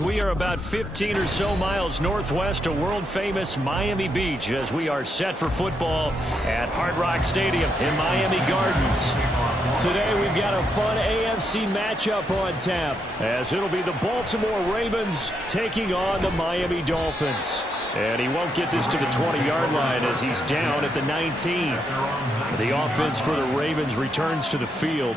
We are about 15 or so miles northwest of world-famous Miami Beach as we are set for football at Hard Rock Stadium in Miami Gardens. Today we've got a fun AFC matchup on tap as it'll be the Baltimore Ravens taking on the Miami Dolphins. And he won't get this to the 20-yard line as he's down at the 19. The offense for the Ravens returns to the field.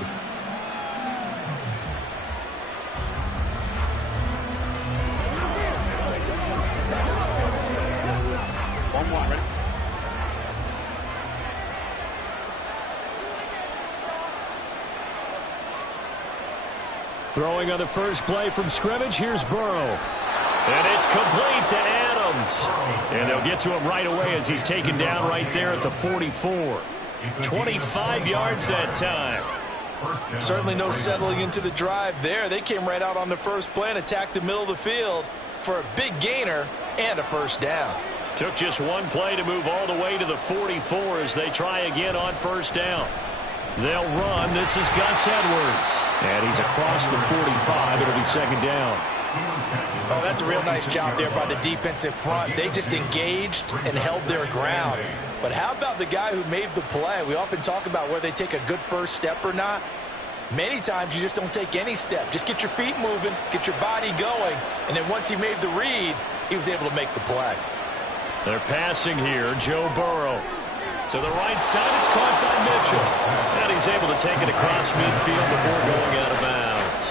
Throwing on the first play from scrimmage, here's Burrow. And it's complete to Adams. And they'll get to him right away as he's taken down right there at the 44. 25 yards that time. Certainly no settling into the drive there. They came right out on the first play and attacked the middle of the field for a big gainer and a first down. Took just one play to move all the way to the 44 as they try again on first down. They'll run. This is Gus Edwards. And he's across the 45. It'll be second down. Oh, that's a real nice job there by the defensive front. They just engaged and held their ground. But how about the guy who made the play? We often talk about whether they take a good first step or not. Many times you just don't take any step. Just get your feet moving, get your body going, and then once he made the read, he was able to make the play. They're passing here. Joe Burrow. To the right side, it's caught by Mitchell. And he's able to take it across midfield before going out of bounds.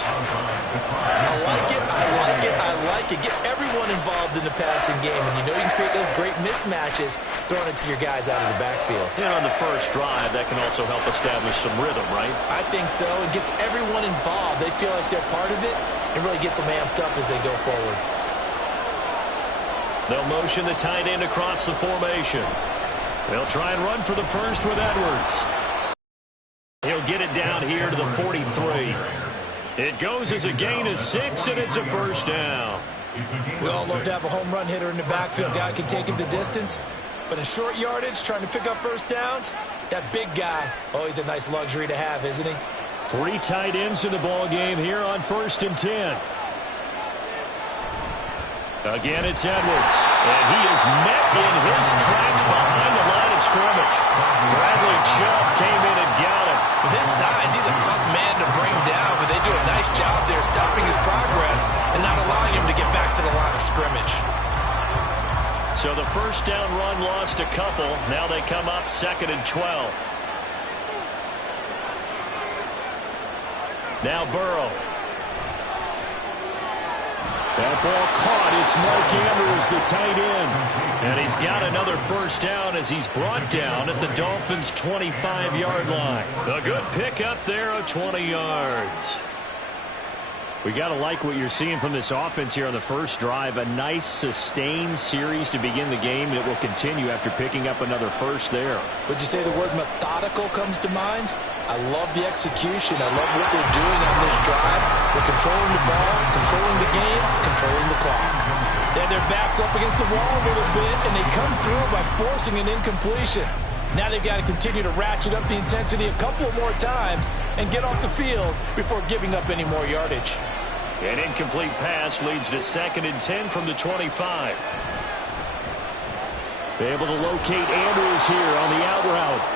I like it, I like it, I like it. Get everyone involved in the passing game. And you know you can create those great mismatches throwing it to your guys out of the backfield. And on the first drive, that can also help establish some rhythm, right? I think so. It gets everyone involved. They feel like they're part of it and really gets them amped up as they go forward. They'll motion the tight end across the formation. They'll try and run for the first with Edwards. He'll get it down here to the 43. It goes as a gain of 6, and it's a first down. We all love to have a home run hitter in the backfield. Guy can take it the distance. But in short yardage, trying to pick up first downs, that big guy, oh, he's a nice luxury to have, isn't he? 3 tight ends in the ball game here on 1st and 10. Again, it's Edwards, and he is met in his tracks behind the line of scrimmage. Bradley Chubb came in and got him. With his size, he's a tough man to bring down, but they do a nice job there stopping his progress and not allowing him to get back to the line of scrimmage. So the first down run lost a couple. Now they come up 2nd and 12. Now Burrow. That ball caught. It's Mark Andrews, the tight end. And he's got another first down as he's brought down at the Dolphins' 25-yard line. A good pickup there of 20 yards. We got to like what you're seeing from this offense here on the first drive. A nice, sustained series to begin the game, and it will continue after picking up another first there. Would you say the word methodical comes to mind? I love the execution. I love what they're doing on this drive. They're controlling the ball, controlling the game, controlling the clock. They have their backs up against the wall a little bit, and they come through by forcing an incompletion. Now they've got to continue to ratchet up the intensity a couple more times and get off the field before giving up any more yardage. An incomplete pass leads to 2nd and 10 from the 25. They're able to locate Andrews here on the out route.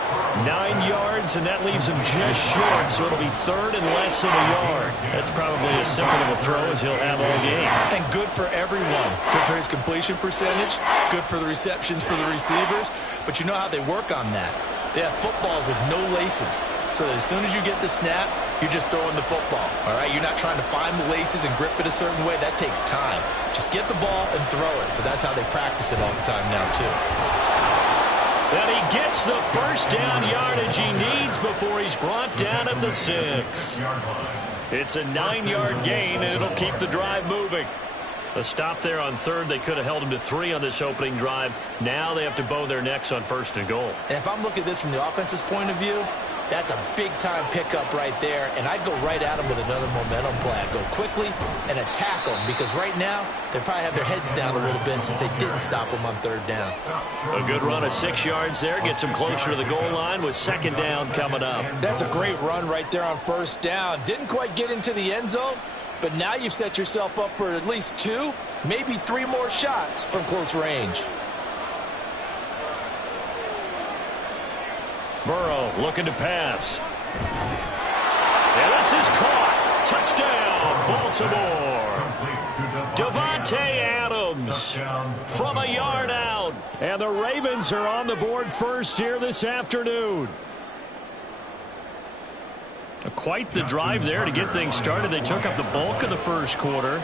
9 yards, and that leaves him just short, so it'll be 3rd and less than a yard. That's probably as simple of a throw as he'll have all game. And good for everyone. Good for his completion percentage, good for the receptions for the receivers. But you know how they work on that. They have footballs with no laces. So that as soon as you get the snap, you're just throwing the football, all right? You're not trying to find the laces and grip it a certain way. That takes time. Just get the ball and throw it. So that's how they practice it all the time now, too. And he gets the first down yardage he needs before he's brought down at the 6. It's a 9-yard gain, and it'll keep the drive moving. A stop there on 3rd. They could have held him to 3 on this opening drive. Now they have to bow their necks on 1st and goal. And if I'm looking at this from the offense's point of view, that's a big-time pickup right there, and I'd go right at them with another momentum play. I'd go quickly and attack them because right now they probably have their heads down a little bit since they didn't stop them on 3rd down. A good run of 6 yards there gets them closer to the goal line with 2nd down coming up. That's a great run right there on 1st down. Didn't quite get into the end zone, But now you've set yourself up for at least 2, maybe 3 more shots from close range. Burrow looking to pass. And this is caught. Touchdown, Baltimore. Davante Adams from a yard out. And the Ravens are on the board first here this afternoon. Quite the drive there to get things started. They took up the bulk of the first quarter,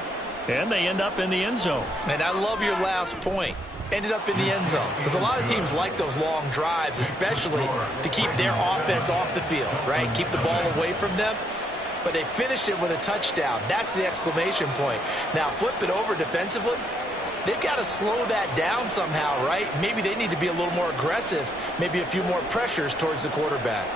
and they end up in the end zone. And I love your last point. Ended up in the end zone. Because a lot of teams like those long drives, especially to keep their offense off the field, right? Keep the ball away from them. But they finished it with a touchdown. That's the exclamation point. Now, flip it over defensively. They've got to slow that down somehow, right? Maybe they need to be a little more aggressive. Maybe a few more pressures towards the quarterback.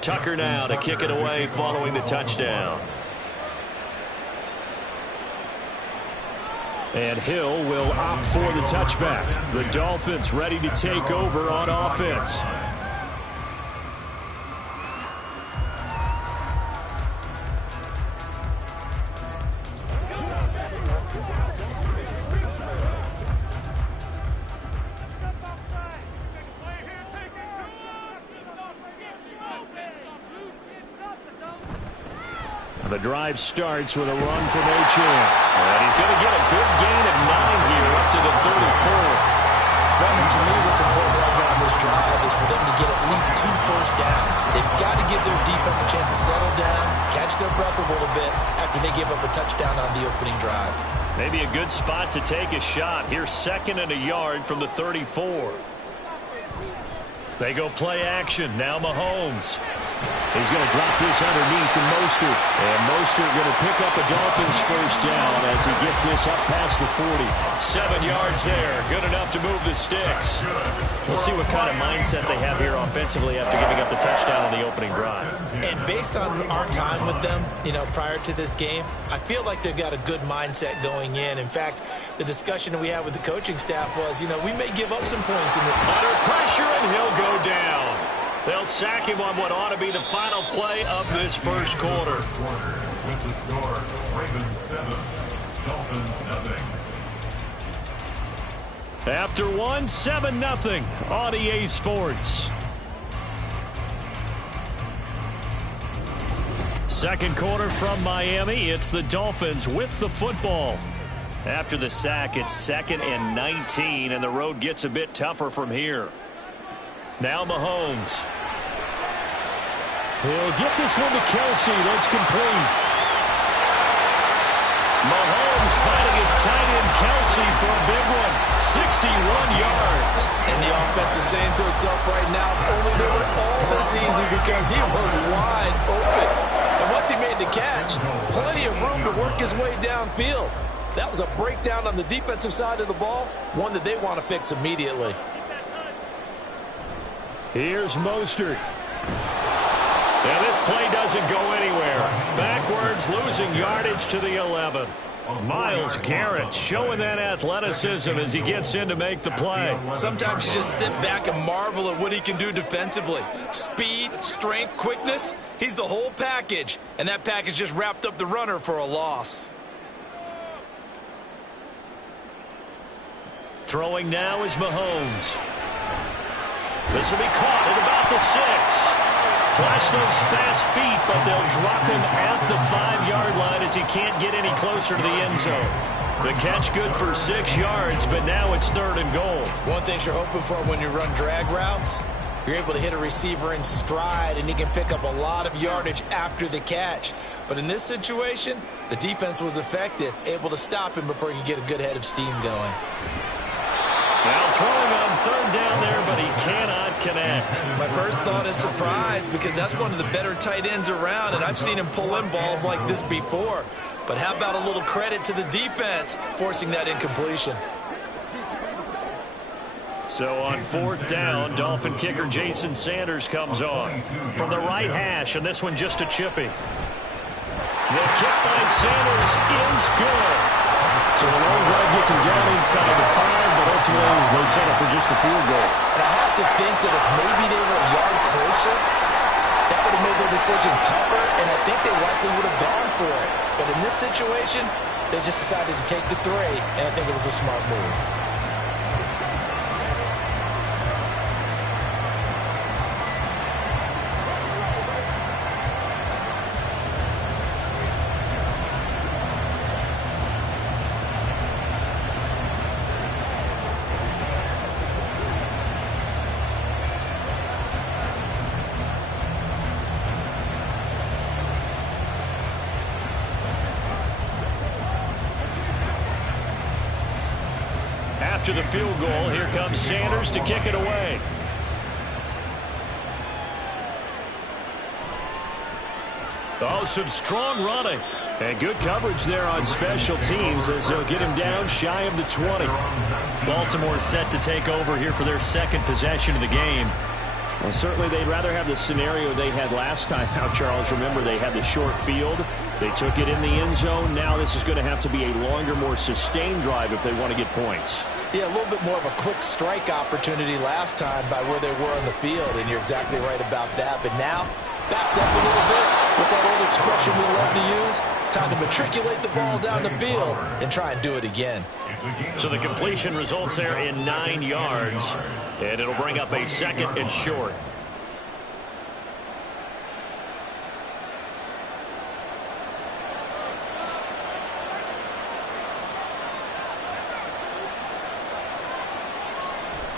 Tucker now to kick it away following the touchdown. And Hill will opt for the touchback. The Dolphins ready to take over on offense. The drive starts with a run from Achane. And he's going to get a good gain of 9 here up to the 34. Brandon, to me, what's important right now on this drive is for them to get at least 2 first downs. They've got to give their defense a chance to settle down, catch their breath a little bit after they give up a touchdown on the opening drive. Maybe a good spot to take a shot. Here's 2nd and a yard from the 34. They go play action. Now Mahomes. He's going to drop this underneath to Mostert. And Mostert going to pick up a Dolphins first down as he gets this up past the 40. 7 yards there. Good enough to move the sticks. We'll see what kind of mindset they have here offensively after giving up the touchdown on the opening drive. And based on our time with them, prior to this game, I feel like they've got a good mindset going in. In fact, the discussion that we had with the coaching staff was, we may give up some points in the under pressure, and he'll go down. They'll sack him on what ought to be the final play of this first quarter. With the score, Ravens 7, Dolphins 0. After 7-0 on EA Sports. Second quarter from Miami. It's the Dolphins with the football. After the sack, it's 2nd and 19, and the road gets a bit tougher from here. Now Mahomes. He'll get this one to Kelsey. That's complete. Mahomes finding his tight end Kelsey for a big one. 61 yards. And the offense is saying to itself right now, only they were all this easy because he was wide open. And once he made the catch, plenty of room to work his way downfield. That was a breakdown on the defensive side of the ball, one that they want to fix immediately. Here's Mostert. And this play doesn't go anywhere. Backwards, losing yardage to the 11. Myles Garrett showing that athleticism as he gets in to make the play. Sometimes you just sit back and marvel at what he can do defensively. Speed, strength, quickness, he's the whole package. And that package just wrapped up the runner for a loss. Throwing now is Mahomes. This will be caught at about the 6. Flash those fast feet, but they'll drop him at the 5-yard line as he can't get any closer to the end zone. The catch good for 6 yards, but now it's 3rd and goal. One thing you're hoping for when you run drag routes, you're able to hit a receiver in stride, and he can pick up a lot of yardage after the catch. But in this situation, the defense was effective, able to stop him before he could get a good head of steam going. Now throwing on 3rd down there, but he cannot connect. My first thought is surprise because that's one of the better tight ends around, and I've seen him pull in balls like this before. But how about a little credit to the defense forcing that incompletion? So on fourth down, Dolphin kicker Jason Sanders comes on from the right hash, and this one just a chippy. The kick by Sanders is good. So the long drive gets him down inside the 5, but ultimately they settle for just the field goal. And I have to think that if maybe they were a yard closer, that would have made their decision tougher, and I think they likely would have gone for it. But in this situation, they just decided to take the 3, and I think it was a smart move. After the field goal, here comes Sanders to kick it away. Oh, some strong running. And good coverage there on special teams as they'll get him down shy of the 20. Baltimore set to take over here for their second possession of the game. Well, certainly they'd rather have the scenario they had last time out, Charles. Remember, they had the short field. They took it in the end zone. Now this is going to have to be a longer, more sustained drive if they want to get points. Yeah, a little bit more of a quick strike opportunity last time by where they were on the field, and you're exactly right about that. But now, backed up a little bit. What's that old expression we love to use? Time to matriculate the ball down the field and try and do it again. So the completion results there in 9 yards, and it'll bring up a 2nd and short.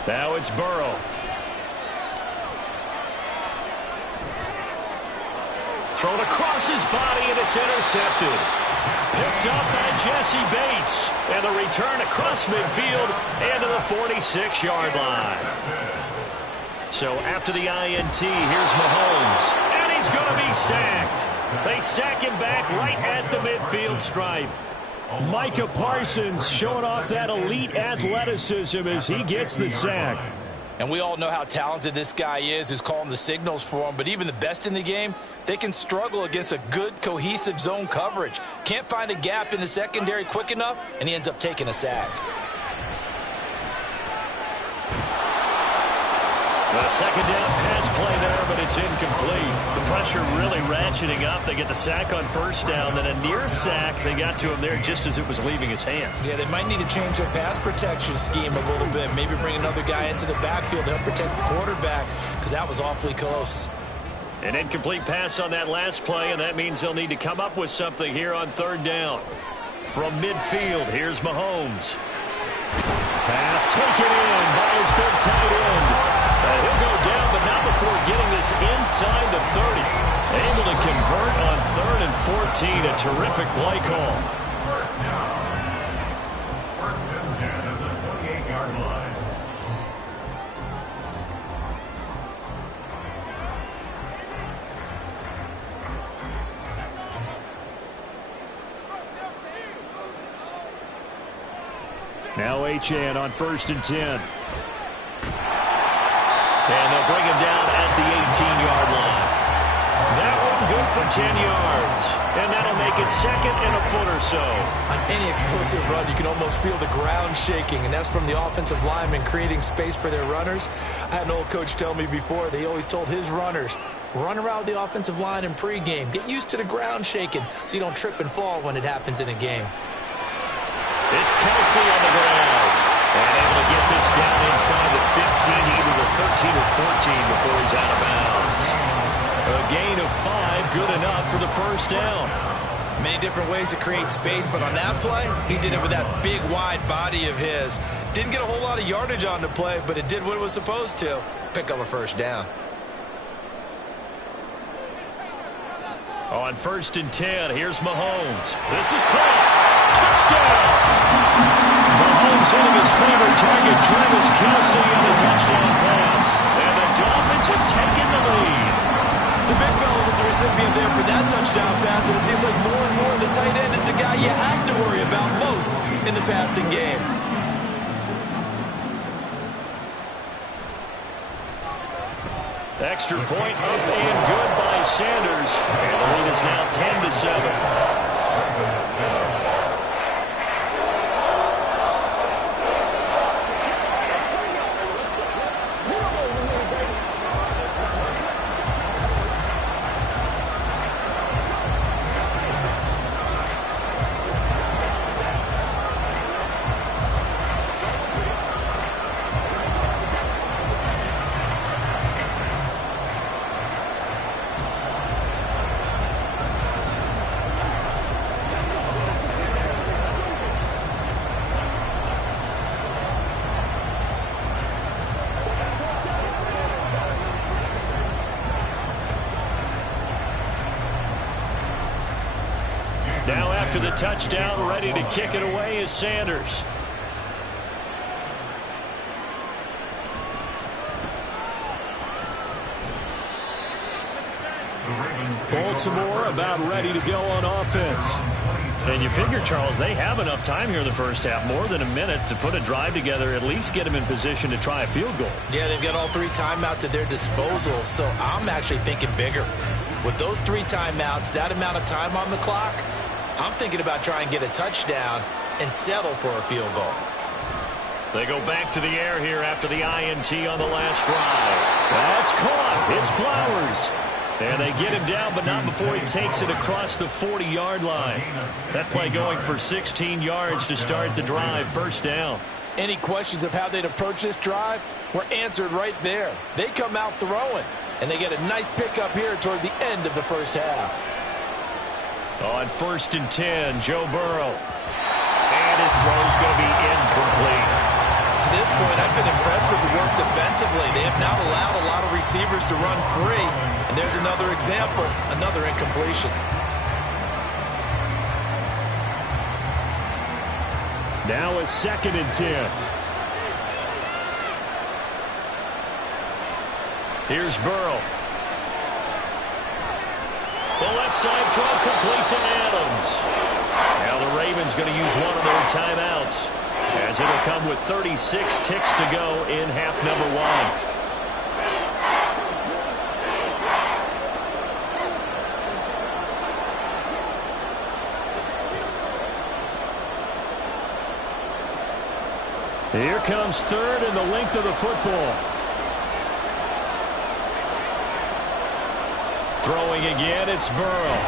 Now it's Burrow. Thrown across his body, and it's intercepted. Picked up by Jesse Bates. And the return across midfield and to the 46-yard line. So after the INT, here's Mahomes. And he's going to be sacked. They sack him back right at the midfield stripe. Micah Parsons showing off that elite athleticism as he gets the sack. And we all know how talented this guy is who's calling the signals for him. But even the best in the game, they can struggle against a good, cohesive zone coverage. Can't find a gap in the secondary quick enough, and he ends up taking a sack. The second down pass play there, but it's incomplete. The pressure really ratcheting up. They get the sack on first down, then a near sack. They got to him there just as it was leaving his hand. Yeah, they might need to change their pass protection scheme a little bit. Maybe bring another guy into the backfield to help protect the quarterback, because that was awfully close. An incomplete pass on that last play, and that means they'll need to come up with something here on third down. From midfield, here's Mahomes. Pass taken in by his big tight end. He'll go down, but not before getting this inside the 30. Able to convert on 3rd and 14. A terrific play call. First down. First and 10 at the 28-yard line. Now Achane on 1st and 10. And they'll bring him down at the 18-yard line. That one good for 10 yards. And that'll make it 2nd and a foot or so. On any explosive run, you can almost feel the ground shaking, and that's from the offensive linemen creating space for their runners. I had an old coach tell me before, they always told his runners, run around the offensive line in pregame. Get used to the ground shaking so you don't trip and fall when it happens in a game. It's Kelsey on the ground. And able to get this down inside the 15, either the 13 or 14 before he's out of bounds. A gain of 5, good enough for the first down. Many different ways to create space, but on that play, he did it with that big, wide body of his. Didn't get a whole lot of yardage on the play, but it did what it was supposed to. Pick up a first down. On 1st and 10, here's Mahomes. This is caught. Touchdown! Mahomes hitting his favorite target, Travis Kelsey, on the touchdown pass. And the Dolphins have taken the lead. The big fella was the recipient there for that that touchdown pass, and it seems like more and more the tight end is the guy you have to worry about most in the passing game. Extra point up and good by Sanders. And the lead is now 10-7. Now after the touchdown, ready to kick it away is Sanders. Baltimore about ready to go on offense. And you figure, Charles, they have enough time here in the first half, more than a minute, to put a drive together, at least get them in position to try a field goal. Yeah, they've got all 3 timeouts at their disposal, so I'm actually thinking bigger. With those 3 timeouts, that amount of time on the clock, I'm thinking about trying to get a touchdown and settle for a field goal. They go back to the air here after the INT on the last drive. That's caught. It's Flowers. And they get him down, but not before he takes it across the 40-yard line. That play going for 16 yards to start the drive. First down. Any questions of how they'd approach this drive were answered right there. They come out throwing, and they get a nice pickup here toward the end of the first half. On 1st and 10, Joe Burrow. And his throw's going to be incomplete. To this point, I've been impressed with the work defensively. They have not allowed a lot of receivers to run free. And there's another example, another incompletion. Now a 2nd and 10. Here's Burrow. The left side throw complete to Adams. Now the Ravens going to use one of their timeouts, as it'll come with 36 ticks to go in half number 1. Here comes 3rd and the length of the football. Throwing again, it's Burrow.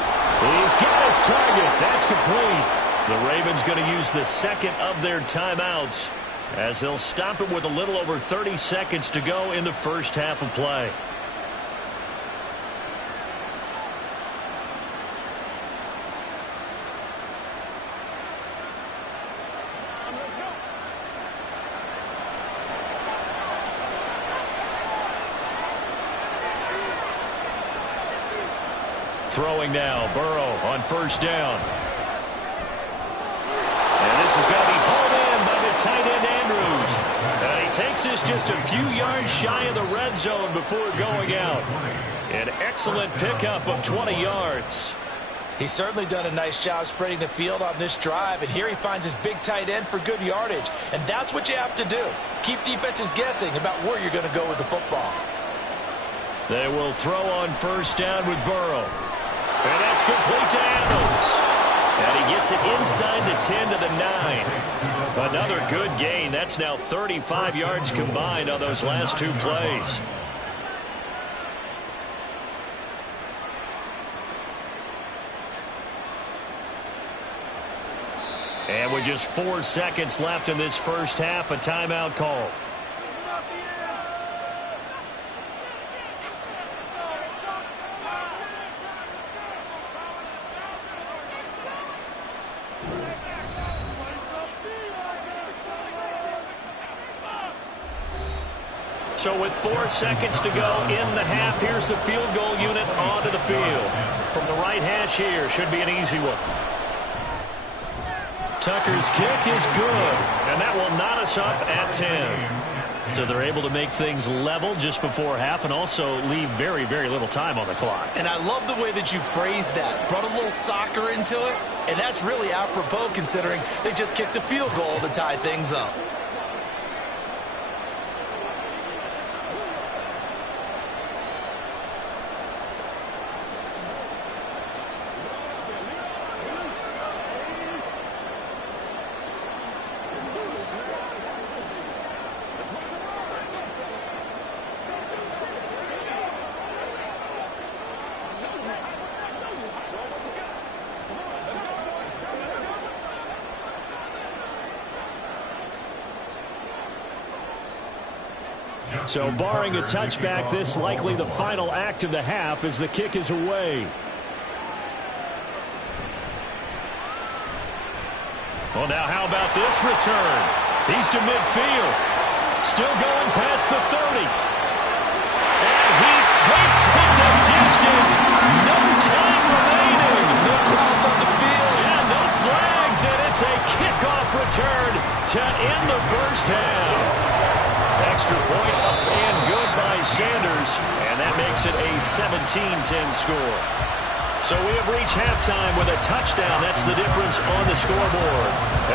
He's got his target. That's complete. The Ravens going to use the 2nd of their timeouts, as they'll stop it with a little over 30 seconds to go in the first half of play. Throwing now, Burrow on 1st down. And this is going to be pulled in by the tight end Andrews. And he takes this just a few yards shy of the red zone before going out. An excellent pickup of 20 yards. He's certainly done a nice job spreading the field on this drive, and here he finds his big tight end for good yardage. And that's what you have to do. Keep defenses guessing about where you're going to go with the football. They will throw on 1st down with Burrow. And that's complete to Adams. And he gets it inside the 10 to the 9. Another good gain. That's now 35 yards combined on those last 2 plays. And with just 4 seconds left in this first half, a timeout call. So with 4 seconds to go in the half, here's the field goal unit onto the field. From the right hash here, should be an easy one. Tucker's kick is good, and that will knot us up at 10. So they're able to make things level just before half and also leave very, very little time on the clock. And I love the way that you phrased that. Brought a little soccer into it, and that's really apropos considering they just kicked a field goal to tie things up. So barring a touchback, this likely the final act of the half as the kick is away. Well, now how about this return? He's to midfield. Still going past the 30. And he takes it the distance. No time remaining. No clouds on the field. Yeah, no flags, and it's a kickoff return to end the first half. Extra point up and good by Sanders, and that makes it a 17-10 score. So we have reached halftime with a touchdown. That's the difference on the scoreboard.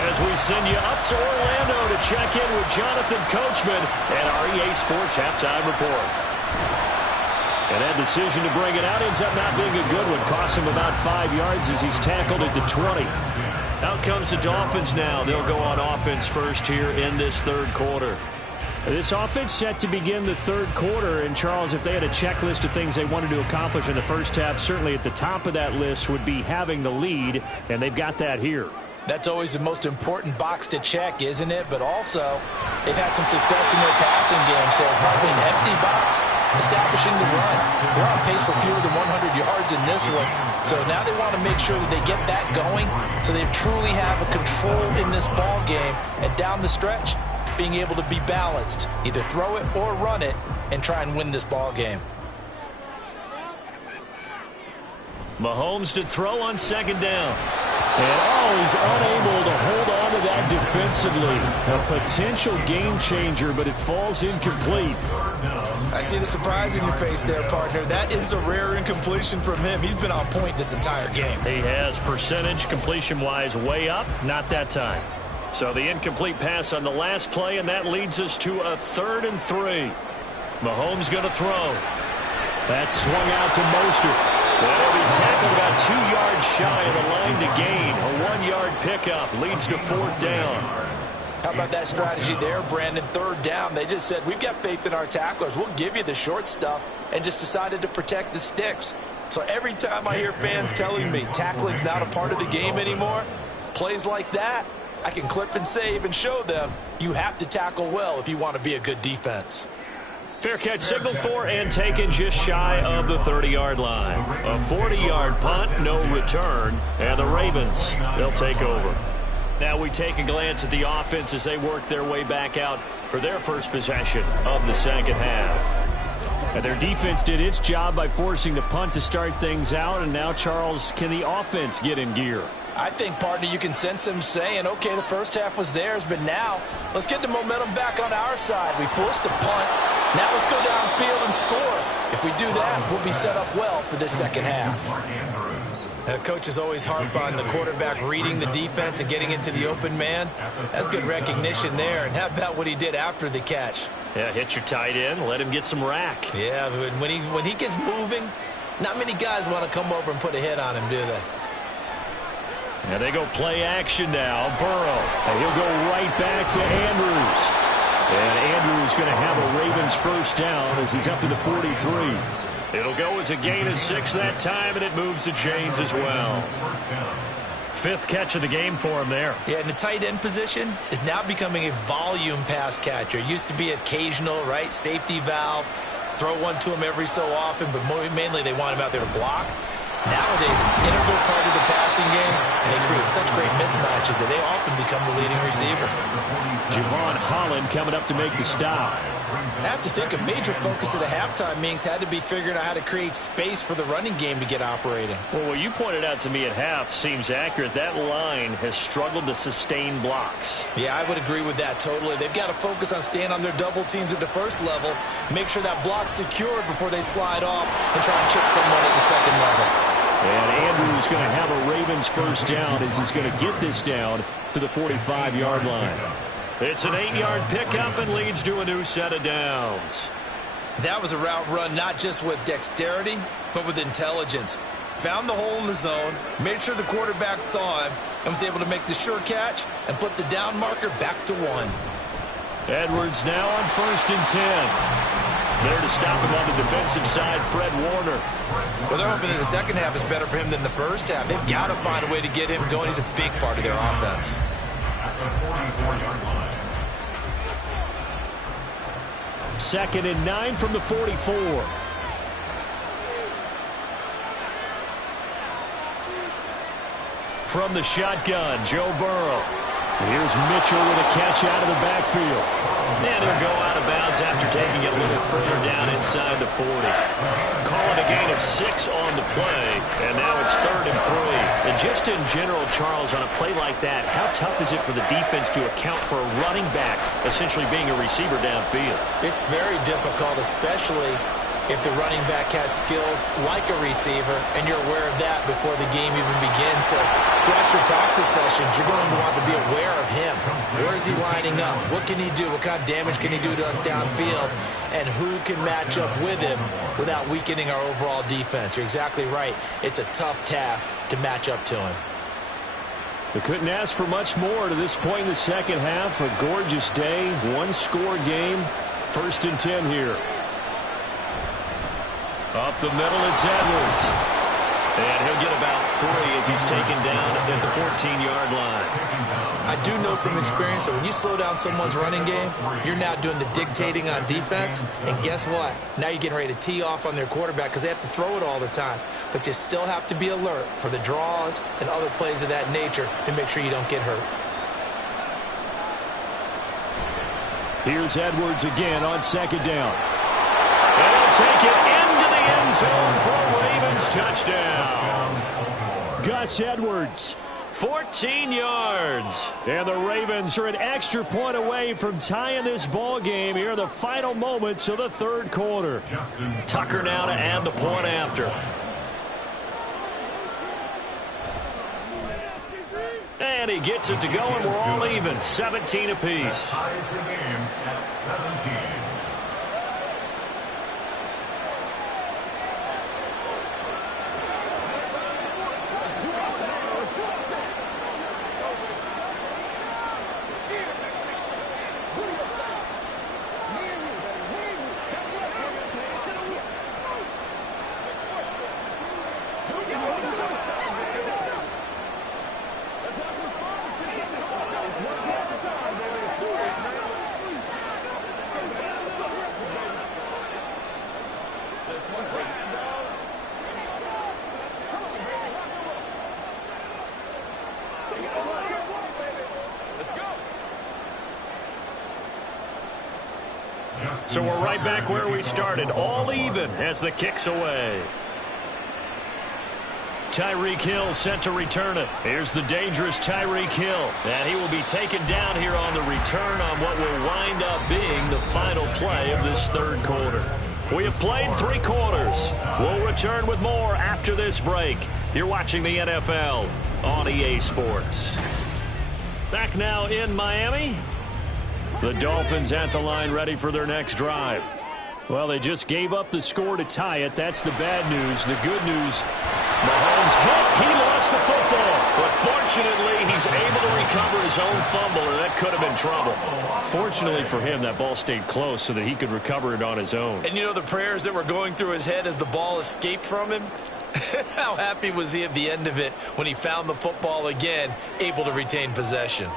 As we send you up to Orlando to check in with Jonathan Coachman and our EA Sports Halftime Report. And that decision to bring it out ends up not being a good one. Costs him about 5 yards as he's tackled at the 20. Out comes the Dolphins now. They'll go on offense first here in this third quarter. This offense set to begin the third quarter, and Charles, if they had a checklist of things they wanted to accomplish in the first half, certainly at the top of that list would be having the lead, and they've got that here. That's always the most important box to check, isn't it? But also, they've had some success in their passing game, so probably an empty box, establishing the run. They're on pace for fewer than 100 yards in this one, so now they want to make sure that they get that going so they truly have a control in this ball game, and down the stretch, being able to be balanced, either throw it or run it, and try and win this ball game. Mahomes to throw on second down. And he's unable to hold on to that defensively. A potential game changer, but it falls incomplete. I see the surprise in your face there, partner. That is a rare incompletion from him. He's been on point this entire game. He has percentage completion-wise way up, not that time. So the incomplete pass on the last play, and that leads us to a 3rd and 3. Mahomes going to throw. That's swung out to Mostert. That'll be tackled about 2 yards shy of the line to gain. A 1-yard pickup leads to 4th down. How about that strategy there, Brandon? 3rd down. They just said, we've got faith in our tacklers. We'll give you the short stuff, and just decided to protect the sticks. So every time I hear fans telling me tackling's not a part of the game anymore, plays like that, I can clip and save and show them you have to tackle well if you want to be a good defense. Fair catch signaled for and taken just shy of the 30-yard line. A 40-yard punt, no return, and the Ravens, they'll take over. Now we take a glance at the offense as they work their way back out for their first possession of the second half. And their defense did its job by forcing the punt to start things out, and now, Charles, can the offense get in gear? I think, partner, you can sense them saying, okay, the first half was theirs, but now let's get the momentum back on our side. We forced a punt. Now let's go downfield and score. If we do that, we'll be set up well for this second half. Coaches always harp on the quarterback reading the defense and getting into the open man. That's good recognition there. And how about what he did after the catch? Yeah, hit your tight end, let him get some rack. Yeah, when he gets moving, not many guys want to come over and put a hit on him, do they? And they go play action now. Burrow. And he'll go right back to Andrews. And Andrews going to have a Ravens first down as he's up to the 43. It'll go as a gain of 6 that time, and it moves to James as well. 5th catch of the game for him there. Yeah, and the tight end position is now becoming a volume pass catcher. It used to be occasional, right? Safety valve. Throw one to him every so often, but mainly they want him out there to block. Nowadays, an integral part of the passing game, and they create such great mismatches that they often become the leading receiver. Javon Holland coming up to make the stop. I have to think a major focus of the halftime meetings had to be figuring out how to create space for the running game to get operating. Well, what you pointed out to me at half seems accurate. That line has struggled to sustain blocks. Yeah, I would agree with that totally. They've got to focus on staying on their double teams at the first level, make sure that block's secured before they slide off and try and chip someone at the second level. And Andrews going to have a Ravens first down as he's going to get this down to the 45-yard line. It's an 8-yard pickup and leads to a new set of downs. That was a route run not just with dexterity, but with intelligence. Found the hole in the zone, made sure the quarterback saw him, and was able to make the sure catch and flip the down marker back to 1. Edwards now on 1st and 10. There to stop him on the defensive side, Fred Warner. Well, they're hoping that the second half is better for him than the first half. They've got to find a way to get him going. He's a big part of their offense. At the 44-yard line. 2nd and 9 from the 44. From the shotgun, Joe Burrow. Here's Mitchell with a catch out of the backfield. And he'll go out of bounds after taking it a little further down inside the 40. Call it a gain of 6 on the play, and now it's 3rd and 3. And just in general, Charles, on a play like that, how tough is it for the defense to account for a running back essentially being a receiver downfield? It's very difficult, especially if the running back has skills like a receiver, and you're aware of that before the game even begins. So throughout your practice sessions, you're going to want to be aware of him. Where is he lining up? What can he do? What kind of damage can he do to us downfield? And who can match up with him without weakening our overall defense? You're exactly right. It's a tough task to match up to him. They couldn't ask for much more to this point in the second half. A gorgeous day, one-score game. 1st and 10 here. Up the middle, it's Edwards. And he'll get about 3 as he's taken down at the 14-yard line. I do know from experience that when you slow down someone's running game, you're now doing the dictating on defense. And guess what? Now you're getting ready to tee off on their quarterback because they have to throw it all the time. But you still have to be alert for the draws and other plays of that nature to make sure you don't get hurt. Here's Edwards again on 2nd down. And he'll take it into the end zone for a Ravens touchdown. Gus Edwards, 14 yards. And the Ravens are an extra point away from tying this ball game here in the final moments of the 3rd quarter. Tucker now to add the point after. And he gets it to go, and we're all even, 17 apiece. Ties the game at 17. So we're right back where we started, all even as the kick's away. Tyreek Hill set to return it. Here's the dangerous Tyreek Hill. And he will be taken down here on the return on what will wind up being the final play of this 3rd quarter. We have played 3 quarters. We'll return with more after this break. You're watching the NFL on EA Sports. Back now in Miami. The Dolphins at the line ready for their next drive. Well, they just gave up the score to tie it. That's the bad news. The good news, Mahomes hit. He lost the football. But fortunately, he's able to recover his own fumble, or that could have been trouble. Fortunately for him, that ball stayed close so that he could recover it on his own. And you know the prayers that were going through his head as the ball escaped from him? How happy was he at the end of it when he found the football again, able to retain possession?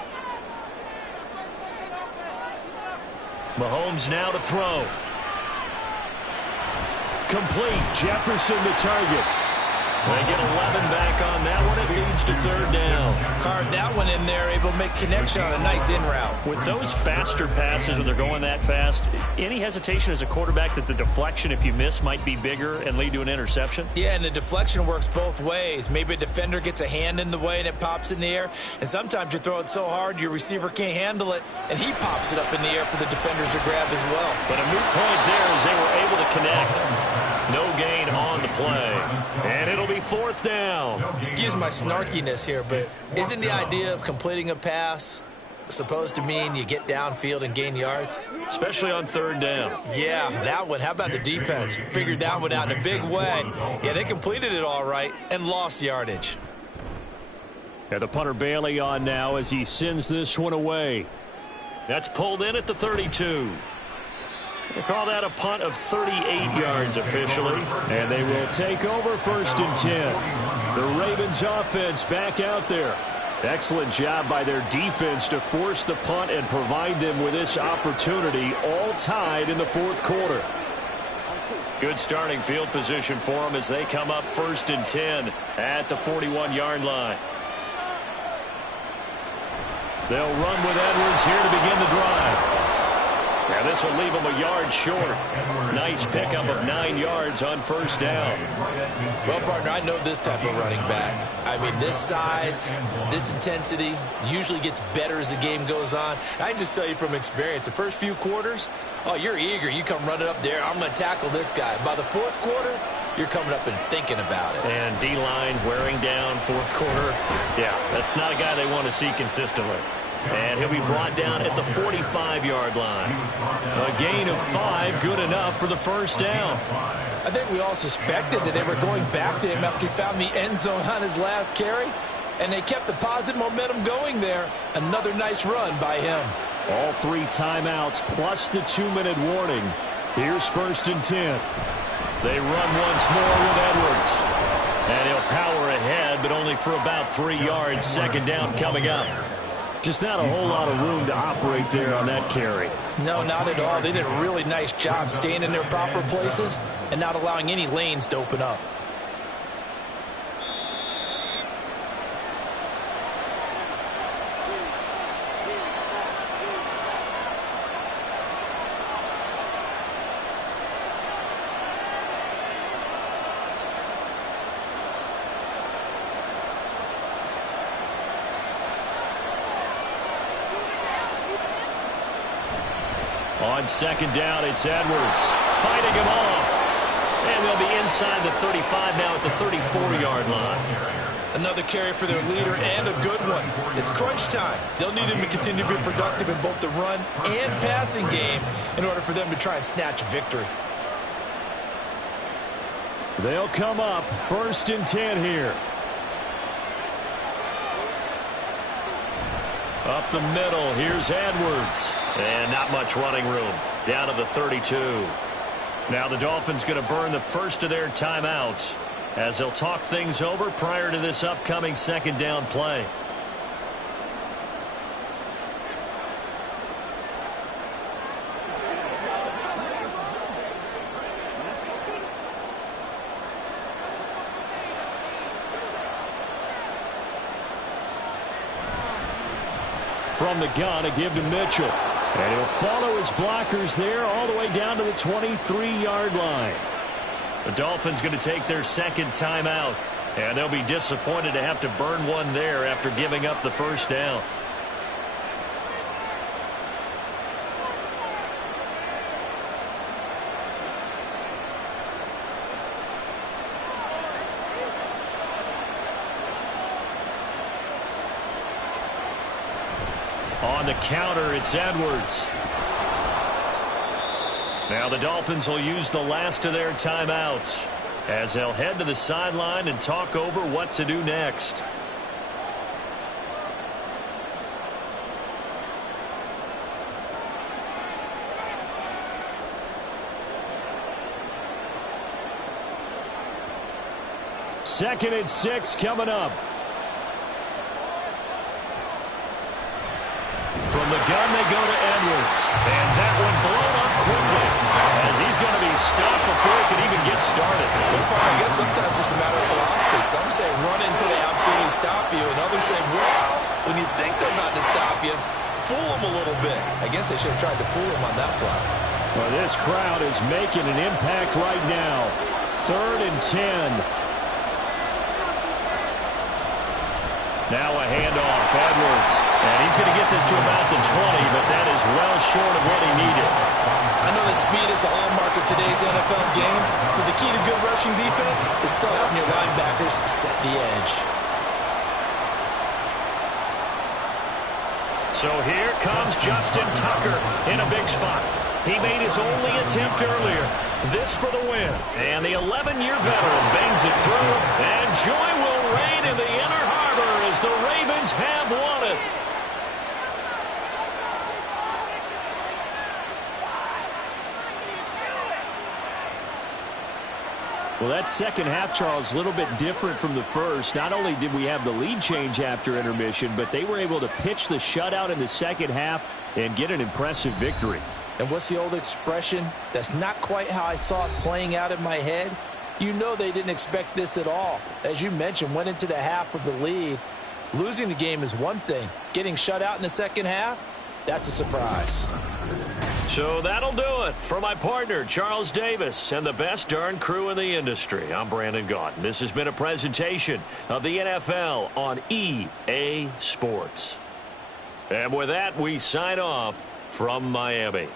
Mahomes now to throw. Complete. Jefferson the target. They get 11 back on that one. It leads to third down. Fired that one in there, able to make connection on a nice in route. With those faster passes, when they're going that fast, any hesitation as a quarterback that the deflection, if you miss, might be bigger and lead to an interception? Yeah, and the deflection works both ways. Maybe a defender gets a hand in the way and it pops in the air. And sometimes you throw it so hard your receiver can't handle it, and he pops it up in the air for the defenders to grab as well. But a moot point there as they were able to connect. No gain on the play. And it'll be fourth down. Excuse my snarkiness here, but isn't the idea of completing a pass supposed to mean you get downfield and gain yards? Especially on third down. Yeah, that one. How about the defense? Figured that one out in a big way. Yeah, they completed it all right and lost yardage. And the punter Bailey on now as he sends this one away. That's pulled in at the 32. They call that a punt of 38 yards officially. And they will take over first and 10. The Ravens offense back out there. Excellent job by their defense to force the punt and provide them with this opportunity, all tied in the fourth quarter. Good starting field position for them as they come up first and 10 at the 41-yard line. They'll run with Edwards here to begin the drive. Now this will leave them a yard short. Nice pickup of 9 yards on first down. Well, partner, I know this type of running back. I mean, this size, this intensity usually gets better as the game goes on. I just tell you from experience, the first few quarters, oh, you're eager. You come running up there, I'm going to tackle this guy. By the fourth quarter, you're coming up and thinking about it. And D-line wearing down fourth quarter. Yeah, that's not a guy they want to see consistently. And he'll be brought down at the 45-yard line. A gain of 5, good enough for the first down. I think we all suspected that they were going back to him after he found the end zone on his last carry. And they kept the positive momentum going there. Another nice run by him. All 3 timeouts plus the 2-minute warning. Here's first and 10. They run once more with Edwards. And he'll power ahead, but only for about 3 yards. Second down coming up. Just not a whole lot of room to operate there on that carry. No, not at all. They did a really nice job staying in their proper places and not allowing any lanes to open up. On second down, it's Edwards fighting him off. And they'll be inside the 35 now at the 34-yard line. Another carry for their leader and a good one. It's crunch time. They'll need him to continue to be productive in both the run and passing game in order for them to try and snatch a victory. They'll come up first and 10 here. Up the middle, here's Edwards. And not much running room. Down to the 32. Now the Dolphins going to burn the first of their timeouts as they'll talk things over prior to this upcoming second down play. From the gun, a give to Mitchell. And he'll follow his blockers there all the way down to the 23-yard line. The Dolphins going to take their second timeout. And they'll be disappointed to have to burn one there after giving up the first down. On the counter, it's Edwards. Now the Dolphins will use the last of their timeouts as they'll head to the sideline and talk over what to do next. Second and 6 coming up. From the gun, they go to Edwards. And that one blown up quickly as he's going to be stopped before he can even get started. Well, I guess sometimes it's just a matter of philosophy. Some say run until they absolutely stop you, and others say, well, when you think they're about to stop you, fool them a little bit. I guess they should have tried to fool them on that play. Well, this crowd is making an impact right now. 3rd and 10. Now a handoff, Edwards. And he's going to get this to about the 20, but that is well short of what he needed. I know that speed is the hallmark of today's NFL game, but the key to good rushing defense is still having your linebackers set the edge. So here comes Justin Tucker in a big spot. He made his only attempt earlier. This for the win. And the 11-year veteran bangs it through. And joy will reign in the inner harbor as the Ravens have won it. Well, that second half, Charles, a little bit different from the first. Not only did we have the lead change after intermission, but they were able to pitch the shutout in the second half and get an impressive victory. And what's the old expression? That's not quite how I saw it playing out in my head. You know they didn't expect this at all. As you mentioned, went into the half with the lead. Losing the game is one thing. Getting shut out in the second half, that's a surprise. So that'll do it for my partner, Charles Davis, and the best darn crew in the industry. I'm Brandon Gaudin. This has been a presentation of the NFL on EA Sports. And with that, we sign off from Miami.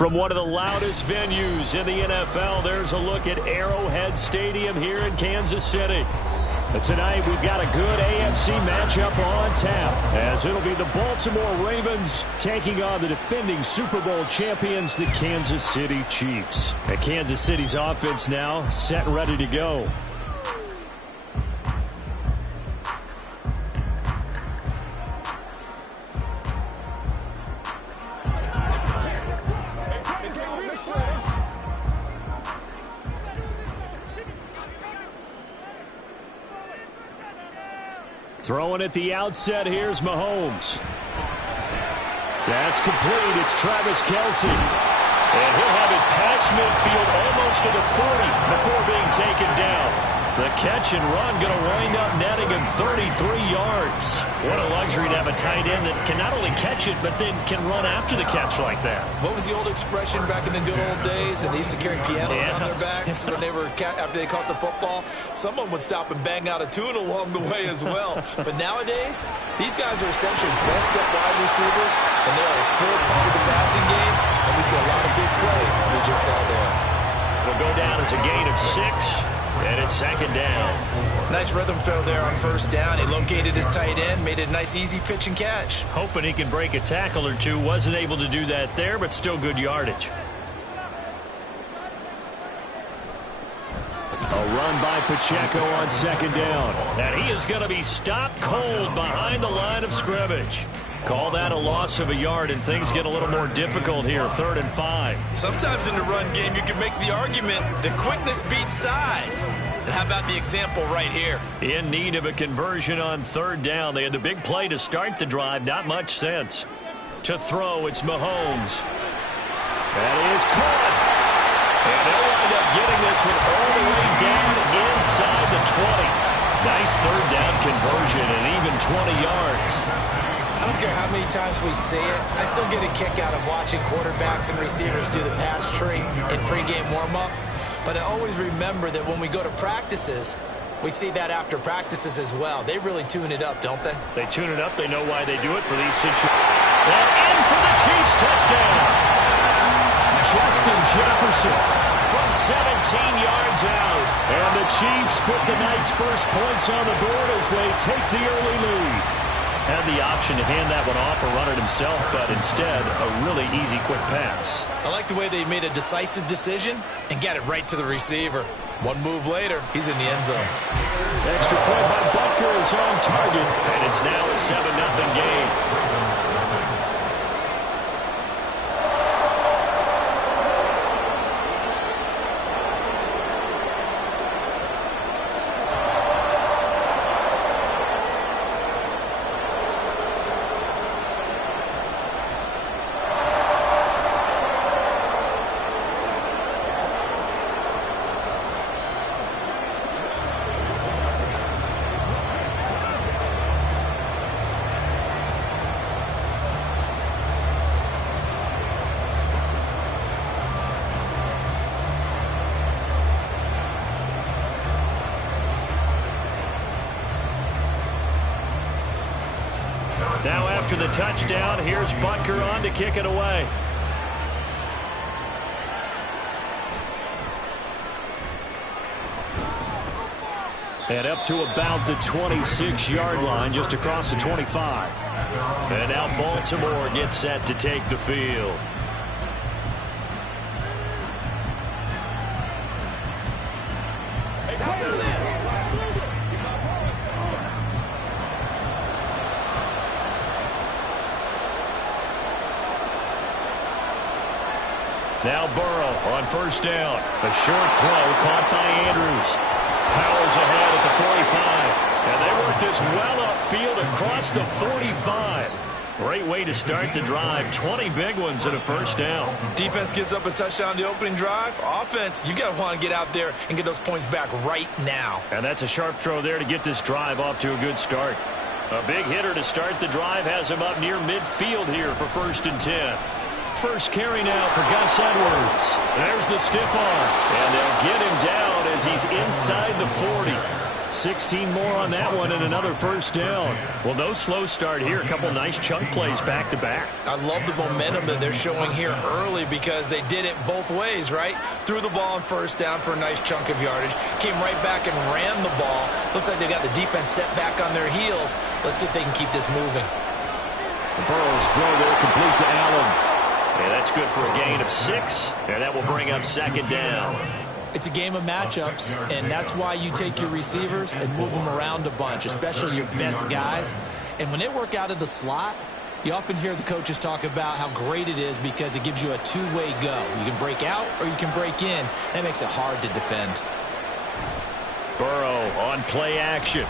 From one of the loudest venues in the NFL, there's a look at Arrowhead Stadium here in Kansas City. But tonight, we've got a good AFC matchup on tap, as it'll be the Baltimore Ravens taking on the defending Super Bowl champions, the Kansas City Chiefs. And Kansas City's offense now set and ready to go. Throwing at the outset, here's Mahomes. That's complete. It's Travis Kelce. And he'll have it past midfield almost to the 40 before being taken down. The catch and run going to wind up netting him 33 yards. What a luxury to have a tight end that can not only catch it, but then can run after the catch like that. What was the old expression back in the good old days? And they used to carry pianos on their backs when they were after they caught the football. Someone would stop and bang out a tune along the way as well. But nowadays, these guys are essentially bulked up wide receivers, and they are a full part of the passing game. And we see a lot of big plays, as we just saw there. It'll go down as a gain of 6. And it's second down. Nice rhythm throw there on first down. He located his tight end, made it a nice easy pitch and catch. Hoping he can break a tackle or two. Wasn't able to do that there, but still good yardage. A run by Pacheco on second down. And he is going to be stopped cold behind the line of scrimmage. Call that a loss of a yard, and things get a little more difficult here, 3rd and 5. Sometimes in the run game, you can make the argument that quickness beats size. And how about the example right here? In need of a conversion on 3rd down. They had the big play to start the drive. Not much sense. To throw, it's Mahomes. That is caught. And they'll wind up getting this one all the way down inside the 20. Nice 3rd down conversion and even 20 yards. I don't care how many times we see it. I still get a kick out of watching quarterbacks and receivers do the pass tree in pregame warm-up. But I always remember that when we go to practices, we see that after practices as well. They really tune it up, don't they? They tune it up. They know why they do it for these situations. And in for the Chiefs touchdown. Justin Jefferson from 17 yards out. And the Chiefs put the night's first points on the board as they take the early lead. Had the option to hand that one off or run it himself, but instead, a really easy, quick pass. I like the way they made a decisive decision and got it right to the receiver. One move later, he's in the end zone. Extra point by Butker is on target, and it's now a 7-0 game. after the touchdown. Here's Butker on to kick it away. And up to about the 26-yard line, just across the 25. And now Baltimore gets set to take the field. Now Burrow on first down. A short throw caught by Andrews. Powers ahead at the 45. And they work this well upfield across the 45. Great way to start the drive. 20 big ones and a first down. Defense gives up a touchdown the opening drive. Offense, you got to want to get out there and get those points back right now. And that's a sharp throw there to get this drive off to a good start. A big hitter to start the drive has him up near midfield here for 1st and 10. First carry now for Gus Edwards. There's the stiff arm. And they'll get him down as he's inside the 40. 16 more on that one and another first down. Well, no slow start here. A couple nice chunk plays back to back. I love the momentum that they're showing here early because they did it both ways, right? Threw the ball on first down for a nice chunk of yardage. Came right back and ran the ball. Looks like they got the defense set back on their heels. Let's see if they can keep this moving. Burrow's throw there complete to Allen. And that's good for a gain of 6. And that will bring up 2nd down. It's a game of matchups, and that's why you take your receivers and move them around a bunch, especially your best guys. And when they work out of the slot, you often hear the coaches talk about how great it is because it gives you a two-way go. You can break out or you can break in. That makes it hard to defend. Burrow on play action.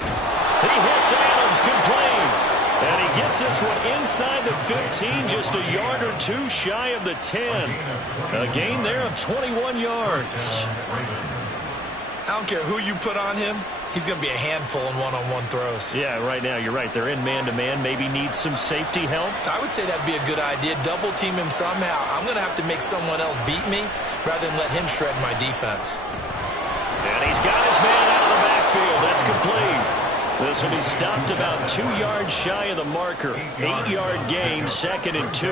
He hits Adams, good play. And he gets this one inside the 15, just a yard or two shy of the 10. A gain there of 21 yards. I don't care who you put on him. He's going to be a handful in one-on-one throws. Yeah, right now, you're right. They're in man-to-man. Maybe needs some safety help. I would say that'd be a good idea. Double team him somehow. I'm going to have to make someone else beat me rather than let him shred my defense. And he's got his man out of the backfield. That's complete. This will be stopped about 2 yards shy of the marker. 8-yard gain, 2nd and 2.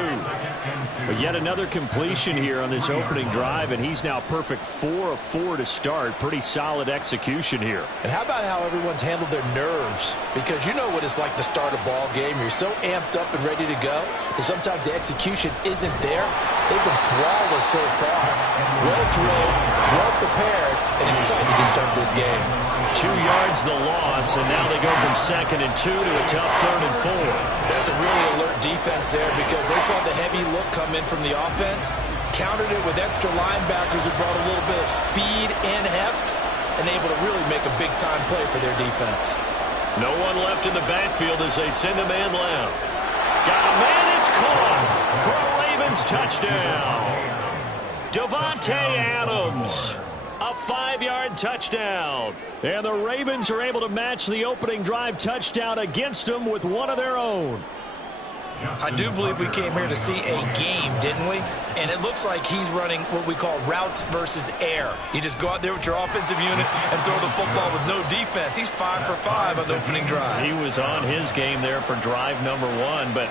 But yet another completion here on this opening drive, and he's now perfect 4 of 4 to start. Pretty solid execution here. And how about how everyone's handled their nerves? Because you know what it's like to start a ball game. You're so amped up and ready to go, and sometimes the execution isn't there. They've been flawless so far. Well drilled, well prepared, and excited to start this game. 2 yards the loss, and now they go from 2nd and 2 to a tough 3rd and 4. That's a really alert defense there because they saw the heavy look come in from the offense, countered it with extra linebackers who brought a little bit of speed and heft, and able to really make a big-time play for their defense. No one left in the backfield as they send a man left. Got a man, it's caught for a Ravens touchdown. Davante Adams. A 5-yard touchdown. And the Ravens are able to match the opening drive touchdown against them with one of their own. I do believe we came here to see a game, didn't we? And it looks like he's running what we call routes versus air. You just go out there with your offensive unit and throw the football with no defense. He's 5 for 5 on the opening drive. He was on his game there for drive number 1, but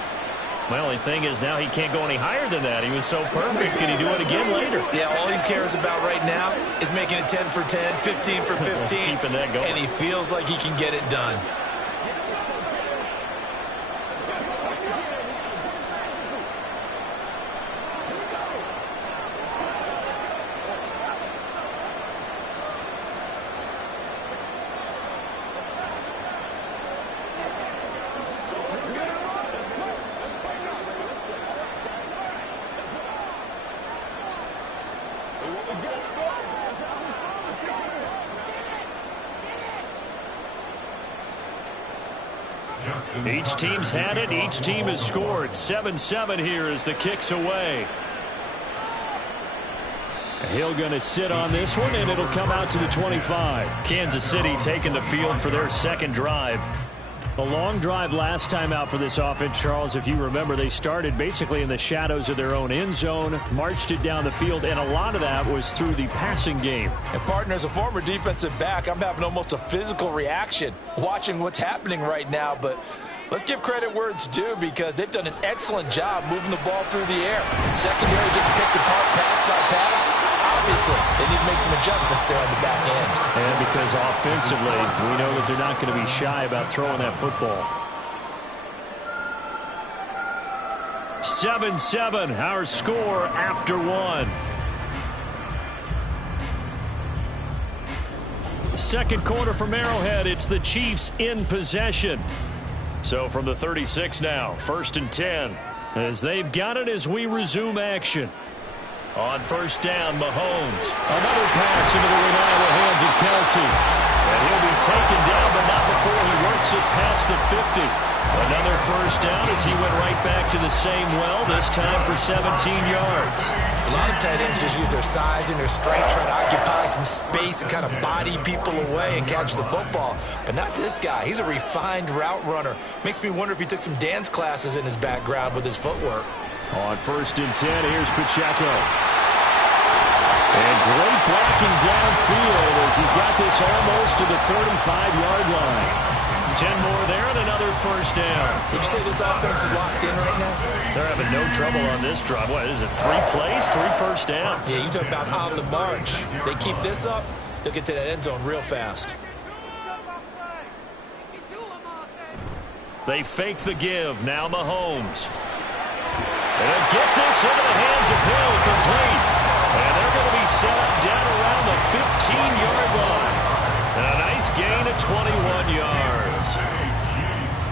my only thing is now he can't go any higher than that. He was so perfect. Can he do it again later? Yeah, all he cares about right now is making it 10 for 10, 15 for 15. Keeping that going. And he feels like he can get it done. Each team's had it. Each team has scored. 7-7 here as the kick's away. Hill going to sit on this one, and it'll come out to the 25. Kansas City taking the field for their second drive. A long drive last time out for this offense, Charles. If you remember, they started basically in the shadows of their own end zone, marched it down the field, and a lot of that was through the passing game. And, partner, as a former defensive back, I'm having almost a physical reaction watching what's happening right now. But Let's give credit where it's due because they've done an excellent job moving the ball through the air. Secondary getting picked apart pass by pass. Obviously, they need to make some adjustments there on the back end. And because offensively, we know that they're not going to be shy about throwing that football. 7-7, our score after one. Second quarter from Arrowhead, it's the Chiefs in possession. So from the 36 now, 1st and 10, as they've got it as we resume action. On first down, Mahomes. Another pass into the reliable hands of Kelsey. And he'll be taken down, but not before he works it past the 50. Another first down as he went right back to the same well, this time for 17 yards. A lot of tight ends just use their size and their strength, try to occupy some space and kind of body people away and catch the football. But not this guy. He's a refined route runner. Makes me wonder if he took some dance classes in his background with his footwork. On 1st and 10, here's Pacheco. And great blocking downfield as he's got this almost to the 35-yard line. 10 more there and another first down. Would you say this offense is locked in right now? They're having no trouble on this drive. What is it, 3 plays, 3 first downs? Yeah, you talk about on the march. They keep this up, they'll get to that end zone real fast. They fake the give. Now Mahomes. And they'll get this into the hands of Hill, complete. And they're going to be set up down around the 15-yard line. And a nice gain of 21 yards.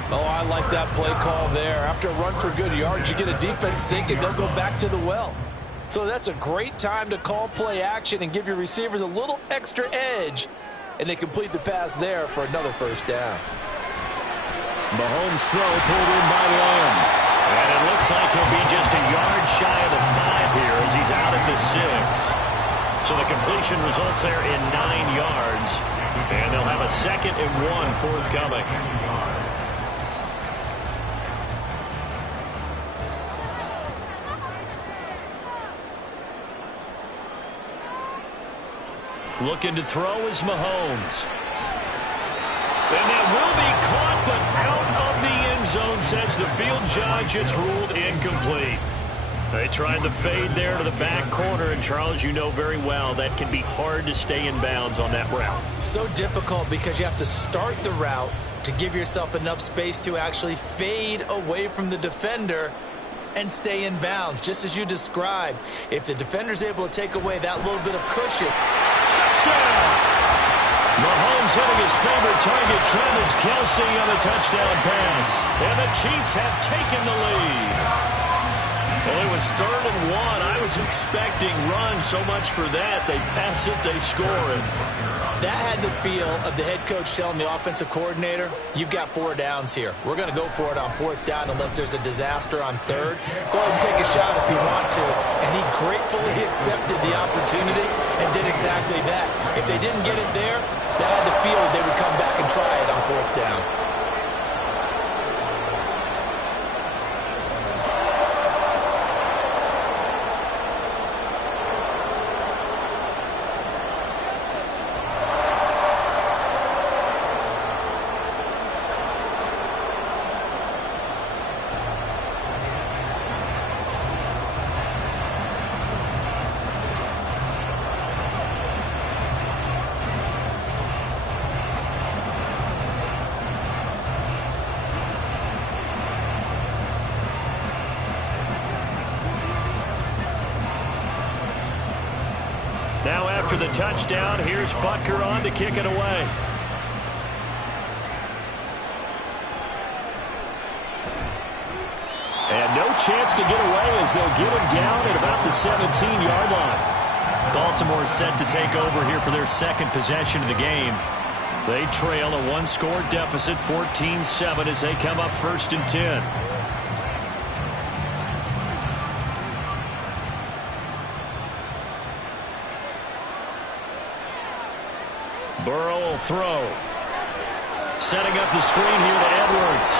Oh, I like that play call there. After a run for good yards, you get a defense thinking they'll go back to the well. So that's a great time to call play action and give your receivers a little extra edge. And they complete the pass there for another first down. Mahomes' throw pulled in by Lamb. And it looks like he'll be just a yard shy of the 5 here as he's out at the 6. So the completion results there in 9 yards. And they'll have a 2nd and 1 forthcoming. Looking to throw is Mahomes. And that will be caught, but out of the end zone, says the field judge. It's ruled incomplete. They tried the fade there to the back corner, and Charles, you know very well that can be hard to stay in bounds on that route. So difficult because you have to start the route to give yourself enough space to actually fade away from the defender and stay in bounds, just as you described. If the defender's able to take away that little bit of cushion, touchdown! Mahomes hitting his favorite target, Travis Kelsey, on a touchdown pass. And the Chiefs have taken the lead. Well, it was 3rd and 1. I was expecting run, so much for that. They pass it, they score it. That had the feel of the head coach telling the offensive coordinator, you've got 4 downs here. We're going to go for it on 4th down unless there's a disaster on 3rd. Go ahead and take a shot if you want to. And he gratefully accepted the opportunity and did exactly that. If they didn't get it there, they had the feel that they would come back and try it on 4th down. Now after the touchdown, here's Butker on to kick it away. And no chance to get away as they'll get him down at about the 17-yard line. Baltimore set to take over here for their 2nd possession of the game. They trail a 1-score deficit, 14-7, as they come up 1st and 10. Burrow will throw. Setting up the screen here to Edwards.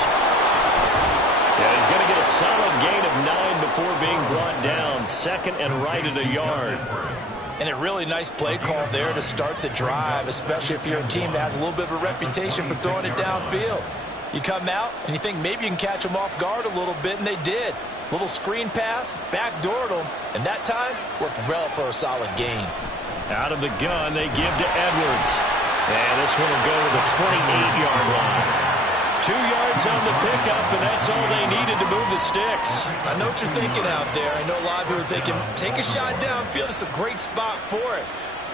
Yeah, he's going to get a solid gain of 9 before being brought down. 2nd and right at a yard. And a really nice play call there to start the drive, especially if you're a team that has a little bit of a reputation for throwing it downfield. You come out, and you think maybe you can catch them off guard a little bit, and they did. Little screen pass, backdoored them, and that time worked well for a solid gain. Out of the gun, they give to Edwards. And this one will go to the 28-yard line. 2 yards on the pickup, and that's all they needed to move the sticks. I know what you're thinking out there. I know a lot of you are thinking, take a shot downfield. It's a great spot for it.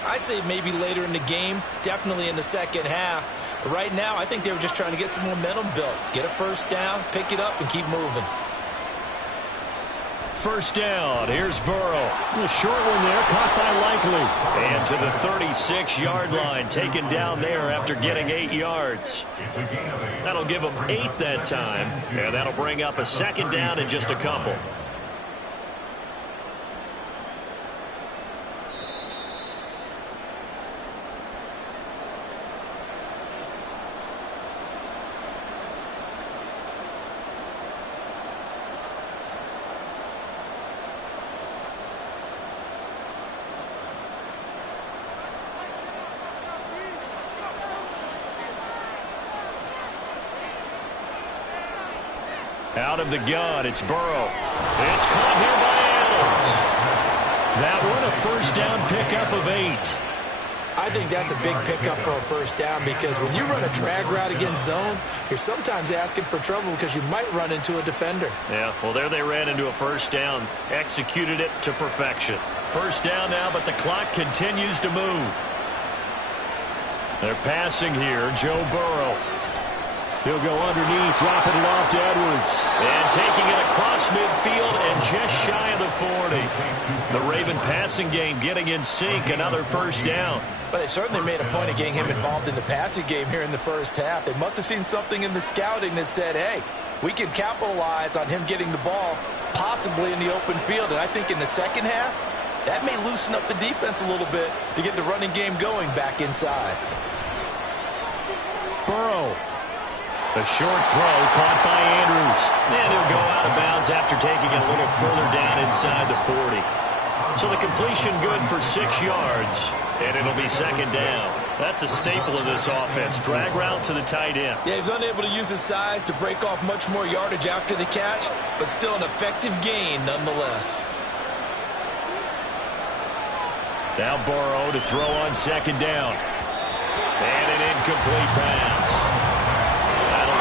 I'd say maybe later in the game, definitely in the second half. But right now, I think they were just trying to get some momentum built. Get a first down, pick it up, and keep moving. First down, here's Burrow. A short one there, caught by Likely. And to the 36-yard line, taken down there after getting 8 yards. That'll give them 8 that time, and that'll bring up a second down in just a couple. Out of the gun, it's Burrow. It's caught here by Adams. That one, a first down pickup of 8. I think that's a big pickup for a first down because when you run a drag route against zone, you're sometimes asking for trouble because you might run into a defender. Yeah, well, there they ran into a first down. Executed it to perfection. First down now, but the clock continues to move. They're passing here, Joe Burrow. He'll go underneath, dropping it off to Edwards. And taking it across midfield and just shy of the 40. The Raven passing game getting in sync, another first down. But they certainly made a point of getting him involved in the passing game here in the first half. They must have seen something in the scouting that said, hey, we can capitalize on him getting the ball, possibly in the open field. And I think in the second half, that may loosen up the defense a little bit to get the running game going back inside. Burrow. A short throw caught by Andrews. And he'll go out of bounds after taking it a little further down inside the 40. So the completion good for 6 yards, and it'll be second down. That's a staple of this offense. Drag route to the tight end. Yeah, he's unable to use his size to break off much more yardage after the catch, but still an effective gain nonetheless. Now Burrow to throw on second down. And an incomplete pass.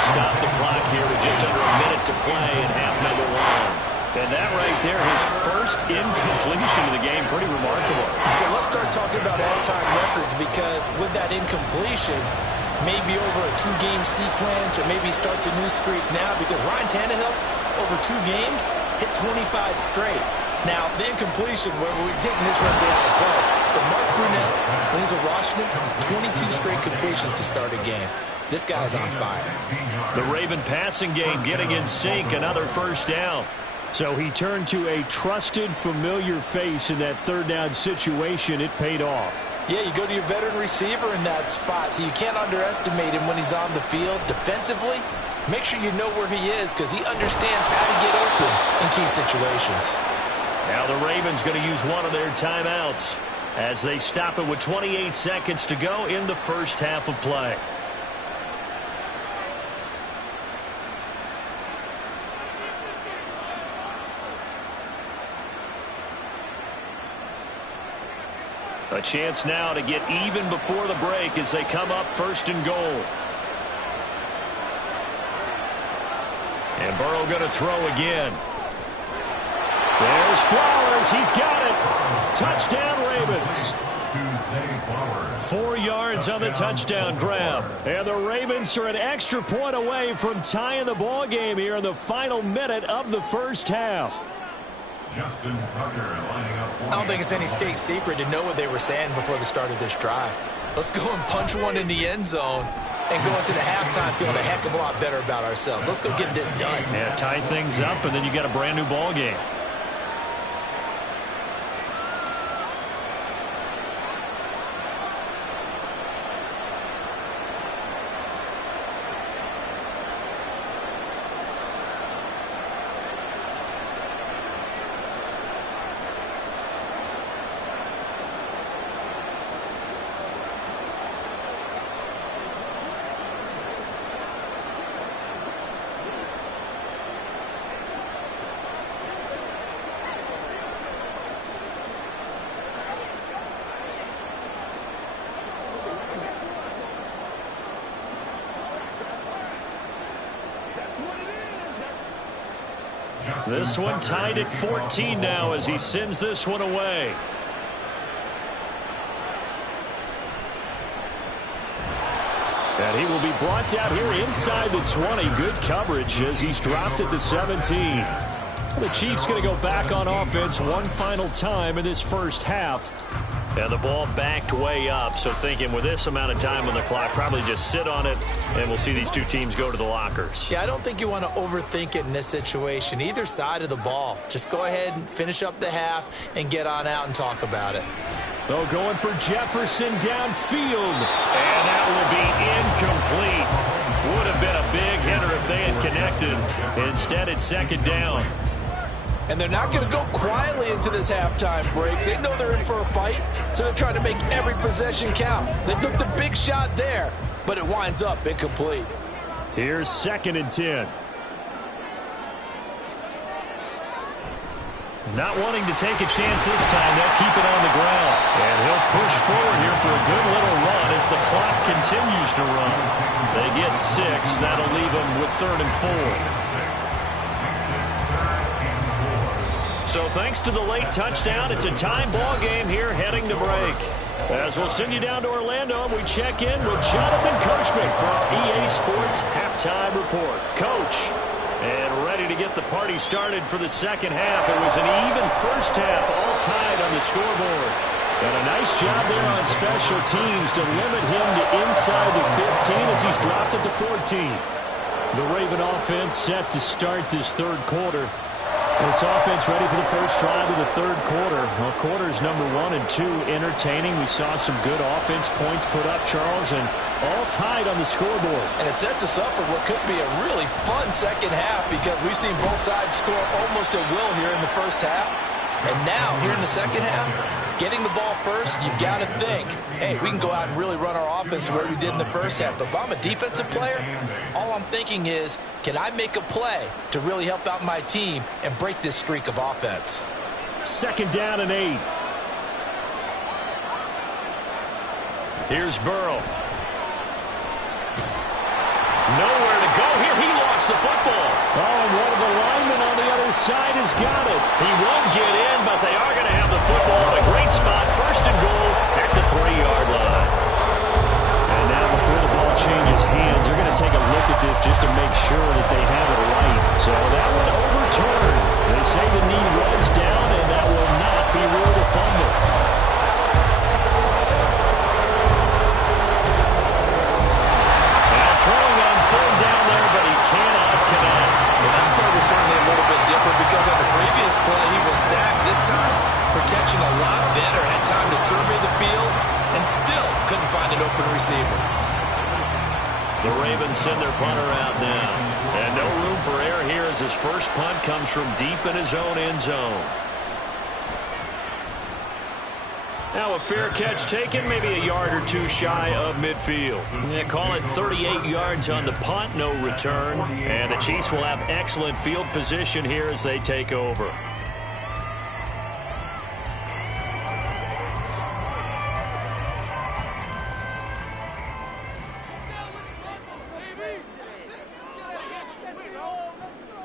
Stop the clock here with just under a minute to play in half number 1. And that right there, his first incompletion of the game, pretty remarkable. So let's start talking about all-time records because with that incompletion, maybe over a 2-game sequence or maybe he starts a new streak now because Ryan Tannehill, over 2 games, hit 25 straight. Now, the incompletion, where we're taking this record out of play, but Mark Brunell, when he's with Washington, 22 straight completions to start a game. This guy's on fire. The Raven passing game getting in sync, another first down. So he turned to a trusted, familiar face in that third down situation. It paid off. Yeah, you go to your veteran receiver in that spot, so you can't underestimate him when he's on the field. Defensively, make sure you know where he is because he understands how to get open in key situations. Now the Ravens going to use one of their timeouts as they stop it with 28 seconds to go in the first half of play. A chance now to get even before the break as they come up first and goal. And Burrow going to throw again. There's Flowers. He's got it. Touchdown, Ravens. 4 yards on the touchdown grab. And the Ravens are an extra point away from tying the ball game here in the final minute of the first half. Justin Tucker lining up. I don't think it's any state secret to know what they were saying before the start of this drive. Let's go and punch one in the end zone and go into the halftime feeling a heck of a lot better about ourselves. Let's go get this done. Yeah, tie things up, and then you got a brand new ball game. This one tied at 14 now as he sends this one away. And he will be brought down here inside the 20. Good coverage as he's dropped at the 17. The Chiefs going to go back on offense one final time in this first half. And the ball backed way up, so thinking with this amount of time on the clock, probably just sit on it, and we'll see these two teams go to the lockers. Yeah, I don't think you want to overthink it in this situation. Either side of the ball. Just go ahead and finish up the half and get on out and talk about it. Oh, going for Jefferson downfield. And that will be incomplete. Would have been a big hitter if they had connected. Instead, it's second down. And they're not going to go quietly into this halftime break. They know they're in for a fight, so they're trying to make every possession count. They took the big shot there, but it winds up incomplete. Here's 2nd and 10. Not wanting to take a chance this time, they'll keep it on the ground. And he'll push forward here for a good little run as the clock continues to run. They get 6. That'll leave them with 3rd and 4. So thanks to the late touchdown, it's a time ball game here heading to break. As we'll send you down to Orlando, we check in with Jonathan Coachman for our EA Sports Halftime Report. Coach, and ready to get the party started for the second half. It was an even first half, all tied on the scoreboard. And a nice job there on special teams to limit him to inside the 15 as he's dropped at the 14. The Raven offense set to start this third quarter. This offense ready for the first drive of the third quarter. Well, quarters number 1 and 2 entertaining. We saw some good offense points put up, Charles, and all tied on the scoreboard. And it sets us up for what could be a really fun second half because we've seen both sides score almost at will here in the first half. And now, here in the second half, getting the ball first, you've got to think, hey, we can go out and really run our offense the way we did in the first half. But if I'm a defensive player, all I'm thinking is, can I make a play to really help out my team and break this streak of offense? 2nd down and 8. Here's Burrow. Nowhere to go here. He lost the football. Oh, and one of the linemen on the other side has got it. He won't get in, but they are going to have the football in a great spot. 1st and goal at the 3-yard line. And now before the ball changes hands, they're going to take a look at this just to make sure that they have it right. So that one overturned. They say the knee was down, and that will not be ruled a fumble. Now throwing on 3rd down there, but he cannot connect. Well, that play was certainly a little bit different because on the previous play, he was sacked. This time, protection a lot better. Had time to survey the field and still couldn't find an open receiver. The Ravens send their punter out now. And no room for error here as his first punt comes from deep in his own end zone. Now a fair catch taken, maybe a yard or two shy of midfield. They call it 38 yards on the punt, no return. And the Chiefs will have excellent field position here as they take over.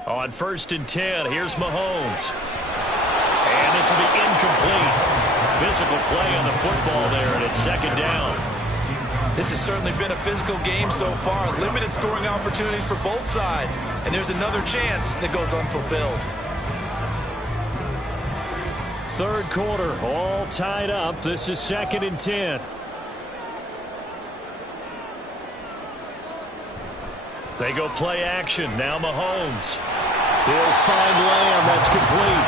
On 1st and 10, here's Mahomes. And this will be incomplete. Physical play on the football there, and it's 2nd down. This has certainly been a physical game so far. Limited scoring opportunities for both sides. And there's another chance that goes unfulfilled. Third quarter, all tied up. This is 2nd and 10. They go play action. Now Mahomes. He'll find Lamb. That's complete.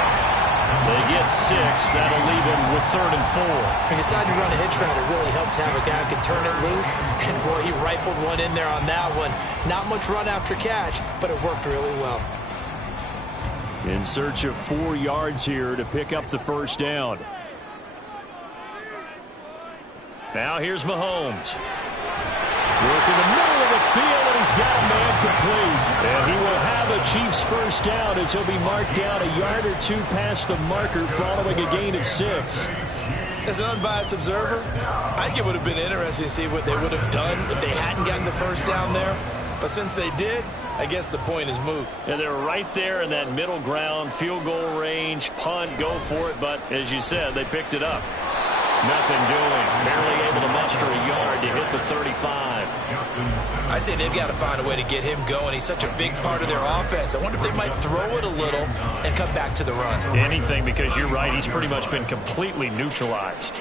They get 6. That'll leave him with 3rd and 4. When you decide to run a hitch route, it really helps to have a guy who can turn it loose. And boy, he rifled one in there on that one. Not much run after catch, but it worked really well. In search of 4 yards here to pick up the first down. Now here's Mahomes. Working the middle of the field, and he's got a man complete. And he will have a Chiefs first down as he'll be marked down a yard or two past the marker following a gain of 6. As an unbiased observer, I think it would have been interesting to see what they would have done if they hadn't gotten the first down there. But since they did, I guess the point is moot. And they're right there in that middle ground, field goal range, punt, go for it. But as you said, they picked it up. Nothing doing. Barely able to muster a yard to hit the 35. I'd say they've got to find a way to get him going. He's such a big part of their offense. I wonder if they might throw it a little and come back to the run. Anything, because you're right. He's pretty much been completely neutralized.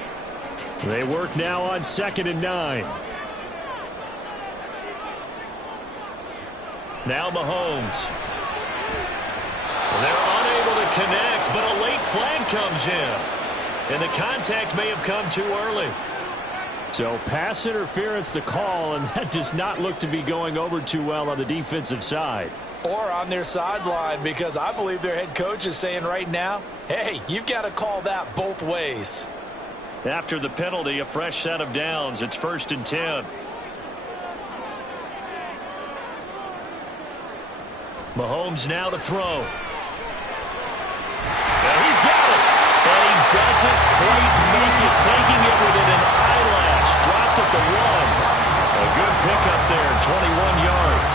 They work now on 2nd and 9. Now Mahomes. They're unable to connect, but a late flag comes in. And the contact may have come too early. So pass interference the call, and that does not look to be going over too well on the defensive side. Or on their sideline, because I believe their head coach is saying right now, hey, you've got to call that both ways. After the penalty, a fresh set of downs. It's 1st and 10. Mahomes now to throw. And he's got it. And he doesn't quite make it, taking it within an eyelash. Dropped at the 1. A good pickup there, 21 yards.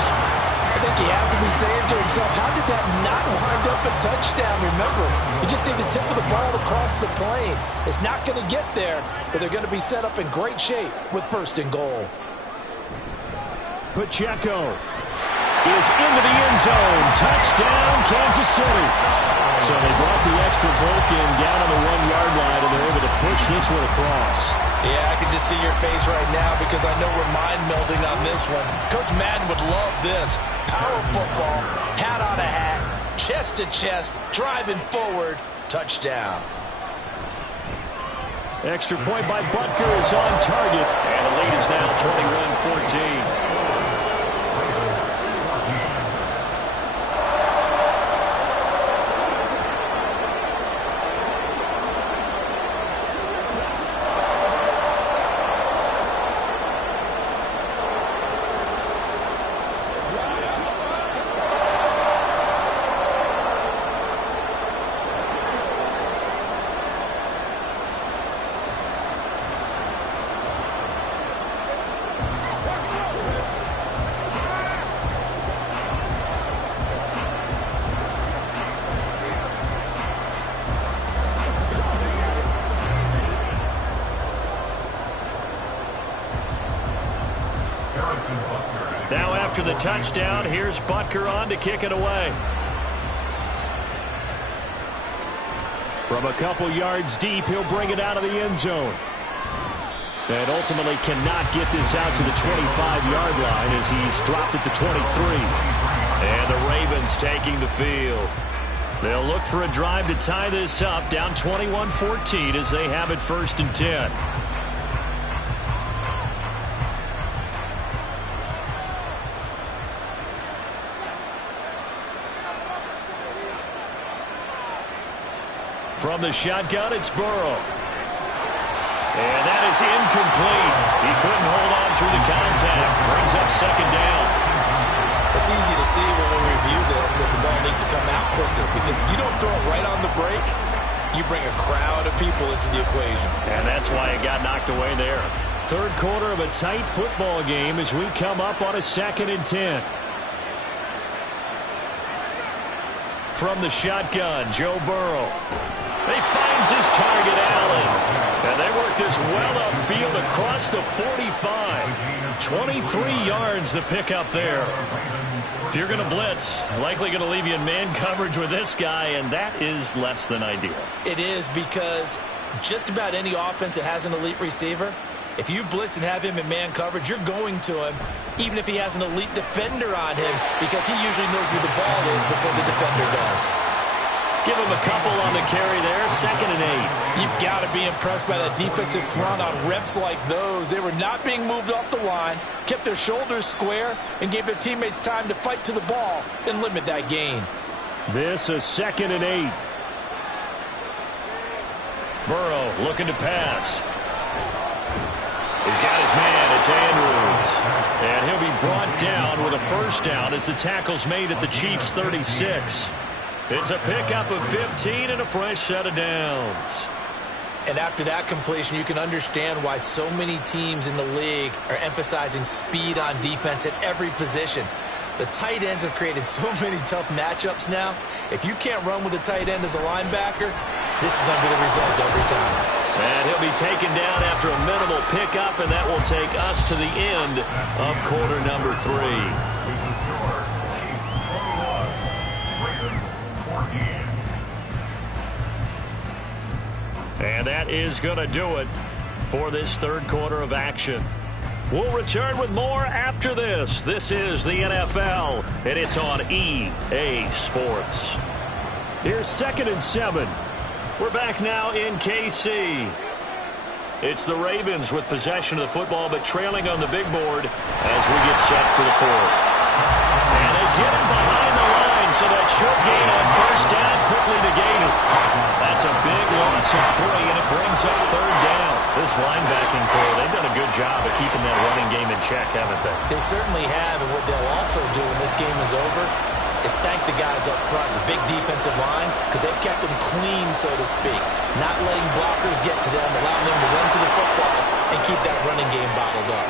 I think he has to be saying to himself, how did that not wind up a touchdown? Remember, you just need the tip of the ball to cross the plane. It's not going to get there, but they're going to be set up in great shape with 1st and goal. Pacheco is into the end zone. Touchdown, Kansas City. So they brought the extra break in down on the 1-yard line, and they're able to push this one across. Yeah, I can just see your face right now because I know we're mind melding on this one. Coach Madden would love this. Power football, hat on a hat, chest to chest, driving forward, touchdown. Extra point by Butker is on target, and the lead is now 21-14. Now after the touchdown, here's Butker on to kick it away. From a couple yards deep, he'll bring it out of the end zone. And ultimately cannot get this out to the 25-yard line as he's dropped at the 23. And the Ravens taking the field. They'll look for a drive to tie this up, down 21-14 as they have it 1st and 10. From the shotgun, it's Burrow. And that is incomplete. He couldn't hold on through the contact. Brings up 2nd down. It's easy to see when we review this that the ball needs to come out quicker, because if you don't throw it right on the break, you bring a crowd of people into the equation. And that's why it got knocked away there. 3rd quarter of a tight football game as we come up on a 2nd and 10. From the shotgun, Joe Burrow. He finds his target, Allen. And they work this well upfield across the 45. 23 yards the pickup there. If you're going to blitz, likely going to leave you in man coverage with this guy, and that is less than ideal. It is, because just about any offense that has an elite receiver, if you blitz and have him in man coverage, you're going to him, even if he has an elite defender on him, because he usually knows where the ball is before the defender does. Give him a couple on the carry there, 2nd and 8. You've got to be impressed by that defensive front on reps like those. They were not being moved off the line, kept their shoulders square, and gave their teammates time to fight to the ball and limit that gain. This is 2nd and 8. Burrow looking to pass. He's got his man. It's Andrews. And he'll be brought down with a 1st down as the tackle's made at the Chiefs' 36. It's a pickup of 15 and a fresh set of downs. And after that completion, you can understand why so many teams in the league are emphasizing speed on defense at every position. The tight ends have created so many tough matchups now. If you can't run with a tight end as a linebacker, this is going to be the result every time. And he'll be taken down after a minimal pickup, and that will take us to the end of quarter number 3. With the score, Chiefs 21, Ravens 14. And that is going to do it for this third quarter of action. We'll return with more after this. This is the NFL, and it's on EA Sports. Here's 2nd and 7. We're back now in KC. It's the Ravens with possession of the football, but trailing on the big board as we get set for the 4th. And they get him behind the line, so that short gain on first down quickly negated. That's a big loss of 3, and it brings up 3rd down. This linebacking core, they've done a good job of keeping that running game in check, haven't they? They certainly have, and what they'll also do when this game is over is thank the guys up front, the big defensive line, because they've kept them clean, so to speak. Not letting blockers get to them, allowing them to run to the football and keep that running game bottled up.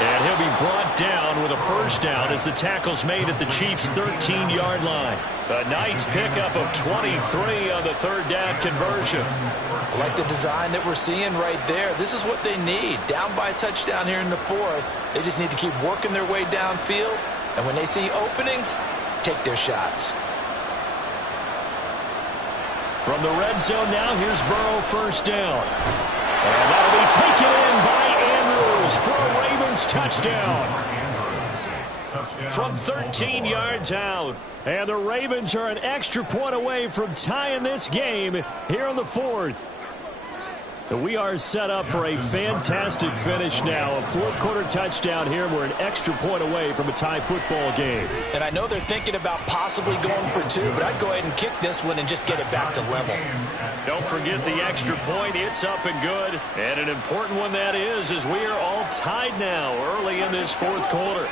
And he'll be brought down with a first down as the tackle's made at the Chiefs' 13-yard line. A nice pickup of 23 on the 3rd down conversion. I like the design that we're seeing right there. This is what they need. Down by a touchdown here in the 4th. They just need to keep working their way downfield. And when they see openings, take their shots. From the red zone now, here's Burrow, first down. And that'll be taken in by Andrews for a Ravens touchdown. From 13 yards out. And the Ravens are an extra point away from tying this game here in the 4th. We are set up for a fantastic finish now. A 4th quarter touchdown here. We're an extra point away from a tie football game. And I know they're thinking about possibly going for 2, but I'd go ahead and kick this one and just get it back to level. Don't forget the extra point. It's up and good. And an important one that is, as we are all tied now early in this 4th quarter.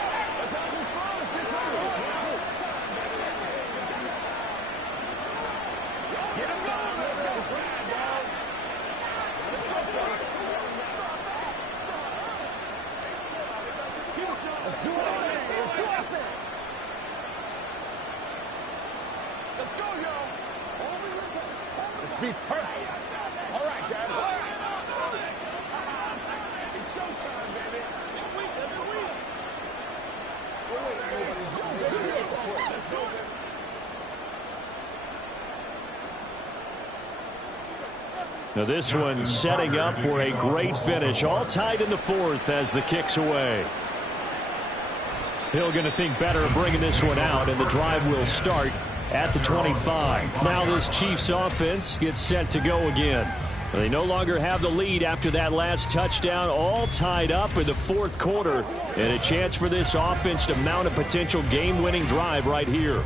Be perfect. All right, guys. All right. It's showtime, baby. Now this one setting up for a great finish. All tied in the 4th as the kick's away. Hill going to think better of bringing this one out, and the drive will start at the 25. Now this Chiefs offense gets set to go again. They no longer have the lead after that last touchdown, all tied up in the 4th quarter, and a chance for this offense to mount a potential game-winning drive right here.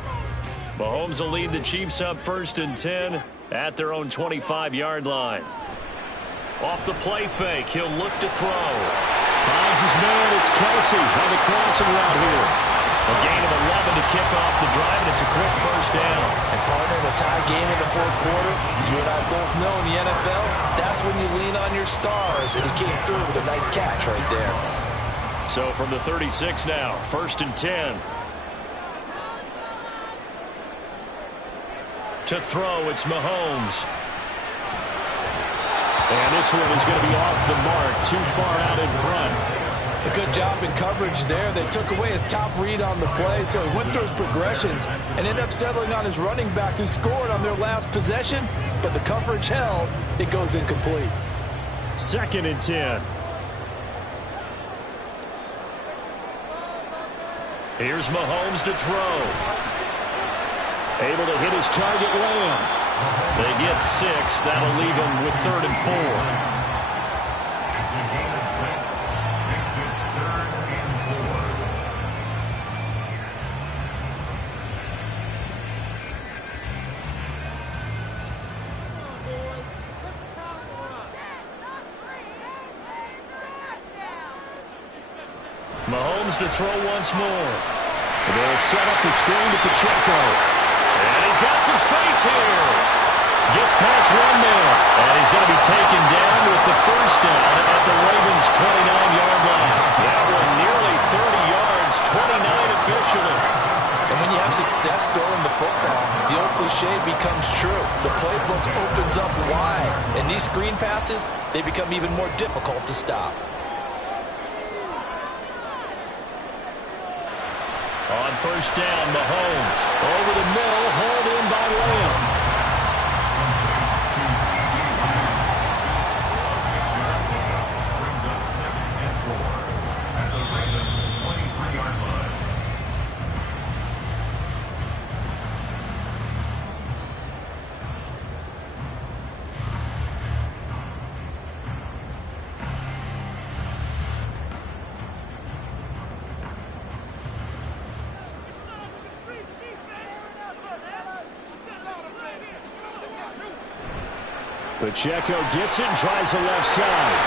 Mahomes will lead the Chiefs up 1st and 10 at their own 25-yard line. Off the play fake, he'll look to throw. Finds his man, it's Kelsey on the crossing route here. A gain of 11 to kick off the drive, and it's a quick first down. And partner, the tie game in the 4th quarter, you and I both know in the NFL, that's when you lean on your stars, and he came through with a nice catch right there. So from the 36 now, 1st and 10. To throw, it's Mahomes. And this one is going to be off the mark, too far out in front. A good job in coverage there. They took away his top read on the play, so he went through his progressions and ended up settling on his running back who scored on their last possession, but the coverage held. It goes incomplete. 2nd and 10. Here's Mahomes to throw. Able to hit his target Lamb. They get 6. That'll leave them with 3rd and 4. Mahomes to throw once more. They'll set up the screen to Pacheco. And he's got some space here. Gets past one man. And he's going to be taken down with the first down at the Ravens' 29-yard line. That one nearly 30 yards, 29 official. these screen passes, they become even more difficult to stop. On first down, Mahomes. Over the middle, hauled in by Lamb. Brings up 2nd and 4 at the Ravens' 23-yard line. Pacheco gets it and tries the left side.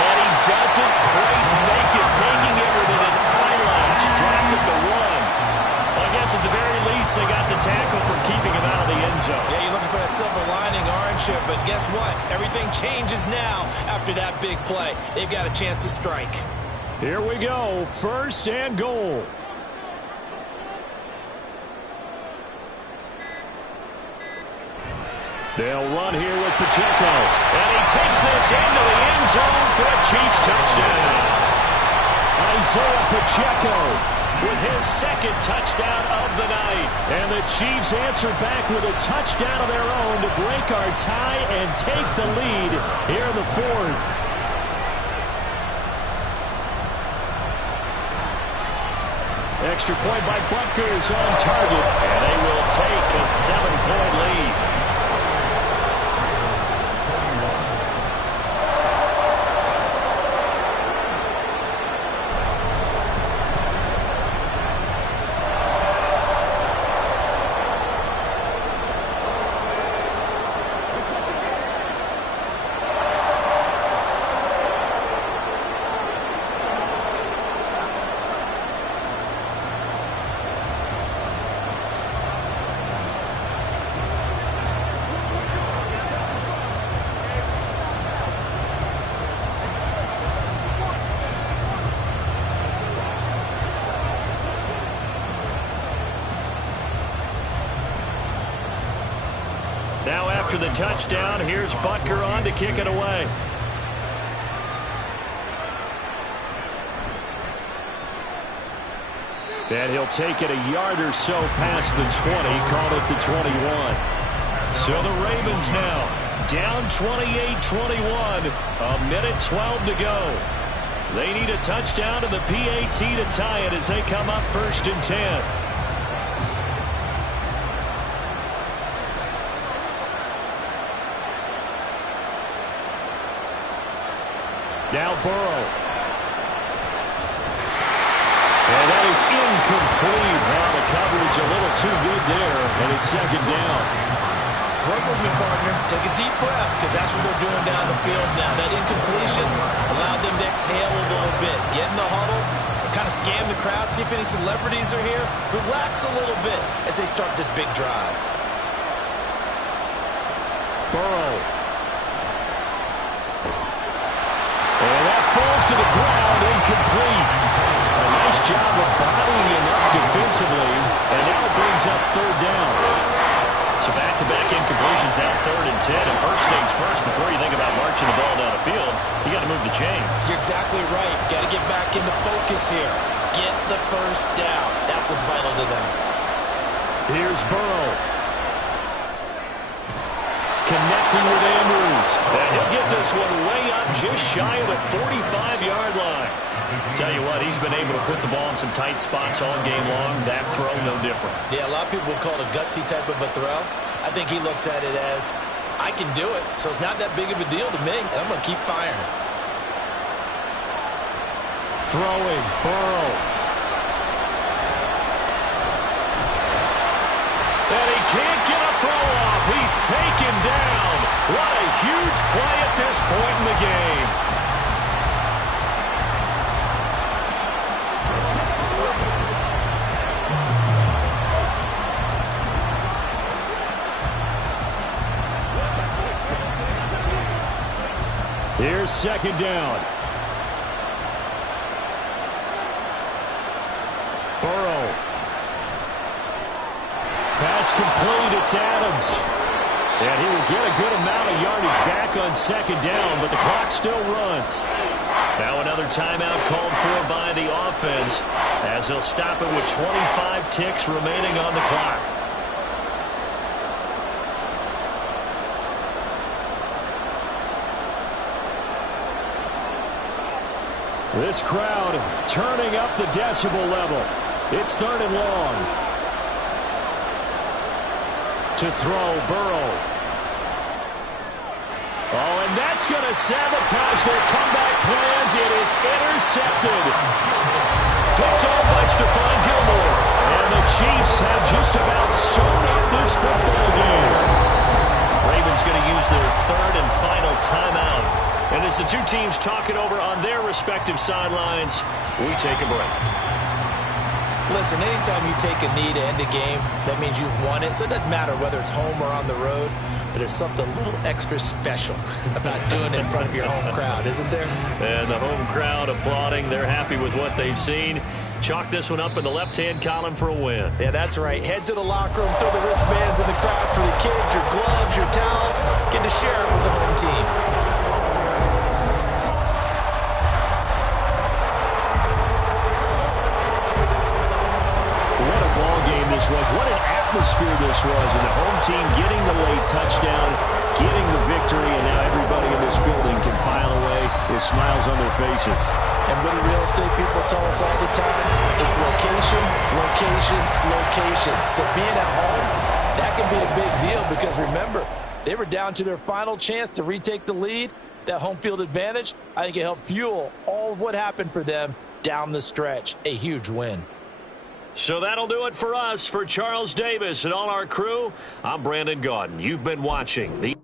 And he doesn't quite make it, taking it with an eyelash. Dropped at the 1. Well, I guess at the very least, they got the tackle from keeping him out of the end zone. Yeah, you're looking for that silver lining, aren't you? But guess what? Everything changes now after that big play. They've got a chance to strike. Here we go, 1st and goal. They'll run here with Pacheco. And he takes this into the end zone for a Chiefs touchdown. Isaiah Pacheco with his 2nd touchdown of the night. And the Chiefs answer back with a touchdown of their own to break our tie and take the lead here in the 4th. Extra point by Butker is on target. And they will take a 7-point lead. Now after the touchdown, here's Butker on to kick it away. And he'll take it a yard or so past the 20, call it the 21. So the Ravens now down 28-21, a minute 12 to go. They need a touchdown to the PAT to tie it as they come up 1st and 10. Now Burrow. And that is incomplete. Well, the coverage a little too good there, and it's 2nd down. Work with me, partner. Take a deep breath, because that's what they're doing down the field now. That incompletion allowed them to exhale a little bit. Get in the huddle, kind of scan the crowd, see if any celebrities are here. Relax a little bit as they start this big drive. Burrow. And that falls to the ground, incomplete. A nice job of bottling him up defensively, and now it brings up 3rd down. So back-to-back incompletions, now 3rd and 10. And first things first, before you think about marching the ball down the field, you got to move the chains. You're exactly right. Got to get back into focus here. Get the first down. That's what's vital to them. Here's Burrow. Connecting with Andrews. And he'll get this one way up just shy of the 45-yard line. Tell you what, he's been able to put the ball in some tight spots all game long. That throw, no different. Yeah, a lot of people would call it a gutsy type of a throw. I think he looks at it as, I can do it, so it's not that big of a deal to me, and I'm going to keep firing. Throwing, Burrow. And he can't get a throw off. He's taken down. What a huge play at this point in the game. Here's 2nd down. Burrow. Pass complete. It's Adams. And he will get a good amount of yardage back on second down, but the clock still runs. Now another timeout called for by the offense as he'll stop it with 25 ticks remaining on the clock. This crowd turning up the decibel level. It's 3rd and long. To throw, Burrow. Oh, and that's going to sabotage their comeback plans. It is intercepted. Picked off by Stephon Gilmore. And the Chiefs have just about sewn up this football game. Ravens going to use their 3rd and final timeout. And as the two teams talk it over on their respective sidelines, we take a break. Listen, anytime you take a knee to end a game, that means you've won it. So it doesn't matter whether it's home or on the road, but there's something a little extra special about doing it in front of your home crowd, isn't there? And the home crowd applauding. They're happy with what they've seen. Chalk this one up in the left-hand column for a win. Yeah, that's right. Head to the locker room, throw the wristbands in the crowd for the kids, your gloves, your towels. Get to share it with the home team. This was. What an atmosphere this was, and the home team getting the late touchdown, getting the victory, and now everybody in this building can file away with smiles on their faces. And what do real estate people tell us all the time? It's location, location, location. So being at home, that can be a big deal because remember, they were down to their final chance to retake the lead. That home field advantage, I think it helped fuel all of what happened for them down the stretch. A huge win. So that'll do it for us. For Charles Davis and all our crew, I'm Brandon Gaudin. You've been watching the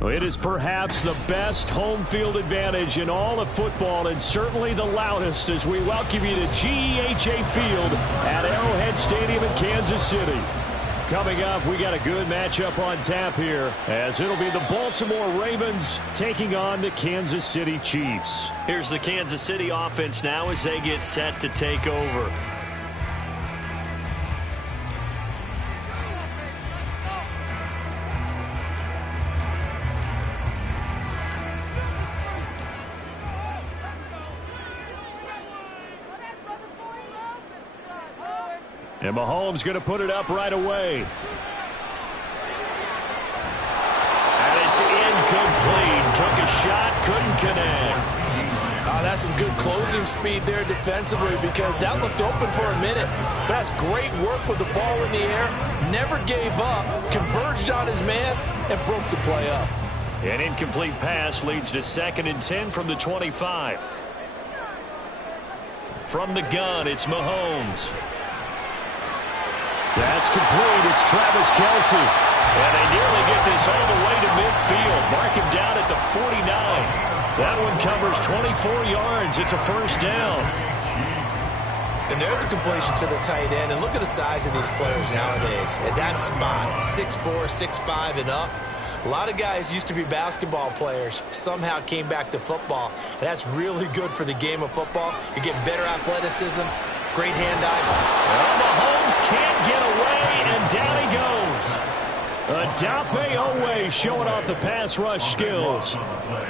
Well, it is perhaps the best home field advantage in all of football, and certainly the loudest, as we welcome you to GEHA Field at Arrowhead Stadium in Kansas City. Coming up, we got a good matchup on tap here, as it'll be the Baltimore Ravens taking on the Kansas City Chiefs. Here's the Kansas City offense now as they get set to take over. And Mahomes going to put it up right away. And it's incomplete. Took a shot, couldn't connect. Oh, that's some good closing speed there defensively, because that looked open for a minute. But that's great work with the ball in the air. Never gave up, converged on his man, and broke the play up. An incomplete pass leads to 2nd and 10 from the 25. From the gun, it's Mahomes. That's complete. It's Travis Kelce. And they nearly get this all the way to midfield. Mark him down at the 49. That one covers 24 yards. It's a first down. And there's a completion to the tight end. And look at the size of these players nowadays. At that spot, 6'4", 6'5", and up. A lot of guys used to be basketball players, somehow came back to football. And that's really good for the game of football. You're getting better athleticism, great hand-eye. Well, Mahomes can't get away, and down he goes. Odafe Oweh showing off the pass rush skills.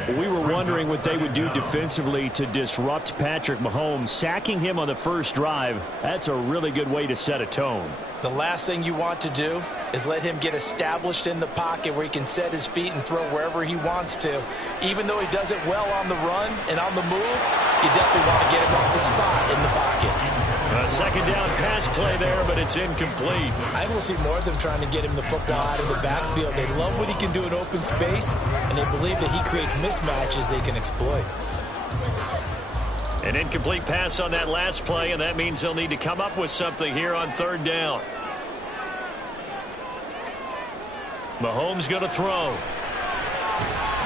We were wondering what they would do defensively to disrupt Patrick Mahomes. Sacking him on the first drive, that's a really good way to set a tone. The last thing you want to do is let him get established in the pocket where he can set his feet and throw wherever he wants to. Even though he does it well on the run and on the move, you definitely want to get him off the spot in the pocket. A second down pass play there, but it's incomplete. I will see more of them trying to get him the football out of the backfield. They love what he can do in open space, and they believe that he creates mismatches they can exploit. An incomplete pass on that last play, and that means they'll need to come up with something here on 3rd down. Mahomes going to throw.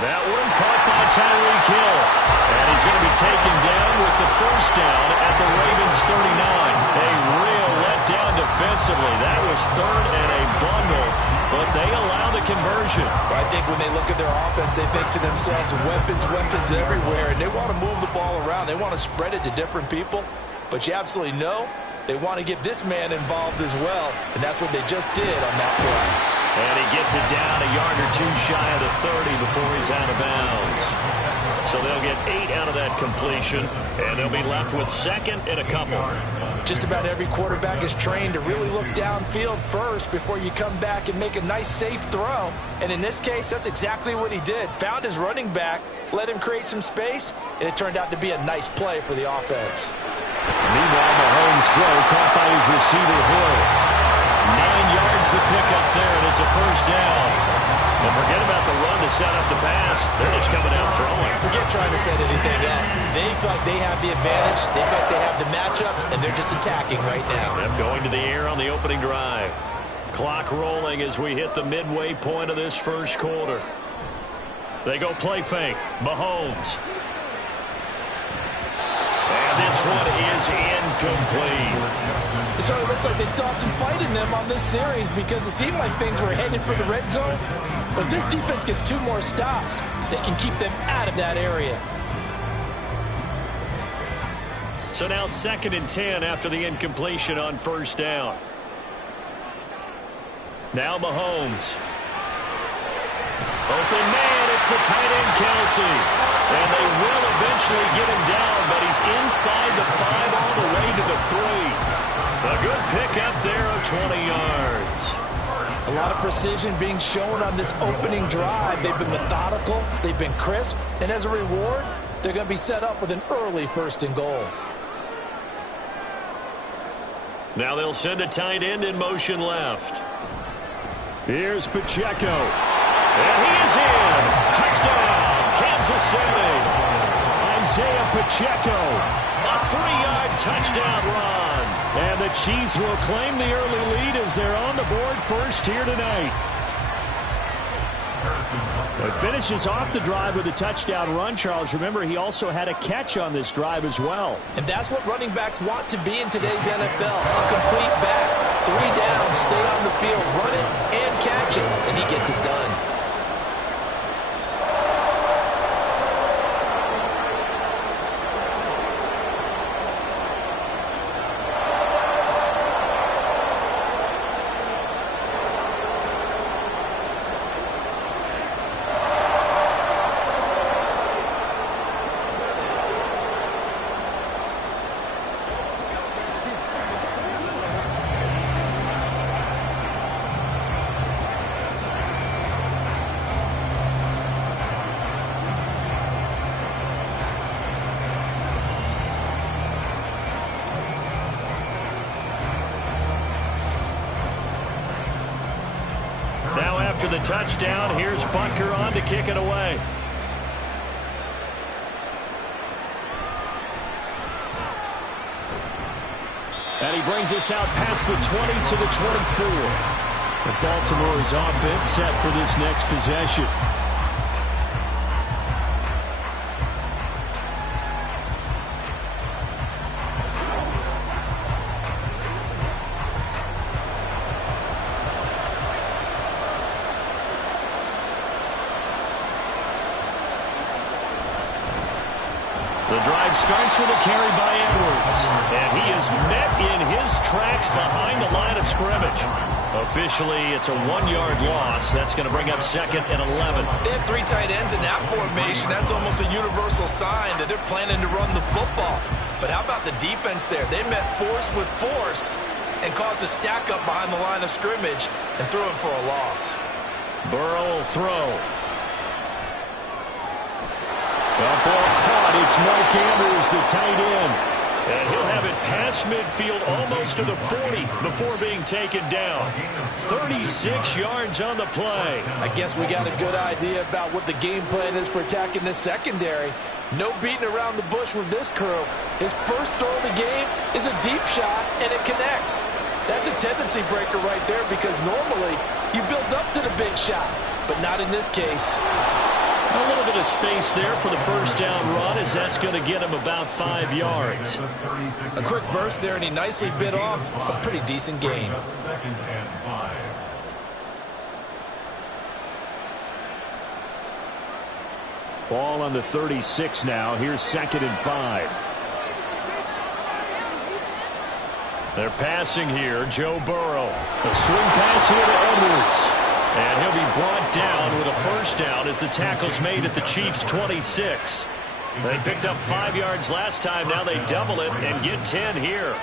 That one caught by Tyreek Hill. And he's going to be taken down with the first down at the Ravens 39. A real letdown defensively. That was 3rd and a bundle, but they allow the conversion. I think when they look at their offense, they think to themselves, weapons everywhere, and they want to move the ball around. They want to spread it to different people, but you absolutely know they want to get this man involved as well, and that's what they just did on that play. And he gets it down a yard or two shy of the 30 before he's out of bounds. So they'll get 8 out of that completion, and they'll be left with 2nd and a couple. Just about every quarterback is trained to really look downfield first before you come back and make a nice, safe throw. And in this case, that's exactly what he did. Found his running back, let him create some space, and it turned out to be a nice play for the offense. Meanwhile, Mahomes' throw caught by his receiver, Hill. 9 yards to pick up there, and it's a first down. And forget about the run to set up the pass. They're just coming out throwing. Forget trying to set anything up. They feel like they have the advantage. They feel like they have the matchups, and they're just attacking right now. Them going to the air on the opening drive. Clock rolling as we hit the midway point of this first quarter. They go play fake. Mahomes. And this one is incomplete. So it looks like they still have some fight in them on this series, because it seemed like things were headed for the red zone. But this defense gets 2 more stops. They can keep them out of that area. So now 2nd and 10 after the incompletion on first down. Now Mahomes. Open man, it's the tight end Kelce. And they will eventually get him down, but he's inside the 5 all the way to the 3. A good pickup there of 20 yards. A lot of precision being shown on this opening drive. They've been methodical, they've been crisp, and as a reward, they're going to be set up with an early 1st and goal. Now they'll send a tight end in motion left. Here's Pacheco. And he is in. Touchdown, Kansas City. Isaiah Pacheco. A 3-yard touchdown run. And the Chiefs will claim the early lead as they're on the board first here tonight. He finishes off the drive with a touchdown run, Charles. Remember, he also had a catch on this drive as well. And that's what running backs want to be in today's NFL. A complete back. 3 down, stay on the field, run it and catch it, and he gets it done. After the touchdown, here's Butker on to kick it away. And he brings us out past the 20 to the 24. The Baltimore's offense set for this next possession. The drive starts with a carry by Edwards, and he is met in his tracks behind the line of scrimmage. Officially, it's a 1-yard loss. That's going to bring up second and 11. They have 3 tight ends in that formation. That's almost a universal sign that they're planning to run the football. But how about the defense there? They met force with force and caused a stack up behind the line of scrimmage and threw him for a loss. Burrow will throw. That ball caught. It's Mark Andrews, the tight end. And he'll have it past midfield almost to the 40 before being taken down. 36 yards on the play. I guess we got a good idea about what the game plan is for attacking this secondary. No beating around the bush with this crew. His first throw of the game is a deep shot, and it connects. That's a tendency breaker right there because normally you build up to the big shot, but not in this case. A little bit of space there for the first down run as that's going to get him about 5 yards. A quick burst there, and he nicely bit off a pretty decent gain. Second and 5. Ball on the 36 now. Here's second and 5. They're passing here. Joe Burrow. A swing pass here to Edwards. And he'll be brought down with a first down as the tackle's made at the Chiefs' 26. They picked up 5 yards last time. Now they double it and get 10 here.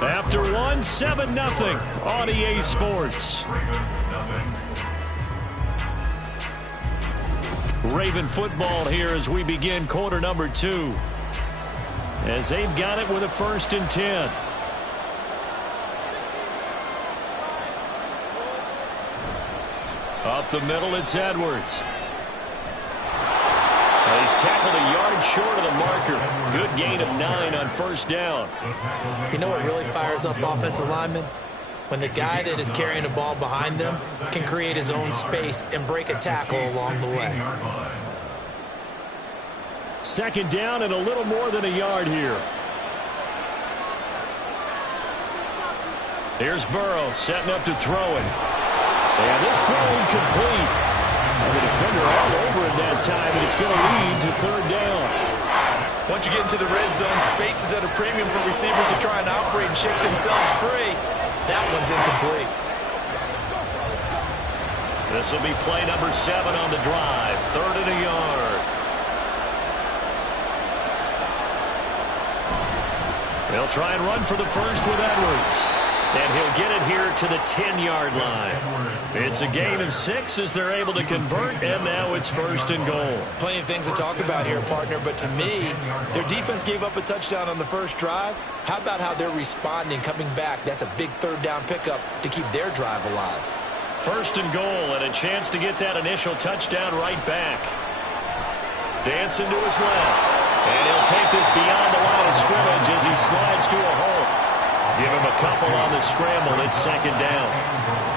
After one, 7-0 on EA Sports. Raven football here as we begin quarter number 2. As they've got it with a first and 10. Up the middle, it's Edwards. And he's tackled a yard short of the marker. Good gain of 9 on first down. You know what really fires up offensive linemen? When the guy that is carrying the ball behind them can create his own space and break a tackle along the way. Second down and a little more than a yard here. Here's Burrow setting up to throw it. And this throw incomplete. And the defender all over it that time, and it's going to lead to third down. Once you get into the red zone, space is at a premium for receivers to try and operate and shake themselves free. That one's incomplete. This will be play number 7 on the drive. Third and a yard. They'll try and run for the first with Edwards. And he'll get it here to the 10-yard line. It's a gain of 6 as they're able to convert, and now it's first and goal. Plenty of things to talk about here, partner, but to me, their defense gave up a touchdown on the first drive. How about how they're responding, coming back? That's a big third down pickup to keep their drive alive. First and goal, and a chance to get that initial touchdown right back. Dancing to his left. And he'll take this beyond the line of scrimmage as he slides to a hole. Give him a couple on the scramble. It's second down.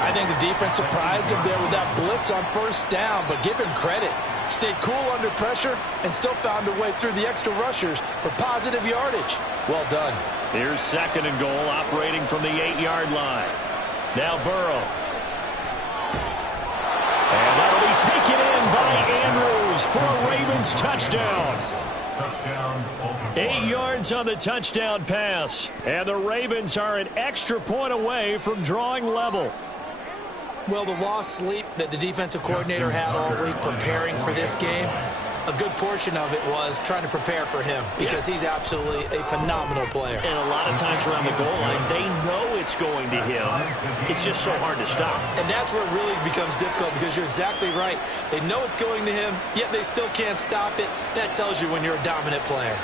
I think the defense surprised him there with that blitz on first down, but give him credit. Stayed cool under pressure and still found a way through the extra rushers for positive yardage. Well done. Here's second and goal, operating from the 8-yard line. Now Burrow. And that'll be taken in by Andrews for a Ravens touchdown. Touchdown, Baltimore. 8 yards on the touchdown pass. And the Ravens are an extra point away from drawing level. Well, the lost sleep that the defensive coordinator had all week preparing for this game, a good portion of it was trying to prepare for him because he's absolutely a phenomenal player. And a lot of times around the goal line, they know it's going to him. It's just so hard to stop. And that's where it really becomes difficult because you're exactly right. They know it's going to him, yet they still can't stop it. That tells you when you're a dominant player.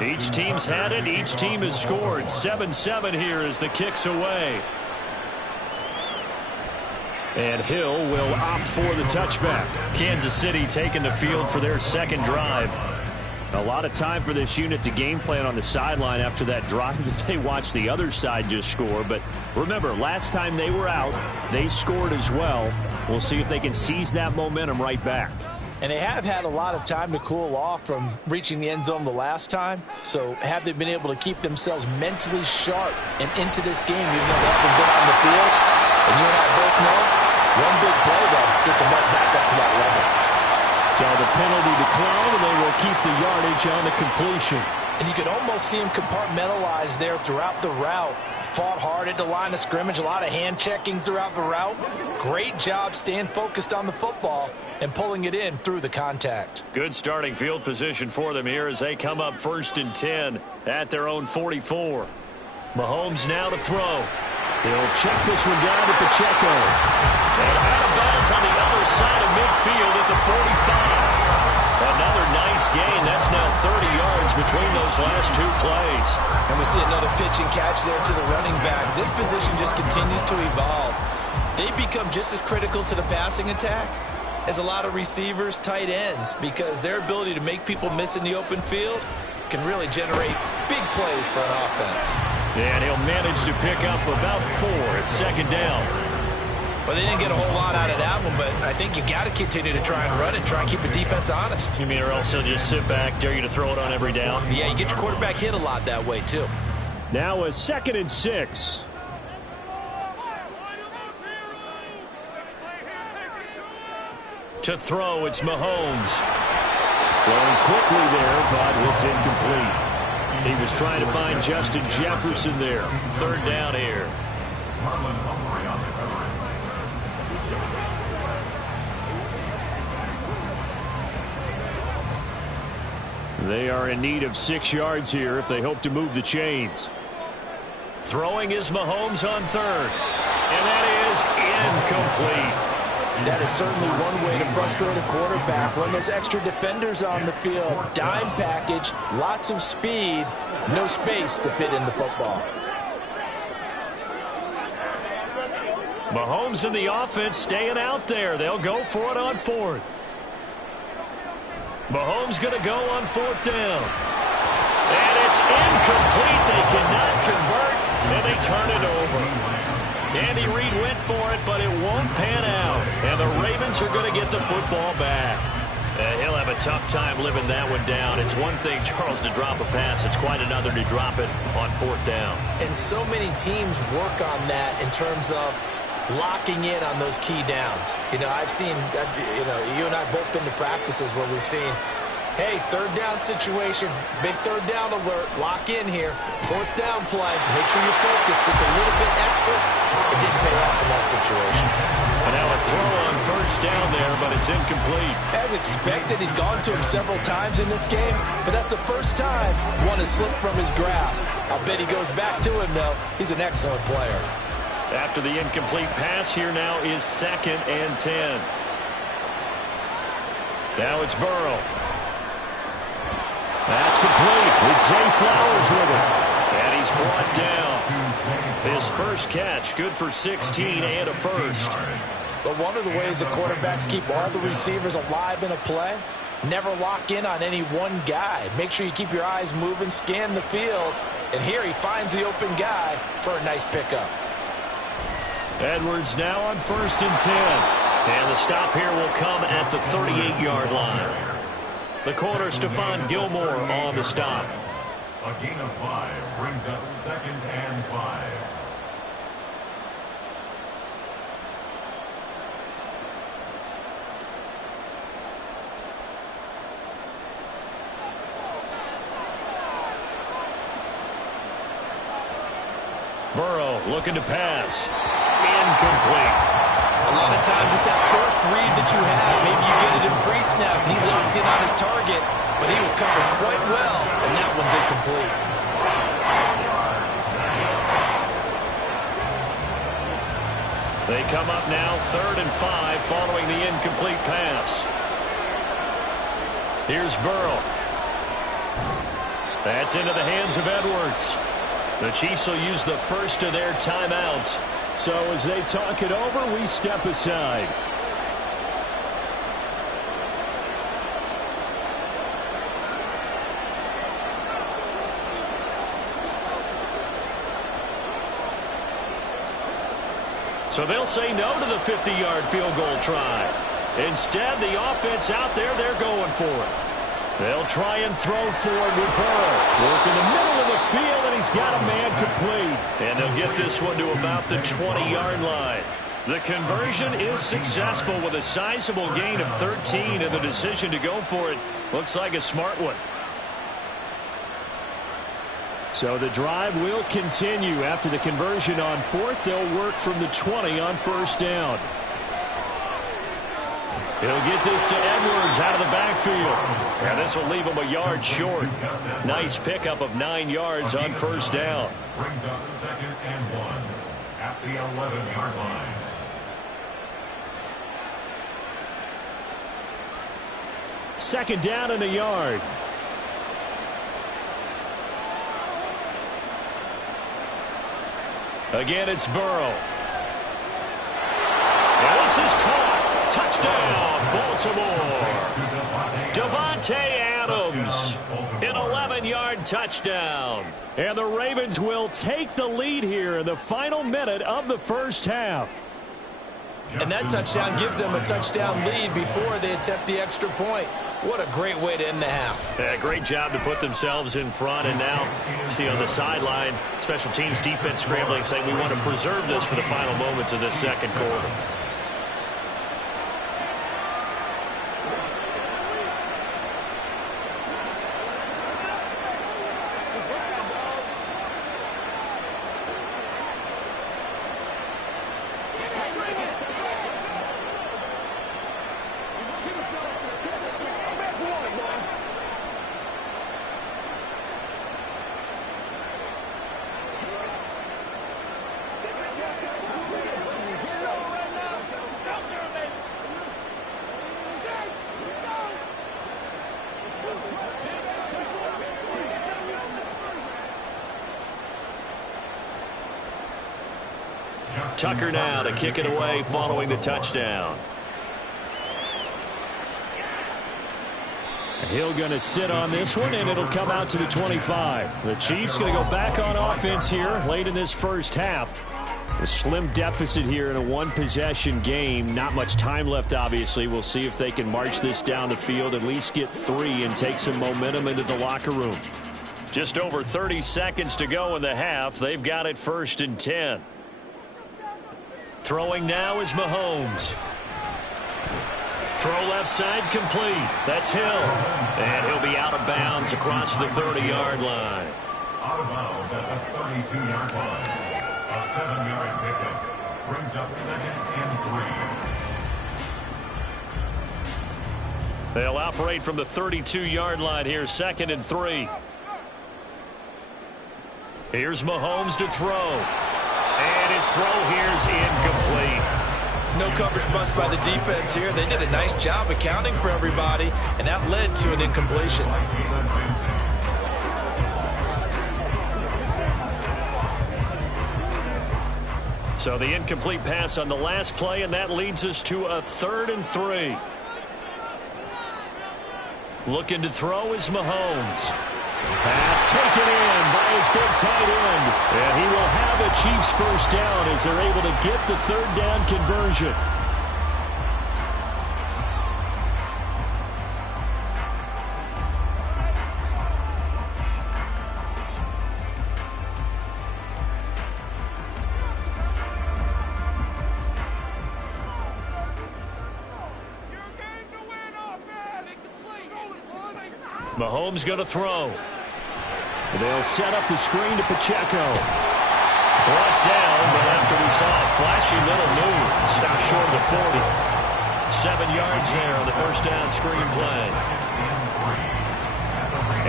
Each team's had it. Each team has scored. 7-7 here as the kick's away. And Hill will opt for the touchback. Kansas City taking the field for their second drive. A lot of time for this unit to game plan on the sideline after that drive that they watched the other side just score. But remember, last time they were out, they scored as well. We'll see if they can seize that momentum right back. And they have had a lot of time to cool off from reaching the end zone the last time. So have they been able to keep themselves mentally sharp and into this game even though they haven't been on the field? And you and I both know one big play, though, gets them right back up to that level. So the penalty decline, and they will keep the yardage on the completion. And you could almost see him compartmentalize there throughout the route. Fought hard at the line of scrimmage, a lot of hand checking throughout the route. Great job staying focused on the football and pulling it in through the contact. Good starting field position for them here as they come up 1st and 10 at their own 44. Mahomes now to throw. He'll check this one down to Pacheco. And out of bounds on the other side of midfield at the 45. Another nice gain. That's now 30 yards between those last two plays. And we see another pitch and catch there to the running back. This position just continues to evolve. They become just as critical to the passing attack as a lot of receivers, tight ends, because their ability to make people miss in the open field can really generate big plays for an offense. And he'll manage to pick up about 4 at second down. Well, they didn't get a whole lot out of that one, but I think you got to continue to try and run and try and keep the defense honest. You mean or else they'll just sit back, dare you to throw it on every down? Yeah, you get your quarterback hit a lot that way, too. Now a 2nd and 6. To throw, it's Mahomes. Throwing quickly there, but it's incomplete. He was trying to find Justin Jefferson there. 3rd down here. Marlon Humphrey on the coverage. They are in need of 6 yards here if they hope to move the chains. Throwing is Mahomes on 3rd. And that is incomplete. That is certainly one way to frustrate a quarterback. When there's extra defenders on the field, dime package, lots of speed, no space to fit in the football. Mahomes and the offense staying out there. They'll go for it on 4th. Mahomes going to go on 4th down. And it's incomplete. They cannot convert, and they turn it over. Andy Reid went for it, but it won't pan out. And the Ravens are going to get the football back. He'll have a tough time living that one down. It's one thing, Charles, to drop a pass. It's quite another to drop it on 4th down. And so many teams work on that in terms of locking in on those key downs. You know, I've seen, you and I both been to practices where we've seen, hey, 3rd down situation, big 3rd down alert, lock in here, 4th down play, make sure you're focused just a little bit extra. It didn't pay off in that situation. And now a throw on first down there, but it's incomplete. As expected, he's gone to him several times in this game, but that's the first time one has slipped from his grasp. I'll bet he goes back to him, though. He's an excellent player. After the incomplete pass, here now is 2nd and 10. Now it's Burrow. That's complete. It's Zay Flowers with it. And he's brought down. His first catch, good for 16 and a first. But one of the ways the quarterbacks keep all the receivers alive in a play, never lock in on any one guy. Make sure you keep your eyes moving, scan the field. And here he finds the open guy for a nice pickup. Edwards now on 1st and 10. And the stop here will come at the 38-yard line. The corner, Stephon Gilmore, on the stop. A gain of 5 brings up 2nd and 5. Burrow looking to pass. Incomplete. A lot of times it's that first read that you have. Maybe you get it in pre-snap and he locked in on his target, but he was covered quite well, and that one's incomplete. They come up now 3rd and 5 following the incomplete pass. Here's Burrow. That's into the hands of Edwards. The Chiefs will use the first of their timeouts. So as they talk it over, we step aside. So they'll say no to the 50-yard field goal try. Instead, the offense out there, they're going for it. They'll try and throw forward with Burrow. Work in the middle of the field, and he's got a man complete. And they'll get this one to about the 20-yard line. The conversion is successful with a sizable gain of 13, and the decision to go for it looks like a smart one. So the drive will continue. After the conversion on 4th, they'll work from the 20 on 1st down. He'll get this to Edwards out of the backfield. And this will leave him a yard short. Nice pickup of 9 yards on 1st down. Brings up 2nd and 1 at the 11-yard line. Second down and a yard. Again, it's Burrow. And this is caught. Touchdown, Baltimore. Davante Adams, an 11-yard touchdown. And the Ravens will take the lead here in the final minute of the first half. And that touchdown gives them a touchdown lead before they attempt the extra point. What a great way to end the half. Yeah, great job to put themselves in front. And now, see on the sideline, special teams defense scrambling, saying we want to preserve this for the final moments of this second quarter. Tucker now to kick it away following the touchdown. Hill going to sit on this one, and it'll come out to the 25. The Chiefs going to go back on offense here late in this first half. A slim deficit here in a one-possession game. Not much time left, obviously. We'll see if they can march this down the field, at least get 3 and take some momentum into the locker room. Just over 30 seconds to go in the half. They've got it 1st and 10. Throwing now is Mahomes. Throw left side complete. That's Hill. And he'll be out of bounds across the 30-yard line. Out of bounds at the 32-yard line. A 7-yard pickup. Brings up 2nd and 3. They'll operate from the 32-yard line here, 2nd and 3. Here's Mahomes to throw. And his throw here's incomplete. No coverage bust by the defense here. They did a nice job accounting for everybody, and that led to an incompletion. So the incomplete pass on the last play, and that leads us to a 3rd and 3. Looking to throw is Mahomes. Pass taken in by his big tight end. And he will have a Chiefs first down as they're able to get the 3rd down conversion. Mahomes going to throw. They'll set up the screen to Pacheco. Brought down, but after we saw a flashy little move, stopped short of the 40. 7 yards there on the first down screen play.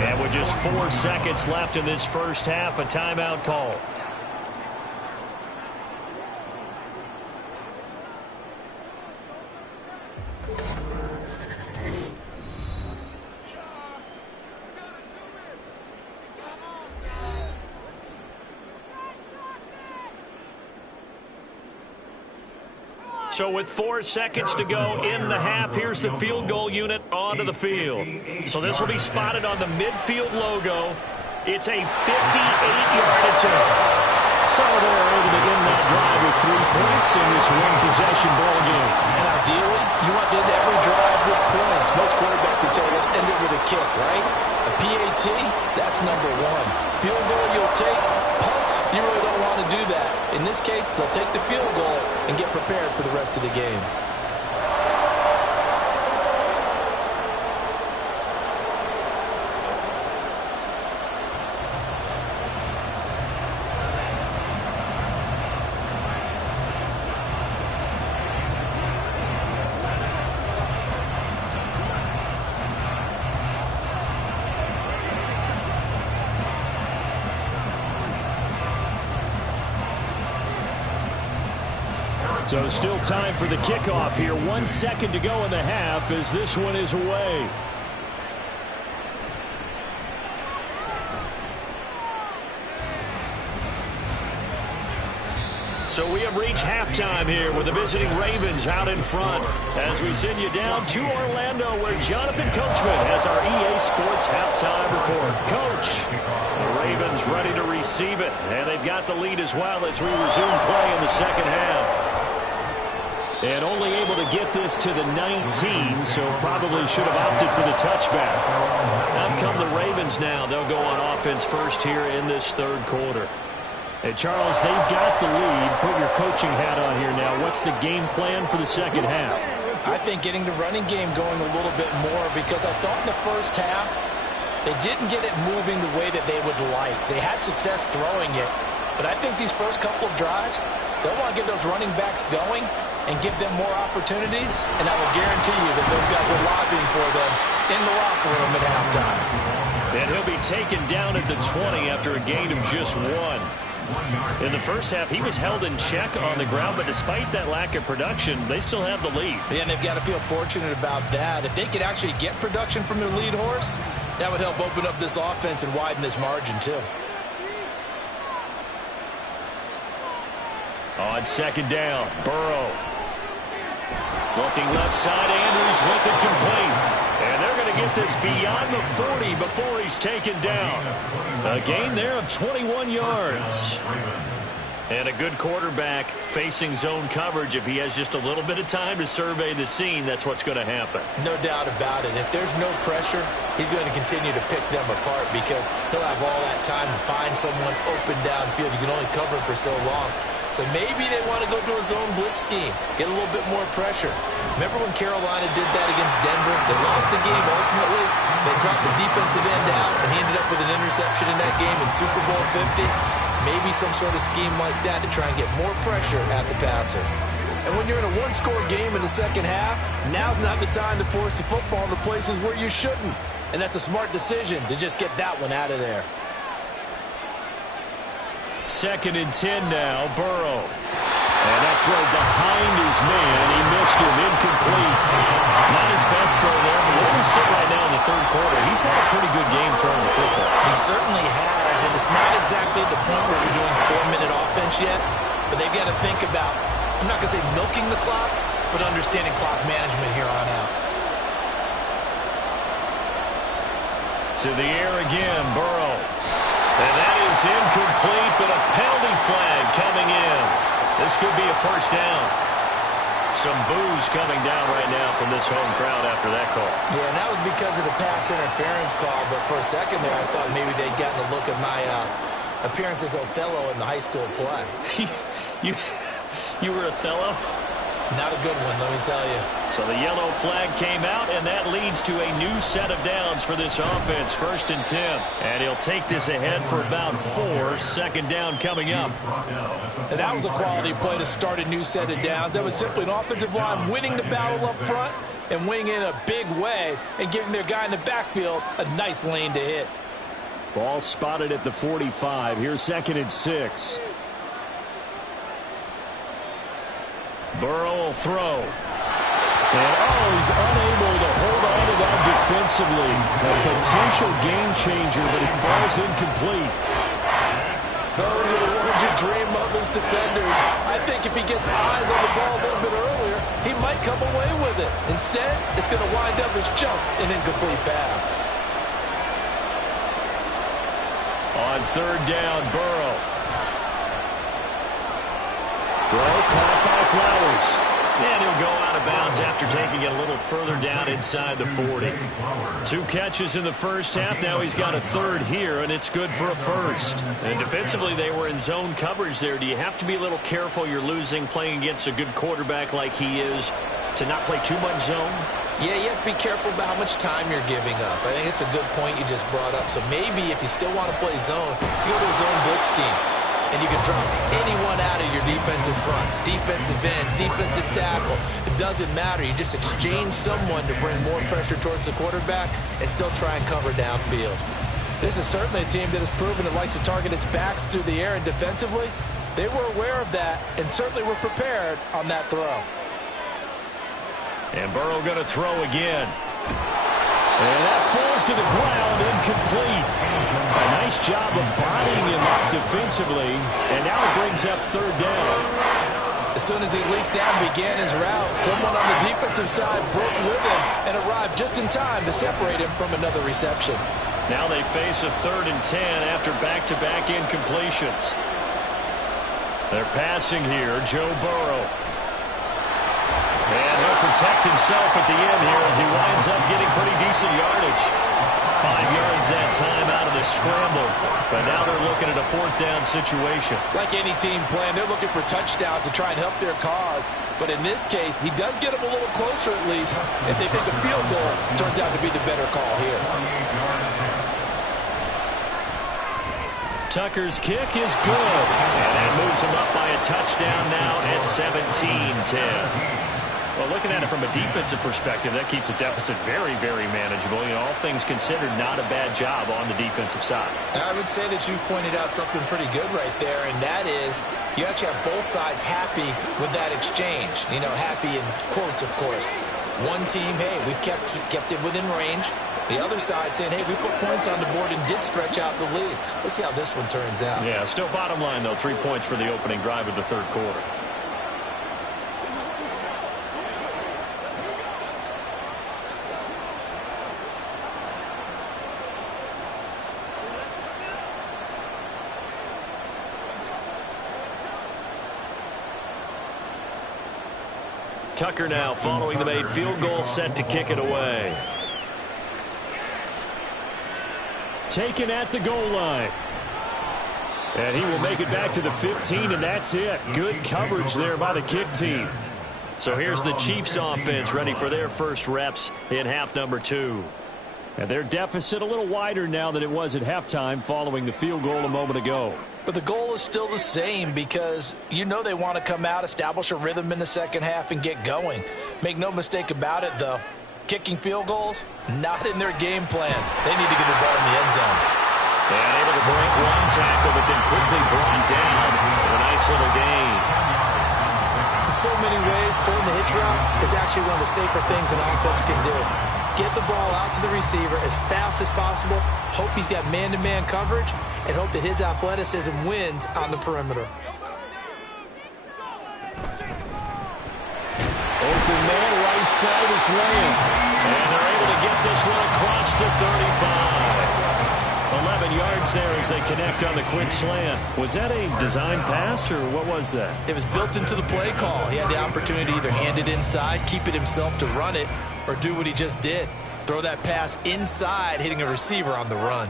And with just 4 seconds left in this first half, a timeout call. So with 4 seconds to go in the half, here's the field goal unit onto the field. So this will be spotted on the midfield logo. It's a 58-yard attempt. So they're able to end that drive with 3 points in this one-possession ball game. And ideally, you want to end every drive with points. Most quarterbacks would tell us end it with a kick, right? A PAT, that's number 1. Field goal you'll take. Punts, you really don't want to do that. In this case, they'll take the field goal and get prepared for the rest of the game. So still time for the kickoff here. 1 second to go in the half as this one is away. So we have reached halftime here with the visiting Ravens out in front as we send you down to Orlando where Jonathan Coachman has our EA Sports halftime report. Coach, the Ravens ready to receive it, and they've got the lead as well as we resume play in the second half. And only able to get this to the 19, so probably should have opted for the touchback. Out come the Ravens now. They'll go on offense first here in this 3rd quarter. Hey, Charles, they've got the lead. Put your coaching hat on here now. What's the game plan for the second half? I think getting the running game going a little bit more because I thought in the first half they didn't get it moving the way that they would like. They had success throwing it, but I think these first couple of drives, they'll want to get those running backs going and give them more opportunities, and I will guarantee you that those guys were lobbying for them in the locker room at halftime. And he'll be taken down at the 20 after a gain of just 1. In the first half, he was held in check on the ground, but despite that lack of production, they still have the lead. Yeah, and they've got to feel fortunate about that. If they could actually get production from their lead horse, that would help open up this offense and widen this margin, too. On second down, Burrow. Looking left side, Andrews with it complete. And they're going to get this beyond the 40 before he's taken down. A gain there of 21 yards. And a good quarterback facing zone coverage. If he has just a little bit of time to survey the scene, that's what's going to happen. No doubt about it. If there's no pressure, he's going to continue to pick them apart because he'll have all that time to find someone open downfield. You can only cover for so long. So maybe they want to go to a zone blitz scheme, get a little bit more pressure. Remember when Carolina did that against Denver? They lost the game ultimately. They dropped the defensive end out, and he ended up with an interception in that game in Super Bowl 50. Maybe some sort of scheme like that to try and get more pressure at the passer. And when you're in a one-score game in the second half, now's not the time to force the football into places where you shouldn't. And that's a smart decision to just get that one out of there. 2nd and 10 now, Burrow. And that throw behind his man. He missed him, incomplete. Not his best throw there, but where we sit right now in the third quarter, he's had a pretty good game throwing the football. He certainly has, and it's not exactly at the point where we're doing 4-minute offense yet, but they've got to think about, I'm not going to say milking the clock, but understanding clock management here on out. To the air again, Burrow. And that is incomplete, but a penalty flag coming in. This could be a first down. Some boos coming down right now from this home crowd after that call. Yeah, and that was because of the pass interference call, but for a second there, I thought maybe they'd gotten a look at my appearance as Othello in the high school play. You were Othello? Not a good one, let me tell you. So the yellow flag came out, and that leads to a new set of downs for this offense. 1st and 10. And he'll take this ahead for about 4. 2nd down coming up. And that was a quality play to start a new set of downs. That was simply an offensive line winning the battle up front and winning in a big way and giving their guy in the backfield a nice lane to hit. Ball spotted at the 45. Here's 2nd and 6. Burrow will throw. And, he's unable to hold on to that defensively. A potential game changer, but it falls incomplete. Those are the ones you dream of as defenders. I think if he gets eyes on the ball a little bit earlier, he might come away with it. Instead, it's going to wind up as just an incomplete pass. On 3rd down, Burrow. Throw caught by Flowers. And he'll go out of bounds after taking it a little further down inside the 40. 2 catches in the first half. Now he's got a 3rd here, and it's good for a 1st. And defensively, they were in zone coverage there. Do you have to be a little careful? You're losing playing against a good quarterback like he is to not play too much zone? Yeah, you have to be careful about how much time you're giving up. I think it's a good point you just brought up. So maybe if you still want to play zone, you go to a zone blitz scheme. And you can drop anyone out of your defensive front, defensive end, defensive tackle. It doesn't matter. You just exchange someone to bring more pressure towards the quarterback and still try and cover downfield. This is certainly a team that has proven it likes to target its backs through the air and defensively. They were aware of that and certainly were prepared on that throw. And Burrow going to throw again. And that falls to the ground, incomplete. A nice job of bodying him up defensively, and now it brings up 3rd down. As soon as he leaked out and began his route, someone on the defensive side broke with him and arrived just in time to separate him from another reception. Now they face a 3rd and 10 after back-to-back incompletions. They're passing here, Joe Burrow. And he'll protect himself at the end here as he winds up getting pretty decent yardage. 5 yards that time out of the scramble. But now they're looking at a 4th down situation. Like any team playing, they're looking for touchdowns to try and help their cause. But in this case, he does get them a little closer at least. If they think a field goal turns out to be the better call here. Tucker's kick is good. And that moves him up by a touchdown now at 17-10. Well, looking at it from a defensive perspective, that keeps the deficit very, very manageable. You know, all things considered, not a bad job on the defensive side. I would say that you pointed out something pretty good right there, and that is you actually have both sides happy with that exchange. You know, happy in quotes, of course. One team, hey, we've kept it within range. The other side saying, hey, we put points on the board and did stretch out the lead. Let's see how this one turns out. Yeah, still bottom line, though, 3 points for the opening drive of the 3rd quarter. Tucker now following the made field goal, set to kick it away. Taken at the goal line. And he will make it back to the 15, and that's it. Good coverage there by the kick team. So here's the Chiefs offense ready for their first reps in half number 2. And their deficit a little wider now than it was at halftime following the field goal a moment ago. But the goal is still the same because you know they want to come out, establish a rhythm in the second half, and get going. Make no mistake about it, though. Kicking field goals, not in their game plan. They need to get the ball in the end zone. And able to break one tackle, but then quickly brought down with a nice little gain. In so many ways, throwing the hitch route is actually one of the safer things an offense can do. Get the ball out to the receiver as fast as possible, hope he's got man-to-man coverage, and hope that his athleticism wins on the perimeter. Open man, right side, it's Lamb. And they're able to get this one across the 35. 11 yards there as they connect on the quick slant. Was that a design pass, or what was that? It was built into the play call. He had the opportunity to either hand it inside, keep it himself to run it, or do what he just did. Throw that pass inside, hitting a receiver on the run.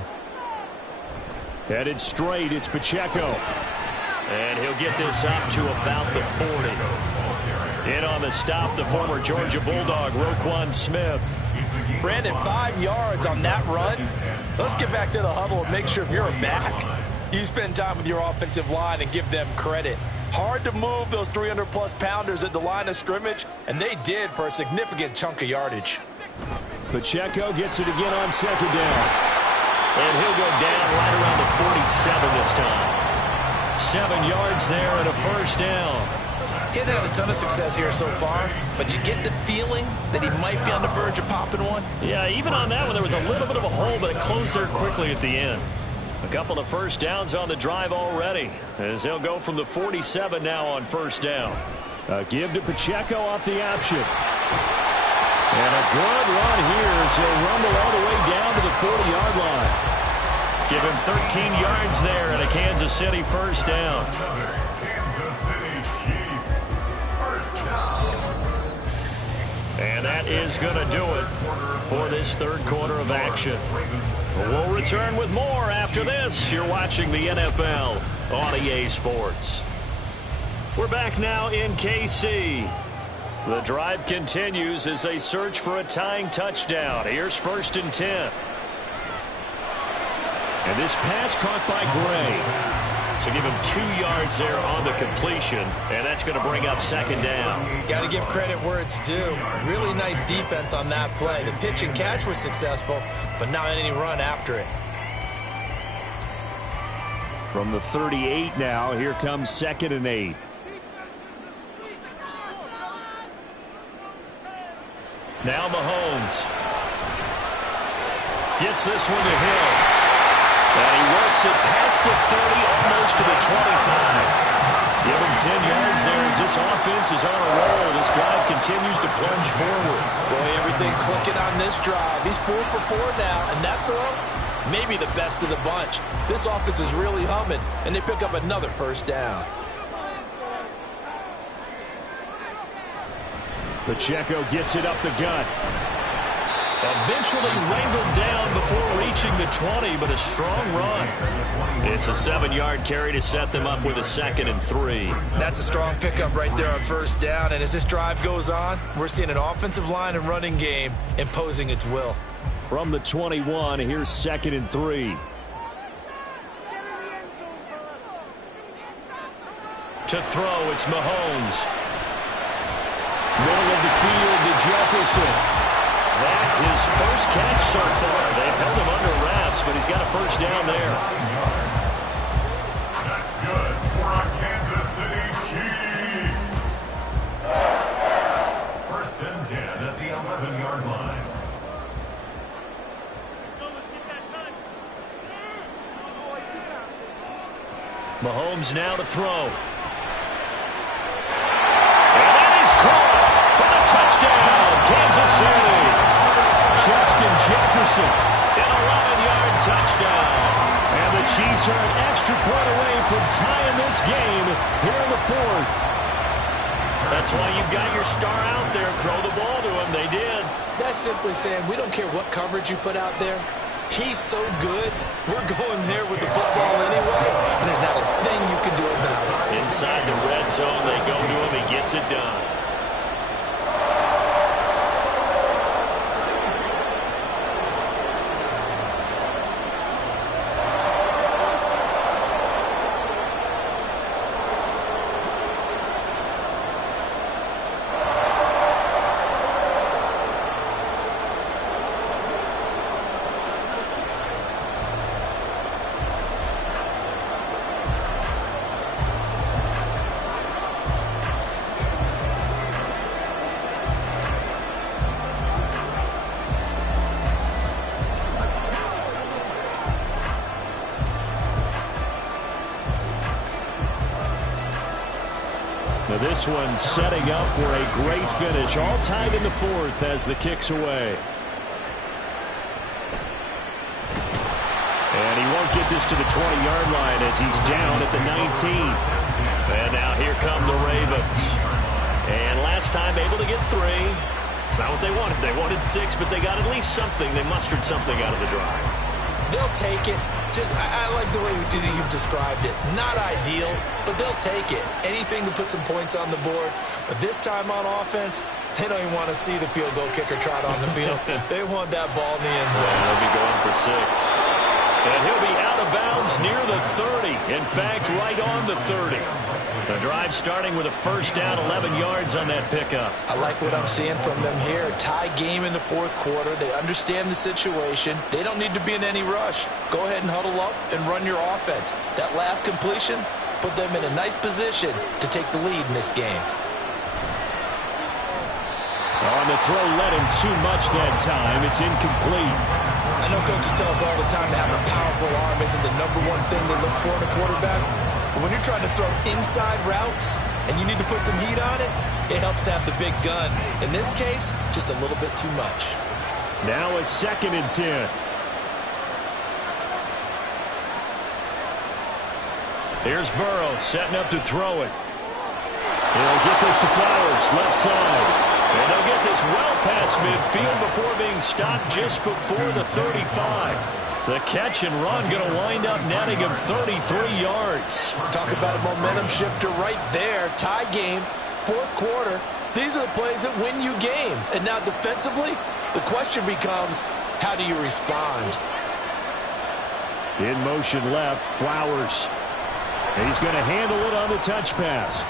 Headed straight, it's Pacheco. And he'll get this up to about the 40. In on the stop, the former Georgia Bulldog, Roquan Smith. Brandon, 5 yards on that run. Let's get back to the huddle and make sure if you're a back, you spend time with your offensive line and give them credit. Hard to move those 300-plus pounders at the line of scrimmage, and they did for a significant chunk of yardage. Pacheco gets it again on second down. And he'll go down right around the 47 this time. 7 yards there and a first down. He hasn't had a ton of success here so far, but you get the feeling that he might be on the verge of popping one. Yeah, even on that one, there was a little bit of a hole, but it closed there quickly at the end. A couple of first downs on the drive already, as they'll go from the 47 now on first down. A give to Pacheco off the option. And a good run here as he'll rumble all the way down to the 40-yard line. Give him 13 yards there and a Kansas City first down. And that is going to do it for this third quarter of action. We'll return with more after this. You're watching the NFL on EA Sports. We're back now in KC. The drive continues as they search for a tying touchdown. Here's 1st and 10. And this pass caught by Gray. So give him 2 yards there on the completion, and that's going to bring up second down. Got to give credit where it's due. Really nice defense on that play. The pitch and catch was successful, but not any run after it. From the 38 now, here comes 2nd and 8. Now Mahomes gets this one to Hill. And he works it past the 30, almost to the 25. Give him 10 yards there as this offense is on a roll. This drive continues to plunge forward. Boy, everything clicking on this drive. He's 4 for 4 now, and that throw, maybe the best of the bunch. This offense is really humming, and they pick up another first down. Pacheco gets it up the gut. Eventually wrangled down before reaching the 20, but a strong run. It's a 7-yard carry to set them up with a 2nd and 3. That's a strong pickup right there on first down, and as this drive goes on, we're seeing an offensive line and running game imposing its will. From the 21, here's 2nd and 3. To throw, it's Mahomes. Middle of the field to Jefferson. That his first catch so far. They've held him under wraps, but he's got a first down there. That's good for our Kansas City Chiefs. 1st and 10 at the 11-yard line. Mahomes now to throw. And that is caught for the touchdown, Kansas City. Justin Jefferson. An 11-yard touchdown. And the Chiefs are an extra point away from tying this game here in the 4th. That's why you've got your star out there. Throw the ball to him. They did. That's simply saying we don't care what coverage you put out there. He's so good, we're going there with the football anyway, and there's not a thing you can do about it. Inside the red zone, they go to him. He gets it done. Now this one setting up for a great finish. All tied in the fourth as the kick's away. And he won't get this to the 20-yard line as he's down at the 19. And now here come the Ravens. And last time able to get 3. It's not what they wanted. They wanted 6, but they got at least something. They mustered something out of the drive. They'll take it. I like the way you've described it. Not ideal, but they'll take it. Anything to put some points on the board. But this time on offense, they don't even want to see the field goal kicker trot on the field. They want that ball in the end zone. They'll be going for 6. And he'll be out of bounds near the 30. In fact, right on the 30. The drive starting with a first down, 11 yards on that pickup. I like what I'm seeing from them here. Tie game in the fourth quarter. They understand the situation. They don't need to be in any rush. Go ahead and huddle up and run your offense. That last completion put them in a nice position to take the lead in this game. On the throw, led him too much that time. It's incomplete. I know coaches tell us all the time that having a powerful arm isn't the #1 thing they look for in a quarterback. But when you're trying to throw inside routes and you need to put some heat on it, it helps have the big gun. In this case, just a little bit too much. Now a 2nd and 10. Here's Burrow setting up to throw it. He'll get this to Flowers, left side. And they'll get this well past midfield before being stopped just before the 35. The catch and run going to wind up netting him 33 yards. Talk about a momentum shifter right there. Tie game, fourth quarter. These are the plays that win you games. And now defensively, the question becomes, how do you respond? In motion left, Flowers. And he's going to handle it on the touch pass.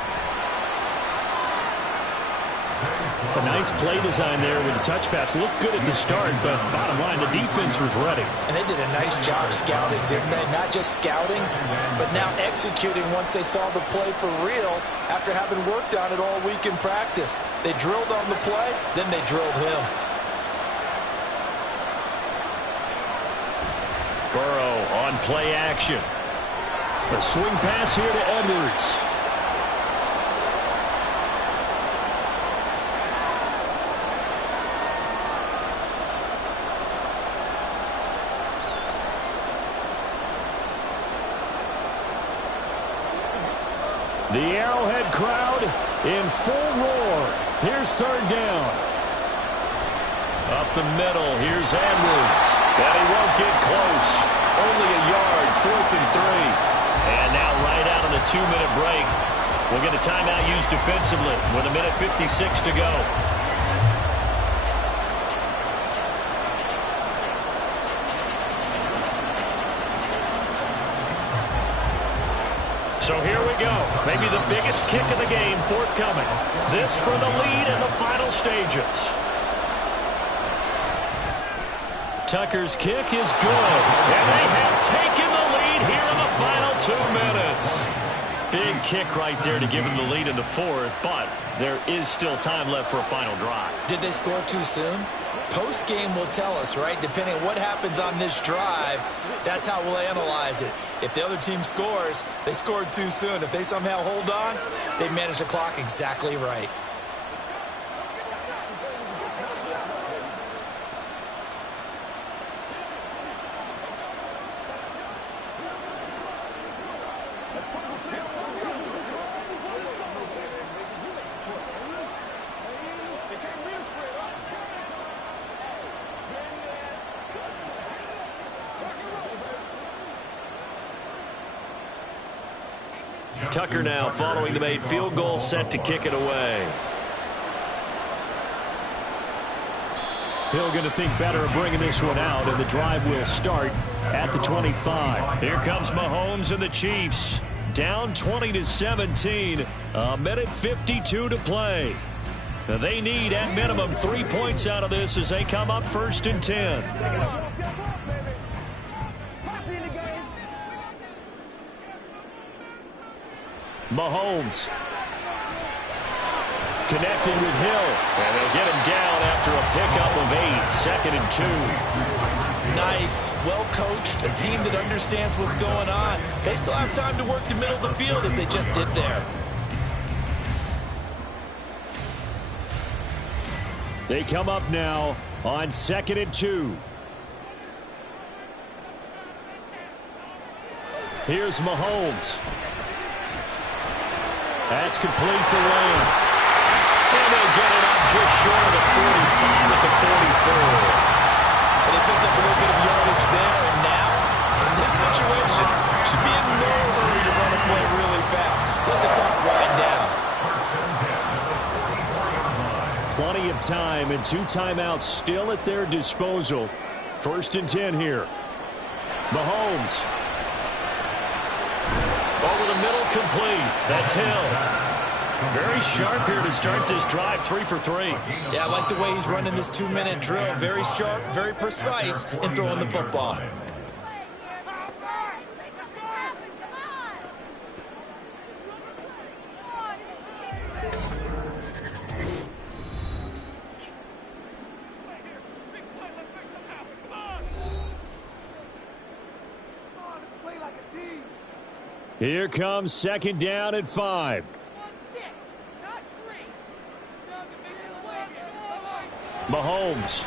A nice play design there with the touch pass. Looked good at the start, but bottom line, the defense was ready. And they did a nice job scouting, didn't they? Not just scouting, but now executing once they saw the play for real after having worked on it all week in practice. They drilled on the play, then they drilled him. Burrow on play action. A swing pass here to Edwards. The Arrowhead crowd in full roar. Here's 3rd down. Up the middle, here's Edwards. And he won't get close. Only a yard, 4th and 3. And now right out of the 2-minute break, we'll get a timeout used defensively with 1:56 to go. So here we go. Maybe the biggest kick of the game forthcoming. This for the lead in the final stages. Tucker's kick is good. And they have taken the lead here in the final 2 minutes. Big kick right there to give them the lead in the fourth, but there is still time left for a final drive. Did they score too soon? Post-game will tell us, right? Depending on what happens on this drive, that's how we'll analyze it. If the other team scores, they scored too soon. If they somehow hold on, they manage the clock exactly right. Tucker now following the made field goal, set to kick it away. Hill going to think better of bringing this one out, and the drive will start at the 25. Here comes Mahomes and the Chiefs. Down 20-17. 1:52 to play. Now they need, at minimum, 3 points out of this as they come up 1st and 10. Mahomes connecting with Hill, and they'll get him down after a pickup of 8, 2nd and 2. Nice, well coached, a team that understands what's going on. They still have time to work the middle of the field as they just did there. They come up now on 2nd and 2. Here's Mahomes. That's complete to Lamb. And they get it up just short of the 45 at the 44. And they picked up a little bit of yardage there, and now, in this situation, should be in no hurry to run a play really fast. Let the clock wind down. Plenty of time and 2 timeouts still at their disposal. 1st and 10 here. Mahomes. Over the middle, complete. That's Hill. Very sharp here to start this drive, 3 for 3. Yeah, I like the way he's running this 2-minute drill. Very sharp, very precise in throwing the football. Here comes 2nd down at 5. Mahomes.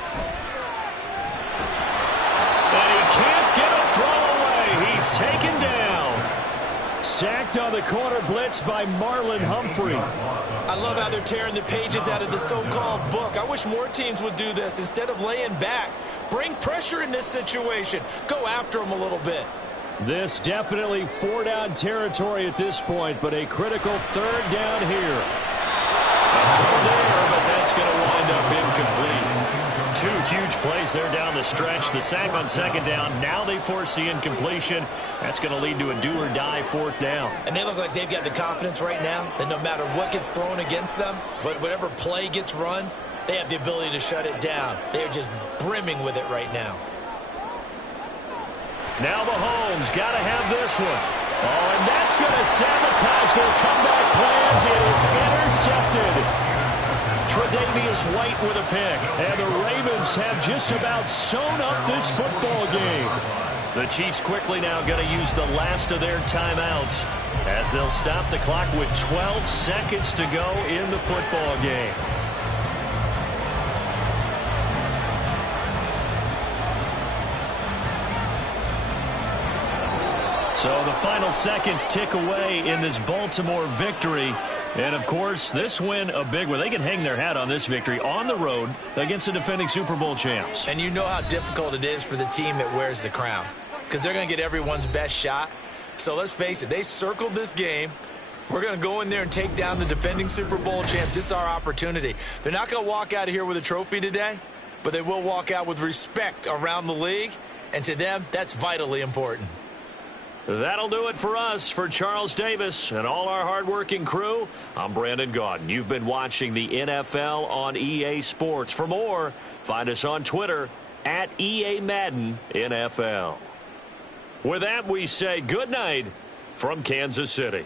And he can't get a throw away. He's taken down. Sacked on the corner blitz by Marlon Humphrey. I love how they're tearing the pages out of the so-called book. I wish more teams would do this. Instead of laying back, bring pressure in this situation. Go after them a little bit. This definitely 4-down territory at this point, but a critical 3rd down here. A throw there, but that's going to wind up incomplete. 2 huge plays there down the stretch. The sack on 2nd down. Now they force the incompletion. That's going to lead to a do-or-die 4th down. And they look like they've got the confidence right now that no matter what gets thrown against them, but whatever play gets run, they have the ability to shut it down. They're just brimming with it right now. Now Mahomes got to have this one. Oh, and that's going to sabotage their comeback plans. It is intercepted. Tre'Davious White with a pick. And the Ravens have just about sewn up this football game. The Chiefs quickly now going to use the last of their timeouts as they'll stop the clock with 12 seconds to go in the football game. So the final seconds tick away in this Baltimore victory. And, of course, this win, a big one. They can hang their hat on this victory on the road against the defending Super Bowl champs. And you know how difficult it is for the team that wears the crown because they're going to get everyone's best shot. So let's face it, they circled this game. We're going to go in there and take down the defending Super Bowl champs. This is our opportunity. They're not going to walk out of here with a trophy today, but they will walk out with respect around the league. And to them, that's vitally important. That'll do it for us. For Charles Davis and all our hardworking crew, I'm Brandon Gaudin. You've been watching the NFL on EA Sports. For more, find us on Twitter at EA Madden NFL. With that, we say good night from Kansas City.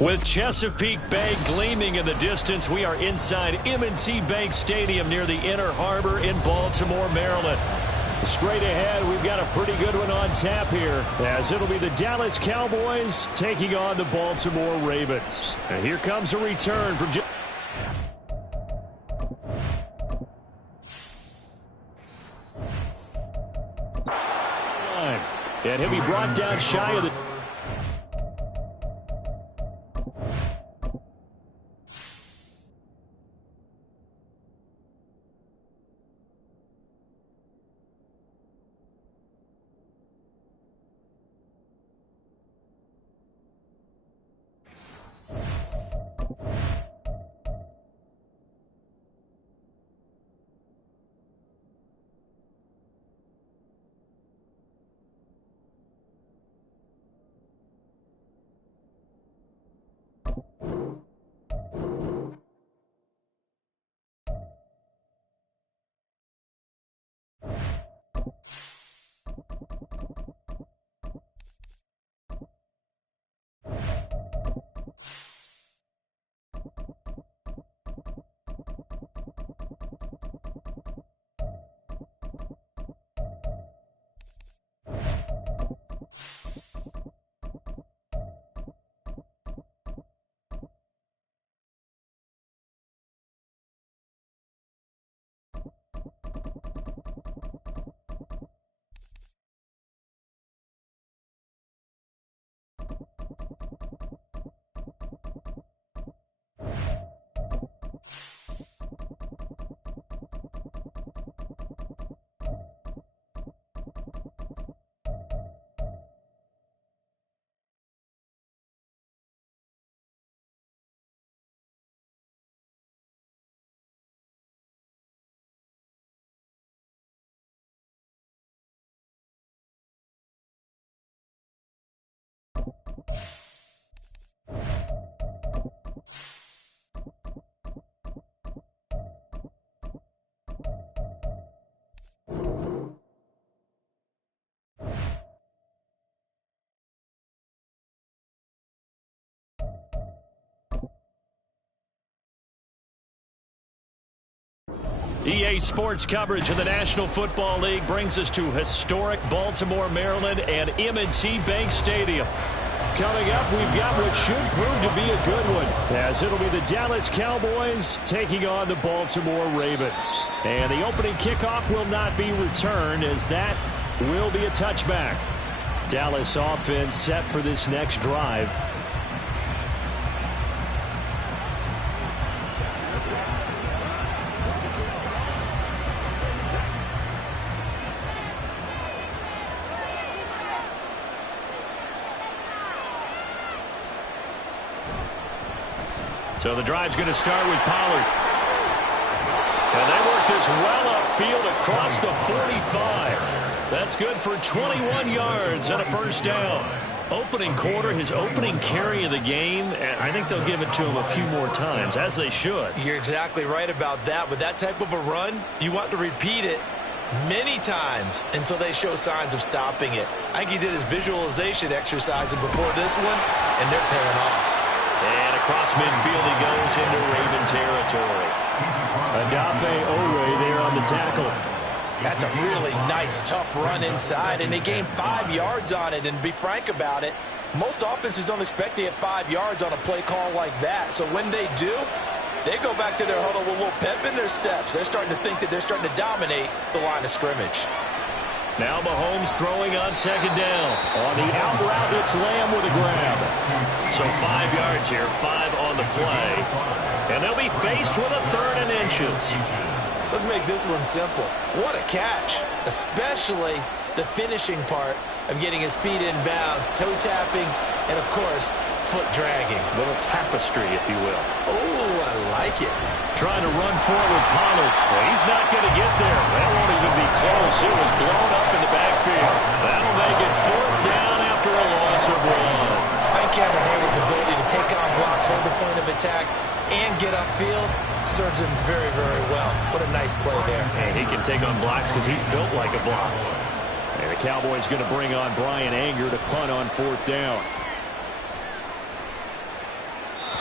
With Chesapeake Bay gleaming in the distance, we are inside M&T Bank Stadium near the Inner Harbor in Baltimore, Maryland. Straight ahead, we've got a pretty good one on tap here, as it'll be the Dallas Cowboys taking on the Baltimore Ravens. And here comes a return from... And he'll be brought down shy of the... EA Sports coverage of the National Football League brings us to historic Baltimore, Maryland, and M&T Bank Stadium. Coming up, we've got what should prove to be a good one, as it'll be the Dallas Cowboys taking on the Baltimore Ravens. And the opening kickoff will not be returned, as that will be a touchback. Dallas offense set for this next drive. So the drive's going to start with Pollard. And they work this well upfield across the 45. That's good for 21 yards and a first down. Opening quarter, his opening carry of the game, and I think they'll give it to him a few more times, as they should. You're exactly right about that. With that type of a run, you want to repeat it many times until they show signs of stopping it. I think he did his visualization exercising before this one, and they're paying off. And across midfield he goes into Raven territory. Adafe Owe there on the tackle. That's a really nice, tough run inside, and they gained 5 yards on it. And to be frank about it, most offenses don't expect to get 5 yards on a play call like that. So when they do, they go back to their huddle with a little pep in their steps. They're starting to think that they're starting to dominate the line of scrimmage. Now Mahomes throwing on second down. On the out route, it's Lamb with a grab. So 5 yards here, 5 on the play. And they'll be faced with a third and inches. Let's make this one simple. What a catch, especially the finishing part of getting his feet in bounds, toe tapping, and, of course, foot dragging. Little tapestry, if you will. Oh, I like it. Trying to run forward with Pollard. Well, he's not going to get there. That won't even be close. It was blown up in the backfield. That'll make it fourth down after a loss of 1. I think Cameron Hayward's ability to take on blocks, hold the point of attack, and get upfield serves him very, very well. What a nice play there. And he can take on blocks because he's built like a block. And the Cowboys going to bring on Brian Anger to punt on fourth down.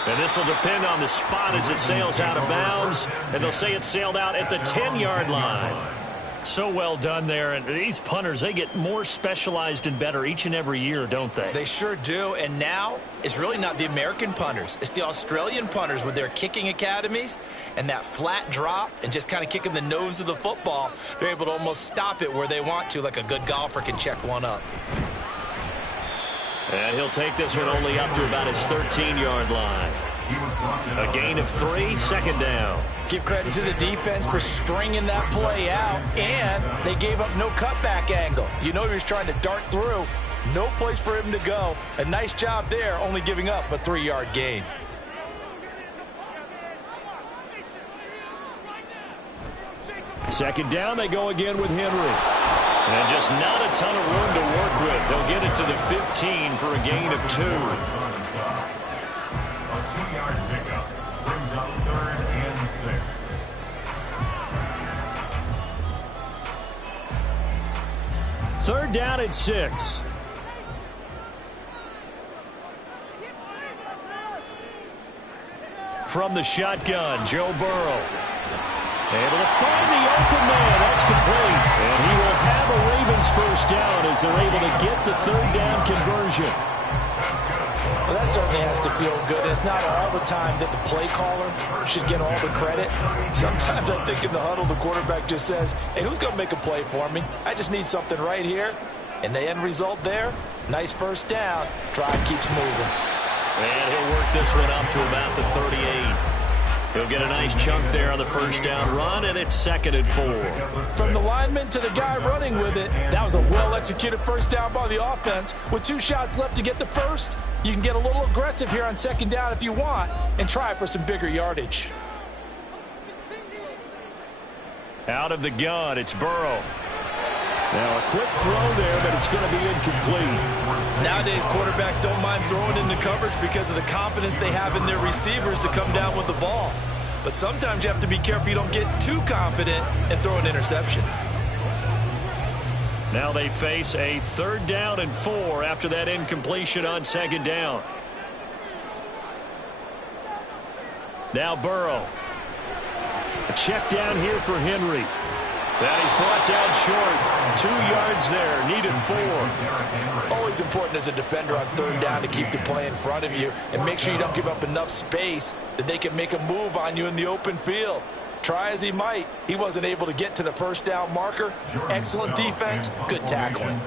And this will depend on the spot as it sails out of bounds. And they'll say it sailed out at the 10-yard line. So well done there. And these punters, they get more specialized and better each and every year, don't they? They sure do. And now it's really not the American punters. It's the Australian punters with their kicking academies and that flat drop and just kind of kicking the nose of the football. They're able to almost stop it where they want to, like a good golfer can check one up. And he'll take this one only up to about his 13-yard line. A gain of 3, second down. Give credit to the defense for stringing that play out, and they gave up no cutback angle. You know he was trying to dart through. No place for him to go. A nice job there, only giving up a 3-yard gain. Second down, they go again with Henry. And just not a ton of room to work with. They'll get it to the 15 for a gain of 2. A 2-yard pickup brings up 3rd and 6. Third down and 6. From the shotgun, Joe Burrow. Able to find the open man. That's complete. And he will have a Ravens first down as they're able to get the third down conversion. Well, that certainly has to feel good. It's not all the time that the play caller should get all the credit. Sometimes I think in the huddle, the quarterback just says, hey, who's going to make a play for me? I just need something right here. And the end result there, nice first down. Drive keeps moving. And he'll work this one up to about the 38. He'll get a nice chunk there on the first down run, and it's 2nd and 4. From the lineman to the guy running with it, that was a well-executed first down by the offense. With 2 shots left to get the first, you can get a little aggressive here on second down if you want and try for some bigger yardage. Out of the gun, it's Burrow. Now a quick throw there, but it's going to be incomplete. Nowadays, quarterbacks don't mind throwing into coverage because of the confidence they have in their receivers to come down with the ball. But sometimes you have to be careful you don't get too confident and throw an interception. Now they face a 3rd down and 4 after that incompletion on second down. Now Burrow. A check down here for Henry. And he's brought down short. 2 yards there. Needed 4. Always important as a defender on third down to keep the play in front of you and make sure you don't give up enough space that they can make a move on you in the open field. Try as he might, he wasn't able to get to the first down marker. Excellent defense, good tackling.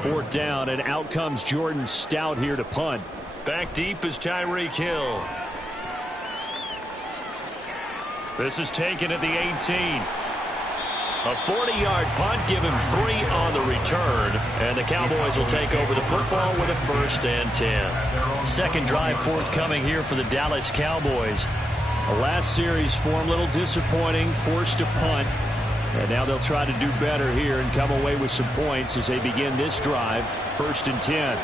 4th down, and out comes Jordan Stout here to punt. Back deep is Tyreek Hill. This is taken at the 18. A 40-yard punt, give him 3 on the return, and the Cowboys will take over the football with a 1st and 10. Second drive forthcoming here for the Dallas Cowboys. The last series for them, a little disappointing, forced to punt, and now they'll try to do better here and come away with some points as they begin this drive, 1st and 10.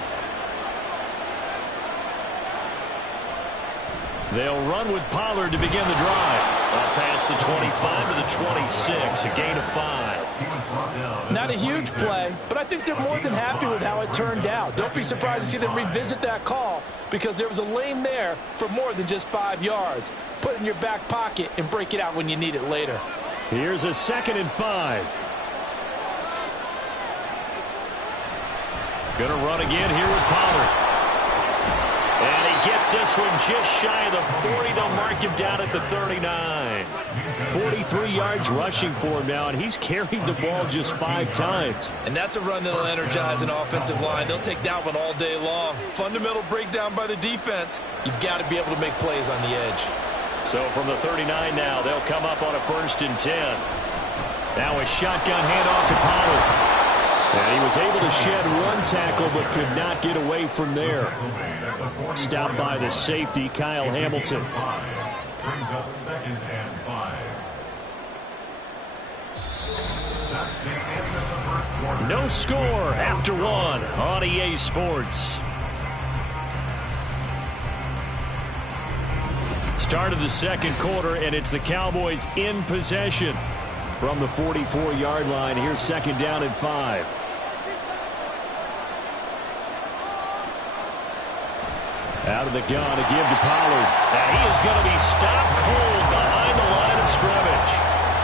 They'll run with Pollard to begin the drive. Up past the 25 to the 26, a gain of 5. Not a huge play, but I think they're more than happy with how it turned out. Don't be surprised to see them revisit that call because there was a lane there for more than just 5 yards. Put it in your back pocket and break it out when you need it later. Here's a 2nd and 5. Gonna run again here with Pollard. And he gets this one just shy of the 40. They'll mark him down at the 39. 43 yards rushing for him now, and he's carried the ball just 5 times. And that's a run that'll energize an offensive line. They'll take that one all day long. Fundamental breakdown by the defense. You've got to be able to make plays on the edge. So from the 39 now, they'll come up on a 1st and 10. Now a shotgun handoff to Pollard. And he was able to shed 1 tackle but could not get away from there. Stopped by the safety, Kyle Hamilton. Brings up 2nd and 5. That's the end of the first quarter. No score after 1 on EA Sports. Start of the 2nd quarter, and it's the Cowboys in possession from the 44-yard line. Here's 2nd down and 5. Out of the gun to give to Pollard. And he is going to be stopped cold behind the line of scrimmage.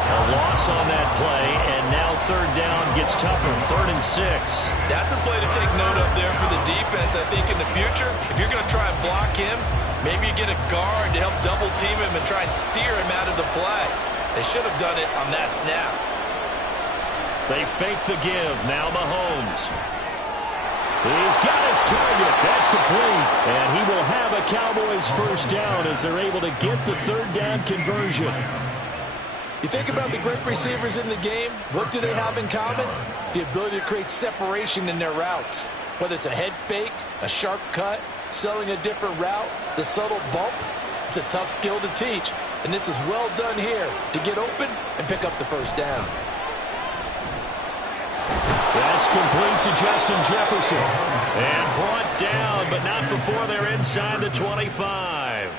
A loss on that play, and now 3rd down gets tougher. 3rd and 6. That's a play to take note of there for the defense. I think in the future, if you're going to try and block him, maybe you get a guard to help double team him and try and steer him out of the play. They should have done it on that snap. They fake the give. Now Mahomes. He's got his target. That's complete. And he will have a Cowboys 1st down as they're able to get the 3rd down conversion. You think about the great receivers in the game, what do they have in common? The ability to create separation in their routes. Whether it's a head fake, a sharp cut, selling a different route, the subtle bump, it's a tough skill to teach. And this is well done here to get open and pick up the 1st down. That's complete to Justin Jefferson. And brought down, but not before they're inside the 25.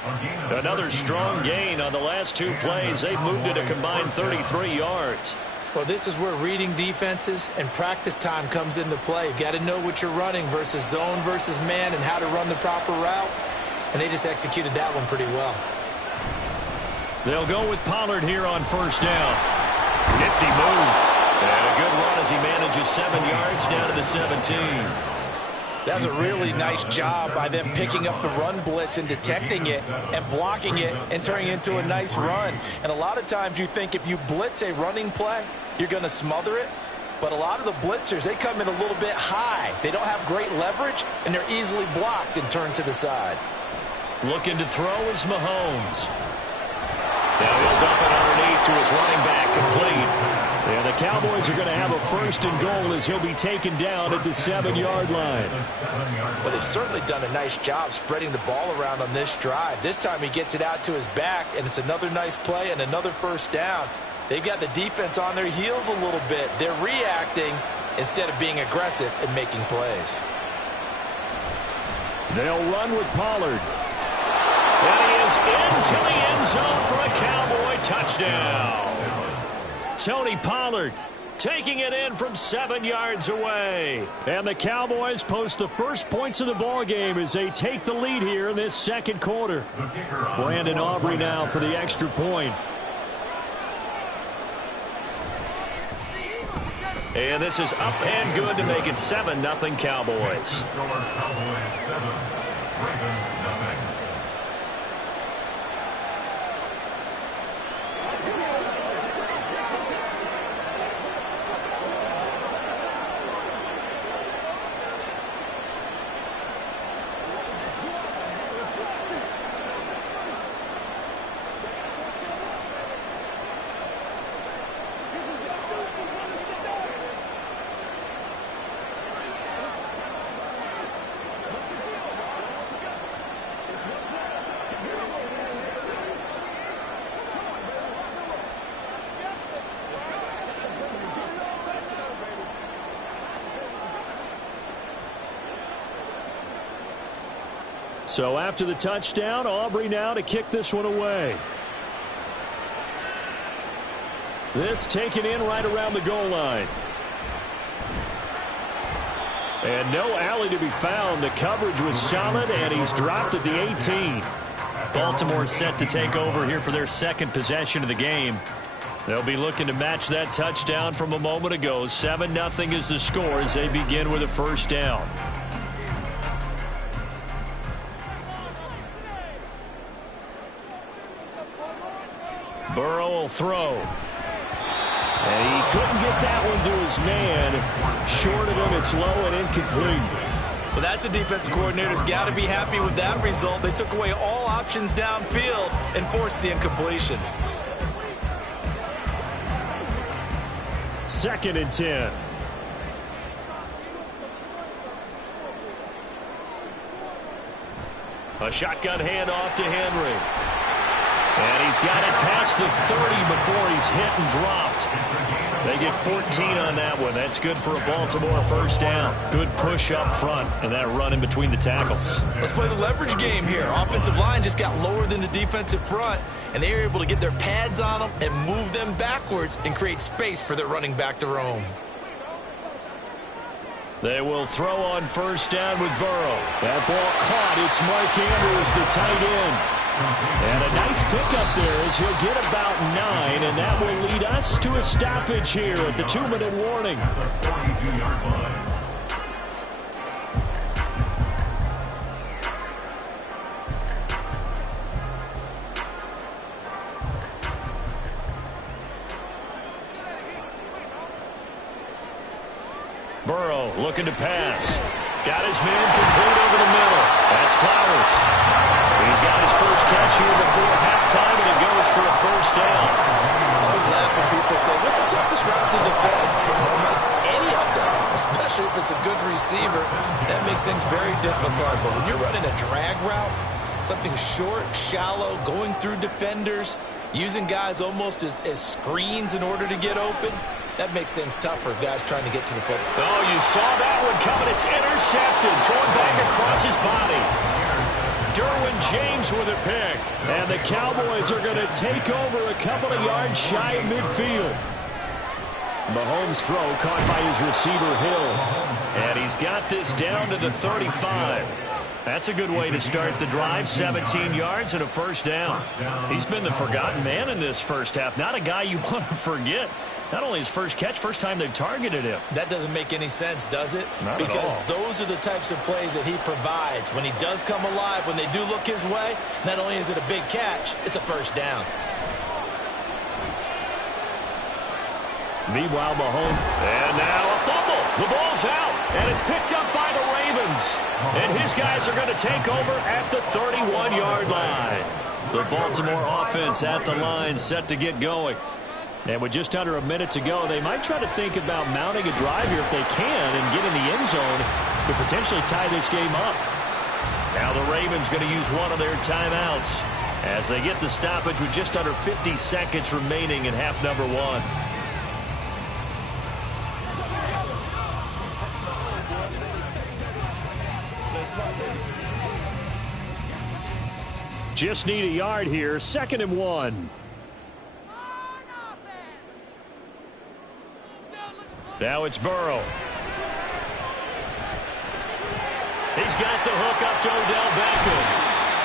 Another strong gain on the last 2 plays. They've moved it a combined 33 yards. Well, this is where reading defenses and practice time comes into play. You've got to know what you're running versus zone versus man and how to run the proper route. And they just executed that one pretty well. They'll go with Pollard here on 1st down. Nifty move. And a good run as he manages 7 yards down to the 17. That was a really nice job by them picking up the run blitz and detecting it and blocking it and turning it into a nice run. And a lot of times you think if you blitz a running play, you're going to smother it. But a lot of the blitzers, they come in a little bit high. They don't have great leverage, and they're easily blocked and turned to the side. Looking to throw is Mahomes. Now he'll dump it underneath to his running back, complete. And the Cowboys are going to have a 1st and goal as he'll be taken down at the 7-yard line. Well, they've certainly done a nice job spreading the ball around on this drive. This time he gets it out to his back, and it's another nice play and another 1st down. They've got the defense on their heels a little bit. They're reacting instead of being aggressive and making plays. They'll run with Pollard. And he is into the end zone for a Cowboy touchdown. Tony Pollard taking it in from 7 yards away. And the Cowboys post the first points of the ball game as they take the lead here in this 2nd quarter. Brandon Aubrey now for the extra point. And this is up and good to make it 7-0 Cowboys. Score Cowboys 7, Ravens nothing. So after the touchdown, Aubrey now to kick this one away. This taken in right around the goal line. And no alley to be found. The coverage was solid, and he's dropped at the 18. Baltimore set to take over here for their second possession of the game. They'll be looking to match that touchdown from a moment ago. 7-0 is the score as they begin with a first down. Burrow will throw. And he couldn't get that one to his man. Short of him, it's low and incomplete. Well, that's a defensive coordinator's got to be happy with that result. They took away all options downfield and forced the incompletion. 2nd and 10. A shotgun handoff to Henry. And he's got it past the 30 before he's hit and dropped. They get 14 on that one. That's good for a Baltimore first down. Good push up front and that run in between the tackles. Let's play the leverage game here. Offensive line just got lower than the defensive front, and they were able to get their pads on them and move them backwards and create space for their running back to roam. They will throw on first down with Burrow. That ball caught. It's Mark Andrews, the tight end. And a nice pickup there as he'll get about 9, and that will lead us to a stoppage here at the 2-minute warning. Burrow looking to pass. Got his man complete over the middle. That's Flowers. He's got his first catch here before halftime, and it goes for a first down. I always laugh when people say, what's the toughest route to defend? Any of them, especially if it's a good receiver. That makes things very difficult. But when you're running a drag route, something short, shallow, going through defenders, using guys almost as screens in order to get open, that makes things tough for guys trying to get to the football. Oh, you saw that one coming. It's intercepted. Thrown back across his body. Derwin James with a pick. And the Cowboys are going to take over a couple of yards shy of midfield. Mahomes' throw caught by his receiver, Hill. And he's got this down to the 35. That's a good way to start the drive. 17 yards and a first down. He's been the forgotten man in this first half. Not a guy you want to forget. Not only his first catch, first time they've targeted him. That doesn't make any sense, does it? Not because at all. Those are the types of plays that he provides. When he does come alive, when they do look his way, not only is it a big catch, it's a first down. Meanwhile, Mahomes, and now a fumble. The ball's out, and it's picked up by the Ravens. And his guys are going to take over at the 31-yard line. The Baltimore offense at the line, set to get going. And with just under a minute to go, they might try to think about mounting a drive here if they can and get in the end zone to potentially tie this game up. Now the Ravens going to use one of their timeouts as they get the stoppage with just under 50 seconds remaining in half number 1. Just need a yard here. 2nd and 1. Now it's Burrow. He's got the hook up to Odell Beckham.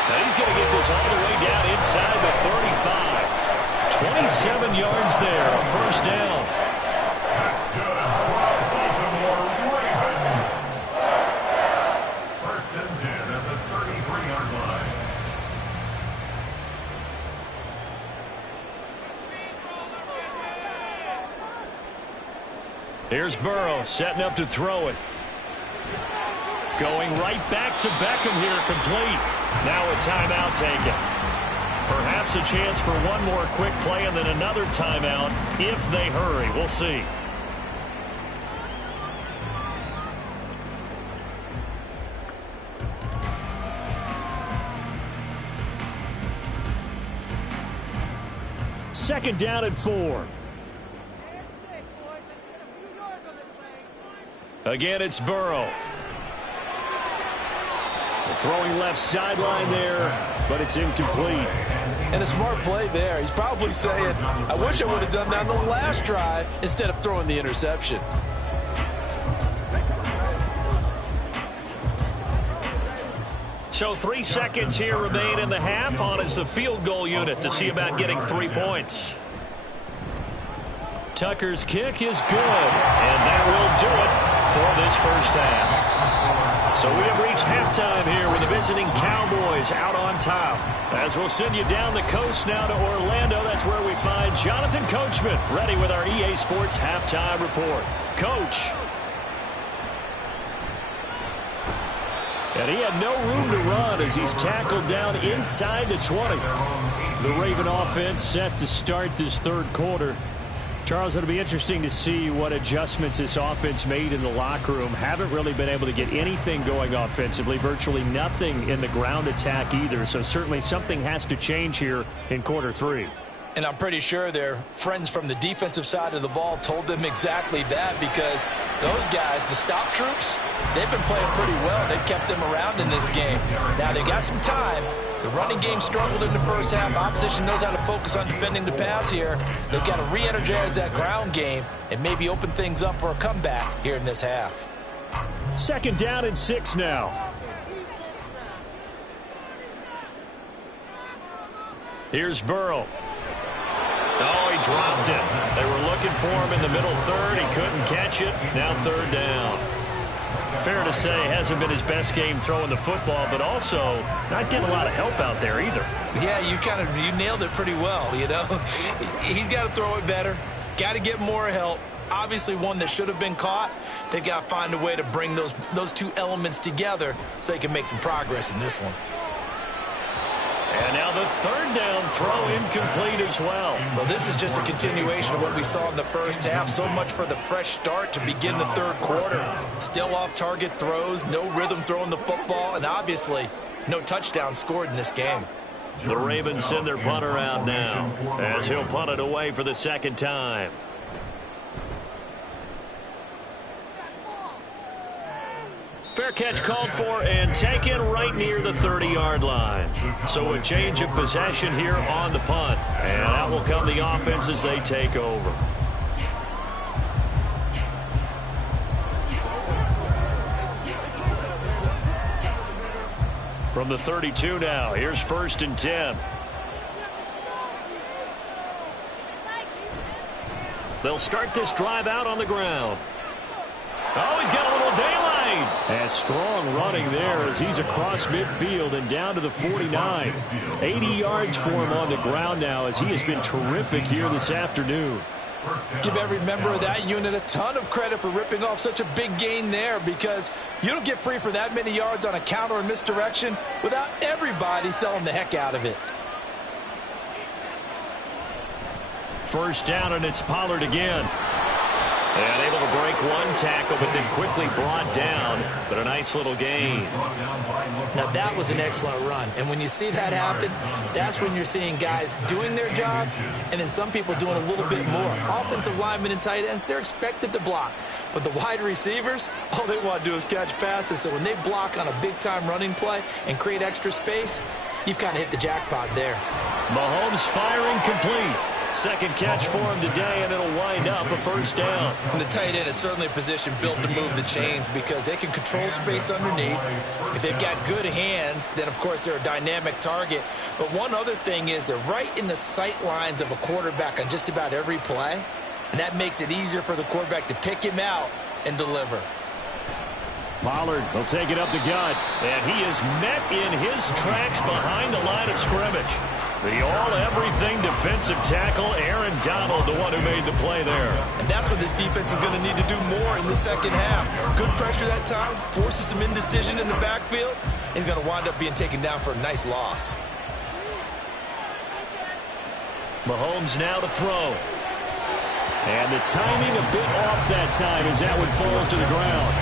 Now he's going to get this all the way down inside the 35. 27 yards there, first down. That's good. Here's Burrow setting up to throw it. Going right back to Beckham here, complete. Now a timeout taken. Perhaps a chance for one more quick play and then another timeout if they hurry. We'll see. Second down and 4. Again, it's Burrow. Throwing left sideline there, but it's incomplete. And a smart play there. He's probably saying, I wish I would have done that on the last drive instead of throwing the interception. So 3 seconds here remain in the half. On is the field goal unit to see about getting 3 points. Tucker's kick is good, and that will do it for this first half. So we have reached halftime here with the visiting Cowboys out on top. As we'll send you down the coast now to Orlando, that's where we find Jonathan Coachman ready with our EA Sports halftime report. Coach. And he had no room to run as he's tackled down inside the 20. The Raven offense set to start this third quarter. Charles, it'll be interesting to see what adjustments this offense made in the locker room. Haven't really been able to get anything going offensively, virtually nothing in the ground attack either. So certainly something has to change here in quarter 3. And I'm pretty sure their friends from the defensive side of the ball told them exactly that, because those guys, the stop troops, they've been playing pretty well. They've kept them around in this game. Now they got some time. The running game struggled in the first half. Opposition knows how to focus on defending the pass here. They've got to re-energize that ground game and maybe open things up for a comeback here in this half. Second down and 6 now. Here's Burrow. Oh, he dropped it. They were looking for him in the middle third. He couldn't catch it. Now third down. Fair to say, hasn't been his best game throwing the football, but also not getting a lot of help out there either. Yeah, you nailed it pretty well, you know. He's got to throw it better. Got to get more help. Obviously one that should have been caught. They've got to find a way to bring those two elements together so they can make some progress in this one. And now the third down throw incomplete as well. Well, this is just a continuation of what we saw in the first half. So much for the fresh start to begin the third quarter. Still off-target throws, no rhythm throwing the football, and obviously no touchdown scored in this game. The Ravens send their punter out now as he'll punt it away for the second time. Fair catch called for and taken right near the 30-yard line. So a change of possession here on the punt. And out will come the offense as they take over. From the 32 now, here's 1st and 10. They'll start this drive out on the ground. Oh, he's got a little daylight. And strong running there as he's across midfield and down to the 49. 80 yards for him on the ground now as he has been terrific here this afternoon. Give every member of that unit a ton of credit for ripping off such a big gain there, because you don't get free for that many yards on a counter or misdirection without everybody selling the heck out of it. First down, and it's Pollard again. And able to break one tackle, but then quickly brought down. But a nice little gain. Now, that was an excellent run. And when you see that happen, that's when you're seeing guys doing their job and then some people doing a little bit more. Offensive linemen and tight ends, they're expected to block. But the wide receivers, all they want to do is catch passes. So when they block on a big-time running play and create extra space, you've kind of hit the jackpot there. Mahomes firing complete. Second catch for him today, and it'll wind up a first down. And the tight end is certainly a position built to move the chains because they can control space underneath. If they've got good hands, then, of course, they're a dynamic target. But one other thing is they're right in the sight lines of a quarterback on just about every play, and that makes it easier for the quarterback to pick him out and deliver. Pollard will take it up the gut, and he is met in his tracks behind the line of scrimmage. The all-everything defensive tackle, Aaron Donald, the one who made the play there. And that's what this defense is going to need to do more in the second half. Good pressure that time, forces some indecision in the backfield. He's going to wind up being taken down for a nice loss. Mahomes now to throw. And the timing a bit off that time as that one falls to the ground.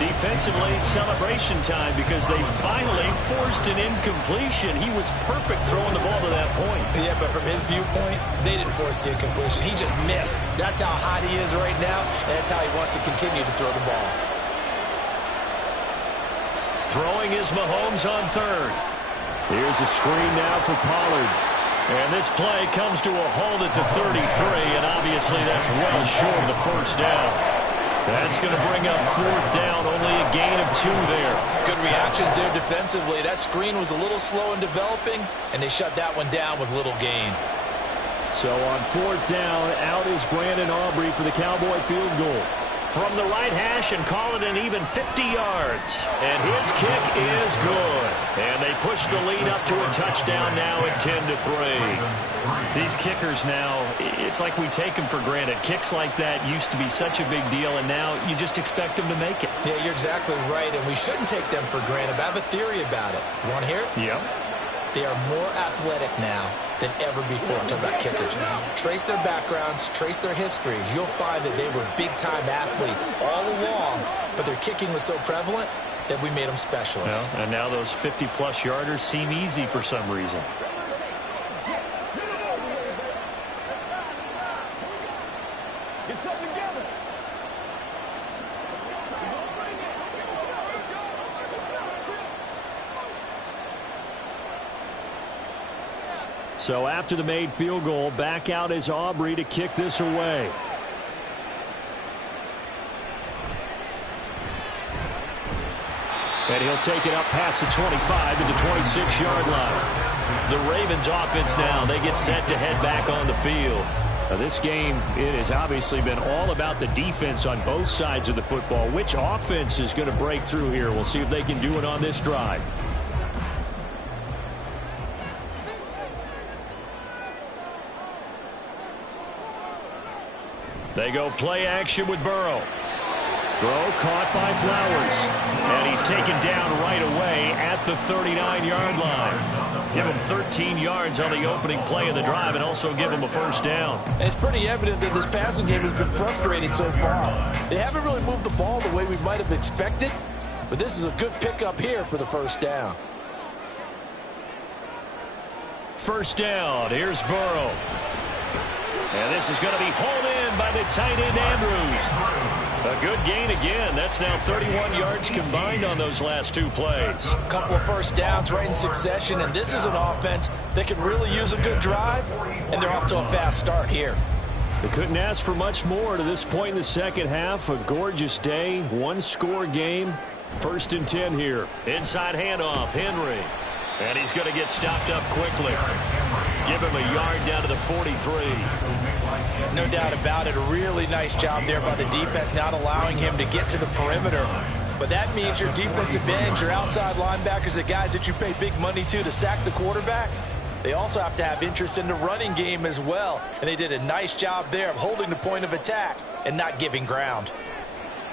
Defensively, celebration time because they finally forced an incompletion. He was perfect throwing the ball to that point. Yeah, but from his viewpoint, they didn't force the incompletion. He just missed. That's how hot he is right now, and that's how he wants to continue to throw the ball. Throwing is Mahomes on third. Here's a screen now for Pollard. And this play comes to a halt at the 33, and obviously that's well short of the first down. That's going to bring up fourth down, only a gain of 2 there. Good reactions there defensively. That screen was a little slow in developing, and they shut that one down with little gain. So on fourth down, out is Brandon Aubrey for the Cowboy field goal. From the right hash and call it an even 50 yards. And his kick is good. And they push the lead up to a touchdown now at 10-3. These kickers now, it's like we take them for granted. Kicks like that used to be such a big deal, and now you just expect them to make it. Yeah, you're exactly right, and we shouldn't take them for granted. But I have a theory about it. You want to hear it? Yeah. They are more athletic now than ever before. I'm talking about kickers. Trace their backgrounds, trace their histories. You'll find that they were big-time athletes all along, but their kicking was so prevalent that we made them specialists. Well, and now those 50-plus yarders seem easy for some reason. Get something together. So after the made field goal, back out is Aubrey to kick this away. And he'll take it up past the 25 to the 26-yard line. The Ravens offense now, they get set to head back on the field. Now this game, it has obviously been all about the defense on both sides of the football. Which offense is going to break through here? We'll see if they can do it on this drive. They go play action with Burrow. Throw caught by Flowers. And he's taken down right away at the 39-yard line. Give him 13 yards on the opening play of the drive and also give him a first down. And it's pretty evident that this passing game has been frustrating so far. They haven't really moved the ball the way we might have expected, but this is a good pickup here for the first down. First down. Here's Burrow. And this is going to be hauled in by the tight end Andrews. A good gain again. That's now 31 yards combined on those last 2 plays. A couple of first downs right in succession, and this is an offense that can really use a good drive, and they're off to a fast start here. They couldn't ask for much more to this point in the second half. A gorgeous day, 1-score game. First and 10 here. Inside handoff, Henry. And he's going to get stopped up quickly. Give him a yard down to the 43. No doubt about it. A really nice job there by the defense, not allowing him to get to the perimeter. But that means your defensive ends, your outside linebackers, the guys that you pay big money to sack the quarterback, they also have to have interest in the running game as well. And they did a nice job there of holding the point of attack and not giving ground.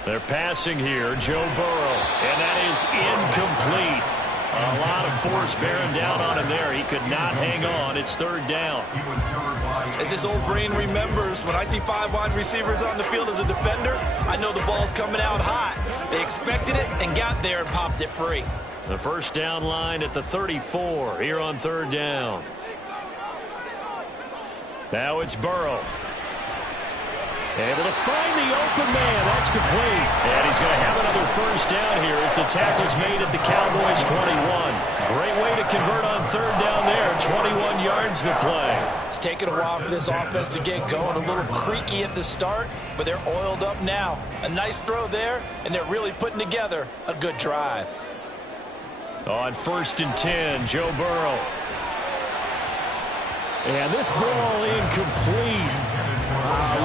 They're passing here, Joe Burrow. And that is incomplete. A lot of force bearing down on him there. He could not hang on. It's third down. As his old brain remembers, when I see 5 wide receivers on the field as a defender, I know the ball's coming out hot. They expected it and got there and popped it free. The first down line at the 34 here on third down. Now it's Burrow. Able to find the open man. That's complete. And he's going to have another first down here as the tackle's made at the Cowboys' 21. Great way to convert on third down there. 21 yards to play. It's taken a while for this offense to get going. A little creaky at the start, but they're oiled up now. A nice throw there, and they're really putting together a good drive. On first and 10, Joe Burrow. And this ball incomplete.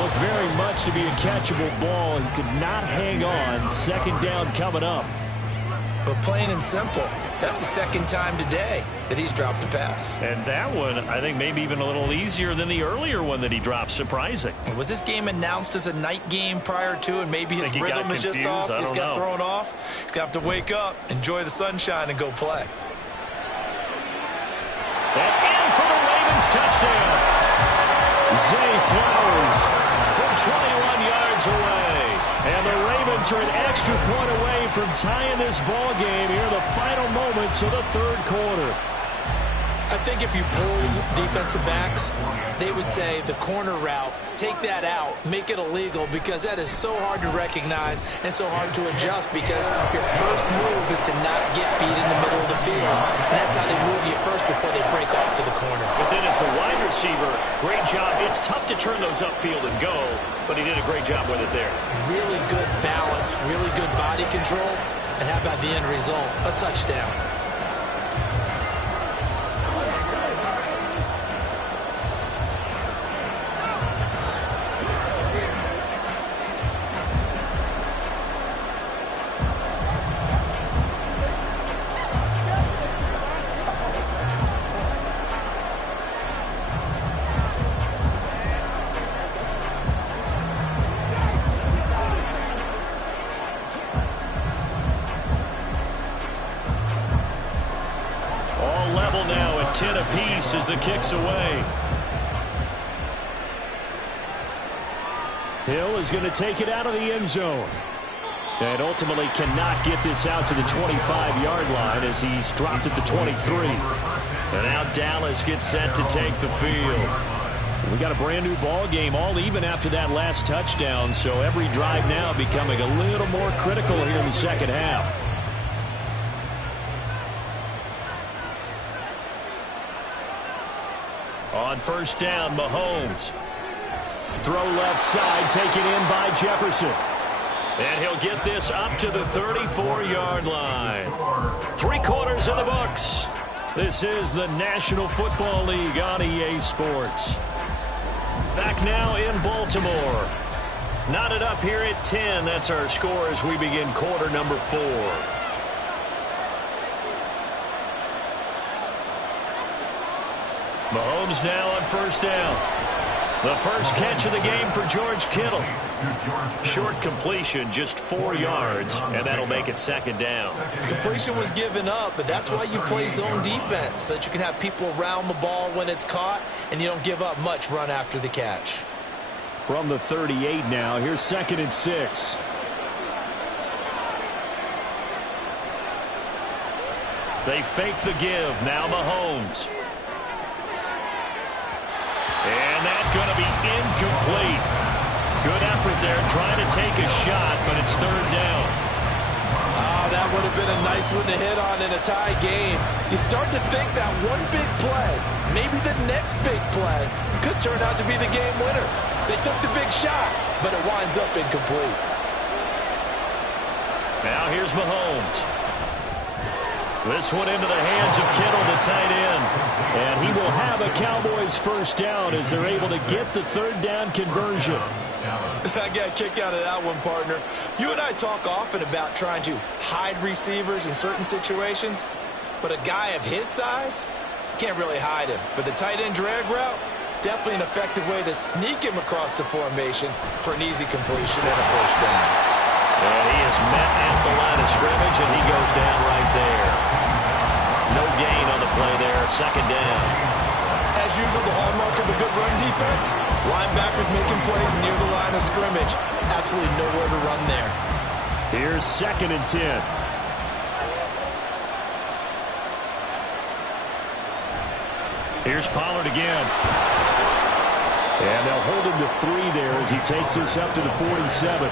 Looked very much to be a catchable ball. He could not hang on. Second down coming up. But plain and simple, that's the second time today that he's dropped a pass. And that one, I think, maybe even a little easier than the earlier one that he dropped. Surprising. Was this game announced as a night game prior to, and maybe his rhythm is just off? He's got thrown off. He's going to have to wake up, enjoy the sunshine, and go play. And in for the Ravens touchdown. Zay Flowers from 21 yards away. And the Ravens are an extra point away from tying this ball game here in the final moments of the third quarter. I think if you pulled defensive backs, they would say the corner route, take that out, make it illegal, because that is so hard to recognize and so hard to adjust, because your first move is to not get beat in the middle of the field. And that's how they move you first before they break off to the corner. But then as the wide receiver, great job. It's tough to turn those upfield and go, but he did a great job with it there. Really good balance, really good body control, and how about the end result? A touchdown. Now at 10 apiece as the kick's away. Hill is going to take it out of the end zone. And ultimately cannot get this out to the 25-yard line as he's dropped at the 23. And now Dallas gets set to take the field. We got a brand new ball game, all even after that last touchdown. So every drive now becoming a little more critical here in the second half. On first down, Mahomes. Throw left side, taken in by Jefferson. And he'll get this up to the 34-yard line. 3 quarters in the books. This is the National Football League on EA Sports. Back now in Baltimore. Knotted up here at 10. That's our score as we begin quarter number 4. Mahomes now on first down. The first catch of the game for George Kittle. Short completion, just 4 yards, and that'll make it second down. Completion was given up, but that's why you play zone defense, so that you can have people around the ball when it's caught, and you don't give up much run after the catch. From the 38 now, here's 2nd and 6. They fake the give. Now Mahomes. And that's going to be incomplete. Good effort there trying to take a shot, but it's third down. Oh, that would have been a nice one to hit on in a tie game. You start to think that one big play, maybe the next big play, could turn out to be the game winner. They took the big shot, but it winds up incomplete. Now here's Mahomes. This one into the hands of Kittle, the tight end. And he will have a Cowboys first down as they're able to get the third down conversion. I got a kick out of that one, partner. You and I talk often about trying to hide receivers in certain situations, but a guy of his size, can't really hide him. But the tight end drag route, definitely an effective way to sneak him across the formation for an easy completion and a first down. And he is met at the line of scrimmage, and he goes down right there. No gain on the play there, second down. As usual, the hallmark of a good run defense, linebackers making plays near the line of scrimmage. Absolutely nowhere to run there. Here's 2nd and 10. Here's Pollard again. And they'll hold him to 3 there as he takes this up to the 47.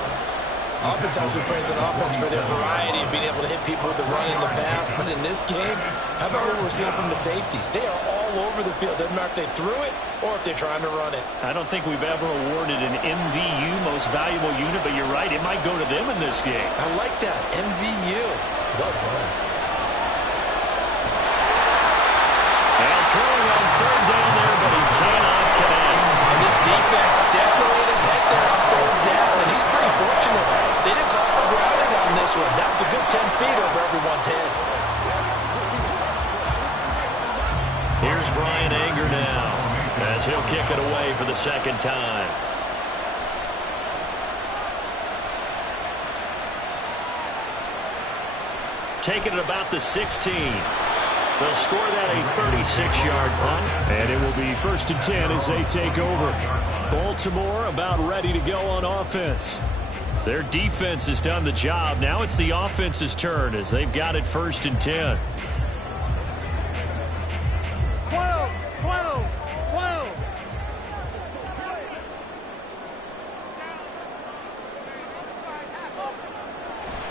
Oftentimes we praise an offense for their variety of being able to hit people with the run in the pass. But in this game, how about what we're seeing from the safeties? They are all over the field. Doesn't matter if they threw it or if they're trying to run it. I don't think we've ever awarded an MVU, most valuable unit, but you're right. It might go to them in this game. I like that. MVU. Well done. And throwing on third down there, but he cannot connect. And this defense definitely 10 feet over everyone's head. Here's Brian Anger now, as he'll kick it away for the second time. Taking it about the 16. They'll score that a 36-yard punt, and it will be 1st and 10 as they take over. Baltimore about ready to go on offense. Their defense has done the job. Now it's the offense's turn as they've got it 1st and 10. 12, 12, 12.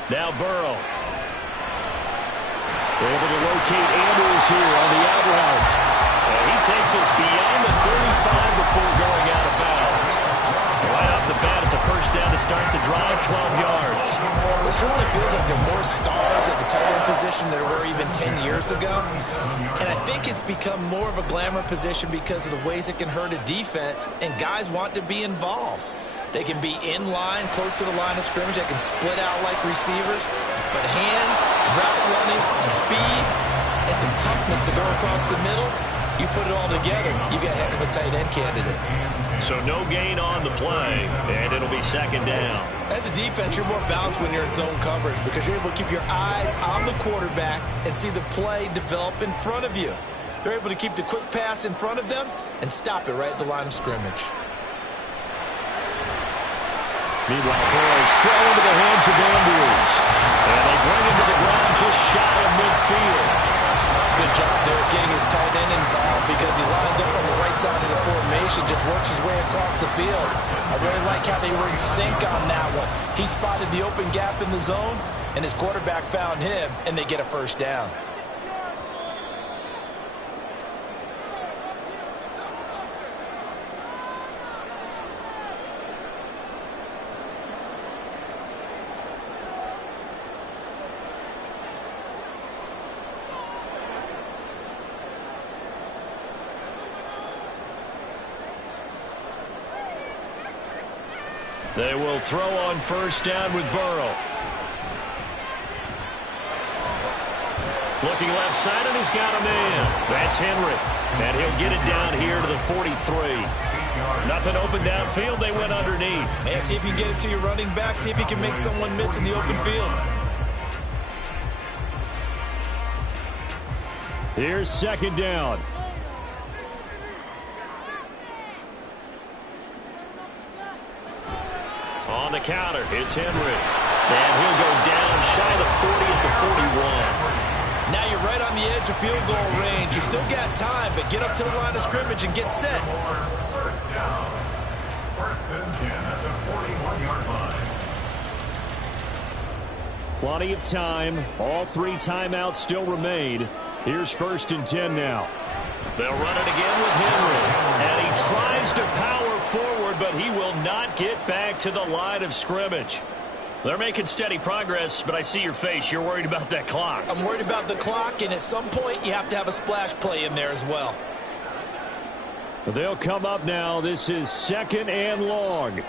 Now Burrow. Able to locate Andrews here on the out route. And he takes us beyond the 35 before going out of bounds. Right off the bat, it's a 1st down to start the drive, 12 yards. It certainly feels like there are more stars at the tight end position than there were even 10 years ago. And I think it's become more of a glamour position because of the ways it can hurt a defense, and guys want to be involved. They can be in line, close to the line of scrimmage. They can split out like receivers. But hands, route running, speed, and some toughness to go across the middle, you put it all together, you got a heck of a tight end candidate. So no gain on the play, and it'll be 2nd down. As a defense, you're more balanced when you're in zone coverage because you're able to keep your eyes on the quarterback and see the play develop in front of you. They're able to keep the quick pass in front of them and stop it right at the line of scrimmage. Meanwhile, Burrow's thrown into the hands of Andrews. And they bring him to the ground just shy of midfield. Good job there getting his tight end involved because he lines up on the right side of the formation, just works his way across the field. I really like how they were in sync on that one. He spotted the open gap in the zone, and his quarterback found him, and they get a 1st down. They will throw on 1st down with Burrow. Looking left side, and he's got a man. That's Henry. And he'll get it down here to the 43. Nothing open downfield. They went underneath. Man, see if you can get it to your running back. See if you can make someone miss in the open field. Here's 2nd down. On the counter, it's Henry. And he'll go down shy of the 40 at the 41. Now you're right on the edge of field goal range. You still got time, but get up to the line of scrimmage and get set. 1st down. 1st and 10 at the 41-yard line. Plenty of time. All 3 timeouts still remain. Here's 1st and 10 now. They'll run it again with Henry. And he tries to power forward, but he will not get back to the line of scrimmage. They're making steady progress, but I see your face. You're worried about that clock. I'm worried about the clock, and at some point you have to have a splash play in there as well. They'll come up now. This is 2nd and long.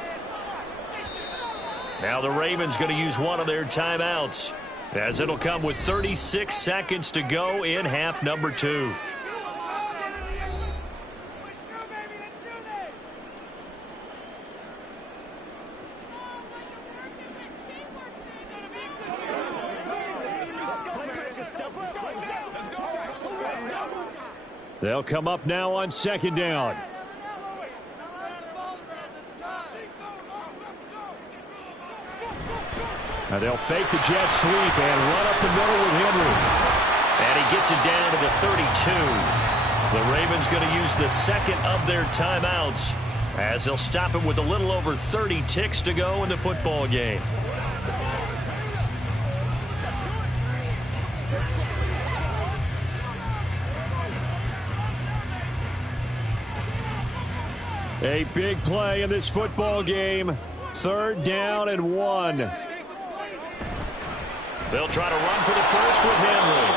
Now the Ravens going to use one of their timeouts, as it'll come with 36 seconds to go in half number 2. They'll come up now on 2nd down. Now they'll fake the jet sweep and run up the middle with Henry. And he gets it down to the 32. The Ravens going to use the 2nd of their timeouts, as they'll stop him with a little over 30 ticks to go in the football game. A big play in this football game. 3rd down and 1. They'll try to run for the first with Henry.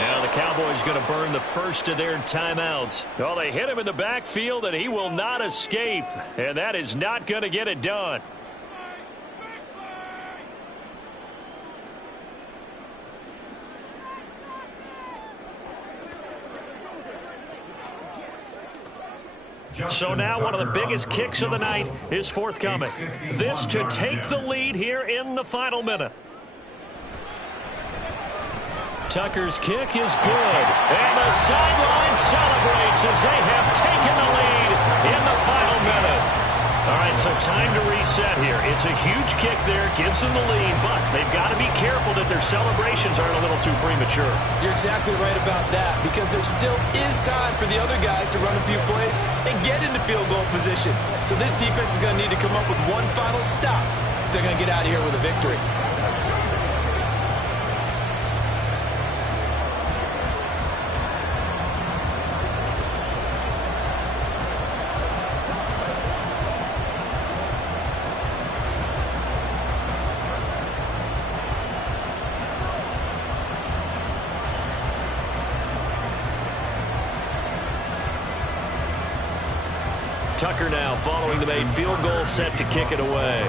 Now the Cowboys going to burn the first of their timeouts. Well, they hit him in the backfield, and he will not escape. And that is not going to get it done. So now one of the biggest kicks of the night is forthcoming. This to take the lead here in the final minute. Tucker's kick is good. And the sideline celebrates as they have taken the lead in the final minute. All right, so time to reset here. It's a huge kick there, gives them the lead, but they've got to be careful that their celebrations aren't a little too premature. You're exactly right about that, because there still is time for the other guys to run a few plays and get into field goal position. So this defense is going to need to come up with one final stop if they're going to get out of here with a victory. Tucker now following the made field goal, set to kick it away.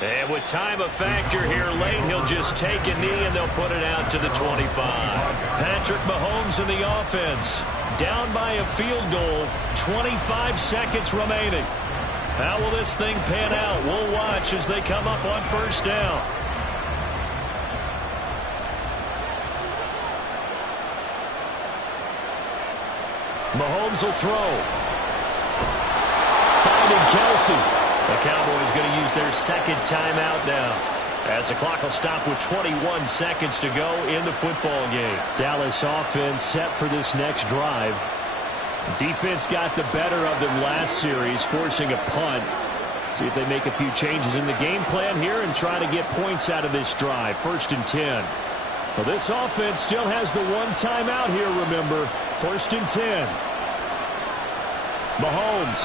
And with time a factor here late, he'll just take a knee and they'll put it out to the 25. Patrick Mahomes in the offense. Down by a field goal, 25 seconds remaining. How will this thing pan out? We'll watch as they come up on first down. Mahomes will throw. Finding Kelsey. The Cowboys going to use their second timeout now, as the clock will stop with 21 seconds to go in the football game. Dallas offense set for this next drive. Defense got the better of them last series, forcing a punt. See if they make a few changes in the game plan here and try to get points out of this drive. 1st and 10. Well, this offense still has the one timeout here, remember. 1st and 10. Mahomes.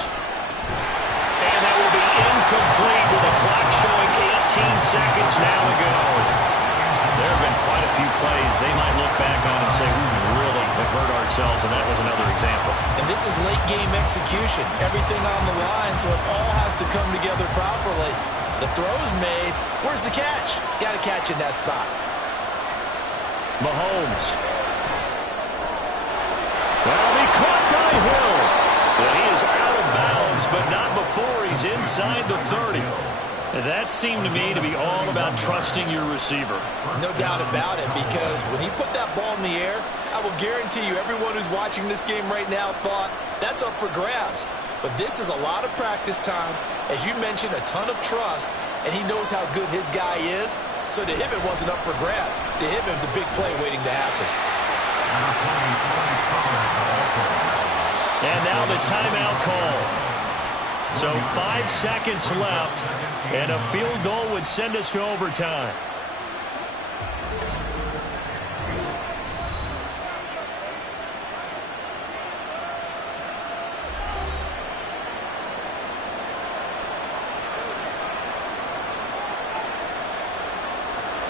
And that will be incomplete with the clock showing 18 seconds now to go. There have been quite a few plays they might look back on and say, we really have hurt ourselves, and that was another example. And this is late game execution. Everything on the line, so it all has to come together properly. The throw's made. Where's the catch? Got to catch in that spot. Mahomes. Well, he caught by Hill. And he is out of bounds, but not before he's inside the 30. And that seemed to me to be all about trusting your receiver. No doubt about it, because when he put that ball in the air, I will guarantee you everyone who's watching this game right now thought that's up for grabs. But this is a lot of practice time. As you mentioned, a ton of trust, and he knows how good his guy is. So to him, it wasn't up for grabs. To him, it was a big play waiting to happen. And now the timeout call. So 5 seconds left, and a field goal would send us to overtime.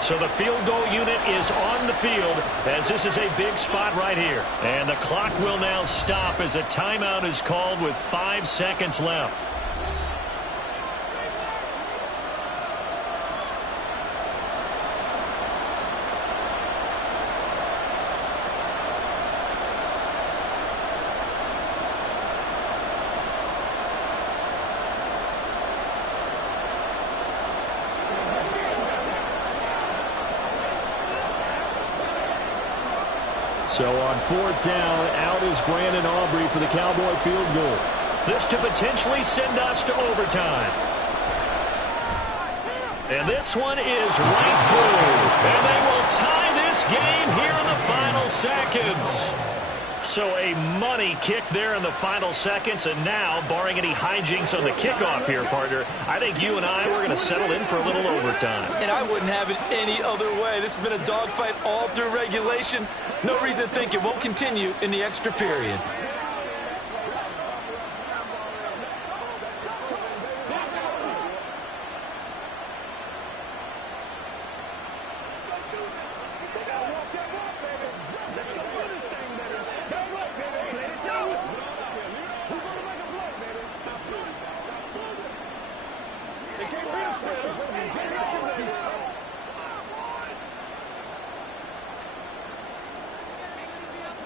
So the field goal unit is on the field, as this is a big spot right here. And the clock will now stop as a timeout is called with 5 seconds left. So on 4th down, out is Brandon Aubrey for the Cowboy field goal. This to potentially send us to overtime. And this one is right through. And they will tie this game here in the final seconds. So a money kick there in the final seconds. And now, barring any hijinks on the kickoff here, partner, I think you and I, we're going to settle in for a little overtime. And I wouldn't have it any other way. This has been a dogfight all through regulation. No reason to think it won't continue in the extra period.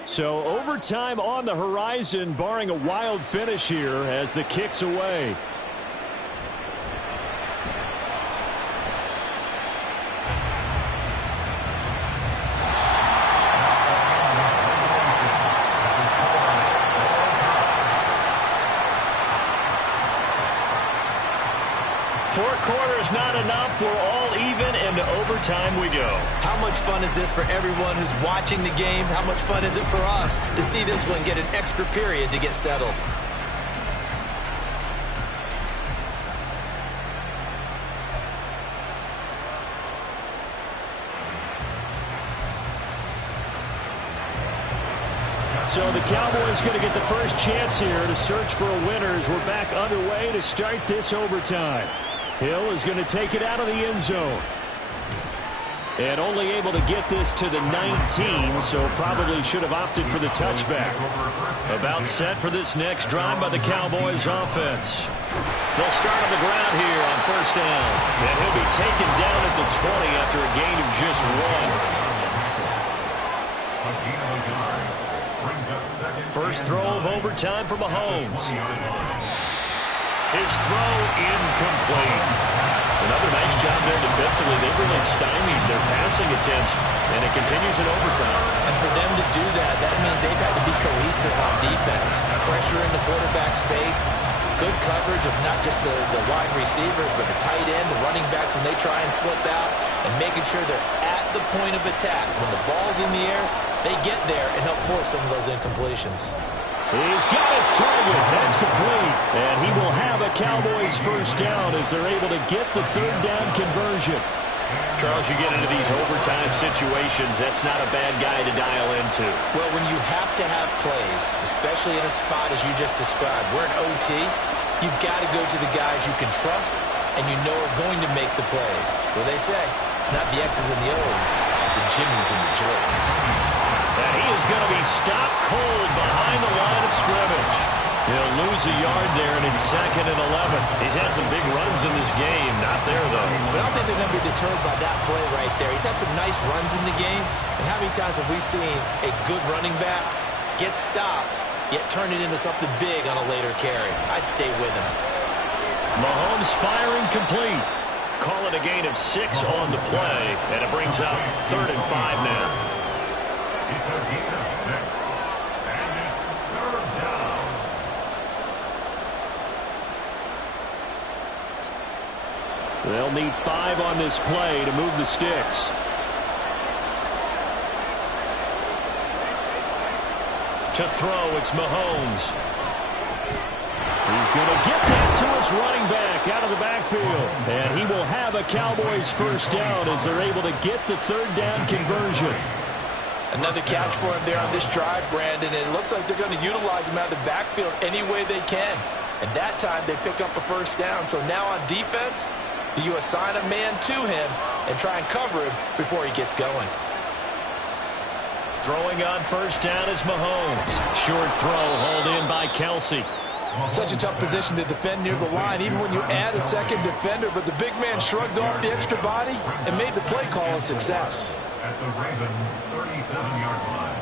So overtime on the horizon, barring a wild finish here as the kick's away. Four quarters not enough. We're all even, and to overtime we go. How much fun is this for everyone who's watching the game? How much fun is it for us to see this one get an extra period to get settled? So the Cowboys going to get the first chance here to search for a winner as we're back underway to start this overtime. Hill is going to take it out of the end zone. And only able to get this to the 19, so probably should have opted for the touchback. About set for this next drive by the Cowboys offense. They'll start on the ground here on first down. And he'll be taken down at the 20 after a gain of just one. First throw of overtime for Mahomes. His throw incomplete. Another nice job there defensively. They really stymied their passing attempts, and it continues in overtime. And for them to do that, that means they've had to be cohesive on defense. Pressure in the quarterback's face. Good coverage of not just the wide receivers, but the tight end, the running backs when they try and slip out, and making sure they're at the point of attack. When the ball's in the air, they get there and help force some of those incompletions. He's got his target. That's complete. And he will have a Cowboys first down as they're able to get the third down conversion. Charles, you get into these overtime situations, that's not a bad guy to dial into. Well, when you have to have plays, especially in a spot as you just described, we're in OT, you've got to go to the guys you can trust and you know are going to make the plays. Well, they say it's not the X's and the O's, it's the Jimmys and the Joes. And he is going to be stopped cold behind the line of scrimmage. He'll lose a yard there, and it's 2nd and 11. He's had some big runs in this game. Not there, though. But I don't think they're going to be deterred by that play right there. He's had some nice runs in the game. And how many times have we seen a good running back get stopped, yet turn it into something big on a later carry? I'd stay with him. Mahomes firing complete. Call it a gain of 6 on the play, and it brings up 3rd and 5 now. It's a gain of 6, and it's 3rd down. They'll need 5 on this play to move the sticks. To throw, it's Mahomes. He's going to get that to his running back out of the backfield. And he will have a Cowboys first down as they're able to get the third down conversion. Another catch for him there on this drive, Brandon, and it looks like they're going to utilize him out of the backfield any way they can. And that time they pick up a first down. So now on defense, do you assign a man to him and try and cover him before he gets going? Throwing on first down is Mahomes. Short throw hauled in by Kelsey. Such a tough position to defend near the line, even when you add a second defender. But the big man shrugged off the extra body and made the play call a success. At the Ravens' 37-yard line.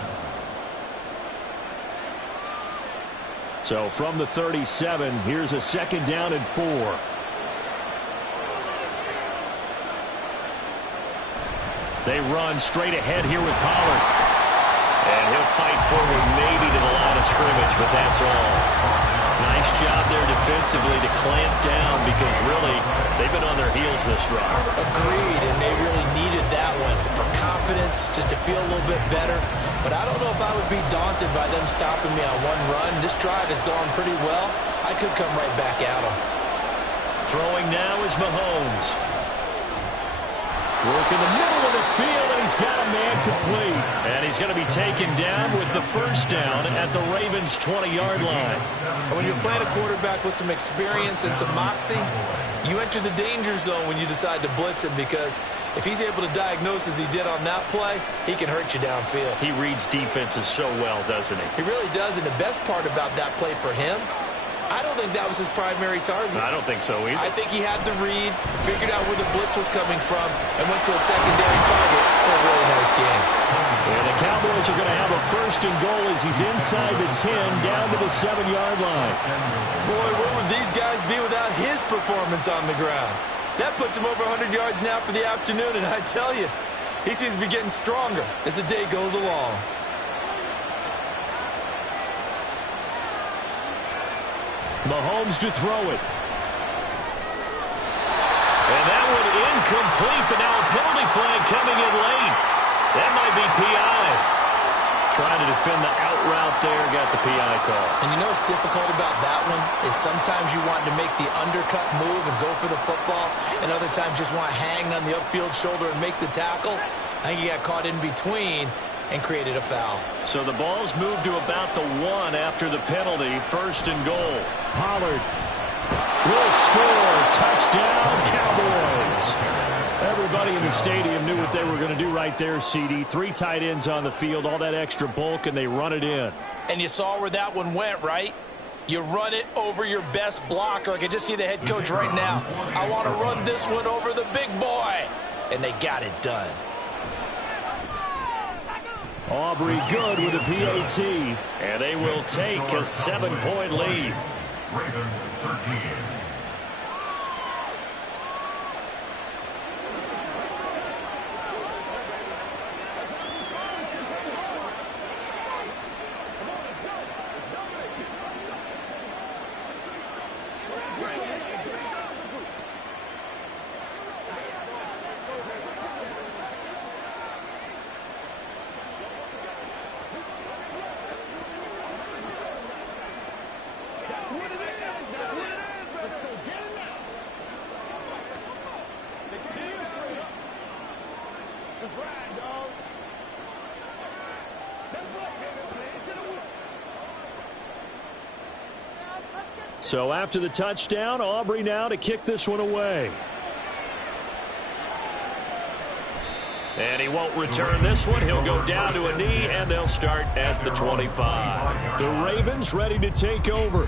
So from the 37, here's a 2nd down and 4. They run straight ahead here with Pollard. And he'll fight forward maybe to the line of scrimmage, but that's all. Nice job there defensively to clamp down because really they've been on their heels this drive. Agreed, and they really needed that one for confidence, just to feel a little bit better. But I don't know if I would be daunted by them stopping me on one run. This drive has gone pretty well. I could come right back at them. Throwing now is Mahomes. Work in the middle of the field, and he's got a man complete. And he's going to be taken down with the first down at the Ravens' 20-yard line. And when you're playing a quarterback with some experience and some moxie, you enter the danger zone when you decide to blitz him, because if he's able to diagnose as he did on that play, he can hurt you downfield. He reads defenses so well, doesn't he? He really does, and the best part about that play for him, I don't think that was his primary target. I don't think so either. I think he had the read, figured out where the blitz was coming from, and went to a secondary target for a really nice game. And the Cowboys are going to have a 1st and goal as he's inside the 10, down to the 7-yard line. Boy, where would these guys be without his performance on the ground? That puts him over 100 yards now for the afternoon, and I tell you, he seems to be getting stronger as the day goes along. Mahomes to throw it. And that one incomplete, but now a penalty flag coming in late. That might be PI. Trying to defend the out route there, got the PI call. And you know what's difficult about that one is sometimes you want to make the undercut move and go for the football, and other times just want to hang on the upfield shoulder and make the tackle. I think he got caught in between and created a foul. So the ball's moved to about the 1 after the penalty. 1st and goal. Pollard will score. Touchdown, Cowboys. Everybody in the stadium knew what they were going to do right there, CD. 3 tight ends on the field, all that extra bulk, and they run it in. And you saw where that one went, right? You run it over your best blocker. I can just see the head coach right now. I want to run this one over the big boy. And they got it done. Aubrey good with a PAT. And they will take a 7-point lead. Ravens 13. So after the touchdown, Aubrey now to kick this one away. And he won't return this one. He'll go down to a knee, and they'll start at the 25. The Ravens ready to take over.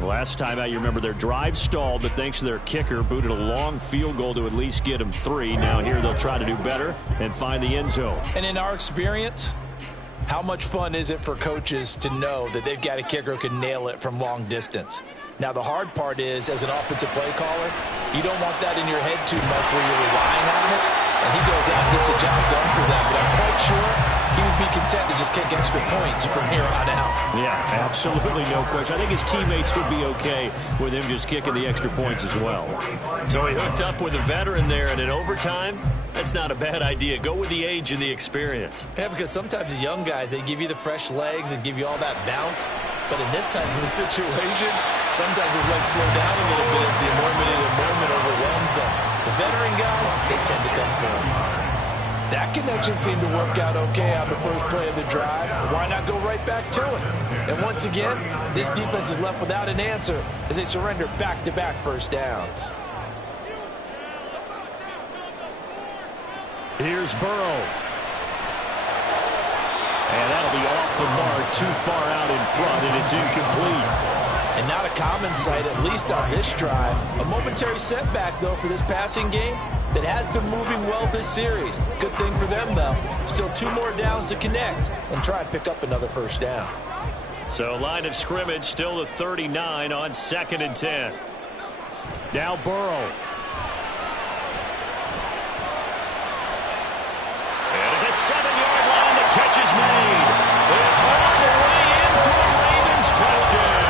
Last time out, you remember their drive stalled, but thanks to their kicker, booted a long field goal to at least get them 3. Now here they'll try to do better and find the end zone. And in our experience, how much fun is it for coaches to know that they've got a kicker who can nail it from long distance? Now, the hard part is, as an offensive play caller, you don't want that in your head too much where you're relying on it. And he goes out and gets the job done for them. But I'm quite sure he would be content to just kick extra points from here on out. Yeah, absolutely no question. I think his teammates would be okay with him just kicking the extra points as well. So he hooked up with a veteran there, and in overtime, that's not a bad idea. Go with the age and the experience. Yeah, because sometimes the young guys, they give you the fresh legs and give you all that bounce. But in this type of a situation, sometimes his legs slow down a little bit as the enormity of the moment overwhelms them. The veteran guys, they tend to come through. That connection seemed to work out okay on the first play of the drive. Why not go right back to it? And once again, this defense is left without an answer as they surrender back-to-back first downs. Here's Burrow. And that'll be off the mark, too far out in front, and it's incomplete. And not a common sight, at least on this drive. A momentary setback, though, for this passing game that has been moving well this series. Good thing for them, though. Still 2 more downs to connect and try and pick up another first down. So line of scrimmage still the 39 on 2nd and 10. Now Burrow. And at the 7-yard line, the catch is made. And all the way in for a Ravens touchdown.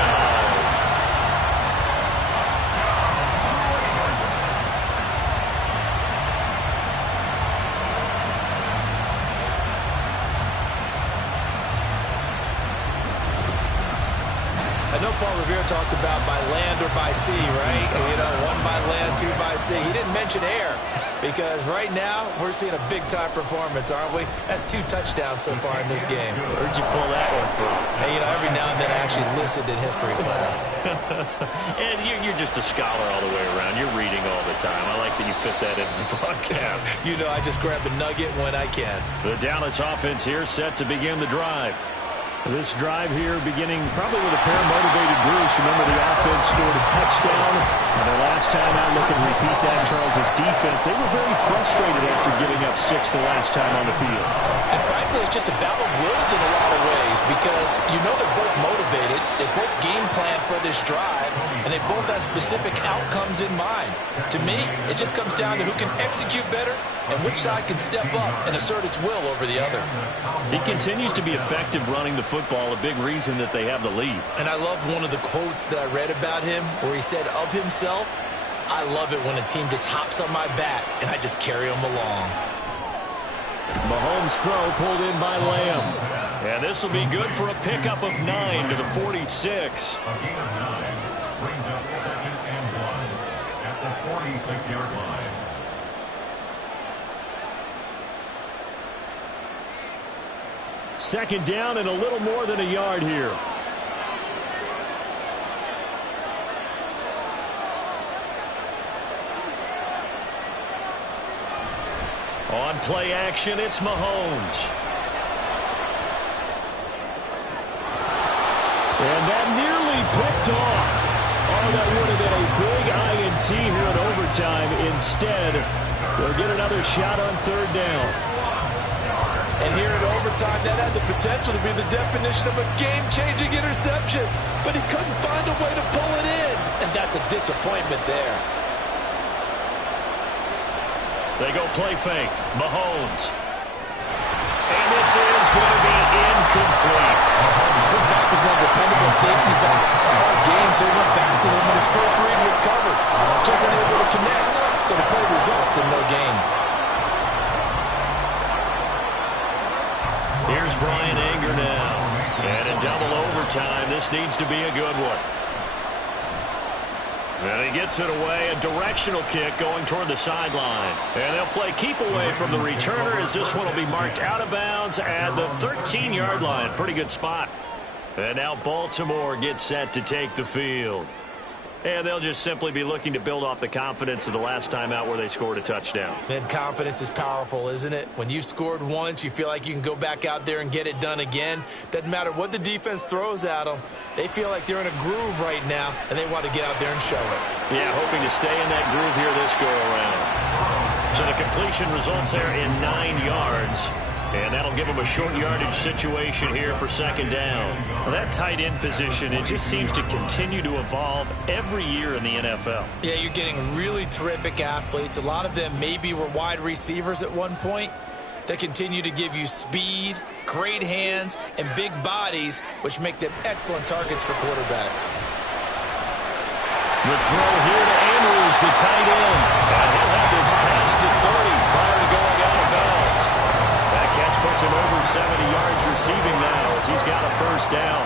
I know Paul Revere talked about by land or by sea, right? You know, 1 by land, 2 by sea. He didn't mention air because right now we're seeing a big-time performance, aren't we? That's 2 touchdowns so far in this game. Where'd you pull that one from? Hey, you know, every now and then I actually listened in history class. And you're just a scholar all the way around. You're reading all the time. I like that you fit that into the broadcast. You know, I just grab a nugget when I can. The Dallas offense here set to begin the drive. This drive here beginning probably with a pair of motivated Bruce. Remember, the offense scored a touchdown. And their last time out, looking to repeat that, Charles' defense, they were very frustrated after giving up 6 the last time on the field. And frankly, it's just a battle of wills in a lot of ways because you know they're both motivated. They both game plan for this drive, and they both have specific outcomes in mind. To me, it just comes down to who can execute better and which side can step up and assert its will over the other. He continues to be effective running the football, a big reason that they have the lead. And I love one of the quotes that I read about him where he said of himself, "I love it when a team just hops on my back and I just carry them along." Mahomes' throw pulled in by Lamb. And this will be good for a pickup of 9 to the 46. A gain of 9 brings up 2nd and 1 at the 46-yard line. Second down and a little more than a yard here. On play action, it's Mahomes. And that nearly picked off. Oh, that would have been a big INT here in overtime. Instead, they'll get another shot on 3rd down. And here in overtime, that had the potential to be the definition of a game-changing interception. But he couldn't find a way to pull it in. And that's a disappointment there. They go play fake. Mahomes. And this is going to be incomplete. This back is one dependable safety back. All game, so he went back to him when his first read was covered. Just unable to connect. So the play results in no gain. Here's Brian Anger now. And in double overtime, this needs to be a good one. And he gets it away, a directional kick going toward the sideline. And they'll play keep away from the returner as this one will be marked out of bounds at the 13-yard line. Pretty good spot. And now Baltimore gets set to take the field. And they'll just simply be looking to build off the confidence of the last time out where they scored a touchdown. And confidence is powerful, isn't it? When you've scored once, you feel like you can go back out there and get it done again. Doesn't matter what the defense throws at them. They feel like they're in a groove right now, and they want to get out there and show it. Yeah, hoping to stay in that groove here this go-around. So the completion results there in 9 yards. And that'll give them a short yardage situation here for 2nd down. Well, that tight end position, it just seems to continue to evolve every year in the NFL. Yeah, you're getting really terrific athletes. A lot of them maybe were wide receivers at one point. They continue to give you speed, great hands, and big bodies, which make them excellent targets for quarterbacks. The throw here to Andrews, the tight end. And he'll have this past the 30 prior to going out of bounds. That catch puts him over 70 yards receiving now as he's got a 1st down.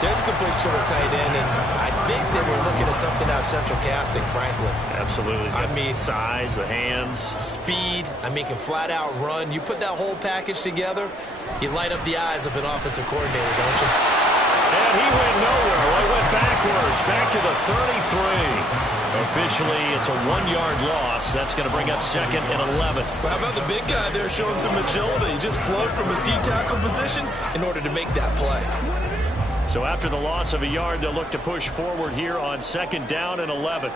There's a complete to the tight end, and I think they were looking at something out central casting, frankly. Absolutely. I mean, size, the hands. Speed, can flat out run. You put that whole package together, you light up the eyes of an offensive coordinator, don't you? And he went nowhere. Well, he went backwards, back to the 33. Officially, it's a 1-yard loss. That's going to bring up 2nd and 11. Well, how about the big guy there showing some agility? He just flowed from his D-tackle position in order to make that play. So after the loss of a yard, they'll look to push forward here on 2nd down and 11.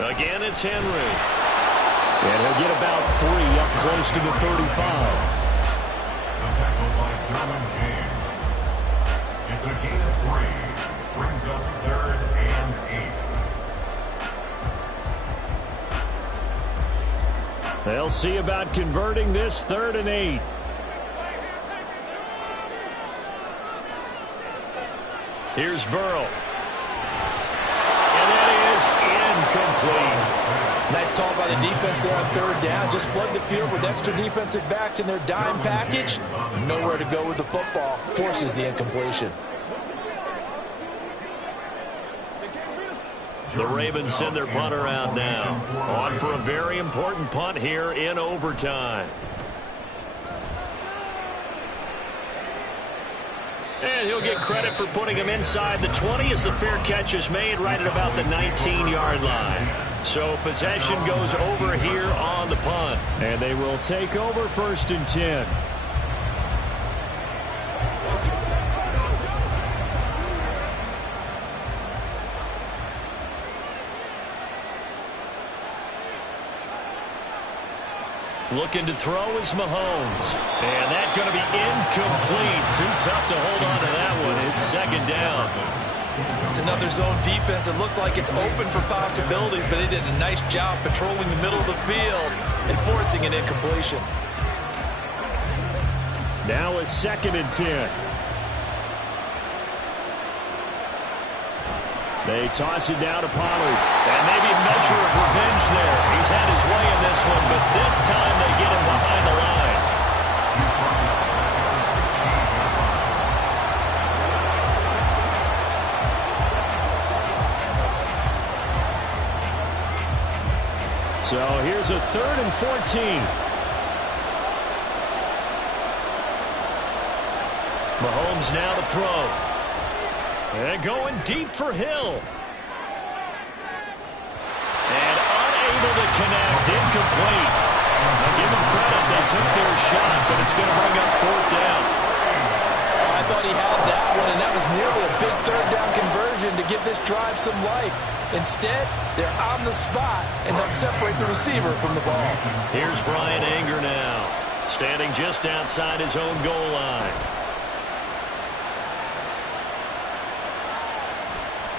Again, it's Henry. And he'll get about 3 up close to the 35. The tackle by Derwin James. It's a gain of 3. Brings up 3rd and 8. They'll see about converting this 3rd and 8. Here's Burrow. And that is incomplete. Nice call by the defense there on 3rd down. Just flood the field with extra defensive backs in their dime package. Nowhere to go with the football. Forces the incompletion. The Ravens send their punter out now. On for a very important punt here in overtime. And he'll get credit for putting him inside the 20 as the fair catch is made right at about the 19-yard line. So possession goes over here on the punt. And they will take over 1st and 10. Looking to throw is Mahomes. And that's going to be incomplete. Too tough to hold on to that one. It's second down. It's another zone defense. It looks like it's open for possibilities, but they did a nice job patrolling the middle of the field and forcing an incompletion. Now a 2nd and 10. They toss it down to Pollard. And maybe a measure of revenge there. He's had his way in this one, but this time they get him behind the line. So here's a 3rd and 14. Mahomes now to throw. And going deep for Hill. And unable to connect. Incomplete. I'll give them credit. They took their shot, but it's going to bring up 4th down. I thought he had that one, and that was nearly a big 3rd down conversion to give this drive some life. Instead, they're on the spot and help separate the receiver from the ball. Here's Brian Anger now, standing just outside his own goal line.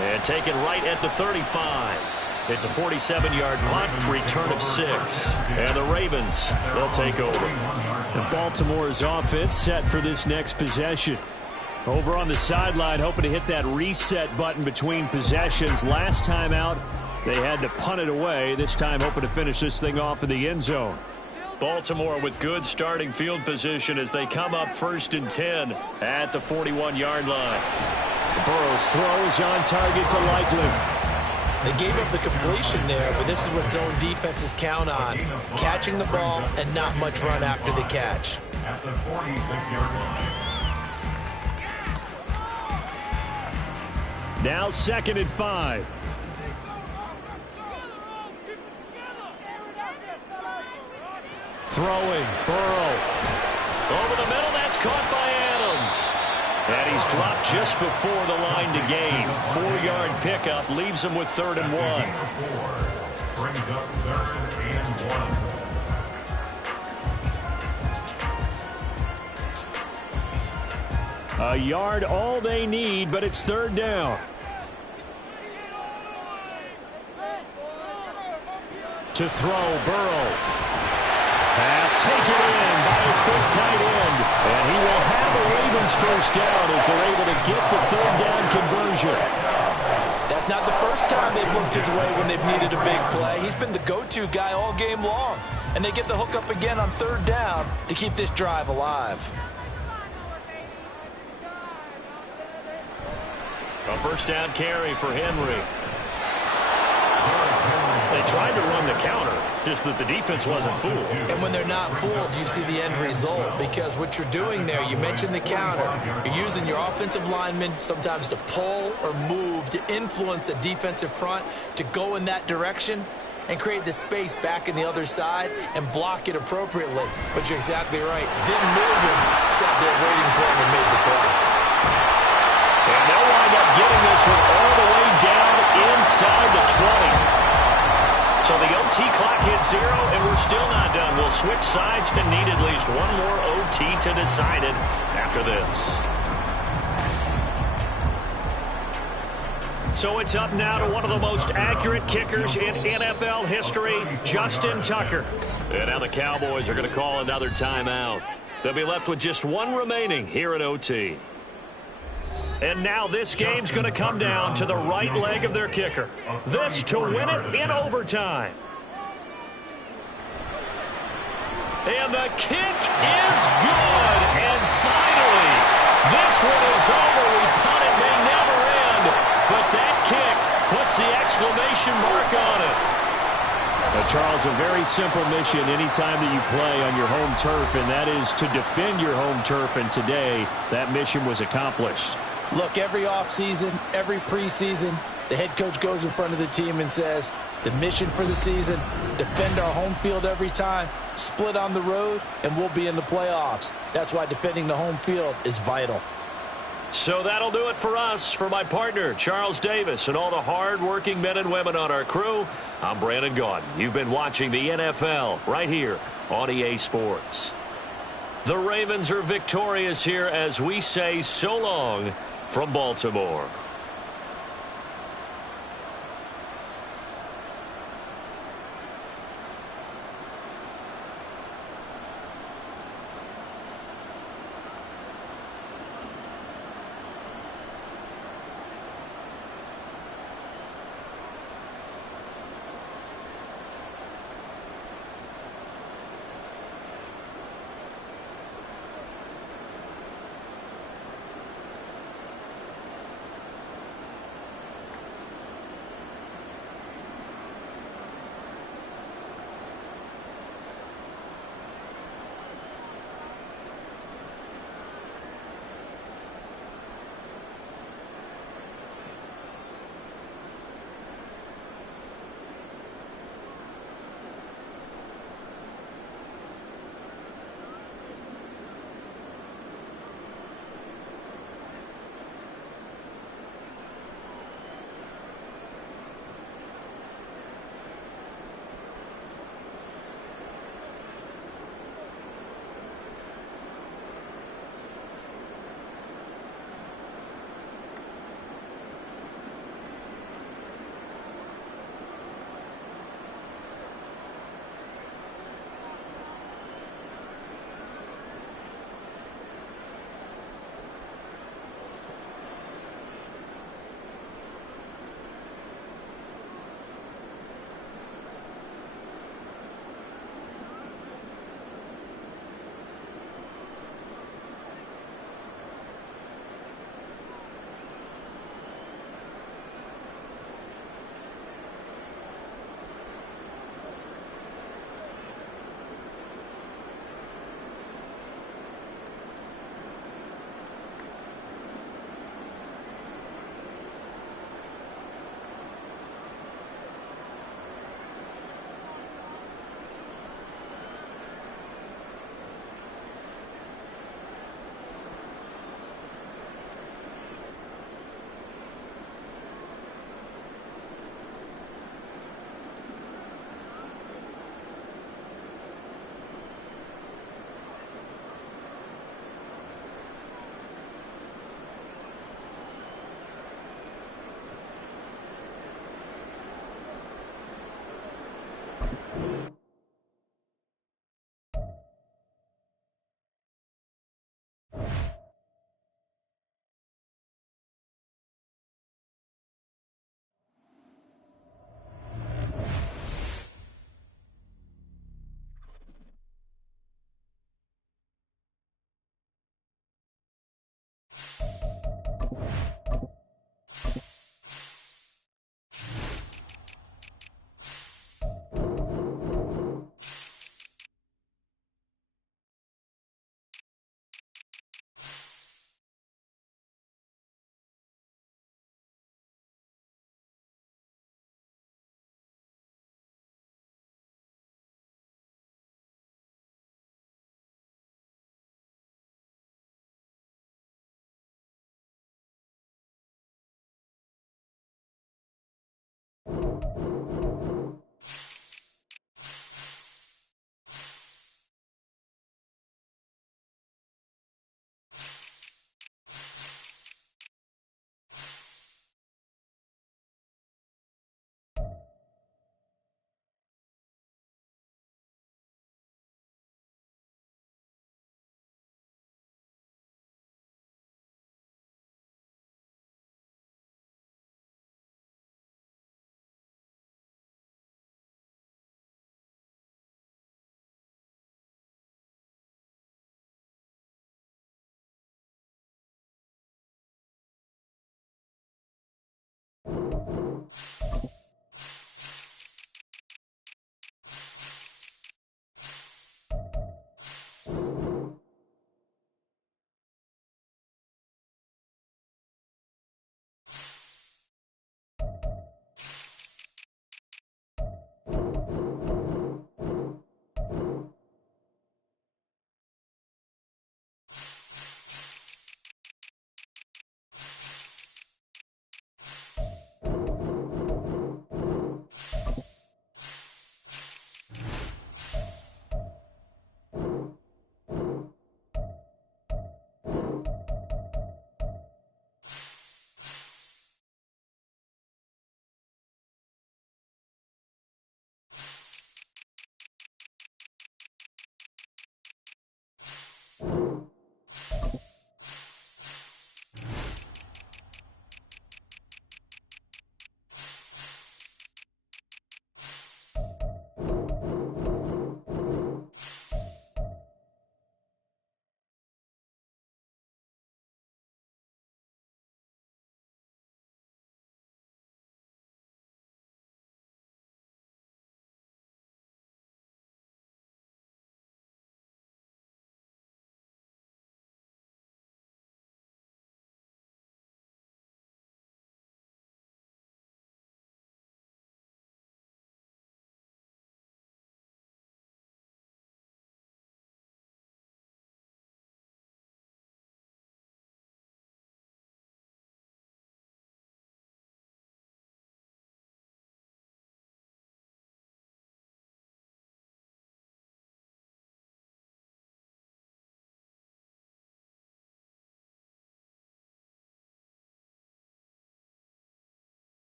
And taken right at the 35. It's a 47-yard punt, return of 6. And the Ravens, they'll take over. And Baltimore's offense set for this next possession. Over on the sideline, hoping to hit that reset button between possessions. Last time out, they had to punt it away. This time, hoping to finish this thing off in the end zone. Baltimore with good starting field position as they come up 1st and 10 at the 41-yard line. Burrow's throw is on target to Likely. They gave up the completion there, but this is what zone defenses count on. Catching the ball and not much run after the catch. At the 46-yard line. Now 2nd and 5. Throwing, Burrow. Over the middle, that's caught by Adams. And he's dropped just before the line to gain. 4-yard pickup leaves him with 3rd and 1. Brings up 3rd and 1. A yard all they need, but it's 3rd down. To throw, Burrow. Pass taken in by his big tight end. And he will have a Ravens 1st down as they're able to get the 3rd down conversion. That's not the first time they've looked his way when they've needed a big play. He's been the go-to guy all game long. And they get the hook up again on 3rd down to keep this drive alive. A 1st down carry for Henry. They tried to run the counter, just that the defense wasn't fooled. And when they're not fooled, you see the end result. Because what you're doing there, you mentioned the counter. You're using your offensive linemen sometimes to pull or move, to influence the defensive front, to go in that direction and create the space back in the other side and block it appropriately. But you're exactly right. Didn't move him, sat there waiting for him and made the play. And they'll wind up getting this one all the way down inside the 20. So the OT clock hits 0, and we're still not done. We'll switch sides and need at least one more OT to decide it after this. So it's up now to one of the most accurate kickers in NFL history, Justin Tucker. And now the Cowboys are going to call another timeout. They'll be left with just one remaining here at OT. And now this game's going to come down to the right leg of their kicker. This to win it in overtime. And the kick is good. And finally, this one is over. We thought it may never end. But that kick puts the exclamation mark on it. Charles, a very simple mission anytime that you play on your home turf, and that is to defend your home turf. And today, that mission was accomplished. Look, every offseason, every preseason, the head coach goes in front of the team and says, the mission for the season, defend our home field every time, split on the road, and we'll be in the playoffs. That's why defending the home field is vital. So that'll do it for us. For my partner, Charles Davis, and all the hard-working men and women on our crew, I'm Brandon Gaudin. You've been watching the NFL right here on EA Sports. The Ravens are victorious here as we say so long from Baltimore.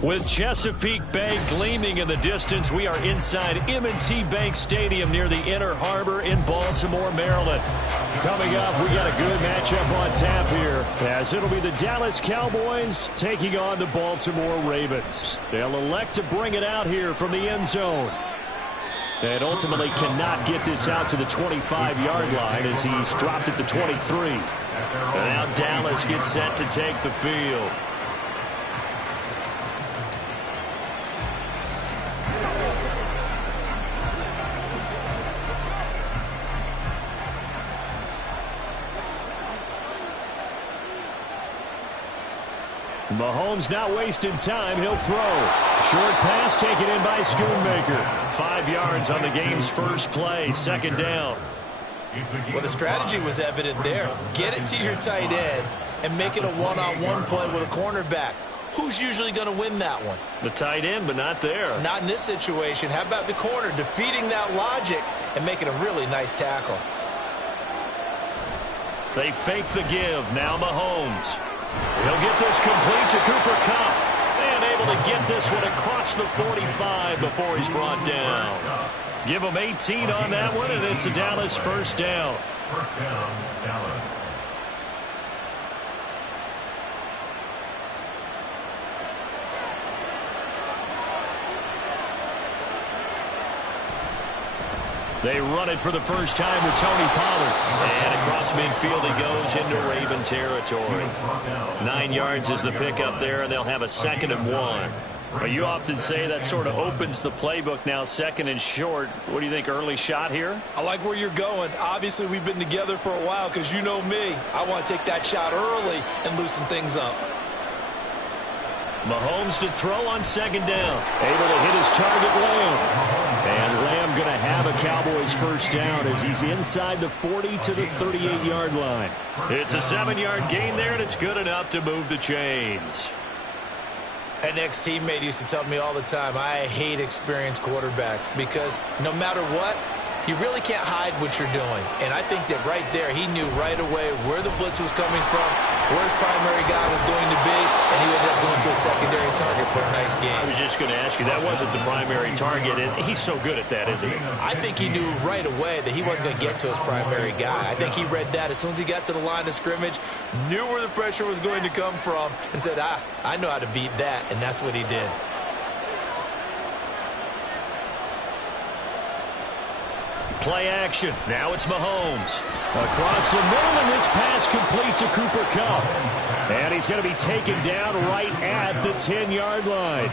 With Chesapeake Bay gleaming in the distance, we are inside M&T Bank Stadium near the Inner Harbor in Baltimore, Maryland. Coming up, we got a good matchup on tap here, as it'll be the Dallas Cowboys taking on the Baltimore Ravens. They'll elect to bring it out here from the end zone. And ultimately cannot get this out to the 25-yard line as he's dropped at the 23. And now Dallas gets set to take the field. Mahomes not wasting time. He'll throw. Short pass taken in by Schoonmaker. 5 yards on the game's first play. Second down. Well, the strategy was evident there. Get it to your tight end and make it a one-on-one play with a cornerback. Who's usually going to win that one? The tight end, but not there. Not in this situation. How about the corner defeating that logic and making a really nice tackle? They fake the give. Now Mahomes. He'll get this complete to Cooper Kupp. And able to get this one across the 45 before he's brought down. Give him 18 on that one, and it's a Dallas first down. First down, Dallas. They run it for the first time with Tony Pollard. And across midfield he goes into Raven territory. 9 yards is the pickup there, and they'll have a 2nd and 1. Well, you often say that sort of opens the playbook now, 2nd and short. What do you think, early shot here? I like where you're going. Obviously, we've been together for a while because you know me. I want to take that shot early and loosen things up. Mahomes to throw on 2nd down. Able to hit his target, Lamb. And Lamb going to have a Cowboys first down as he's inside the 40 to the 38-yard line. It's a 7-yard gain there, and it's good enough to move the chains. An ex-teammate used to tell me all the time, I hate experienced quarterbacks because no matter what, you really can't hide what you're doing. And I think that right there, he knew right away where the blitz was coming from, where his primary guy was going to be, and he ended up going to a secondary target for a nice game. I was just going to ask you, that wasn't the primary target, and he's so good at that, isn't he? I think he knew right away that he wasn't going to get to his primary guy. I think he read that as soon as he got to the line of scrimmage, knew where the pressure was going to come from, and said, I know how to beat that, and that's what he did. Play action. Now it's Mahomes. Across the middle, and this pass complete to Cooper Kupp. And he's going to be taken down right at the 10-yard line.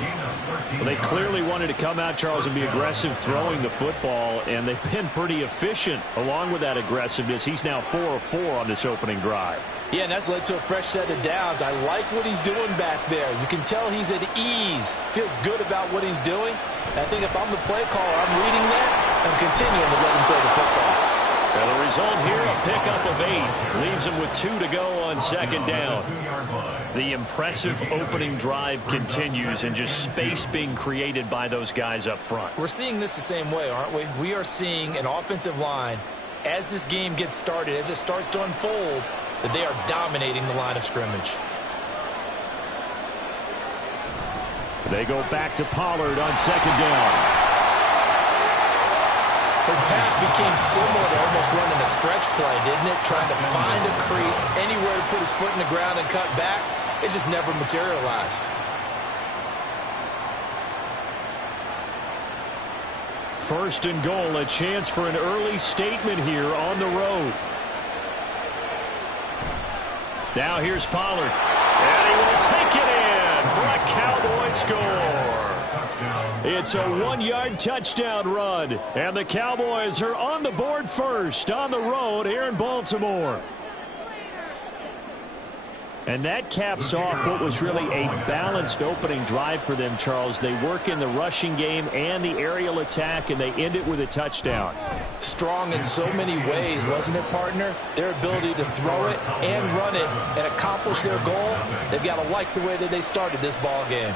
Well, they clearly wanted to come out, Charles, and be aggressive throwing the football, and they've been pretty efficient along with that aggressiveness. He's now 4 of 4 on this opening drive. Yeah, and that's led to a fresh set of downs. I like what he's doing back there. You can tell he's at ease. Feels good about what he's doing. And I think if I'm the play caller, I'm reading that. I'm continuing to let him throw the football. And the result here, a pickup of 8. Leaves him with 2 to go on 2nd down. The impressive opening drive continues, and just space being created by those guys up front. We're seeing this the same way, aren't we? We are seeing an offensive line, as this game gets started, as it starts to unfold, that they are dominating the line of scrimmage. They go back to Pollard on second down. His path became similar to almost running a stretch play, didn't it? Trying to find a crease, anywhere to put his foot in the ground and cut back. It just never materialized. First and goal, a chance for an early statement here on the road. Now here's Pollard. And he will take it in for a Cowboy score. It's a 1-yard touchdown run. And the Cowboys are on the board first on the road here in Baltimore. And that caps off what was really a balanced opening drive for them, Charles. They work in the rushing game and the aerial attack, and they end it with a touchdown. Strong in so many ways, wasn't it, partner? Their ability to throw it and run it and accomplish their goal, they've got to like the way that they started this ball game.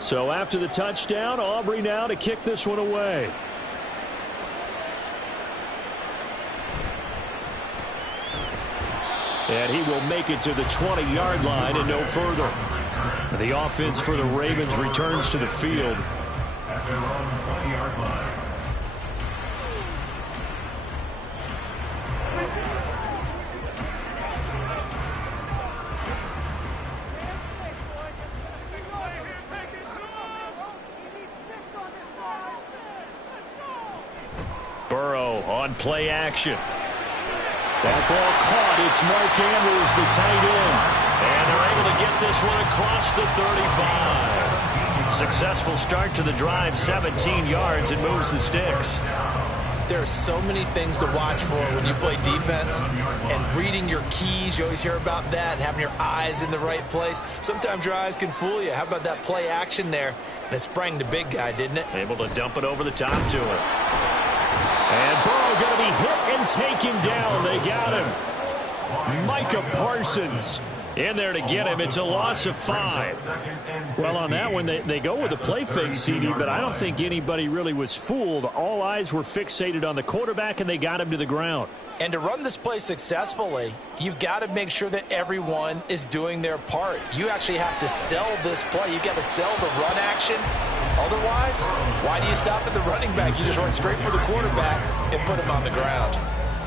So after the touchdown, Aubrey now to kick this one away. And he will make it to the 20-yard line and no further. The offense for the Ravens returns to the field. At their own 20-yard line. Burrow on play action. That ball caught. It's Mark Andrews, the tight end. And they're able to get this one across the 35. Successful start to the drive, 17 yards, and moves the sticks. There are so many things to watch for when you play defense, and reading your keys, you always hear about that, and having your eyes in the right place. Sometimes your eyes can fool you. How about that play action there? And it sprang the big guy, didn't it? Able to dump it over the top to him. And Burrow going to be hit and taken down. They got him. Micah Parsons in there to get him. It's a loss of 5. Well, on that one, they go with the play fake, CD, but I don't think anybody really was fooled. All eyes were fixated on the quarterback, and they got him to the ground. And to run this play successfully, you've got to make sure that everyone is doing their part. You actually have to sell this play. You've got to sell the run action. Otherwise, why do you stop at the running back? You just run straight for the quarterback and put him on the ground.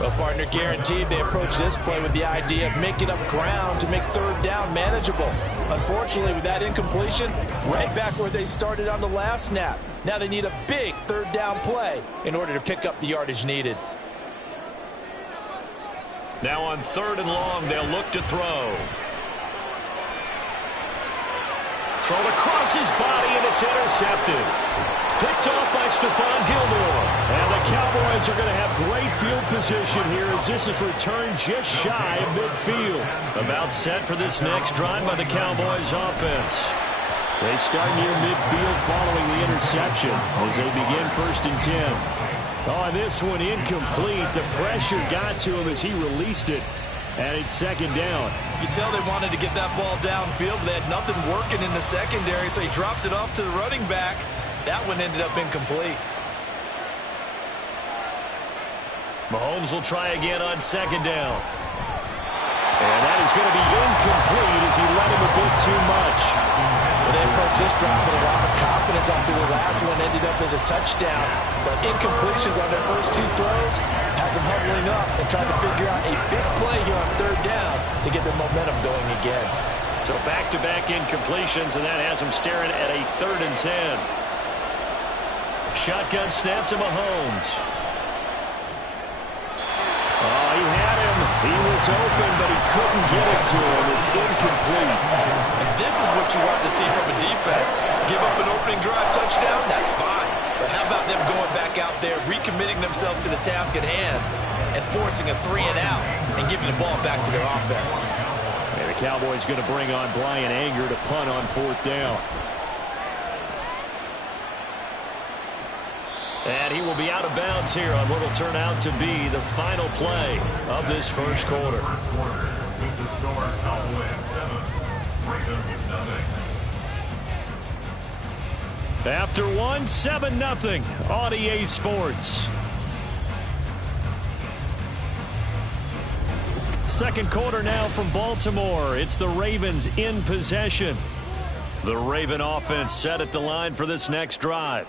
Well, partner, guaranteed they approach this play with the idea of making up ground to make third down manageable. Unfortunately, with that incompletion, right back where they started on the last snap. Now they need a big third down play in order to pick up the yardage needed. Now on 3rd and long, they'll look to throw. Thrown across his body, and it's intercepted. Picked off by Stephon Gilmore. And the Cowboys are going to have great field position here as this is returned just shy of midfield. About set for this next drive by the Cowboys offense. They start near midfield following the interception as they begin 1st and 10. Oh, this one incomplete. The pressure got to him as he released it. And it's 2nd down. You tell they wanted to get that ball downfield. They had nothing working in the secondary, so he dropped it off to the running back. That one ended up incomplete. Mahomes will try again on 2nd down. And that is going to be incomplete as he let him a bit too much. Well, they approached this drive with a lot of confidence after the last one ended up as a touchdown. But incompletions on their first 2 throws has them huddling up and trying to figure out a big play here on 3rd down to get their momentum going again. So back-to-back incompletions, and that has them staring at a 3rd and 10. Shotgun snap to Mahomes. Oh, he had him. He was open, but he couldn't get it to him. It's incomplete. And this is what you want to see from a defense. Give up an opening drive touchdown, that's fine. But how about them going back out there, recommitting themselves to the task at hand, and forcing a 3-and-out and giving the ball back to their offense. And the Cowboys going to bring on Brian Anger to punt on 4th down. And he will be out of bounds here on what will turn out to be the final play of this first quarter. With the score, Cowboys 7, Ravens 0. After 7-0 on EA Sports. Second quarter now from Baltimore. It's the Ravens in possession. The Raven offense set at the line for this next drive.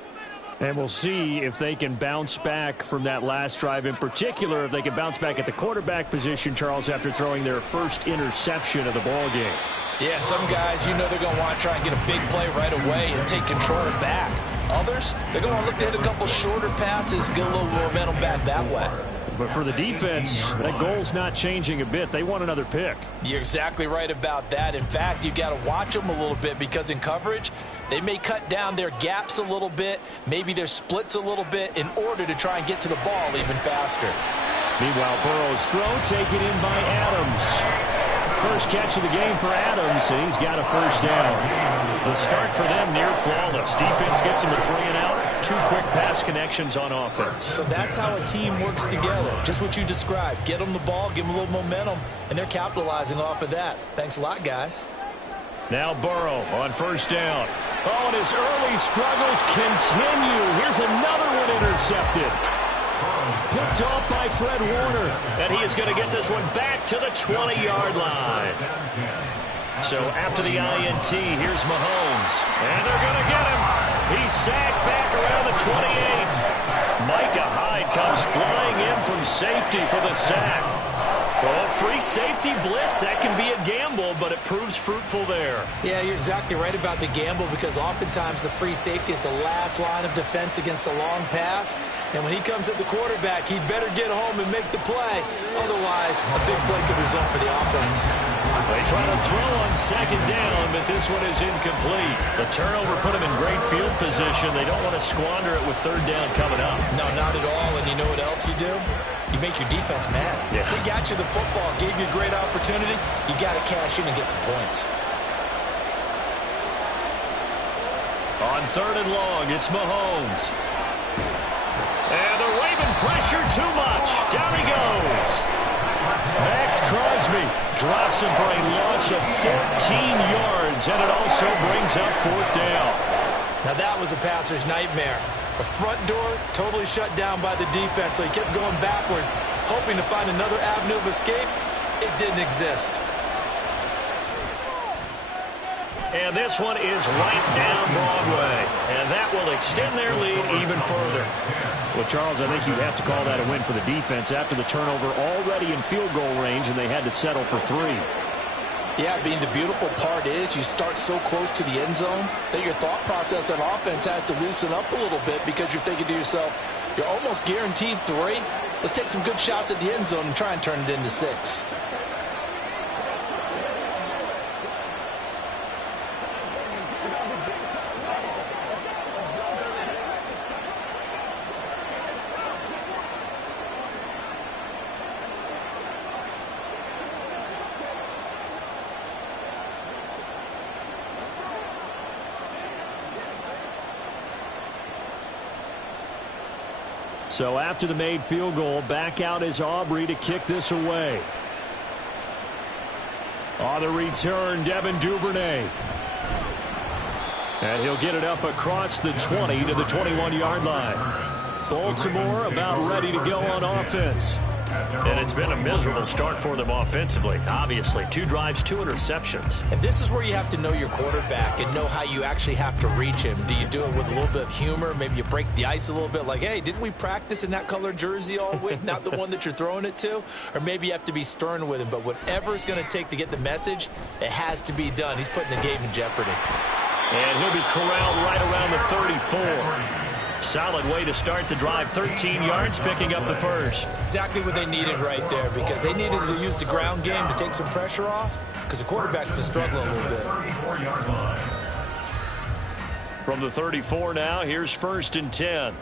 And we'll see if they can bounce back from that last drive. In particular, if they can bounce back at the quarterback position, Charles, after throwing their first interception of the ball game. Yeah, some guys, they're going to want to try and get a big play right away and take control back. Others, they're going to look to hit a couple shorter passes, get a little momentum back that way. But for the defense, that goal's not changing a bit. They want another pick. You're exactly right about that. In fact, you've got to watch them a little bit because in coverage, they may cut down their gaps a little bit, maybe their splits a little bit in order to try and get to the ball even faster. Meanwhile, Burrow's throw taken in by Adams. First catch of the game for Adams, and he's got a first down. The start for them near flawless. Defense gets him a 3-and-out. 2 quick pass connections on offense. So that's how a team works together. Just what you described. Get them the ball, give them a little momentum, and they're capitalizing off of that. Thanks a lot, guys. Now Burrow on first down. Oh, and his early struggles continue. Here's another one intercepted. Picked off by Fred Warner. And he is going to get this one back to the 20-yard line. So after the INT, here's Mahomes. And they're going to get him. He's sacked back around the 28. Micah Hyde comes flying in from safety for the sack. Well, free safety blitz, that can be a gamble, but it proves fruitful there. Yeah, you're exactly right about the gamble because oftentimes the free safety is the last line of defense against a long pass. And when he comes at the quarterback, he'd better get home and make the play. Otherwise, a big play could result for the offense. They try to throw on second down, but this one is incomplete. The turnover put them in great field position. They don't want to squander it with third down coming up. No, not at all. And you know what else you do? You make your defense mad. Yeah. They got you the football, gave you a great opportunity. You got to cash in and get some points. On 3rd and long, it's Mahomes. And the Raven pressure too much. Down he goes. Max Crosby drops him for a loss of 14 yards, and it also brings up 4th down. Now that was a passer's nightmare. The front door totally shut down by the defense, so he kept going backwards, hoping to find another avenue of escape. It didn't exist. And this one is right down Broadway, and that will extend their lead even further. Well, Charles, I think you'd have to call that a win for the defense after the turnover already in field goal range, and they had to settle for 3. Yeah, the beautiful part is you start so close to the end zone that your thought process on offense has to loosen up a little bit because you're thinking to yourself, you're almost guaranteed 3. Let's take some good shots at the end zone and try and turn it into 6. So after the made field goal, back out is Aubrey to kick this away. On the return, Devin Duvernay. And he'll get it up across the 20 to the 21-yard line. Baltimore about ready to go on offense. And it's been a miserable start for them offensively. Obviously, 2 drives, 2 interceptions. And this is where you have to know your quarterback and know how you actually have to reach him. Do you do it with a little bit of humor? Maybe you break the ice a little bit like, hey, didn't we practice in that color jersey all week? Not the one that you're throwing it to? Or maybe you have to be stern with him. But whatever it's going to take to get the message, it has to be done. He's putting the game in jeopardy. And he'll be corralled right around the 34. Solid way to start the drive. 13 yards, picking up the first. Exactly what they needed right there because they needed to use the ground game to take some pressure off because the quarterback's been struggling a little bit. From the 34 now, here's 1st and 10.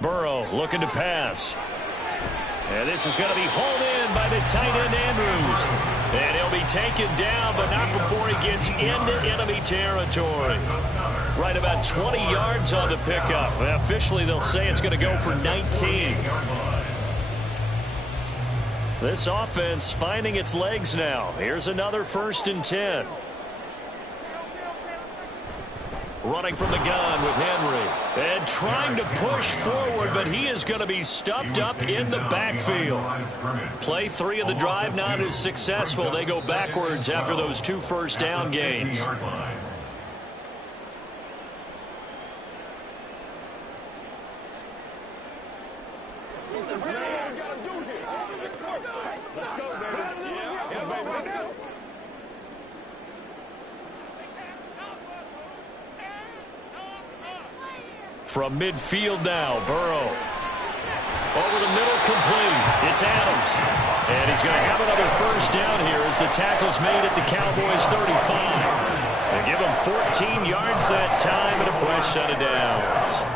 Burrow looking to pass. And this is going to be hauled in by the tight end Andrews. And he'll be taken down, but not before he gets into enemy territory. Right about 20 yards on the pickup. Well, officially, they'll say it's going to go for 19. This offense finding its legs now. Here's another 1st and 10. Running from the gun with Henry. And trying to push forward, but he is going to be stuffed up in the backfield. Play 3 of the drive not as successful. They go backwards after those 2 first down gains. From midfield now, Burrow. Over the middle, complete. It's Adams. And he's going to have another 1st down here as the tackle's made at the Cowboys' 35. They give him 14 yards that time and a fresh set of downs.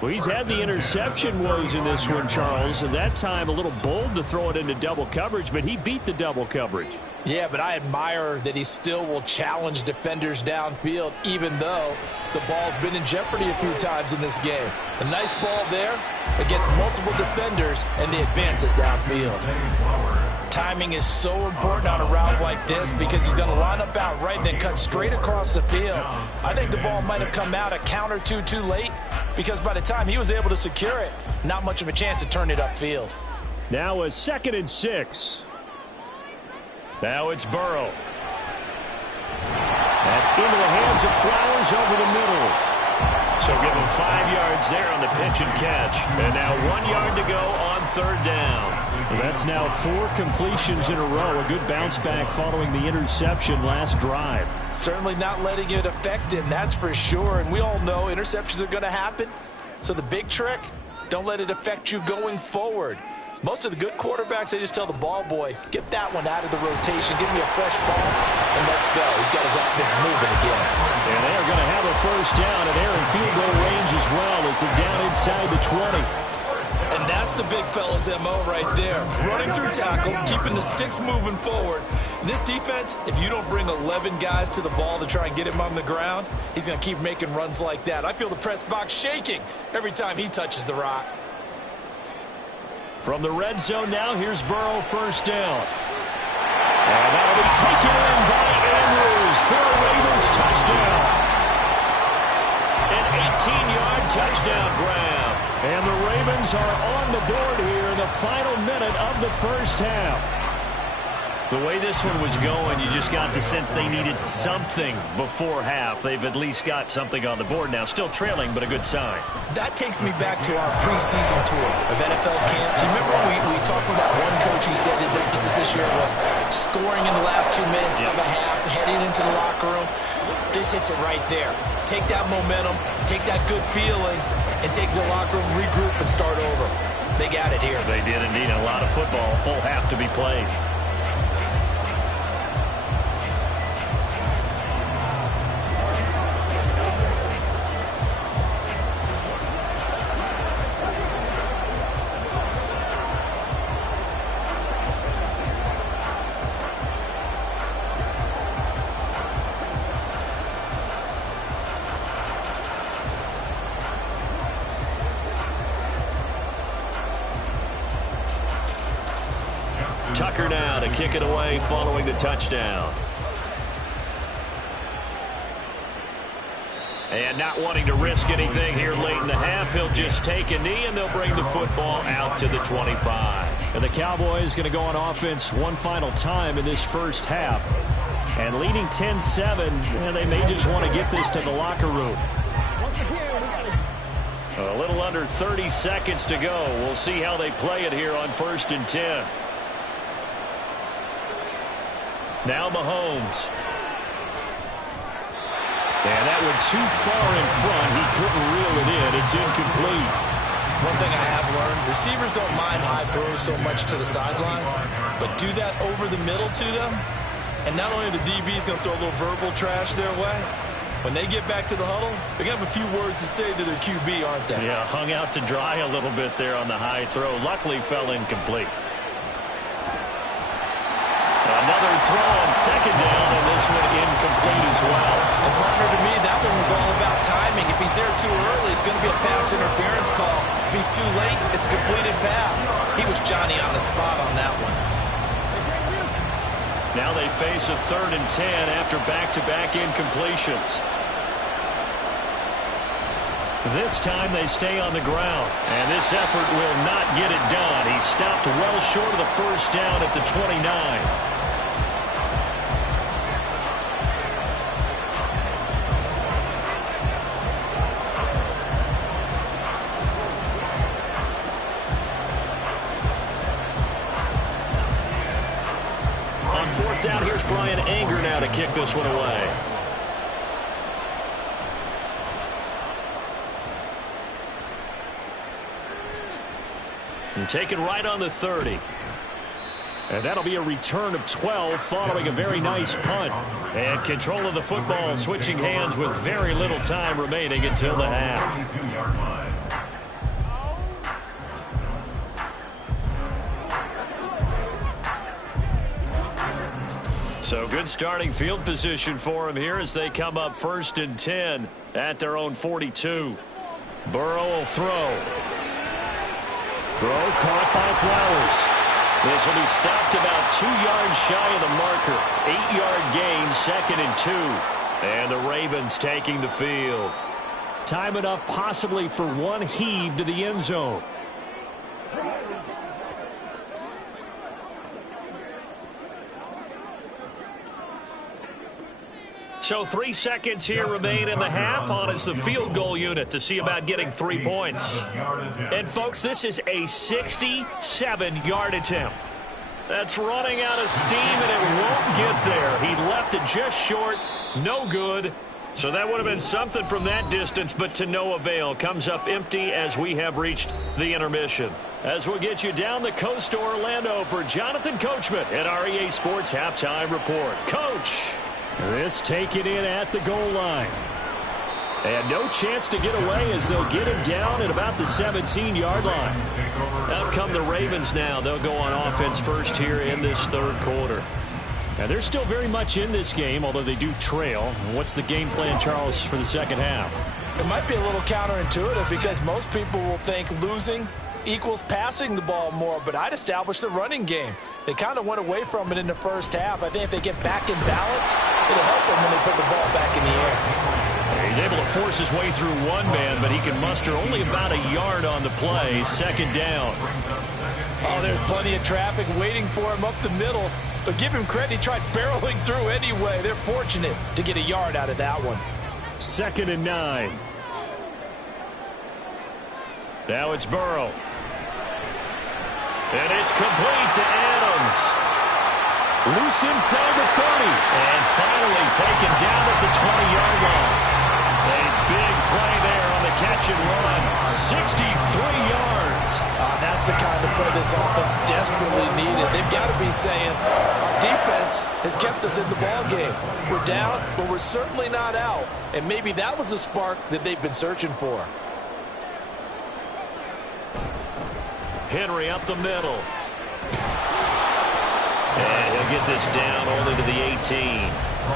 Well, he's had the interception woes in this one, Charles, and that time a little bold to throw it into double coverage, but he beat the double coverage. Yeah, but I admire that he still will challenge defenders downfield, even though the ball's been in jeopardy a few times in this game. A nice ball there against multiple defenders, and they advance it downfield. Timing is so important on a route like this because he's going to line up out right and then cut straight across the field. I think the ball might have come out a count or two too late because by the time he was able to secure it, not much of a chance to turn it upfield. Now a 2nd and 6. Now it's Burrow. That's into the hands of Flowers over the middle. So give him 5 yards there on the pitch and catch. And now 1 yard to go on 3rd down. That's now 4 completions in a row. A good bounce back following the interception last drive. Certainly not letting it affect him, that's for sure. And we all know interceptions are going to happen. So the big trick, don't let it affect you going forward. Most of the good quarterbacks, they just tell the ball boy, get that one out of the rotation, give me a fresh ball, and let's go. He's got his offense moving again. And they're going to have a 1st down, and they're in field goal range as well as they're down inside the 20. And that's the big fella's MO right there. Running through tackles, keeping the sticks moving forward. In this defense, if you don't bring 11 guys to the ball to try and get him on the ground, he's going to keep making runs like that. I feel the press box shaking every time he touches the rock. From the red zone now, here's Burrow, 1st down. And that'll be taken in by Andrews for a Ravens touchdown. An 18-yard touchdown grab. And the Ravens are on the board here in the final minute of the 1st half. The way this one was going, you just got the sense they needed something before half. They've at least got something on the board now. Still trailing, but a good sign. That takes me back to our preseason tour of NFL camps. You remember we talked with that one coach who said his emphasis this year was scoring in the last 2 minutes of a half, heading into the locker room. This hits it right there. Take that momentum, take that good feeling, and take the locker room, regroup, and start over. They got it here. They did indeed. A lot of football, full half to be played. Tucker now to kick it away following the touchdown. And not wanting to risk anything here late in the half, he'll just take a knee and they'll bring the football out to the 25. And the Cowboys going to go on offense one final time in this 1st half. And leading 10-7, they may just want to get this to the locker room. A little under 30 seconds to go. We'll see how they play it here on 1st and 10. Now Mahomes. And that went too far in front. He couldn't reel it in. It's incomplete. One thing I have learned, receivers don't mind high throws so much to the sideline, but do that over the middle to them, And not only the DB is going to throw a little verbal trash their way, when they get back to the huddle, they're going to have a few words to say to their QB, aren't they? Yeah, hung out to dry a little bit there on the high throw. Luckily fell incomplete. Another throw on second down, and this one incomplete as well. And partner, to me, that one was all about timing. If he's there too early, it's going to be a pass interference call. If he's too late, it's a completed pass. He was Johnny on the spot on that one. Now they face a 3rd and 10 after back-to-back incompletions. This time they stay on the ground, and this effort will not get it done. He stopped well short of the first down at the 29. On 4th down, here's Brian Anger now to kick this one away. And taken right on the 30. And that'll be a return of 12 following a very nice punt. And control of the football switching hands with very little time remaining until the half. So good starting field position for him here as they come up 1st and 10 at their own 42. Burrow will throw. Throw caught by Flowers. This will be stopped about 2 yards shy of the marker. 8-yard gain, 2nd and 2. And the Ravens taking the field. Time enough possibly for one heave to the end zone. So 3 seconds here remain in the half on as the field goal unit to see about getting 3 points. And, folks, this is a 67-yard attempt. That's running out of steam, and it won't get there. He left it just short. No good. So that would have been something from that distance, but to no avail. Comes up empty as we have reached the intermission. As we'll get you down the coast to Orlando for Jonathan Coachman at our EA Sports Halftime Report. Coach! This taken in at the goal line. And no chance to get away as they'll get him down at about the 17-yard line. Out come the Ravens now. They'll go on offense first here in this 3rd quarter. And they're still very much in this game, although they do trail. What's the game plan, Charles, for the second half? It might be a little counterintuitive because most people will think losing equals passing the ball more, but I'd establish the running game. They kind of went away from it in the first half. I think if they get back in balance, it'll help them when they put the ball back in the air. He's able to force his way through one man, but he can muster only about a yard on the play. 2nd down. Oh, there's plenty of traffic waiting for him up the middle, but give him credit. He tried barreling through anyway. They're fortunate to get a yard out of that one. 2nd and 9. Now it's Burrow. And it's complete to Adams. Loose inside the 30. And finally taken down at the 20-yard line. A big play there on the catch and run. 63 yards. That's the kind of play this offense desperately needed. They've got to be saying, our defense has kept us in the ballgame. We're down, but we're certainly not out. And maybe that was the spark that they've been searching for. Henry up the middle. And he'll get this down only to the 18.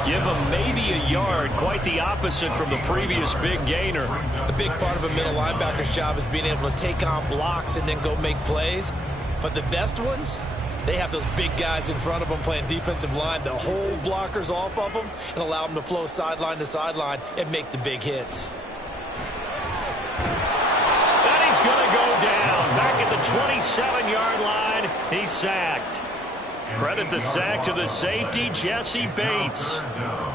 Give him maybe a yard. Quite the opposite from the previous big gainer. The big part of a middle linebacker's job is being able to take on blocks and then go make plays. But the best ones, they have those big guys in front of them playing defensive line to hold blockers off of them and allow them to flow sideline to sideline and make the big hits. And he's going to go down. Back at the 27-yard line, he's sacked. Credit the sack to the safety, Jesse Bates.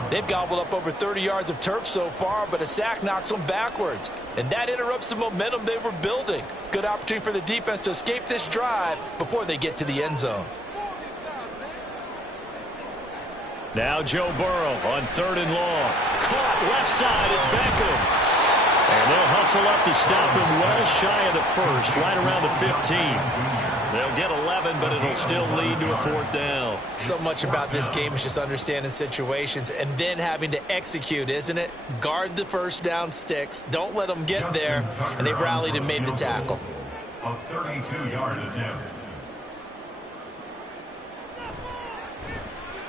They've gobbled up over 30 yards of turf so far, but a sack knocks them backwards. And that interrupts the momentum they were building. Good opportunity for the defense to escape this drive before they get to the end zone. Now Joe Burrow on 3rd and long. Caught left side, it's Beckham. And they'll hustle up to stop him well shy of the first, right around the 15. They'll get 11, but it'll still lead to a 4th down. So much about this game is just understanding situations and then having to execute, isn't it? Guard the first down sticks. Don't let them get there. And they rallied and made the tackle. A 32-yard attempt.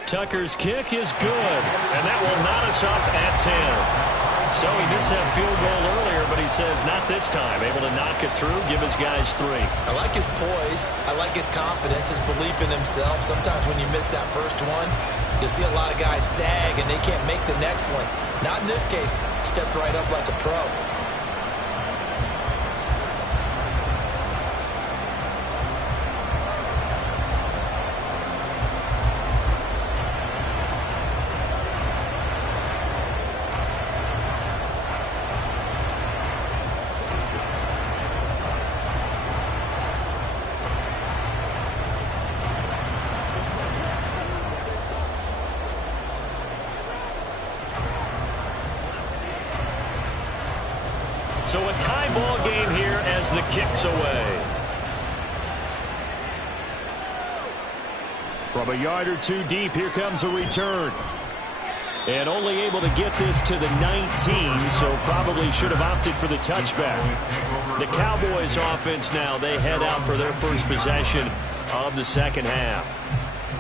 Tucker's kick is good, and that will knot us up at 10. So he missed that field goal earlier, but he says not this time. Able to knock it through, give his guys 3. I like his poise. I like his confidence, his belief in himself. Sometimes when you miss that first one, you'll see a lot of guys sag and they can't make the next one. Not in this case. Stepped right up like a pro. So a tie ball game here as the kick's away. From a yard or 2 deep, here comes a return. And only able to get this to the 19, so probably should have opted for the touchback. The Cowboys offense now, they head out for their first possession of the second half.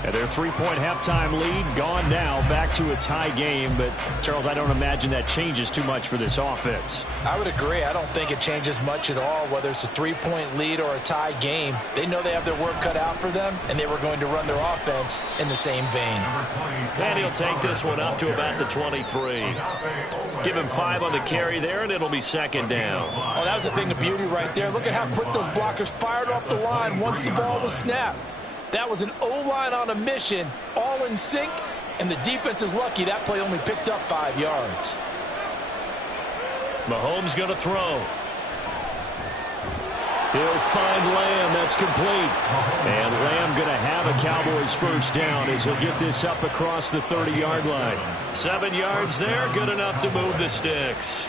And their 3-point halftime lead gone now, back to a tie game. But, Charles, I don't imagine that changes too much for this offense. I would agree. I don't think it changes much at all, whether it's a 3-point lead or a tie game. They know they have their work cut out for them, and they were going to run their offense in the same vein. And he'll take this one up to about the 23. Give him 5 on the carry there, and it'll be second down. Oh, that was a thing of beauty right there. Look at how quick those blockers fired off the line once the ball was snapped. That was an O-line on a mission, all in sync, and the defense is lucky that play only picked up 5 yards. Mahomes going to throw. He'll find Lamb. That's complete. And Lamb going to have a Cowboys first down as he'll get this up across the 30-yard line. 7 yards there, good enough to move the sticks.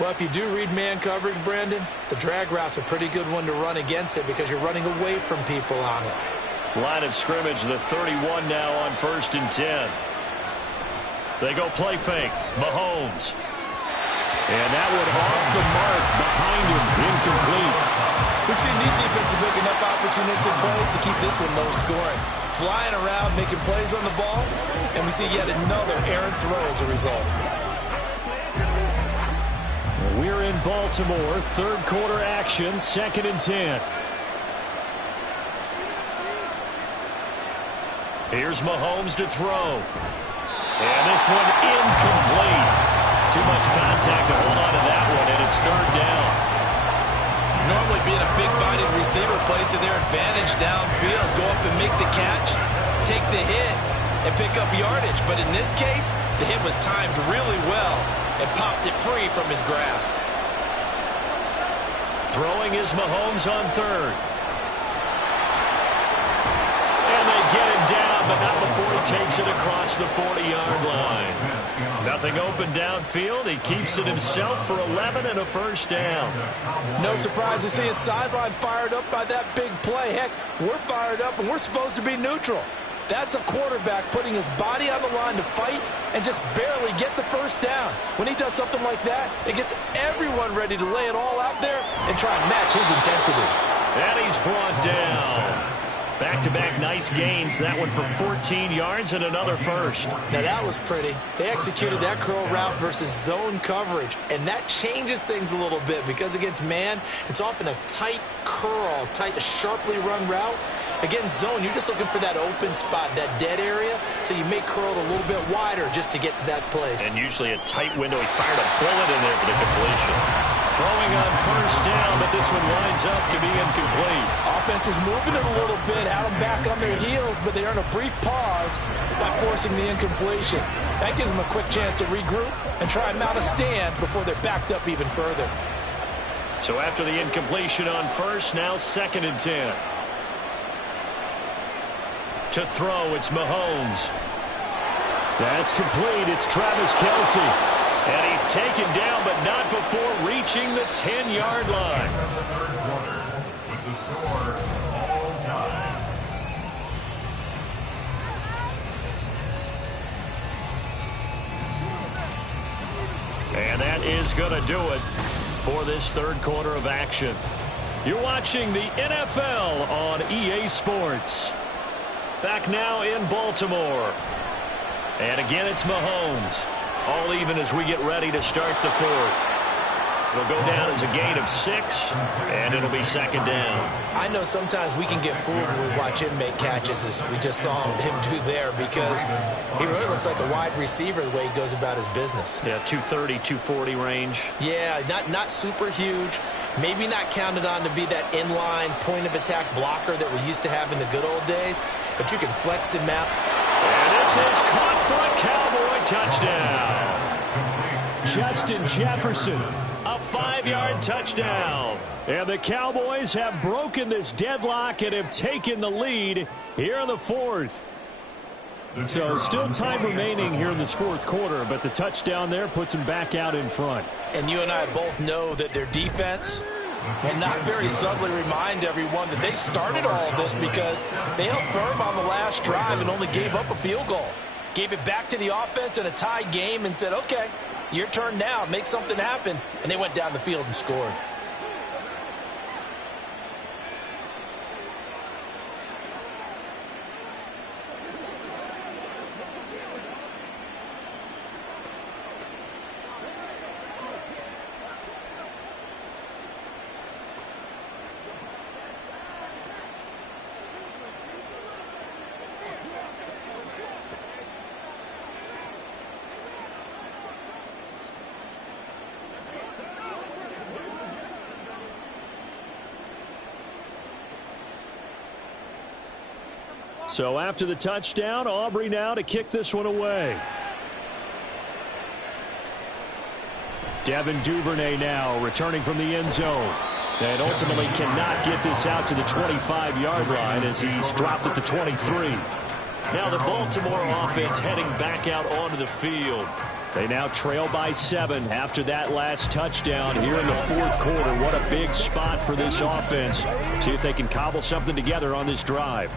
Well, if you do read man coverage, Brandon, the drag route's a pretty good one to run against it because you're running away from people on it. Line of scrimmage, the 31 now on 1st and 10. They go play fake. Mahomes. And that one off the mark behind him. Incomplete. We've seen these defenses make enough opportunistic plays to keep this one low scoring. Flying around, making plays on the ball, and we see yet another errant throw as a result. We're in Baltimore. 3rd quarter action. 2nd and 10. Here's Mahomes to throw. And this one incomplete. Too much contact to hold on to that one, and it's 3rd down. Normally being a big-bodied receiver plays to their advantage downfield. Go up and make the catch, take the hit, and pick up yardage. But in this case, the hit was timed really well and popped it free from his grasp. Throwing is Mahomes on 3rd. And they get him down, but not before he takes it across the 40-yard line. Nothing open downfield. He keeps it himself for 11 and a first down. No surprise to see his sideline fired up by that big play. Heck, we're fired up, and we're supposed to be neutral. That's a quarterback putting his body on the line to fight and just barely get the first down. When he does something like that, it gets everyone ready to lay it all out there and try and match his intensity. And he's brought down. Back-to-back nice gains. That one for 14 yards and another first. Now that was pretty. They executed that curl route versus zone coverage, and that changes things a little bit because against man, it's often a tight curl, sharply run route. Against zone, you're just looking for that open spot, that dead area, so you may curl it a little bit wider just to get to that place. And usually a tight window. He fired a bullet in there for the completion. Throwing on first down, but this one winds up to be incomplete. Offense was moving it a little bit, had them back on their heels, but they earn a brief pause by forcing the incompletion. That gives them a quick chance to regroup and try and mount a stand before they're backed up even further. So after the incompletion on first, now 2nd and 10. To throw, it's Mahomes. That's complete. It's Travis Kelce. And he's taken down, but not before reaching the 10-yard line. With the score all time. And that is going to do it for this third quarter of action. You're watching the NFL on EA Sports. Back now in Baltimore. And again, it's Mahomes. All even as we get ready to start the fourth. It'll go down as a gain of 6, and it'll be second down. I know sometimes we can get fooled when we watch him make catches, as we just saw him do there, because he really looks like a wide receiver the way he goes about his business. Yeah, 230, 240 range. Yeah, not super huge. Maybe not counted on to be that inline point-of-attack blocker that we used to have in the good old days, but you can flex him out. And this is caught for a Cowboy touchdown. Justin Jefferson, a 5-yard touchdown. And the Cowboys have broken this deadlock and have taken the lead here in the fourth. So still time remaining here in this fourth quarter, but the touchdown there puts them back out in front. And you and I both know that their defense will not very subtly remind everyone that they started all of this because they held firm on the last drive and only gave up a field goal. Gave it back to the offense in a tie game and said, okay, your turn now, make something happen. And they went down the field and scored. So after the touchdown, Aubrey now to kick this one away. Devin Duvernay now returning from the end zone. And ultimately cannot get this out to the 25-yard line as he's dropped at the 23. Now the Baltimore offense heading back out onto the field. They now trail by 7 after that last touchdown here in the fourth quarter. What a big spot for this offense. See if they can cobble something together on this drive.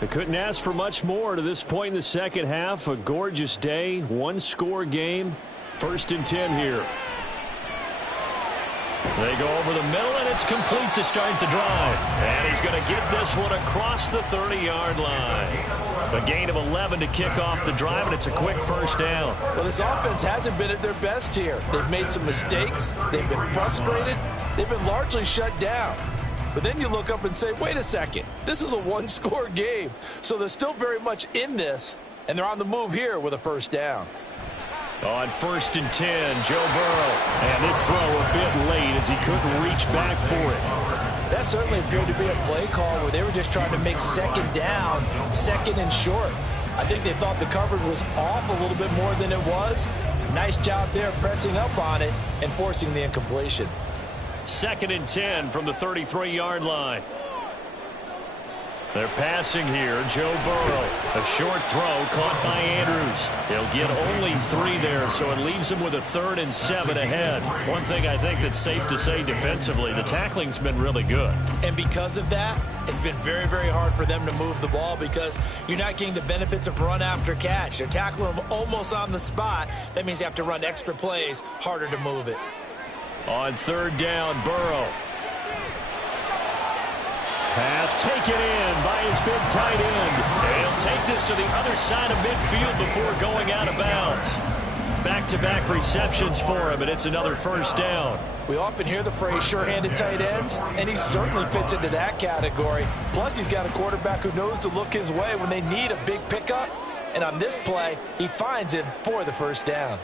They couldn't ask for much more to this point in the second half. A gorgeous day, one-score game. 1st and 10 here. They go over the middle, and it's complete to start the drive. And he's going to get this one across the 30-yard line. A gain of 11 to kick off the drive, and it's a quick first down. Well, this offense hasn't been at their best here. They've made some mistakes. They've been frustrated. They've been largely shut down. But then you look up and say, wait a second, this is a one-score game. So they're still very much in this, and they're on the move here with a first down. On 1st and 10, Joe Burrow. And this throw a bit late as he couldn't reach back for it. That certainly appeared to be a play call where they were just trying to make second down, second and short. I think they thought the coverage was off a little bit more than it was. Nice job there pressing up on it and forcing the incompletion. 2nd and 10 from the 33-yard line. They're passing here. Joe Burrow. A short throw caught by Andrews. He'll get only 3 there, so it leaves him with a 3rd and 7 ahead. One thing I think that's safe to say defensively, the tackling's been really good. And because of that, it's been very, very hard for them to move the ball because you're not getting the benefits of run after catch. They're tackling them almost on the spot. That means you have to run extra plays, harder to move it. On 3rd down, Burrow. Pass taken in by his big tight end. And he'll take this to the other side of midfield before going out of bounds. Back-to-back receptions for him, and it's another first down. We often hear the phrase sure-handed tight ends, and he certainly fits into that category. Plus, he's got a quarterback who knows to look his way when they need a big pickup. And on this play, he finds him for the first down.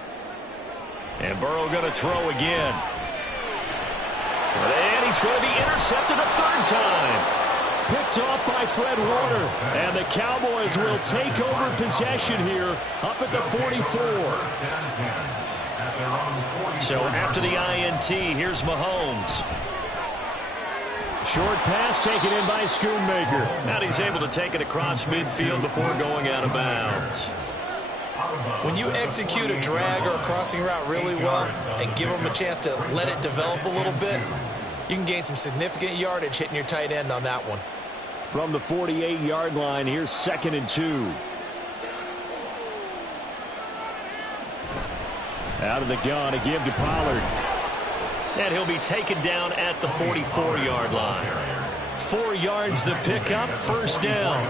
And Burrow going to throw again. And he's going to be intercepted a 3rd time. Picked off by Fred Warner. And the Cowboys will take over possession here up at the 44. So after the INT, here's Mahomes. Short pass taken in by Schoonmaker. And he's able to take it across midfield before going out of bounds. When you execute a drag or a crossing route really well and give them a chance to let it develop a little bit, you can gain some significant yardage hitting your tight end on that one. From the 48-yard line, here's 2nd and 2. Out of the gun, a give to Pollard. And he'll be taken down at the 44-yard line. 4 yards the pickup, first down.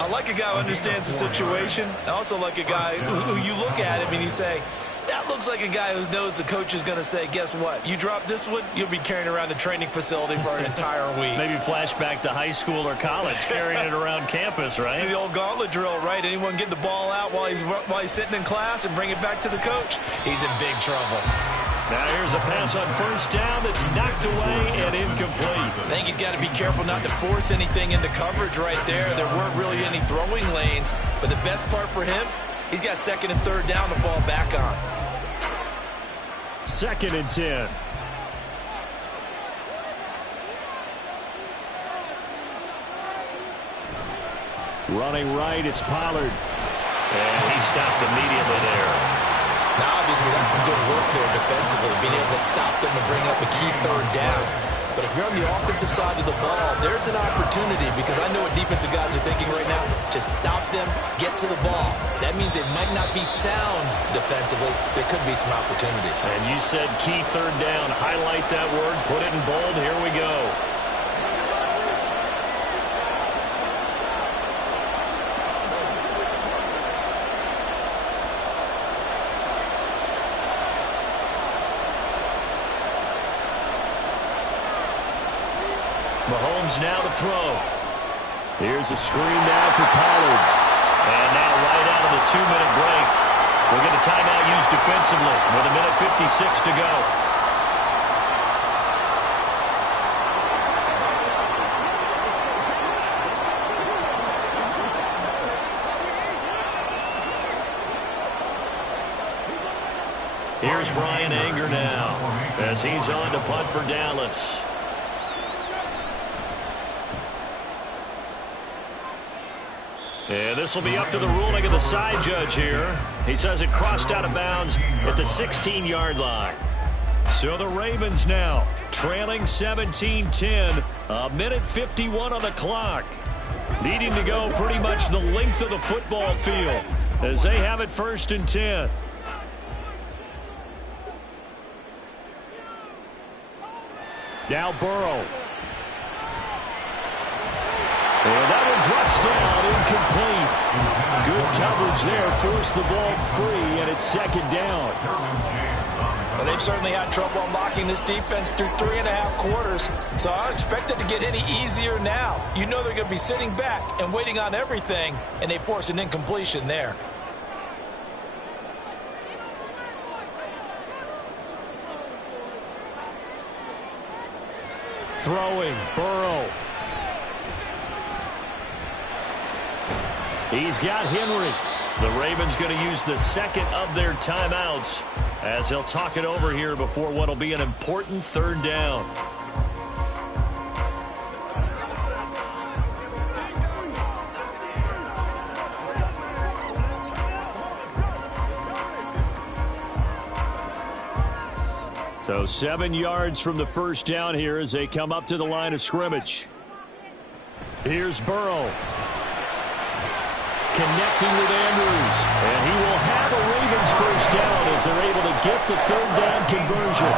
I like a guy who understands the situation. I also like a guy who you look at him and you say, that looks like a guy who knows the coach is going to say, guess what? You drop this one, you'll be carrying around the training facility for an entire week. Maybe flashback to high school or college, carrying it around campus, right? The old gauntlet drill, right? Anyone get the ball out while he's sitting in class and bring it back to the coach? He's in big trouble. Now here's a pass on first down that's knocked away and incomplete. I think he's got to be careful not to force anything into coverage right there. There weren't really any throwing lanes, but the best part for him, he's got 2nd and 3rd down to fall back on. 2nd and 10. Running right, it's Pollard. And he stopped immediately there. Now, obviously, that's some good work there defensively, being able to stop them and bring up a key 3rd down. But if you're on the offensive side of the ball, there's an opportunity, because I know what defensive guys are thinking right now. Just stop them, get to the ball. That means they might not be sound defensively. There could be some opportunities. And you said key 3rd down. Highlight that word, put it in bold. Here we go. Mahomes now to throw. Here's a screen now for Pollard. And now right out of the 2-minute break, we'll get a timeout used defensively with 1:56 to go. Here's Brian Anger now as he's on to punt for Dallas. And this will be up to the ruling of the side judge here. He says it crossed out of bounds at the 16-yard line. So the Ravens now trailing 17-10, 1:51 on the clock. Needing to go pretty much the length of the football field as they have it 1st and 10. Now Burrow. And that one drops down, incomplete. Good coverage there, forced the ball free, and it's 2nd down. Well, they've certainly had trouble unlocking this defense through 3.5 quarters, so I don't expect it to get any easier now. You know they're going to be sitting back and waiting on everything, and they force an incompletion there. Throwing, Burrow. He's got Henry. The Ravens going to use the 2nd of their timeouts as they'll talk it over here before what will be an important 3rd down. So 7 yards from the first down here as they come up to the line of scrimmage. Here's Burrow. Connecting with Andrews. And he will have a Ravens first down as they're able to get the 3rd down conversion.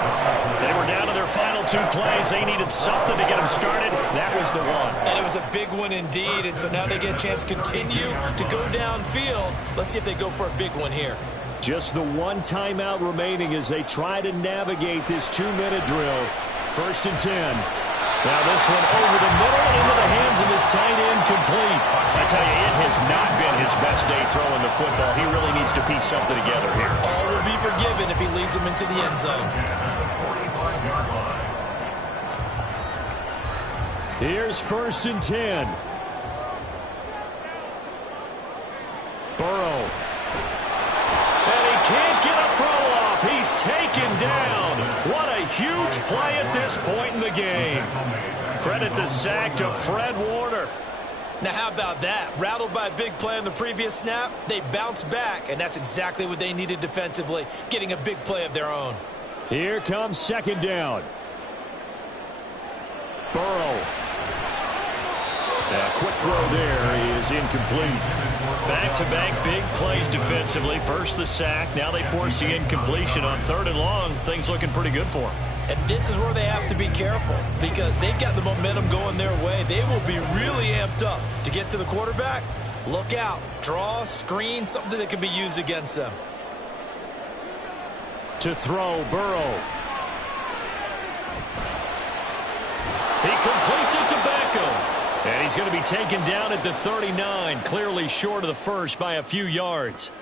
They were down to their final 2 plays. They needed something to get them started. That was the one. And it was a big one indeed, and so now they get a chance to continue to go downfield. Let's see if they go for a big one here. Just the 1 timeout remaining as they try to navigate this 2-minute drill. 1st and 10. Now this one over the middle into the hands of his tight end, complete. I tell you, it has not been his best day throwing the football. He really needs to piece something together here. All will be forgiven if he leads them into the end zone. Here's 1st and 10. Burrow. And he can't get a throw off. He's taken down. What a huge play at this point in the game. Credit the sack to Fred Warner. Now, how about that? Rattled by a big play on the previous snap, they bounced back, and that's exactly what they needed defensively, getting a big play of their own. Here comes second down. Burrow. A quick throw there is incomplete. Back-to-back big plays defensively. First the sack. Now they force the incompletion on 3rd and long. Things looking pretty good for them. And this is where they have to be careful because they've got the momentum going their way. They will be really amped up to get to the quarterback. Look out. Draw, screen, something that can be used against them. To throw, Burrow. He completes it to Beckham. And he's going to be taken down at the 39, clearly short of the first by a few yards.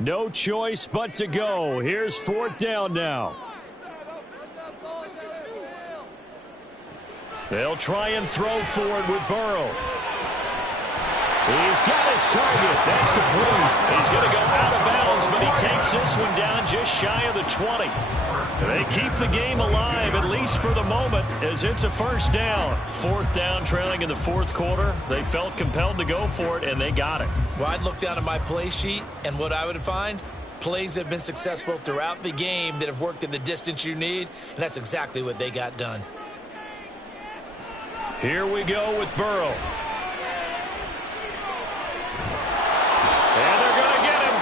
No choice but to go. Here's 4th down now. They'll try and throw for it with Burrow. He's got his target. That's complete. He's going to go out of bounds, but he takes this one down just shy of the 20. They keep the game alive, at least for the moment, as it's a first down. 4th down, trailing in the 4th quarter. They felt compelled to go for it, and they got it. Well, I'd look down at my play sheet, and what I would find, plays have been successful throughout the game that have worked in the distance you need, and that's exactly what they got done. Here we go with Burrow. And they're going to get him.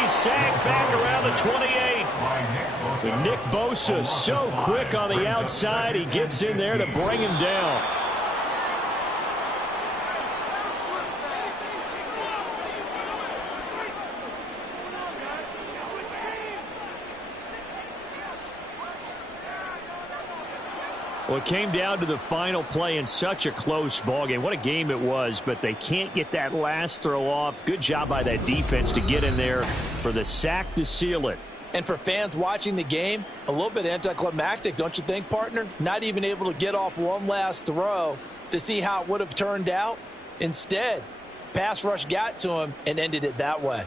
He's sacked back around the 28. Nick Bosa so quick on the outside. He gets in there to bring him down. Well, it came down to the final play in such a close ballgame. What a game it was, but they can't get that last throw off. Good job by that defense to get in there for the sack to seal it. And for fans watching the game, a little bit anticlimactic, don't you think, partner? Not even able to get off one last throw to see how it would have turned out. Instead, pass rush got to him and ended it that way.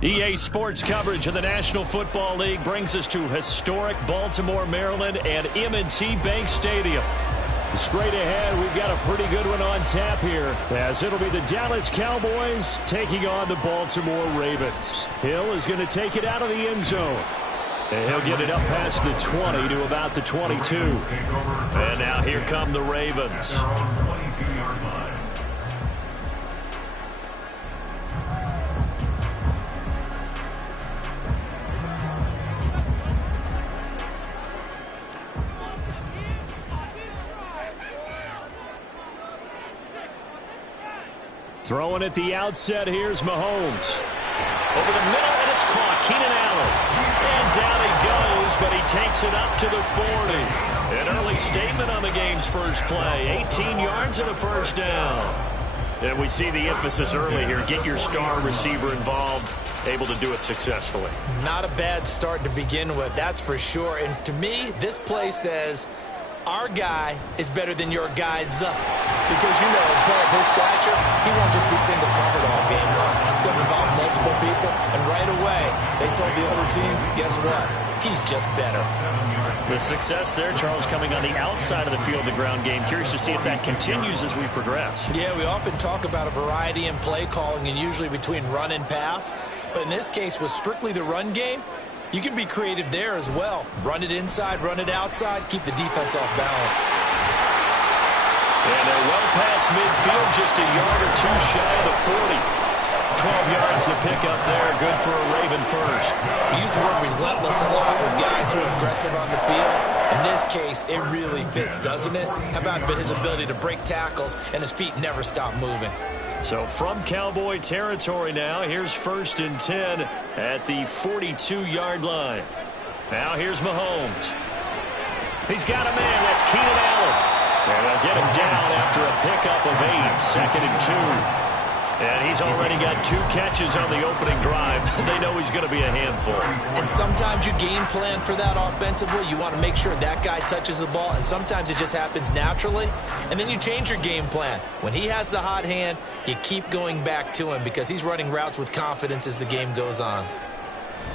EA Sports coverage of the National Football League brings us to historic Baltimore, Maryland and M&T Bank Stadium. Straight ahead, we've got a pretty good one on tap here, as it'll be the Dallas Cowboys taking on the Baltimore Ravens. Hill is going to take it out of the end zone. And he'll get it up past the 20 to about the 22. And now here come the Ravens. Throwing at the outset, here's Mahomes. Over the middle, and it's caught. Keenan Allen. And down he goes, but he takes it up to the 40. An early statement on the game's first play. 18 yards and a first down. And we see the emphasis early here. Get your star receiver involved. Able to do it successfully. Not a bad start to begin with, that's for sure. And to me, this play says, our guy is better than your guys. Because, you know, a player of his stature, he won't just be single covered all game long. It's going to involve multiple people. And right away, they told the other team, guess what? He's just better. The success there, Charles, coming on the outside of the field, the ground game. Curious to see if that continues as we progress. Yeah, we often talk about a variety in play calling and usually between run and pass. But in this case, with strictly the run game, you can be creative there as well. Run it inside, run it outside, keep the defense off balance. And they're well past midfield, just a yard or two shy of the 40. 12 yards to pick up there. Good for a Raven first. We use the word relentless a lot with guys who are aggressive on the field. In this case, it really fits, doesn't it? How about his ability to break tackles and his feet never stop moving? So from Cowboy territory now, here's 1st and 10 at the 42-yard line. Now here's Mahomes. He's got a man. That's Keenan Allen. And they'll get him down after a pickup of 8, 2nd and 2. And he's already got 2 catches on the opening drive. They know he's going to be a handful. And sometimes you game plan for that offensively. You want to make sure that guy touches the ball, and sometimes it just happens naturally. And then you change your game plan. When he has the hot hand, you keep going back to him because he's running routes with confidence as the game goes on.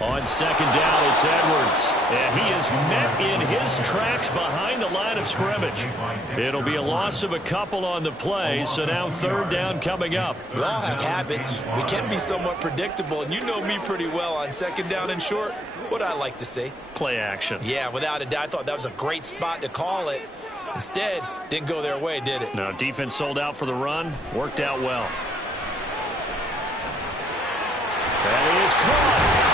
On 2nd down, it's Edwards. And he is met in his tracks behind the line of scrimmage. It'll be a loss of a couple on the play, so now 3rd down coming up. We all have habits. We can be somewhat predictable, and you know me pretty well on 2nd down and short. What I like to see? Play action. Yeah, without a doubt. I thought that was a great spot to call it. Instead, didn't go their way, did it? No, defense sold out for the run. Worked out well. That is caught.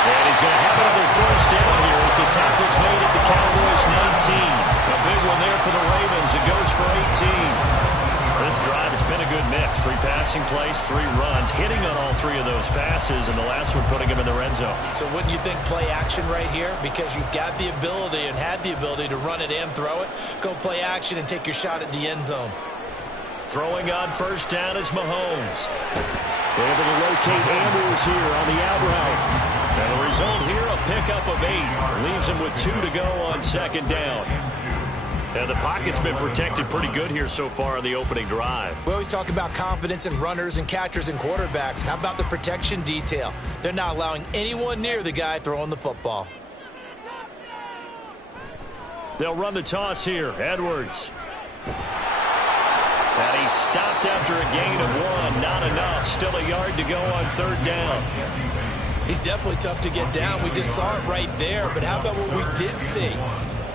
And he's going to have another 1st down here as the tackle's made at the Cowboys' 19. A big one there for the Ravens. It goes for 18. This drive, it's been a good mix. 3 passing plays, 3 runs, hitting on all 3 of those passes, and the last one putting him in the red zone. So wouldn't you think play action right here? Because you've got the ability and had the ability to run it and throw it. Go play action and take your shot at the end zone. Throwing on 1st down is Mahomes. Able to locate Andrews here on the out route. And the result here, a pickup of 8. Leaves him with 2 to go on 2nd down. And the pocket's been protected pretty good here so far in the opening drive. We always talk about confidence in runners and catchers and quarterbacks. How about the protection detail? They're not allowing anyone near the guy throwing the football. They'll run the toss here. Edwards. And he's stopped after a gain of 1. Not enough. Still a yard to go on 3rd down. He's definitely tough to get down. We just saw it right there. But how about what we did see?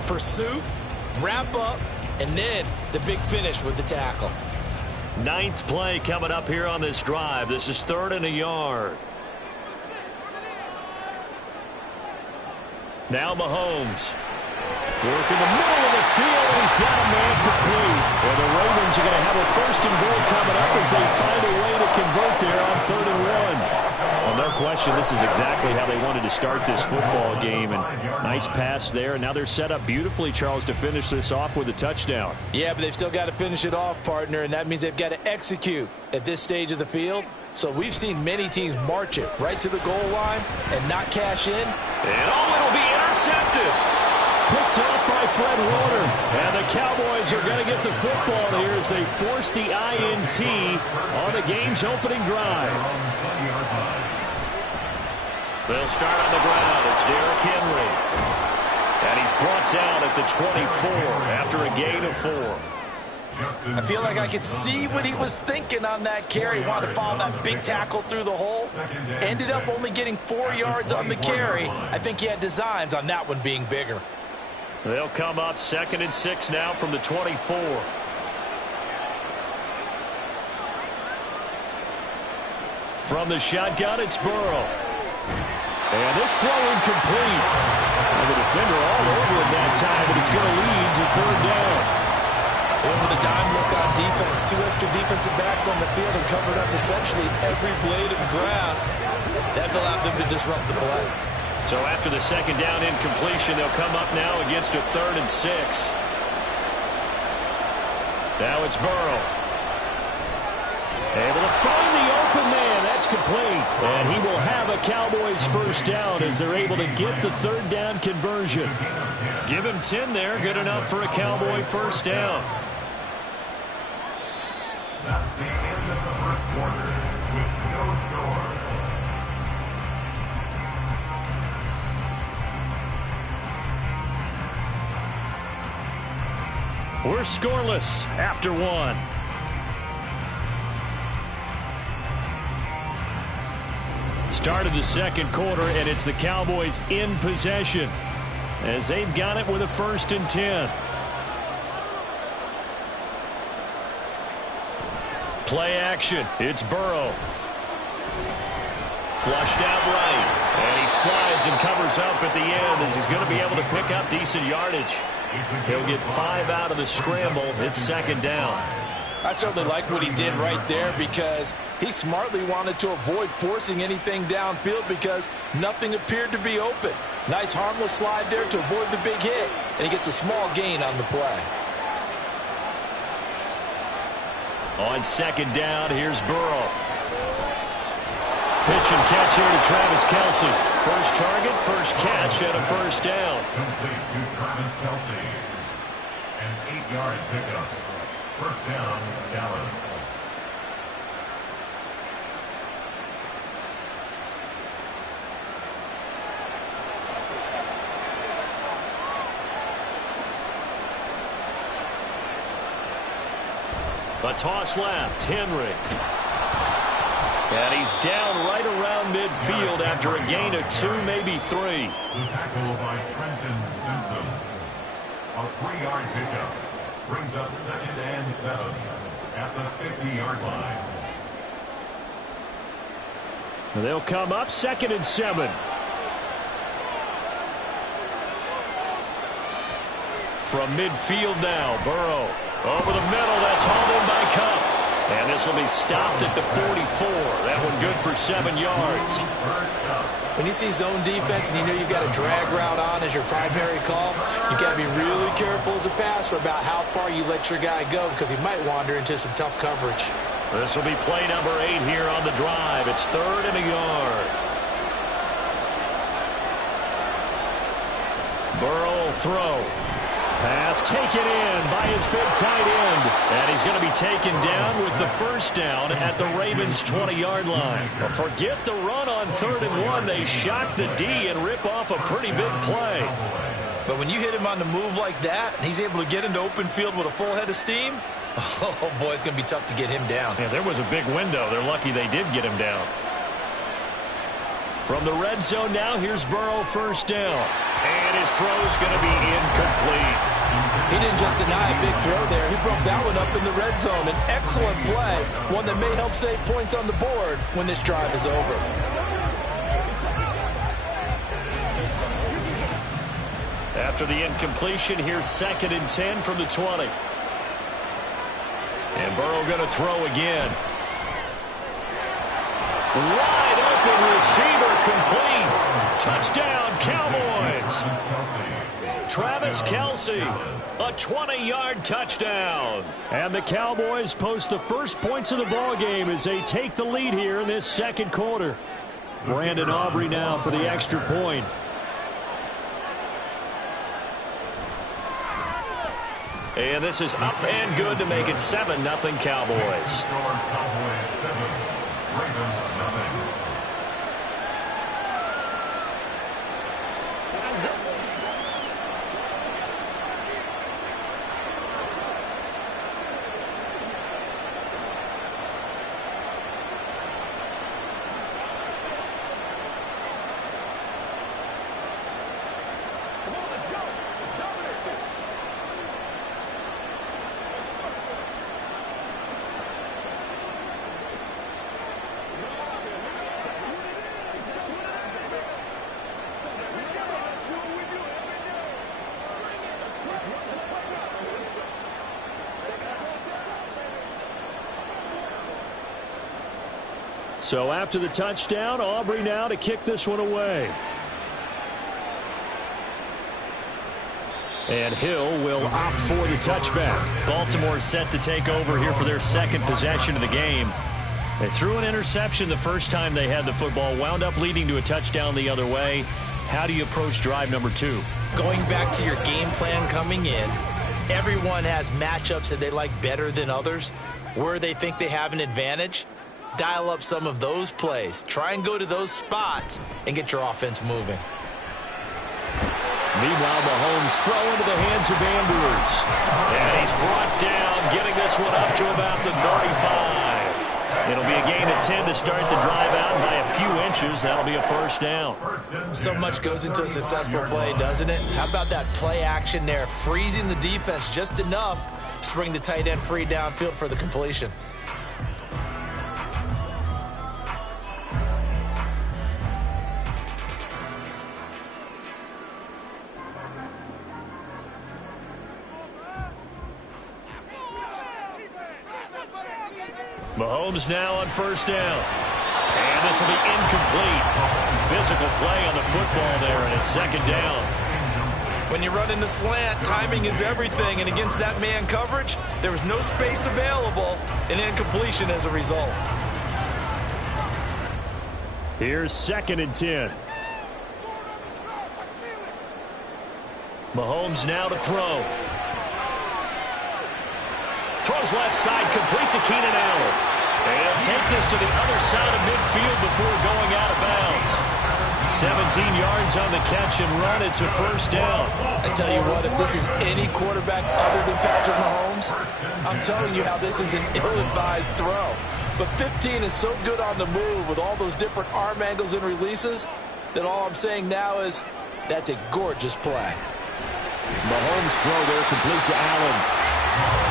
Pursuit, wrap up, and then the big finish with the tackle. 9th play coming up here on this drive. This is 3rd and a yard. Now Mahomes. Work in the middle of the field, and he's got a man complete. And the Ravens are going to have a 1st and goal coming up as they find a way to convert there on 3rd and 1. Well, no question, this is exactly how they wanted to start this football game. And nice pass there. And now they're set up beautifully, Charles, to finish this off with a touchdown. Yeah, but they've still got to finish it off, partner, and that means they've got to execute at this stage of the field. So we've seen many teams march it right to the goal line and not cash in. And it'll be intercepted. Picked off by Fred Warner. And the Cowboys are going to get the football here as they force the INT on the game's opening drive. They'll start on the ground. It's Derrick Henry. And he's brought down at the 24 after a gain of 4. I feel like I could see what he was thinking on that carry. Wanted to follow that big tackle through the hole. Ended up only getting 4 yards on the carry. I think he had designs on that one being bigger. They'll come up 2nd and 6 now from the 24. From the shotgun, it's Burrow. And this throw incomplete. And the defender all over it that time, but it's going to lead to 3rd down. And with a dime look on defense, 2 extra defensive backs on the field and covered up essentially every blade of grass. That allowed them to disrupt the play. So after the 2nd down incompletion, they'll come up now against a 3rd and 6. Now it's Burrow. Able to find the open man. That's complete. And he will have a Cowboys 1st down as they're able to get the 3rd down conversion. Give him 10 there. Good enough for a Cowboy 1st down. That's the end of the 1st quarter with no score. We're scoreless after 1. Start of the 2nd quarter, and it's the Cowboys in possession as they've got it with a 1st and 10. Play action. It's Burrow. Flushed out right. And he slides and covers up at the end as he's going to be able to pick up decent yardage. He'll get 5 out of the scramble. It's 2nd down. I certainly like what he did right there because he smartly wanted to avoid forcing anything downfield because nothing appeared to be open. Nice harmless slide there to avoid the big hit, and he gets a small gain on the play. On second down, here's Burrow. Pitch and catch here to Travis Kelce. First target, first catch, and a first down. Complete to Travis Kelce. An 8-yard pickup. First down, Dallas. A toss left, Henry. And he's down right around midfield after a gain of 2, maybe 3. The tackle by Trenton Simpson. A 3-yard pickup. Brings up 2nd and 7 at the 50-yard line. They'll come up 2nd and 7. From midfield now, Burrow. Over the middle, that's hauled in by Cup. And this will be stopped at the 44. That one good for 7 yards. When you see zone defense and you know you've got a drag route on as your primary call, you've got to be really careful as a passer about how far you let your guy go because he might wander into some tough coverage. This will be play number 8 here on the drive. It's 3rd and a yard. Burrow throw. Pass taken in by his big tight end. And he's going to be taken down with the first down at the Ravens' 20-yard line. Well, forget the run on 3rd and 1. They shock the D and rip off a pretty big play. But when you hit him on the move like that, and he's able to get into open field with a full head of steam, oh, boy, it's going to be tough to get him down. Yeah, there was a big window. They're lucky they did get him down. From the red zone now, here's Burrow, first down. And his throw's going to be incomplete. He didn't just deny a big throw there. He broke that one up in the red zone. An excellent play, one that may help save points on the board when this drive is over. After the incompletion, here's 2nd and 10 from the 20. And Burrow going to throw again. Wide open receiver, complete. Touchdown, Cowboys. Travis Kelce, a 20-yard touchdown. And the Cowboys post the first points of the ball game as they take the lead here in this second quarter. Brandon Aubrey now for the extra point. And this is up and good to make it 7-0 Cowboys. Cowboys 7, Ravens nothing. So after the touchdown, Aubrey now to kick this one away. And Hill will opt for the touchback. Baltimore set to take over here for their second possession of the game. They threw an interception the first time they had the football, wound up leading to a touchdown the other way. How do you approach drive number 2? Going back to your game plan coming in, everyone has matchups that they like better than others. Where they think they have an advantage, dial up some of those plays. Try and go to those spots and get your offense moving. Meanwhile, Mahomes throw into the hands of Andrews. And he's brought down, getting this one up to about the 35. It'll be a gain of 10 to start the drive out. By a few inches, that'll be a first down. So much goes into a successful play, doesn't it? How about that play action there, freezing the defense just enough to bring the tight end free downfield for the completion. Mahomes now on first down. And this will be incomplete. Physical play on the football there, and it's second down. When you run in the slant, timing is everything, and against that man coverage, there was no space available, and incompletion as a result. Here's 2nd and 10. Mahomes now to throw. Throws left side, complete to Keenan Allen. And he'll take this to the other side of midfield before going out of bounds. 17 yards on the catch and run. It's a first down. I tell you what, if this is any quarterback other than Patrick Mahomes, I'm telling you how this is an ill-advised throw. But 15 is so good on the move with all those different arm angles and releases that all I'm saying now is that's a gorgeous play. Mahomes throw there complete to Allen.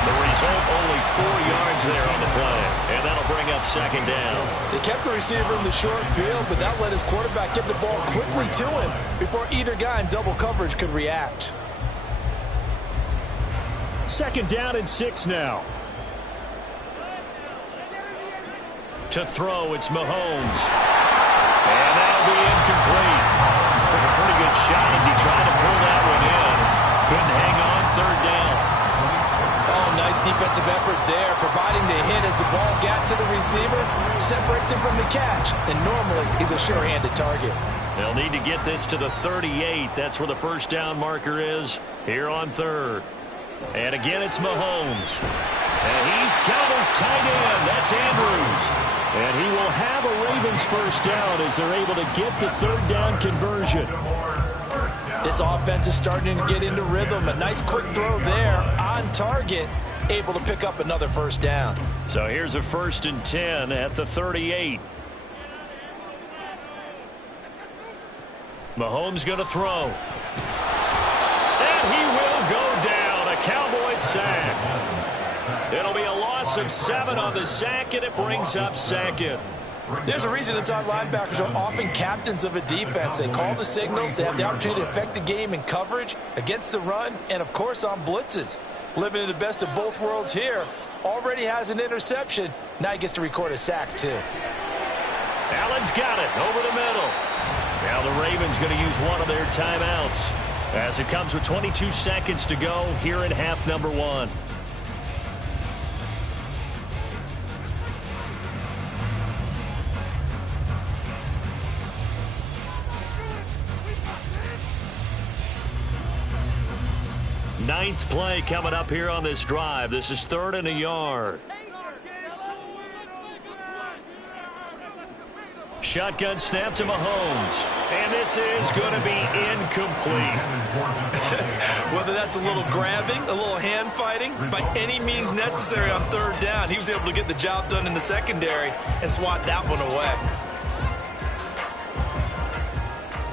The result, only 4 yards there on the play. And that'll bring up 2nd down. They kept the receiver in the short field, but that let his quarterback get the ball quickly to him before either guy in double coverage could react. 2nd down and 6 now. To throw, it's Mahomes. And that'll be incomplete. Took a pretty good shot as he tried to pull that one in. Couldn't hang on, 3rd down. Oh, nice defensive effort there, providing the hit as the ball got to the receiver, separates him from the catch, and normally he's a sure-handed target. They'll need to get this to the 38. That's where the first down marker is here on 3rd. And again, it's Mahomes. And he's got his tight end. That's Andrews. And he will have a Ravens first down as they're able to get the 3rd down conversion. This offense is starting to get into rhythm. A nice quick throw there on target, able to pick up another first down. So here's a 1st and 10 at the 38. Mahomes going to throw. And he will go down. A Cowboys sack. It'll be a loss of 7 on the sack, and it brings up 2nd. There's a reason inside linebackers are often captains of a defense. They call the signals. They have the opportunity to affect the game in coverage, against the run, and, of course, on blitzes. Living in the best of both worlds here. Already has an interception. Now he gets to record a sack, too. Allen's got it over the middle. Now the Ravens going to use one of their timeouts as it comes with 22 seconds to go here in half number 1. Ninth play coming up here on this drive. This is 3rd and a yard. Shotgun snap to Mahomes. And this is going to be incomplete. Whether that's a little grabbing, a little hand fighting, by any means necessary on 3rd down, he was able to get the job done in the secondary and swat that one away.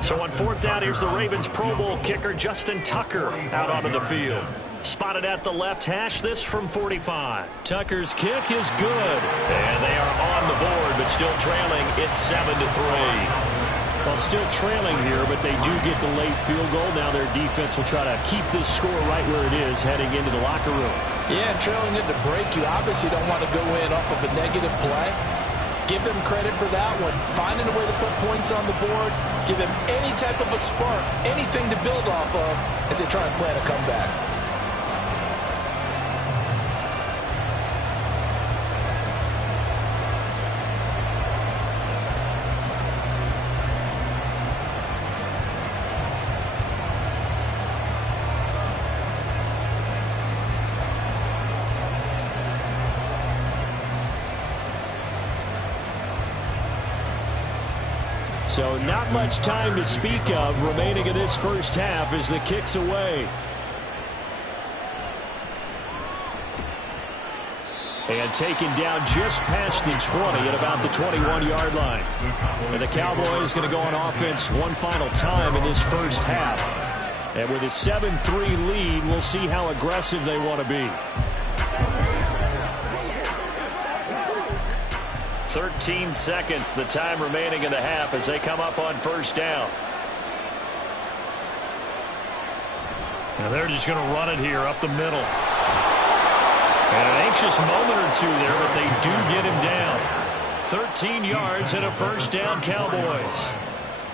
So on 4th down, here's the Ravens Pro Bowl kicker Justin Tucker out onto the field. Spotted at the left hash, this from 45. Tucker's kick is good. And they are on the board, but still trailing. It's 7-3. Well, still trailing here, but they do get the late field goal. Now their defense will try to keep this score right where it is heading into the locker room. Yeah, trailing at the break, you obviously don't want to go in off of a negative play. Give them credit for that one. Finding a way to put points on the board. Give them any type of a spark, anything to build off of as they try and plan a comeback. So not much time to speak of remaining in this first half as the kick's away. And taken down just past the 20 at about the 21-yard line. And the Cowboys going to go on offense one final time in this first half. And with a 7-3 lead, we'll see how aggressive they want to be. 13 seconds, the time remaining in the half as they come up on first down. And they're just going to run it here up the middle. And an anxious moment or two there, but they do get him down. 13 yards and a first down, Cowboys.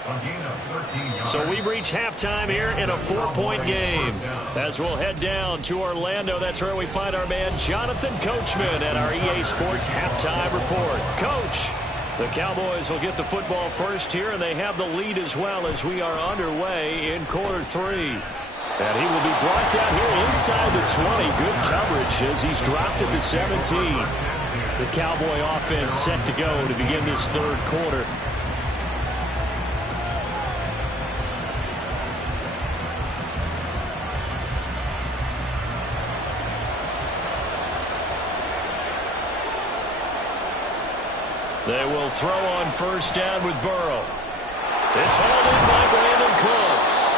A gain of 13 yards. So we've reached halftime here in a 4-point game. As we'll head down to Orlando, that's where we find our man Jonathan Coachman at our EA Sports Halftime Report. Coach, the Cowboys will get the football first here, and they have the lead as well as we are underway in quarter 3. And he will be brought down here inside the 20. Good coverage as he's dropped at the 17. The Cowboy offense set to go to begin this third quarter. They will throw on first down with Burrow. It's hauled in by Brandon Cooks.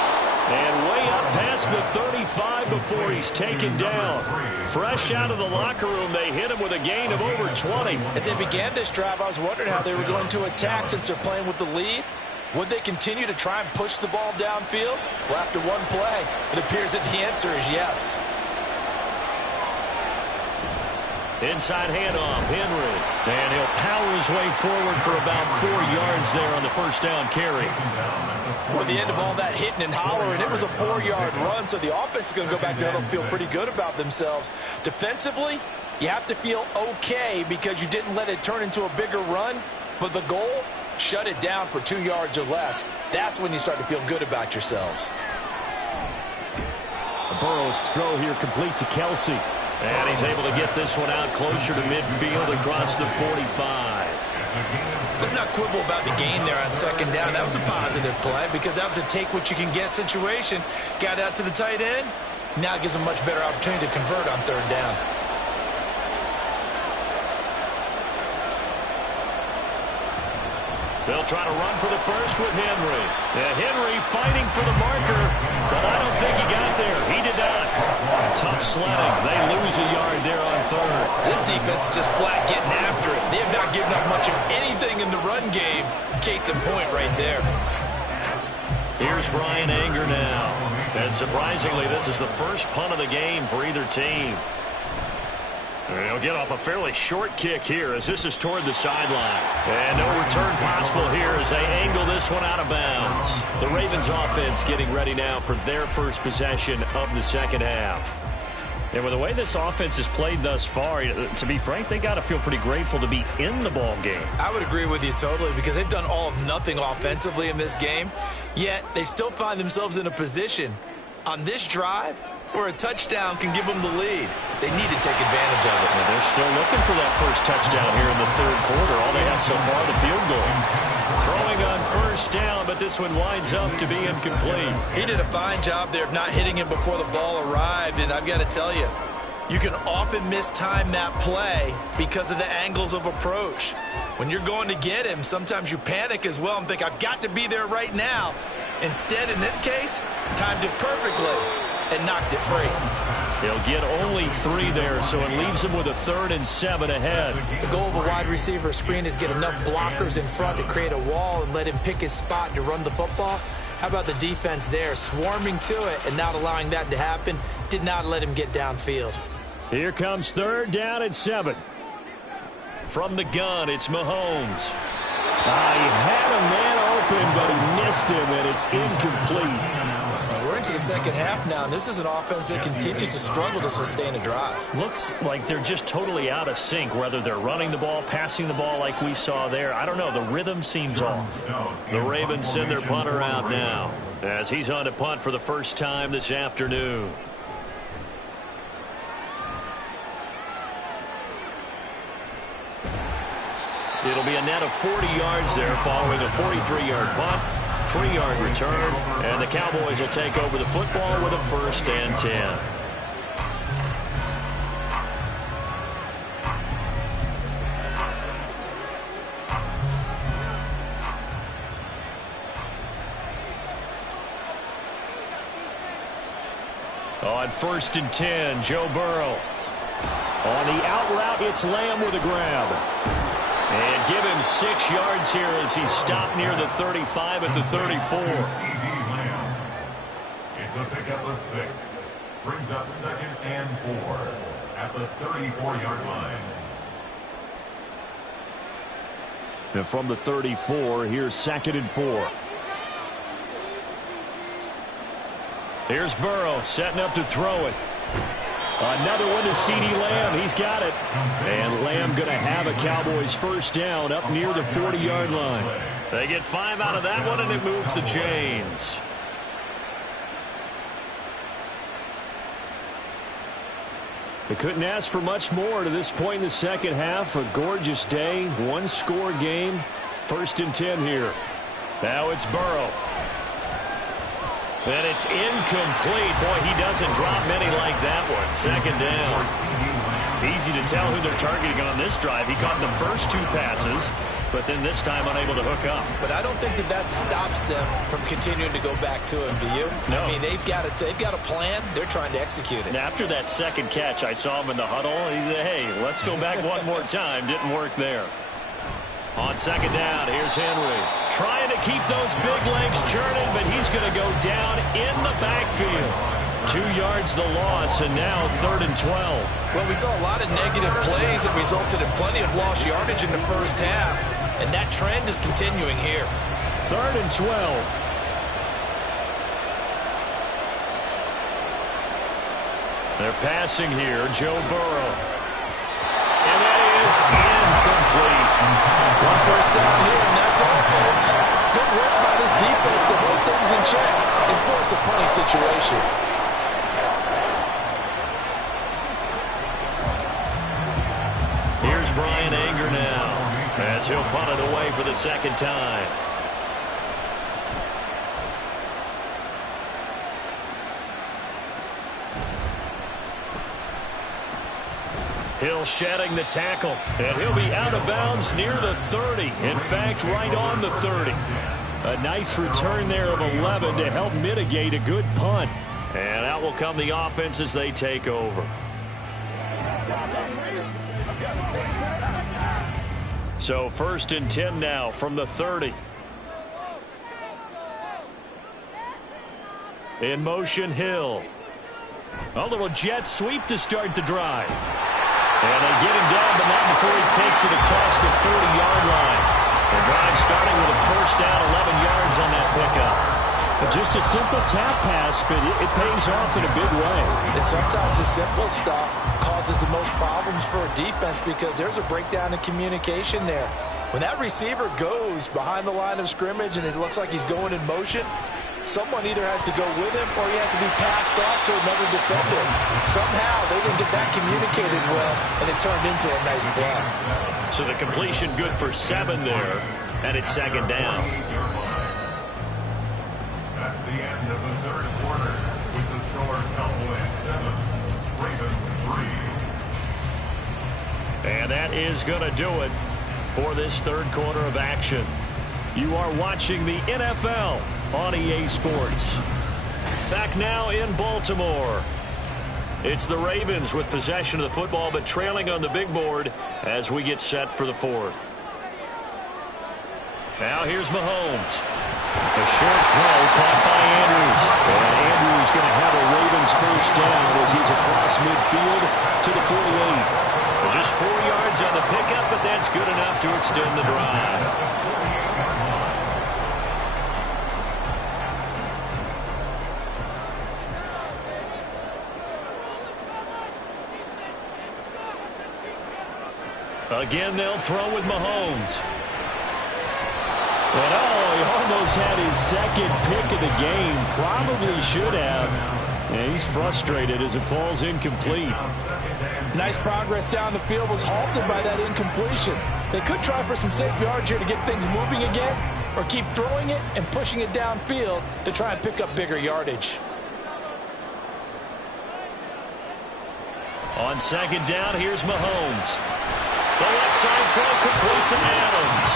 And way up past the 35 before he's taken down. Fresh out of the locker room, they hit him with a gain of over 20. As they began this drive, I was wondering how they were going to attack since they're playing with the lead. Would they continue to try and push the ball downfield? Well, after one play, it appears that the answer is yes. Inside handoff, Henry. And he'll power his way forward for about 4 yards there on the first down carry. Well, the end of all that hitting and hollering, it was a 4-yard run, so the offense is going to go back there and feel pretty good about themselves. Defensively, you have to feel okay because you didn't let it turn into a bigger run, but the goal, shut it down for 2 yards or less. That's when you start to feel good about yourselves. Burrow's throw here complete to Kelsey. And he's able to get this one out closer to midfield across the 45. Let's not quibble about the gain there on second down. That was a positive play because that was a take-what-you-can-get situation. Got out to the tight end. Now it gives them a much better opportunity to convert on third down. They'll try to run for the first with Henry. Henry fighting for the marker, but I don't think he got there. He did not. Tough sledding. They lose a yard there on third. This defense is just flat getting after it. They have not given up much of anything in the run game. Case in point right there. Here's Brian Anger now. And surprisingly, this is the first punt of the game for either team. He'll get off a fairly short kick here as this is toward the sideline. And no return possible here as they angle this one out of bounds. The Ravens offense getting ready now for their first possession of the second half. And with the way this offense has played thus far, to be frank, they got to feel pretty grateful to be in the ball game. I would agree with you totally because they've done all of nothing offensively in this game, yet they still find themselves in a position on this drive where a touchdown can give them the lead. They need to take advantage of it. Well, they're still looking for that first touchdown here in the third quarter. All they have so far, the field goal. Throwing on first down, but this one winds up to be incomplete. He did a fine job there of not hitting him before the ball arrived, and I've got to tell you, you can often mistime that play because of the angles of approach. When you're going to get him, sometimes you panic as well and think, I've got to be there right now. Instead, in this case, timed it perfectly and knocked it free. He'll get only 3 there, so it leaves him with a 3rd and 7 ahead. The goal of a wide receiver screen is get enough blockers in front to create a wall and let him pick his spot to run the football. How about the defense there, swarming to it and not allowing that to happen? Did not let him get downfield. Here comes 3rd down and 7. From the gun, it's Mahomes. He had a man open, but he missed him, and it's incomplete. We're into the second half now, and this is an offense that continues to struggle to sustain a drive. Looks like they're just totally out of sync, whether they're running the ball, passing the ball like we saw there. I don't know. The rhythm seems off. The Ravens send their punter out now as he's on to punt for the first time this afternoon. It'll be a net of 40 yards there following a 43-yard punt. 3-yard return, and the Cowboys will take over the football with a 1st and 10. On 1st and 10, Joe Burrow. On the out route, it's Lamb with a grab. And give him 6 yards here as he stopped near the 35 at the 34. It's a pickup of 6. Brings up 2nd and 4 at the 34-yard line. And from the 34, here's 2nd and 4. Here's Burrow setting up to throw it. Another one to CeeDee Lamb. He's got it. And Lamb going to have a Cowboys first down up near the 40-yard line. They get 5 out of that one, and it moves the chains. They couldn't ask for much more to this point in the second half. A gorgeous day, one-score game. 1st and 10 here. Now it's Burrow. And it's incomplete. Boy, he doesn't drop many like that one. 2nd down. Easy to tell who they're targeting on this drive. He caught the first 2 passes, but then this time unable to hook up. But I don't think that stops them from continuing to go back to him, do you? No. I mean, they've got a plan. They're trying to execute it. And after that second catch, I saw him in the huddle. He said, hey, let's go back one more time. Didn't work there. On 2nd down, here's Henry. Trying to keep those big legs churning, but he's going to go down in the backfield. 2 yards the loss, and now 3rd and 12. Well, we saw a lot of negative plays that resulted in plenty of lost yardage in the first half, and that trend is continuing here. 3rd and 12. They're passing here, Joe Burrow. And that is incomplete. 1 first down here, and that's all, folks. Good work by this defense to hold things in check and force a punting situation. Here's Brian Anger now, as he'll punt it away for the 2nd time. Hill shedding the tackle, and he'll be out of bounds near the 30. In fact, right on the 30. A nice return there of 11 to help mitigate a good punt. And out will come the offense as they take over. So 1st and 10 now from the 30. In motion, Hill. A little jet sweep to start the drive. And they get him down, but not before he takes it across the 40-yard line. The drive starting with a first down, 11 yards on that pickup. Just a simple tap pass, but it pays off in a big way. And sometimes the simple stuff causes the most problems for a defense because there's a breakdown in communication there. When that receiver goes behind the line of scrimmage and it looks like he's going in motion, someone either has to go with him or he has to be passed off to another defender. Somehow they didn't get that communicated well, and it turned into a nice play. So the completion good for 7 there, and it's 2nd down. That's the end of the 3rd quarter with the score Cowboys 7, Ravens 3. And that is going to do it for this 3rd quarter of action. You are watching the NFL on EA Sports. Back now in Baltimore. It's the Ravens with possession of the football, but trailing on the big board as we get set for the 4th. Now here's Mahomes. A short throw caught by Andrews. And Andrews going to have a Ravens first down as he's across midfield to the 48. Just 4 yards on the pickup, but that's good enough to extend the drive. Again, they'll throw with Mahomes. And he almost had his 2nd pick of the game. Probably should have. And he's frustrated as it falls incomplete. Nice progress down the field was halted by that incompletion. They could try for some safe yards here to get things moving again, or keep throwing it and pushing it downfield to try and pick up bigger yardage. On 2nd down, here's Mahomes. The left side throw complete to Adams.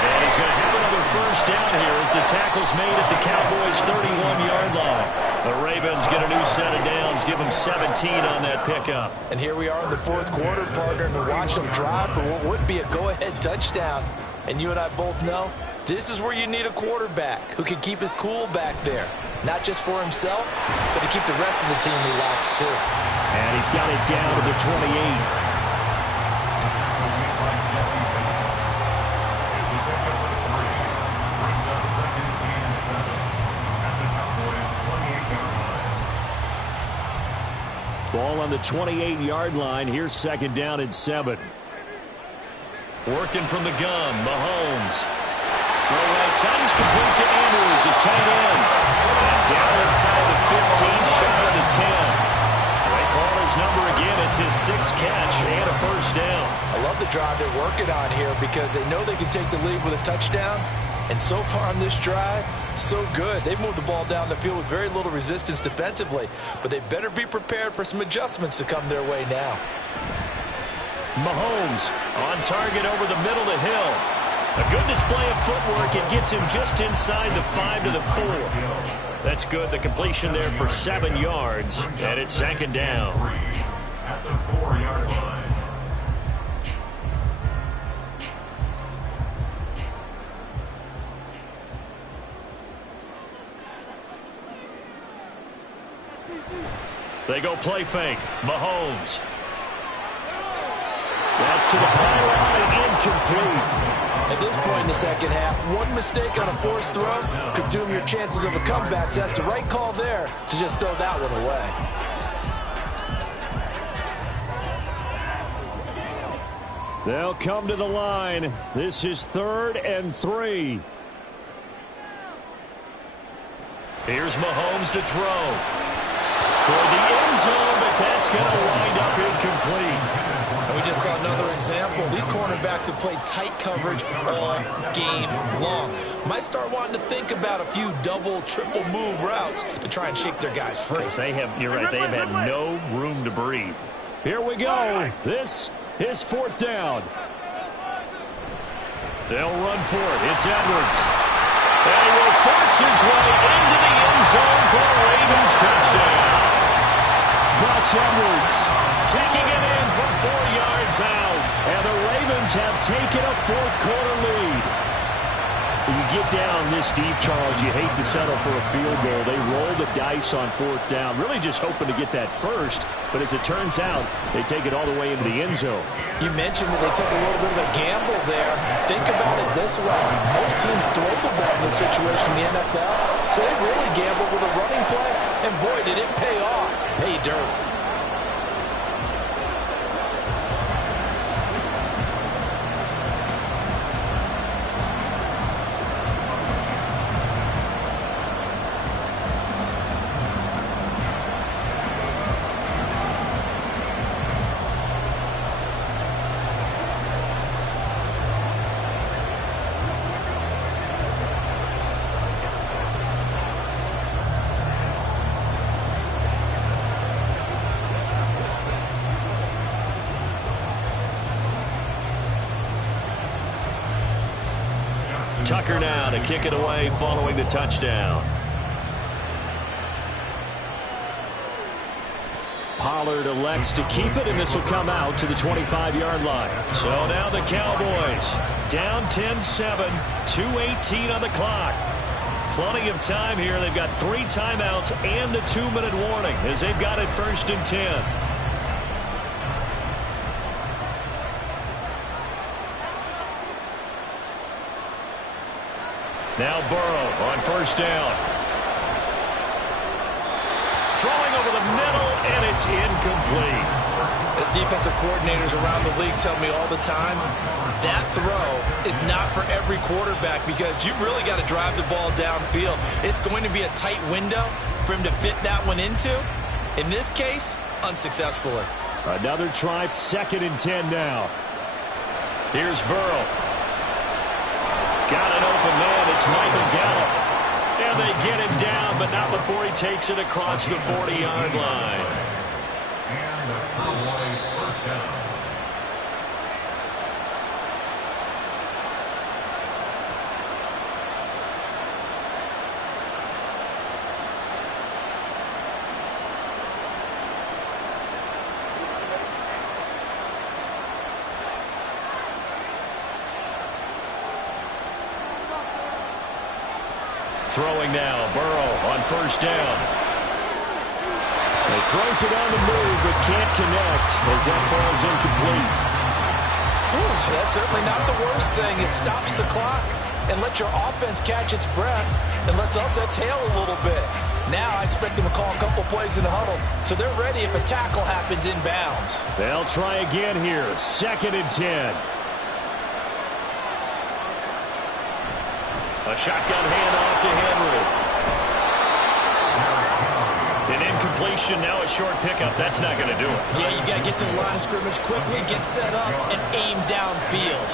And he's going to have another first down here as the tackle's made at the Cowboys' 31-yard line. The Ravens get a new set of downs, give them 17 on that pickup. And here we are in the 4th quarter, partner, and to watch them drive for what would be a go-ahead touchdown. And you and I both know this is where you need a quarterback who can keep his cool back there. Not just for himself, but to keep the rest of the team relaxed too. And he's got it down to the 28. Ball on the 28-yard line. Here's 2nd down and 7. Working from the gun, Mahomes. Throw right side is complete to Andrews, his tight end. And down inside the 15, shy of the 10. They call his number again. It's his 6th catch and a first down. I love the drive they're working on here because they know they can take the lead with a touchdown. And so far on this drive, so good. They've moved the ball down the field with very little resistance defensively. But they better be prepared for some adjustments to come their way now. Mahomes on target over the middle of the hill. A good display of footwork. It gets him just inside the 5 to the 4. That's good. The completion there for 7 yards. And it's 2nd down. At the 4-yard line. They go play fake. Mahomes. That's to the pylon and incomplete. At this point in the second half, one mistake on a forced throw could doom your chances of a comeback. So that's the right call there to just throw that one away. They'll come to the line. This is 3rd and 3. Here's Mahomes to throw. Toward the end zone, but that's going to wind up incomplete. And we just saw another example. These cornerbacks have played tight coverage all game long. Might start wanting to think about a few double, triple move routes to try and shake their guys free. You're right, they have had no room to breathe. Here we go. This is 4th down. They'll run for it. It's Edwards. And he will force his way into the end zone for a Ravens touchdown. Gus Edwards taking it in from 4 yards out. And the Ravens have taken a 4th-quarter lead. When you get down this deep, Charles, you hate to settle for a field goal. They roll the dice on 4th down, really just hoping to get that first. But as it turns out, they take it all the way into the end zone. You mentioned that they took a little bit of a gamble there. Think about it this way. Most teams throw the ball in this situation in the NFL. So they really gambled with a running play. And boy, did it pay off. Pay dirt. Tucker now to kick it away following the touchdown. Pollard elects to keep it, and this will come out to the 25-yard line. So now the Cowboys down 10-7, 2:18 on the clock. Plenty of time here. They've got 3 timeouts and the 2-minute warning as they've got it 1st and 10. Now Burrow on 1st down. Throwing over the middle, and it's incomplete. As defensive coordinators around the league tell me all the time, that throw is not for every quarterback because you've really got to drive the ball downfield. It's going to be a tight window for him to fit that one into. In this case, unsuccessfully. Another try, 2nd and 10 now. Here's Burrow. Got an open man. It's Michael Gallup. And they get him down, but not before he takes it across the 40-yard line. And the Cowboys first down. Throwing now, Burrow on 1st down. He throws it on the move, but can't connect as that falls incomplete. Ooh, that's certainly not the worst thing. It stops the clock and lets your offense catch its breath and lets us exhale a little bit. Now I expect them to call a couple plays in the huddle, so they're ready if a tackle happens inbounds. They'll try again here. 2nd and 10. A shotgun handoff to Henry. An incompletion, now a short pickup. That's not going to do it. Yeah, you got to get to the line of scrimmage quickly, get set up, and aim downfield.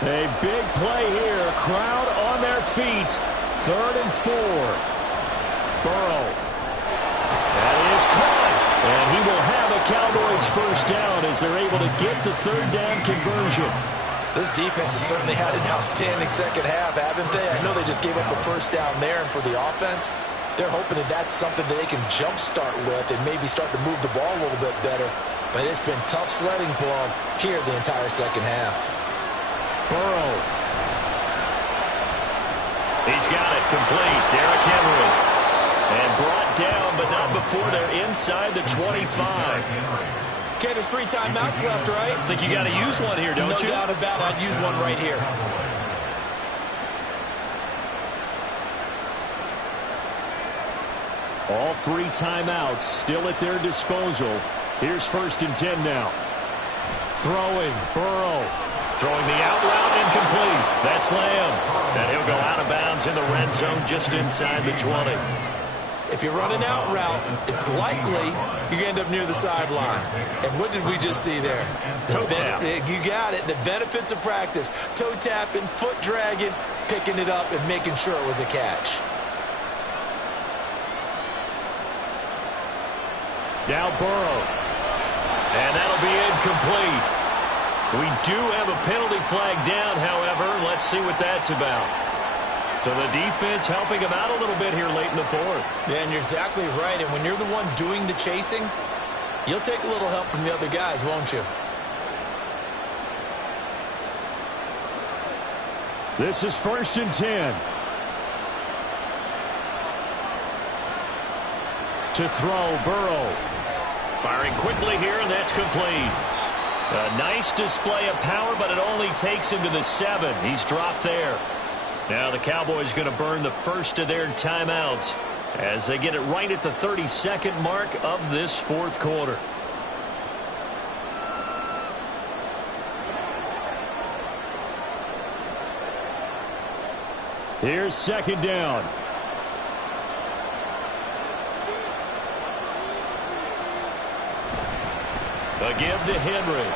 A big play here. Crowd on their feet. 3rd and 4. Burrow. That is caught. And he will have a Cowboys first down as they're able to get the 3rd down conversion. This defense has certainly had an outstanding second half, haven't they? I know they just gave up a first down there, and for the offense, they're hoping that that's something that they can jumpstart with and maybe start to move the ball a little bit better. But it's been tough sledding for them here the entire second half. Burrow. He's got it complete. Derrick Henry. And brought down, but not before they're inside the 25. Okay, there's 3 timeouts left, right? I think you got to use one here, don't you? No doubt about it. I'd use one right here. All 3 timeouts still at their disposal. Here's 1st and 10 now. Throwing. Burrow. Throwing the out route, incomplete. That's Lamb. And he'll go out of bounds in the red zone just inside the 20. If you're running out route, it's likely you're going to end up near the sideline. And what did we just see there? Toe tap. You got it. The benefits of practice. Toe tapping, foot dragging, picking it up, and making sure it was a catch. Now Burrow. And that'll be incomplete. We do have a penalty flag down, however. Let's see what that's about. So the defense helping him out a little bit here late in the 4th. Yeah, and you're exactly right. And when you're the one doing the chasing, you'll take a little help from the other guys, won't you? This is 1st and 10. To throw, Burrow. Firing quickly here, and that's complete. A nice display of power, but it only takes him to the 7. He's dropped there. Now the Cowboys going to burn the first of their timeouts as they get it right at the 32nd mark of this 4th quarter. Here's 2nd down. A give to Henry.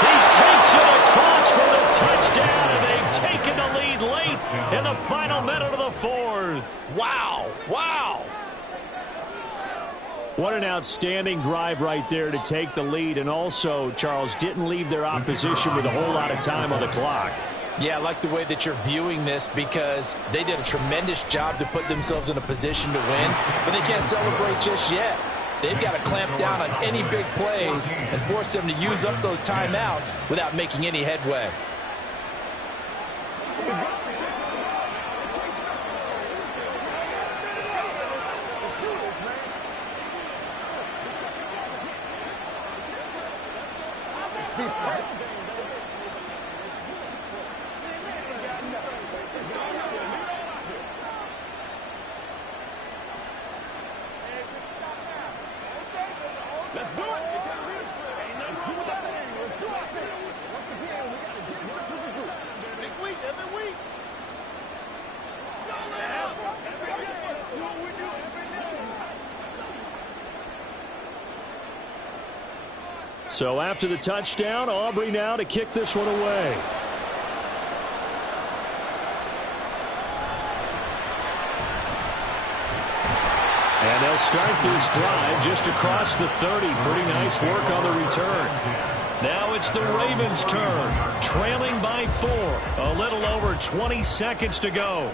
He takes it across for the touchdown, and they've taken the lead late in the final minute of the 4th. Wow. Wow. What an outstanding drive right there to take the lead. And also, Charles, didn't leave their opposition with a whole lot of time on the clock. Yeah, I like the way that you're viewing this because they did a tremendous job to put themselves in a position to win, but they can't celebrate just yet. They've got to clamp down on any big plays and force them to use up those timeouts without making any headway. So after the touchdown, Aubrey now to kick this one away. And they'll start this drive just across the 30. Pretty nice work on the return. Now it's the Ravens' turn, trailing by 4. A little over 20 seconds to go.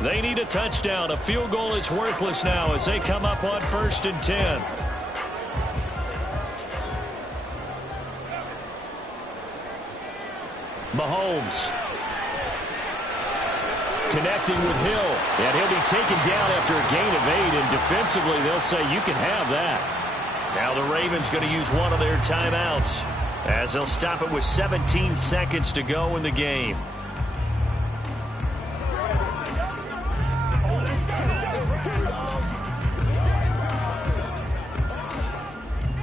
They need a touchdown. A field goal is worthless now as they come up on 1st and 10. Mahomes connecting with Hill, and he'll be taken down after a gain of 8, and defensively they'll say you can have that. Now the Ravens going to use one of their timeouts. as they'll stop it with 17 seconds to go in the game.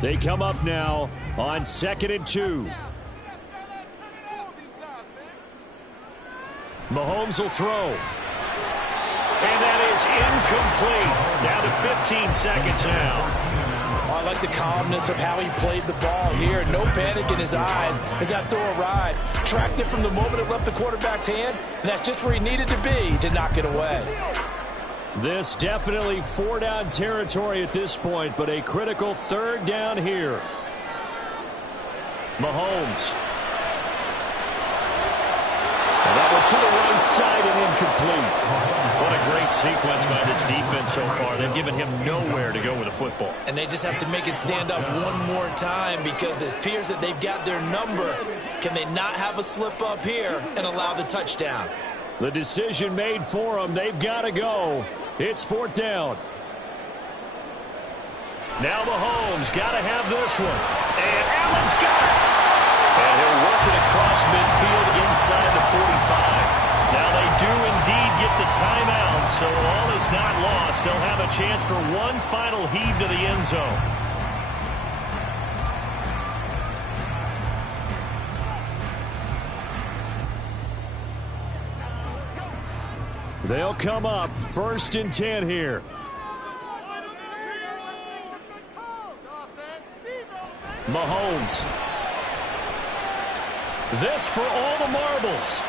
They come up now on 2nd and 2. Mahomes will throw. And that is incomplete. Down to 15 seconds now. I like the calmness of how he played the ball here. No panic in his eyes as that throw arrived. Tracked it from the moment it left the quarterback's hand, and that's just where he needed to be to knock it away. This definitely 4-down territory at this point, but a critical 3rd down here. Mahomes. And that one to the right side and incomplete. What a great sequence by this defense so far. They've given him nowhere to go with the football. And they just have to make it stand up one more time because it appears that they've got their number. Can they not have a slip up here and allow the touchdown? The decision made for them. They've got to go. It's 4th down. Now Mahomes got to have this one. And Allen's got it. And he'll work it across midfield inside the 45. Now they do indeed get the timeout, so all is not lost. They'll have a chance for one final heave to the end zone. They'll come up 1st and 10 here. Mahomes. This for all the marbles.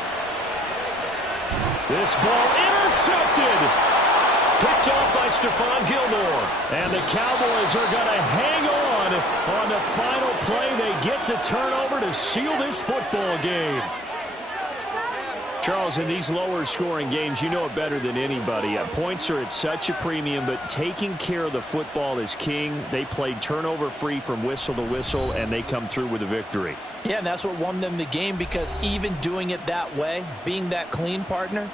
This ball intercepted. Picked off by Stephon Gilmore. And the Cowboys are going to hang on the final play. They get the turnover to seal this football game. Charles, in these lower scoring games, you know it better than anybody. Points are at such a premium, but taking care of the football is king. They played turnover free from whistle to whistle, and they come through with a victory. Yeah, and that's what won them the game, because even doing it that way, being that clean partner,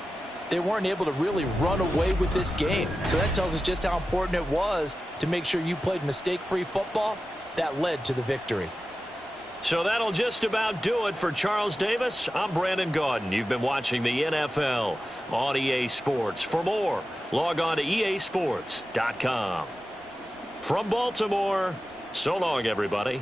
they weren't able to really run away with this game. So that tells us just how important it was to make sure you played mistake-free football. That led to the victory. So that'll just about do it for Charles Davis. I'm Brandon Gaudin. You've been watching the NFL on EA Sports. For more, log on to easports.com. From Baltimore, so long, everybody.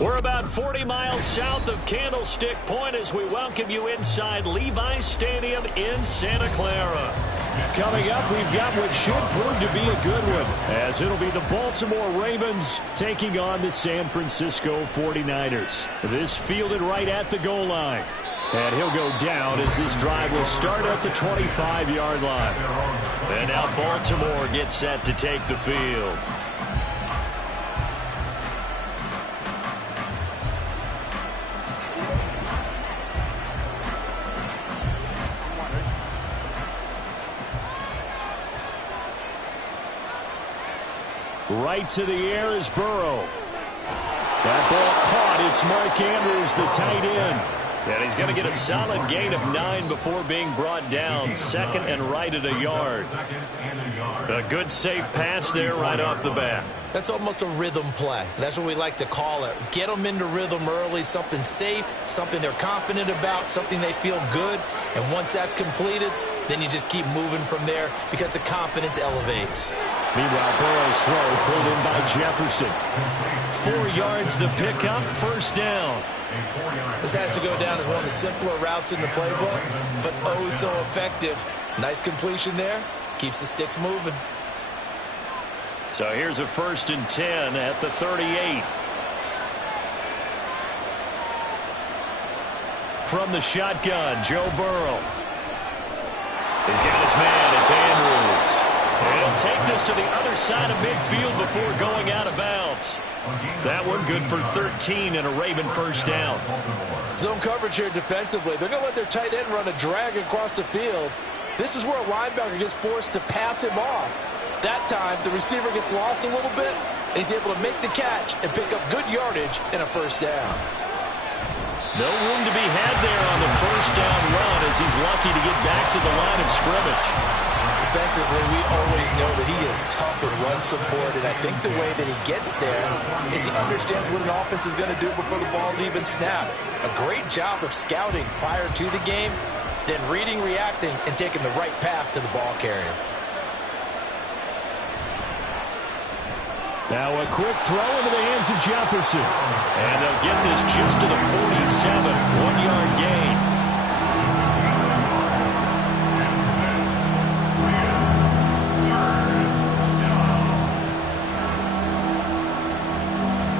We're about 40 miles south of Candlestick Point as we welcome you inside Levi's Stadium in Santa Clara. Coming up, we've got what should prove to be a good one, as it'll be the Baltimore Ravens taking on the San Francisco 49ers. This fielded right at the goal line. And he'll go down as this drive will start at the 25-yard line. And now Baltimore gets set to take the field. Right to the air is Burrow. That ball caught. It's Mark Andrews, the tight end. And he's going to get a solid gain of 9 before being brought down. Second and right at a yard. A good safe pass there right off the bat. That's almost a rhythm play. That's what we like to call it. Get them into rhythm early, something safe, something they're confident about, something they feel good. And once that's completed, then you just keep moving from there because the confidence elevates. Meanwhile, Burrow's throw pulled in by Jefferson. 4 yards the pickup, first down. This has to go down as one of the simpler routes in the playbook, but oh so effective. Nice completion there. Keeps the sticks moving. So here's a 1st and 10 at the 38. From the shotgun, Joe Burrow. He's got his man. It's Andrews. And he'll take this to the other side of midfield before going out of bounds. That one good for 13 and a Raven first down. Zone coverage here defensively. They're going to let their tight end run a drag across the field. This is where a linebacker gets forced to pass him off. That time, the receiver gets lost a little bit, and he's able to make the catch and pick up good yardage and a first down. No room to be had there on the first down run as he's lucky to get back to the line of scrimmage. Defensively, we always know that he is tough in run support, and I think the way that he gets there is he understands what an offense is going to do before the ball's even snapped. A great job of scouting prior to the game, then reading, reacting, and taking the right path to the ball carrier. Now a quick throw into the hands of Jefferson. And they'll get this just to the 47, 1-yard gain.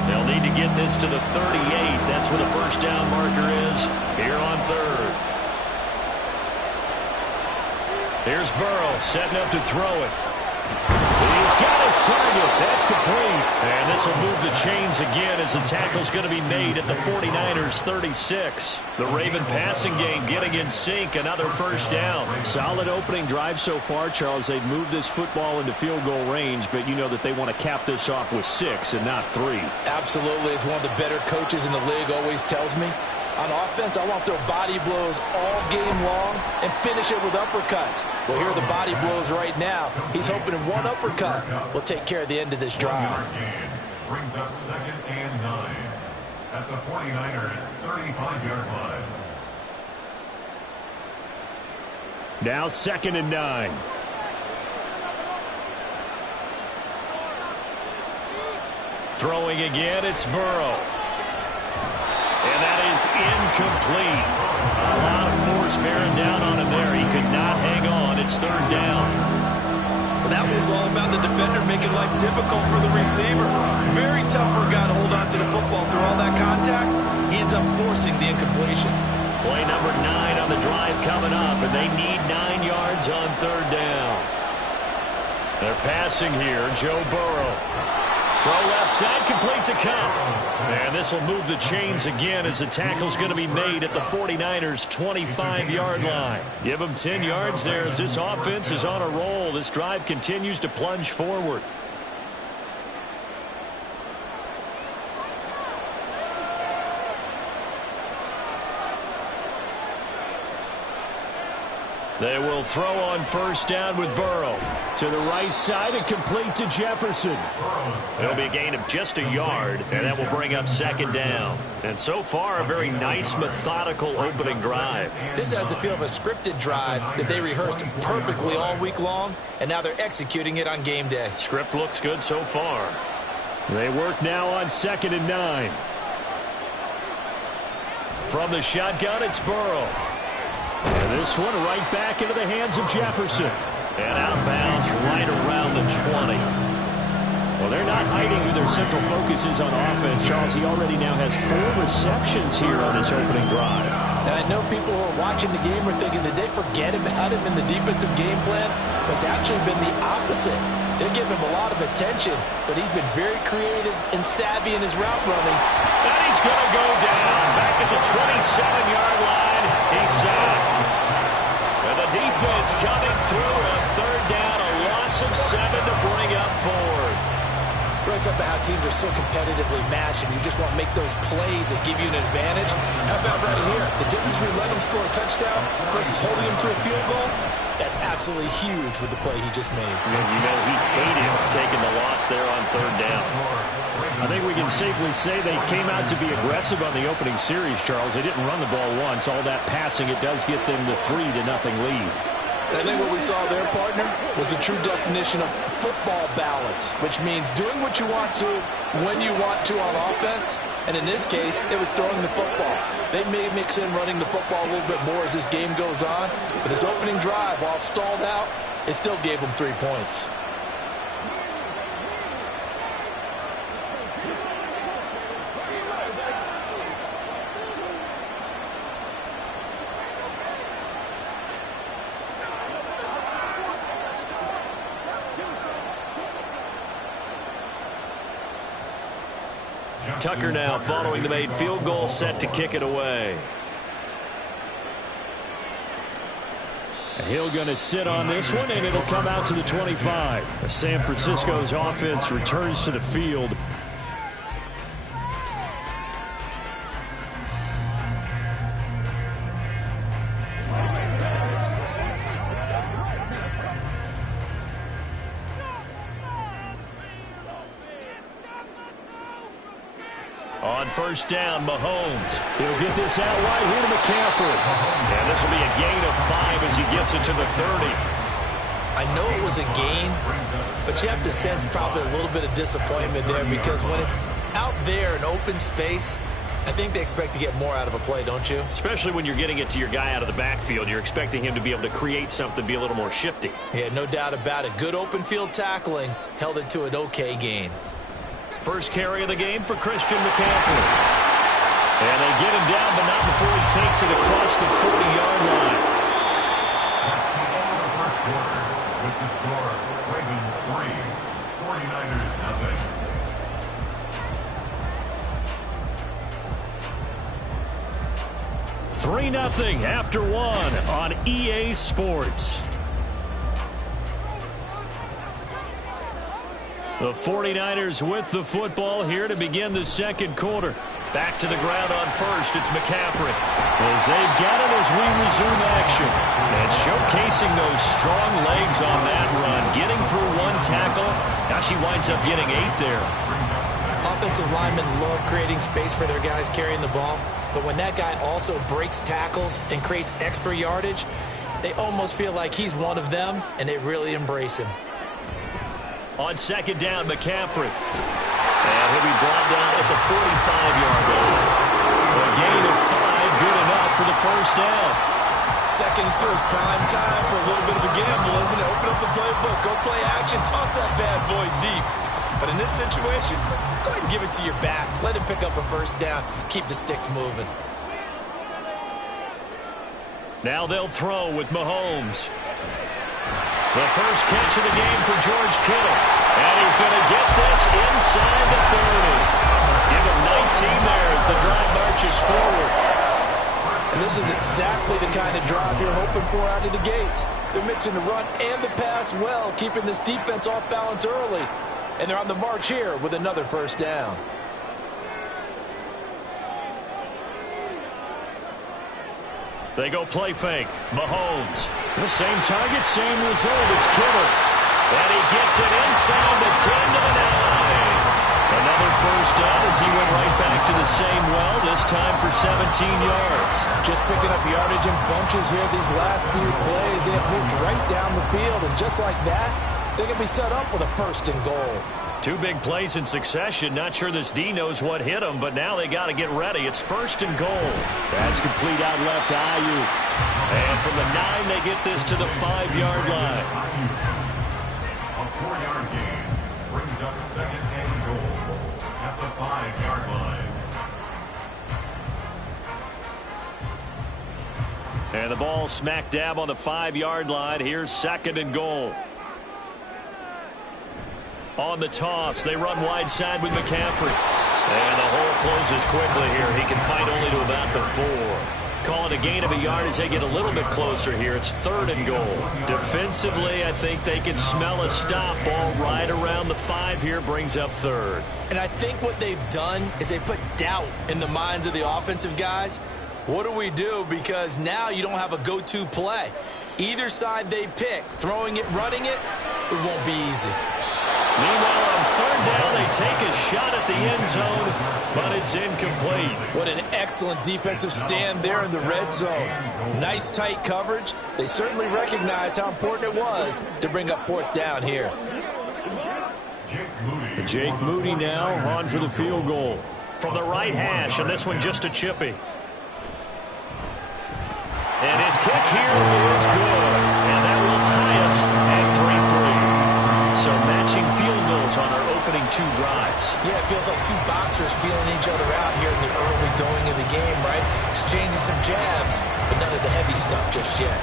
They'll need to get this to the 38. That's where the first down marker is here on 3rd. Here's Burrow setting up to throw it. He's got his target. That's complete. And this will move the chains again as the tackle's going to be made at the 49ers 36. The Raven passing game getting in sync. Another first down. Solid opening drive so far, Charles. They've moved this football into field goal range, but you know that they want to cap this off with 6 and not 3. Absolutely. It's one of the better coaches in the league always tells me. On offense, I want their body blows all game long and finish it with uppercuts. Well, here are the body blows right now. He's hoping one uppercut will take care of the end of this drive. Brings up 2nd and 9 at the 49ers 35-yard line. Now 2nd and 9. Throwing again, it's Burrow. And that is incomplete. A lot of force bearing down on him there. He could not hang on. It's 3rd down. Well, that was all about the defender making life difficult for the receiver. Very tough for a guy to hold on to the football through all that contact. He ends up forcing the incompletion. Play number 9 on the drive coming coming up, and they need 9 yards on 3rd down. They're passing here. Joe Burrow. Throw left side, complete to Cup. And this will move the chains again as the tackle's going to be made at the 49ers' 25-yard line. Give them 10 yards there as this offense is on a roll. This drive continues to plunge forward. They will throw on 1st down with Burrow. To the right side and complete to Jefferson. It'll be a gain of just a yard, and that will bring up 2nd down. And so far, a very nice, methodical opening drive. This has the feel of a scripted drive that they rehearsed perfectly all week long, and now they're executing it on game day. Script looks good so far. They work now on 2nd and 9. From the shotgun, it's Burrow. And this one right back into the hands of Jefferson. And outbounds right around the 20. Well, they're not hiding who their central focus is on offense. Charles, he already now has 4 receptions here on his opening drive. And I know people who are watching the game are thinking, did they forget about him in the defensive game plan? But it's actually been the opposite. They're giving him a lot of attention, but he's been very creative and savvy in his route running. And he's going to go down back at the 27-yard line. He's sacked. And the defense coming through on 3rd down, a loss of 7 to bring up 4th. Brings up how teams are so competitively matched, and you just want to make those plays that give you an advantage. How about right here? The difference between letting him score a touchdown versus holding him to a field goal, that's absolutely huge with the play he just made. And you know he hated taking the loss there on 3rd down. I think we can safely say they came out to be aggressive on the opening series, Charles. They didn't run the ball once. All that passing, it does get them the 3-0 lead. I think what we saw there, partner, was a true definition of football balance, which means doing what you want to when you want to on offense. And in this case, it was throwing the football. They may mix in running the football a little bit more as this game goes on. But this opening drive, while it stalled out, it still gave them 3 points. Tucker now following the made field goal, set to kick it away. Hill going to sit on this one, and it'll come out to the 25. San Francisco's offense returns to the field. On 1st down, Mahomes. He'll get this out wide here to McCaffrey. And this will be a gain of 5 as he gets it to the 30. I know it was a gain, but you have to sense probably a little bit of disappointment there because when it's out there in open space, I think they expect to get more out of a play, don't you? Especially when you're getting it to your guy out of the backfield. You're expecting him to be able to create something, be a little more shifty. Yeah, no doubt about it. Good open field tackling held it to an okay gain. First carry of the game for Christian McCaffrey. And they get him down, but not before he takes it across the 40-yard line. That's the end of the first quarter with the score Ravens 3, 49ers 3-0 after 1 on EA Sports. The 49ers with the football here to begin the 2nd quarter. Back to the ground on 1st, it's McCaffrey. As they've got it as we resume action. And showcasing those strong legs on that run. Getting through 1 tackle. Now she winds up getting 8 there. Offensive linemen love creating space for their guys carrying the ball. But when that guy also breaks tackles and creates extra yardage, they almost feel like he's one of them, and they really embrace him. On 2nd down, McCaffrey. And he'll be brought down at the 45-yard line. A gain of 5, good enough for the 1st down. 2nd and 2 is prime time for a little bit of a gamble, isn't it? Open up the playbook, go play action, toss that bad boy deep. But in this situation, go ahead and give it to your back. Let him pick up a 1st down. Keep the sticks moving. Now they'll throw with Mahomes. The first catch of the game for George Kittle. And he's going to get this inside the 30. Give him 19 there as the drive marches forward. And this is exactly the kind of drive you're hoping for out of the gates. They're mixing the run and the pass well, keeping this defense off balance early. And they're on the march here with another first down. They go play fake. Mahomes. The same target, same result. It's Kittle. And he gets it inside the 10 to the 9. Another first down as he went right back to the same well, this time for 17 yards. Just picking up yardage in bunches here these last few plays. They have moved right down the field, and just like that, they can be set up with a first and goal. 2 big plays in succession. Not sure this D knows what hit him, but now they got to get ready. It's first and goal. That's complete out left to Ayuk. And from the 9, they get this to the 5-yard line. A 4-yard gain brings up second and goal at the 5-yard line. And the ball smack dab on the 5-yard line. Here's second and goal. On the toss, they run wide side with McCaffrey. And the hole closes quickly here. He can fight only to about the 4. Call it a gain of a yard as they get a little bit closer here. It's third and goal. Defensively, I think they can smell a stop. Ball right around the 5 here, brings up third. And I think what they've done is they put doubt in the minds of the offensive guys. What do we do? Because now you don't have a go-to play. Either side they pick, throwing it, running it, it won't be easy. Meanwhile, on third down, they take a shot at the end zone, but it's incomplete. What an excellent defensive stand there in the red zone. Nice tight coverage. They certainly recognized how important it was to bring up fourth down here. Jake Moody now on for the field goal. From the right hash, and this one just a chippy. And his kick here is good. And that will tie us at 3-3. So matching field goals on our opening 2 drives. Yeah, it feels like 2 boxers feeling each other out here in the early going of the game, right? Exchanging some jabs, but none of the heavy stuff just yet.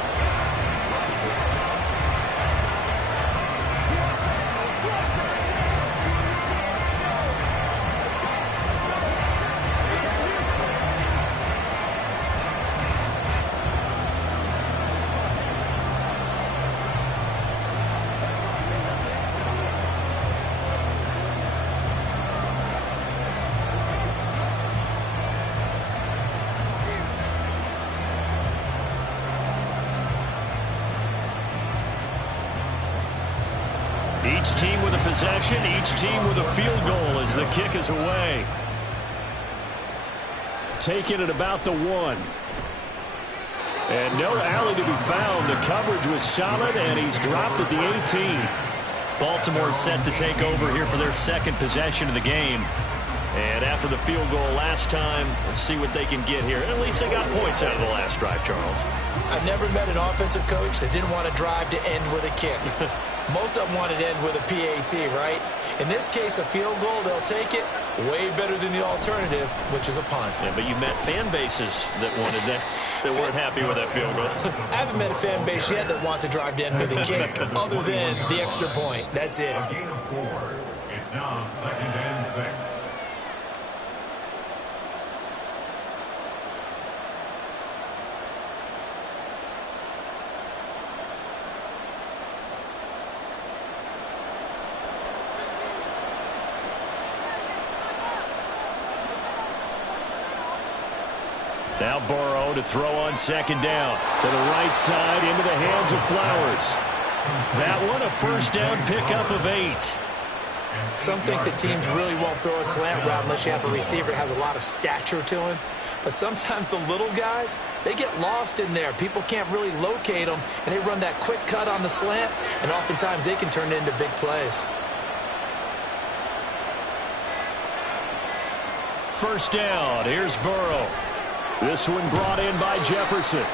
Each team with a possession, each team with a field goal as the kick is away. Taken at about the 1. And no alley to be found. The coverage was solid, and he's dropped at the 18. Baltimore set to take over here for their second possession of the game. And after the field goal last time, let's see what they can get here. At least they got points out of the last drive, Charles. I've never met an offensive coach that didn't want to drive to end with a kick. Most of them wanted to end with a PAT, right? In this case, a field goal, they'll take it. Way better than the alternative, which is a punt. Yeah, but you met fan bases that wanted that, that weren't happy with that field goal. I haven't met a fan base yet that wants to drive to end with a kick, other than the extra point. That's it. A gain of 4. It's now second and 6. Now Burrow to throw on second down. To the right side, into the hands of Flowers. That one, a first down pickup of 8. Some think that teams really won't throw a slant route unless you have a receiver that has a lot of stature to him. But sometimes the little guys, they get lost in there. People can't really locate them, and they run that quick cut on the slant, and oftentimes they can turn it into big plays. First down, here's Burrow. This one brought in by Jefferson.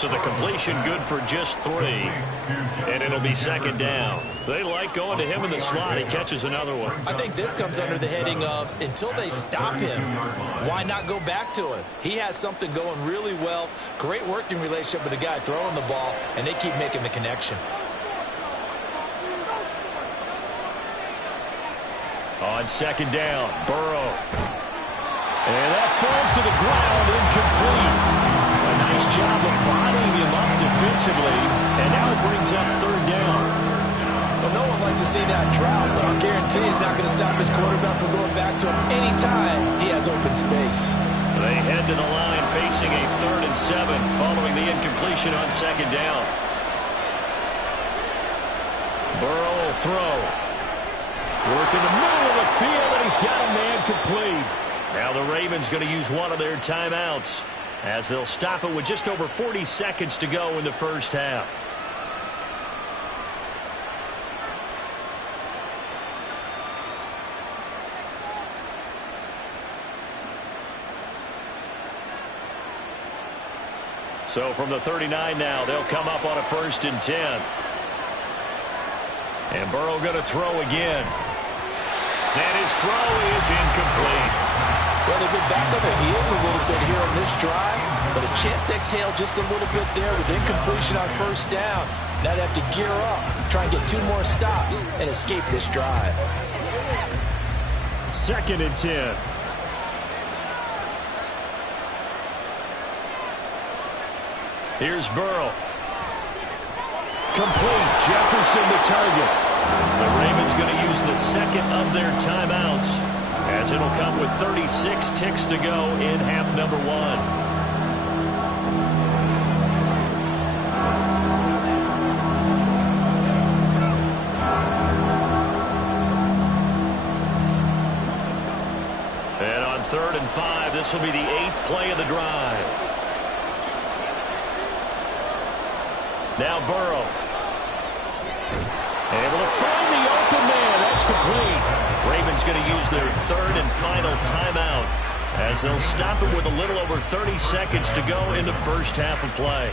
So the completion good for just 3. And it'll be second down. They like going to him in the slot. He catches another one. I think this comes under the heading of until they stop him, why not go back to him? He has something going really well. Great working relationship with the guy throwing the ball, and they keep making the connection. On second down, Burrow. And that falls to the ground, incomplete. A nice job of bodying him up defensively, and now it brings up third down. Well, no one likes to see that drought, but I'll guarantee he's not going to stop his quarterback from going back to him anytime he has open space. They head to the line facing a 3rd and 7 following the incompletion on second down. Burrow will throw. Work in the middle of the field, and he's got a man complete. Now the Ravens going to use one of their timeouts as they'll stop it with just over 40 seconds to go in the first half. So from the 39 now, they'll come up on a 1st and 10. And Burrow going to throw again. And his throw is incomplete. Well, they've been back on their heels a little bit here on this drive, but a chance to exhale just a little bit there with incompletion on 1st down. Now they have to gear up, try and get 2 more stops, and escape this drive. 2nd and 10. Here's Burrow. Complete. Jefferson the target. The Ravens going to use the 2nd of their timeouts as it'll come with 36 ticks to go in half number 1. And on 3rd and 5, this will be the 8th play of the drive. Now Burrow. Able to find the open man. That's complete. Ravens going to use their 3rd and final timeout as they'll stop it with a little over 30 seconds to go in the first half of play.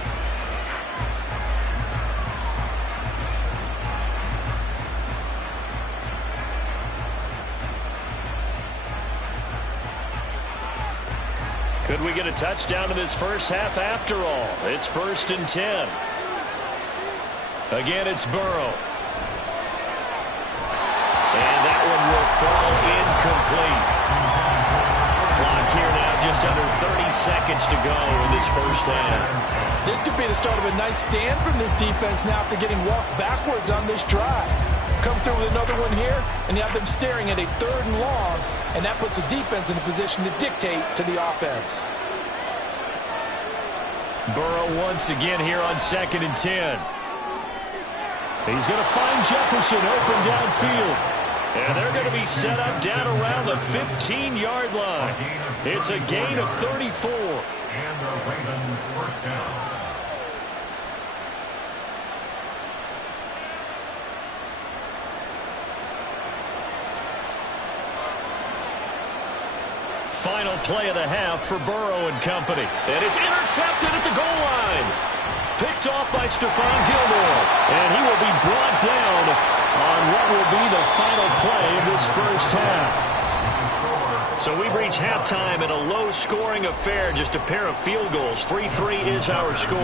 Could we get a touchdown in this first half after all? It's 1st and 10. Again, it's Burrow. And that one will fall incomplete. Clock here now, just under 30 seconds to go in this first half. This could be the start of a nice stand from this defense now after getting walked backwards on this drive. Come through with another one here, and you have them staring at a 3rd and long, and that puts the defense in a position to dictate to the offense. Burrow once again here on 2nd and 10. He's going to find Jefferson open downfield. And they're going to be set up down around the 15-yard line. It's a gain of 34. And the Ravens 1st down. Final play of the half for Burrow and company. And it's intercepted at the goal line. Picked off by Stephon Gilmore. And he will be brought down on what will be the final play of this first half. So we've reached halftime in a low-scoring affair, just a pair of field goals. 3-3 is our score.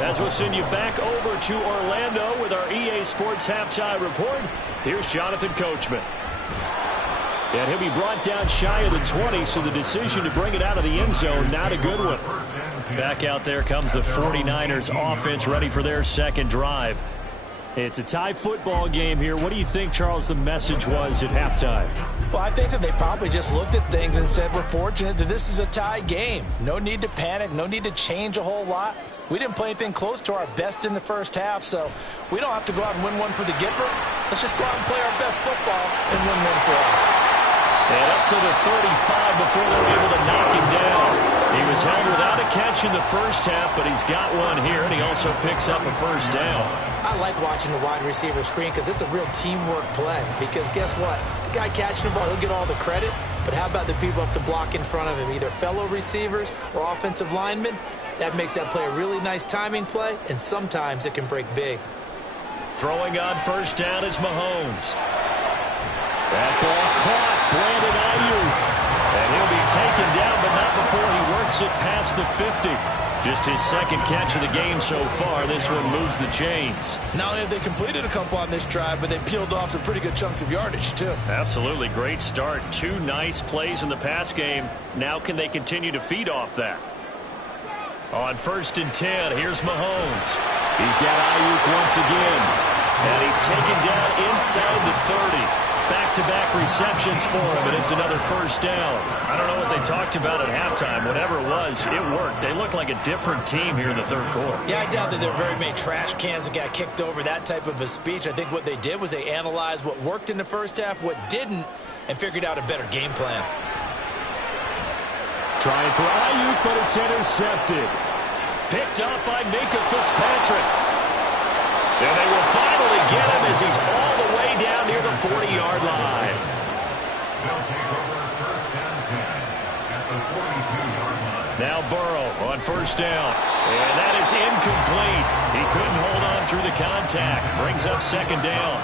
As we'll send you back over to Orlando with our EA Sports Halftime Report, here's Jonathan Coachman. And he'll be brought down shy of the 20, so the decision to bring it out of the end zone, not a good one. Back out there comes the 49ers offense ready for their second drive. It's a tie football game here. What do you think, Charles, the message was at halftime? Well, I think that they probably just looked at things and said, we're fortunate that this is a tie game. No need to panic, no need to change a whole lot. We didn't play anything close to our best in the first half, so we don't have to go out and win one for the Gipper. Let's just go out and play our best football and win one for us. And up to the 35 before they were able to knock him down. He was held without a catch in the first half, but he's got one here, and he also picks up a first down. I like watching the wide receiver screen because it's a real teamwork play. Because guess what? The guy catching the ball, he'll get all the credit. But how about the people up to block in front of him, either fellow receivers or offensive linemen? That makes that play a really nice timing play, and sometimes it can break big. Throwing on first down is Mahomes. That ball caught. Brandon Ayuk. And he'll be taken down, but not before he works it past the 50. Just his second catch of the game so far. This one moves the chains. Not only have they completed a couple on this drive, but they peeled off some pretty good chunks of yardage, too. Absolutely great start. 2 nice plays in the pass game. Now can they continue to feed off that? On first and 10, here's Mahomes. He's got Ayuk once again. And he's taken down inside the 30. Back-to-back receptions for him, and it's another first down. I don't know what they talked about at halftime. Whatever it was, it worked. They look like a different team here in the third quarter. Yeah, I doubt that there are very many trash cans that got kicked over, that type of a speech. I think what they did was they analyzed what worked in the first half, what didn't, and figured out a better game plan. Trying for Ayuk, but it's intercepted. Picked up by Minka Fitzpatrick. And they will finally get him as he's all the way down near the 40-yard line. They'll take over first and 10 at the 42-yard line. Now Burrow on first down. And that is incomplete. He couldn't hold on through the contact. Brings up second down.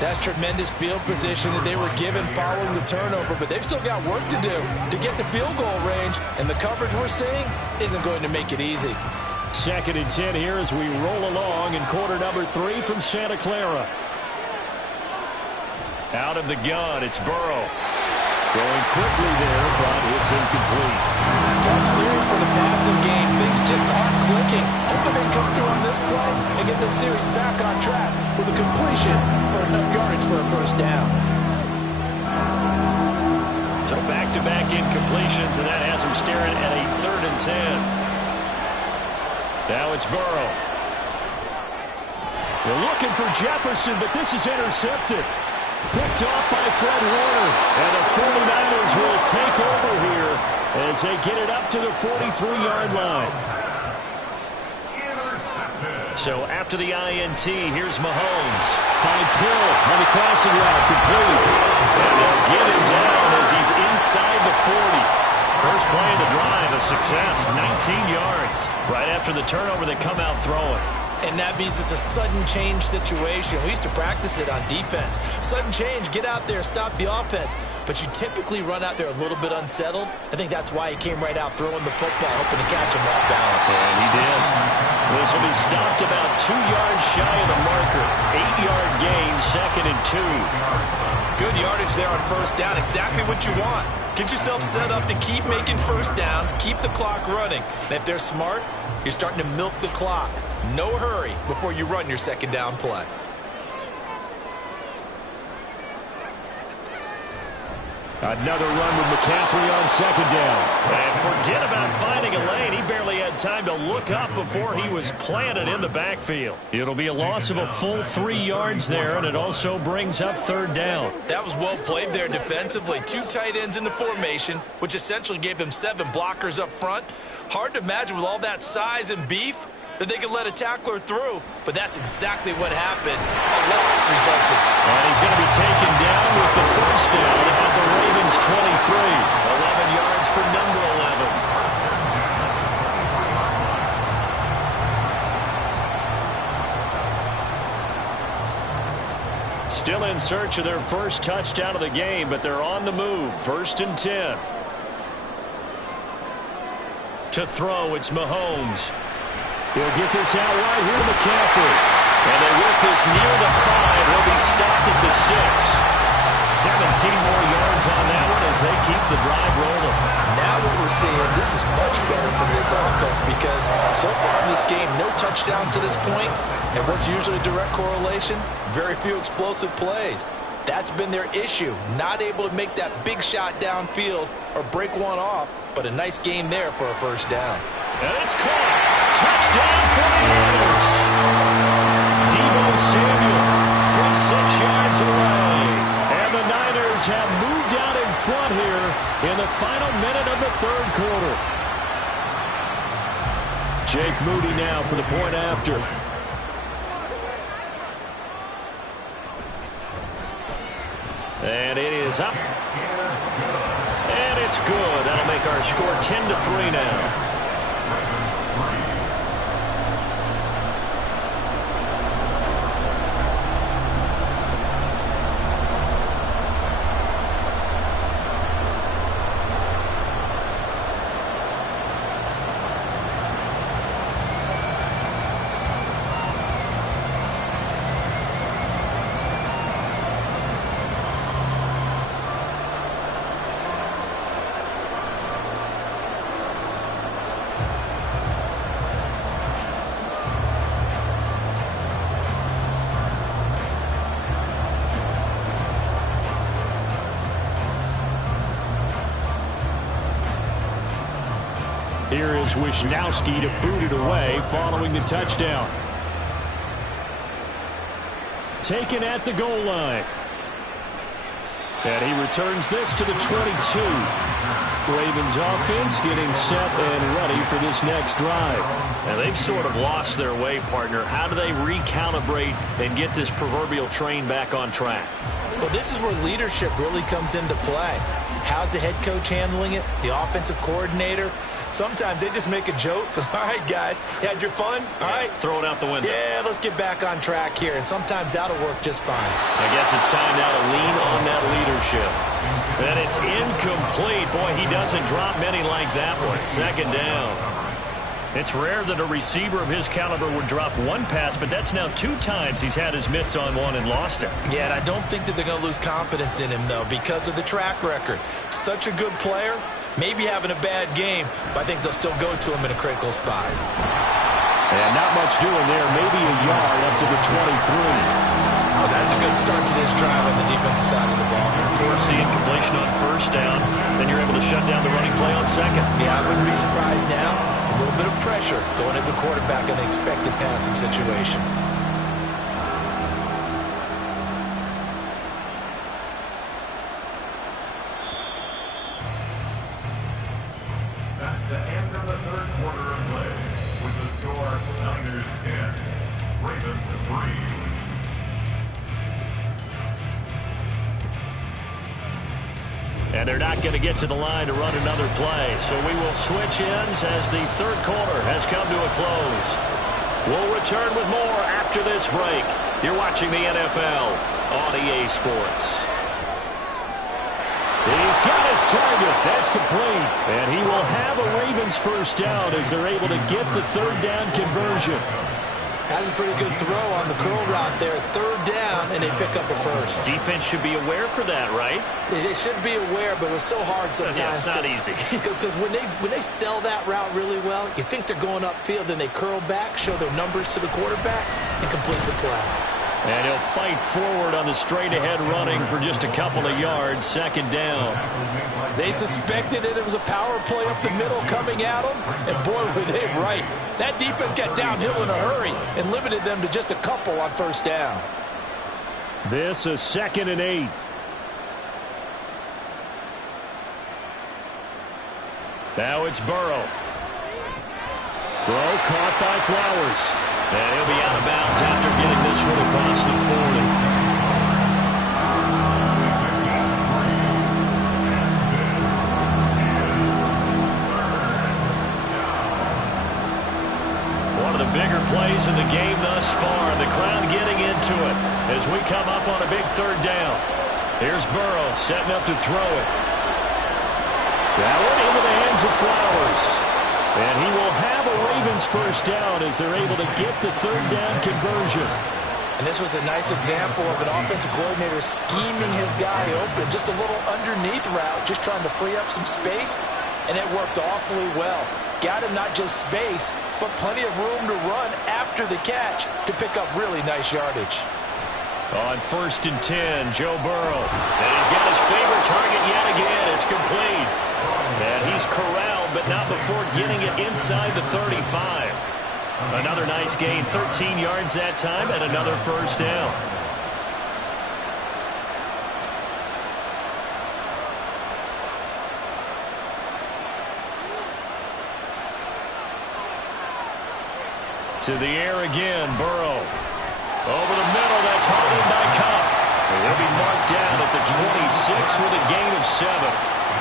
That's tremendous field position that they were given following the turnover, but they've still got work to do to get the field goal range, and the coverage we're seeing isn't going to make it easy. Second and 10 here as we roll along in quarter number 3 from Santa Clara. Out of the gun, it's Burrow. Going quickly there, but it's incomplete. Tough series for the passing game. Things just aren't clicking. Hoping they come through on this play and get this series back on track with a completion for enough yardage for a first down. So back-to-back incompletions, and that has them staring at a 3rd and 10. Now it's Burrow. They're looking for Jefferson, but this is intercepted. Picked off by Fred Warner. And the 49ers will take over here as they get it up to the 43-yard line. So after the INT, here's Mahomes. Finds Hill on the crossing route, complete. And they'll get him down as he's inside the 40. First play of the drive, a success, 19 yards. Right after the turnover, they come out throwing. And that means it's a sudden change situation. We used to practice it on defense. Sudden change, get out there, stop the offense. But you typically run out there a little bit unsettled. I think that's why he came right out throwing the football, hoping to catch him off balance. And he did. This will be stopped about 2 yards shy of the marker. 8-yard gain, 2nd and 2. Good yardage there on first down, exactly what you want. Get yourself set up to keep making first downs, keep the clock running. And if they're smart, you're starting to milk the clock. No hurry before you run your second down play. Another run with McCaffrey on second down. And forget about finding a lane. He barely had time to look up before he was planted in the backfield. It'll be a loss of a full 3 yards there, and it also brings up 3rd down. That was well played there defensively. 2 tight ends in the formation, which essentially gave them 7 blockers up front. Hard to imagine with all that size and beef that they could let a tackler through, but that's exactly what happened. A loss resulted. And he's going to be taken down with the first down at the Ravens 23. 11 yards for number 11. Still in search of their first touchdown of the game, but they're on the move. 1st and 10. To throw, it's Mahomes. He'll get this out right here to McCaffrey. And they work this near the 5. He'll be stopped at the 6. 17 more yards on that one as they keep the drive rolling. Now what we're seeing, this is much better from this offense because so far in this game, no touchdown to this point. And what's usually a direct correlation? Very few explosive plays. That's been their issue. Not able to make that big shot downfield or break one off. But a nice game there for a first down. And it's caught. Touchdown 49ers. Deebo Samuel from 6 yards away. And the Niners have moved out in front here in the final minute of the 3rd quarter. Jake Moody now for the point after. And it is up. It's good. That'll make our score 10-3 now. Here is Wisnowski to boot it away following the touchdown. Taken at the goal line. And he returns this to the 22. Ravens offense getting set and ready for this next drive. Now they've sort of lost their way, partner. How do they recalibrate and get this proverbial train back on track? Well, this is where leadership really comes into play. How's the head coach handling it? The offensive coordinator? Sometimes they just make a joke. All right, guys, you had your fun? All right. Throw it out the window. Yeah, let's get back on track here. And sometimes that'll work just fine. I guess it's time now to lean on that leadership. And it's incomplete. Boy, he doesn't drop many like that one. Second down. It's rare that a receiver of his caliber would drop one pass, but that's now 2 times he's had his mitts on one and lost it. Yeah, and I don't think that they're going to lose confidence in him, though, because of the track record. Such a good player. Maybe having a bad game, but I think they'll still go to him in a critical spot. And not much doing there. Maybe a yard up to the 23. Well, that's a good start to this drive on the defensive side of the ball. Force the incompletion on first down, then you're able to shut down the running play on second. Yeah, I wouldn't be surprised now. A little bit of pressure going at the quarterback in an expected passing situation. That's the end of the third quarter of play. With the score, Niners 10, Ravens 3. And they're not going to get to the line to run another play. So we will switch ends as the third quarter has come to a close. We'll return with more after this break. You're watching the NFL on EA Sports. He's got his target. That's complete. And he will have a Ravens first down as they're able to get the third down conversion. Has a pretty good throw on the curl route there. Third down, and they pick up a first. Defense should be aware for that, right? They should be aware, but it's so hard sometimes. Yeah, it's not easy. Because when they sell that route really well, you think they're going upfield, then they curl back, show their numbers to the quarterback, and complete the play. And he'll fight forward on the straight-ahead running for just a couple of yards. Second down. They suspected it was a power play up the middle coming at them, and boy, were they right. That defense got downhill in a hurry and limited them to just a couple on first down. This is 2nd and 8. Now it's Burrow. Throw caught by Flowers. And he'll be out of bounds after getting this one across the 40. One of the bigger plays in the game thus far. The crowd getting into it as we come up on a big third down. Here's Burrow setting up to throw it. That one into the hands of Flowers. And he will have a Ravens first down as they're able to get the third down conversion. And this was a nice example of an offensive coordinator scheming his guy open. Just a little underneath route, just trying to free up some space. And it worked awfully well. Got him not just space, but plenty of room to run after the catch to pick up really nice yardage. On 1st and 10, Joe Burrow. And he's got his favorite target yet again. It's complete. And he's corralled, but not before getting it inside the 35. Another nice gain, 13 yards that time, and another first down. To the air again, Burrow. Over the middle, that's hauled in by Cup. He'll be marked down at the 26 with a gain of 7.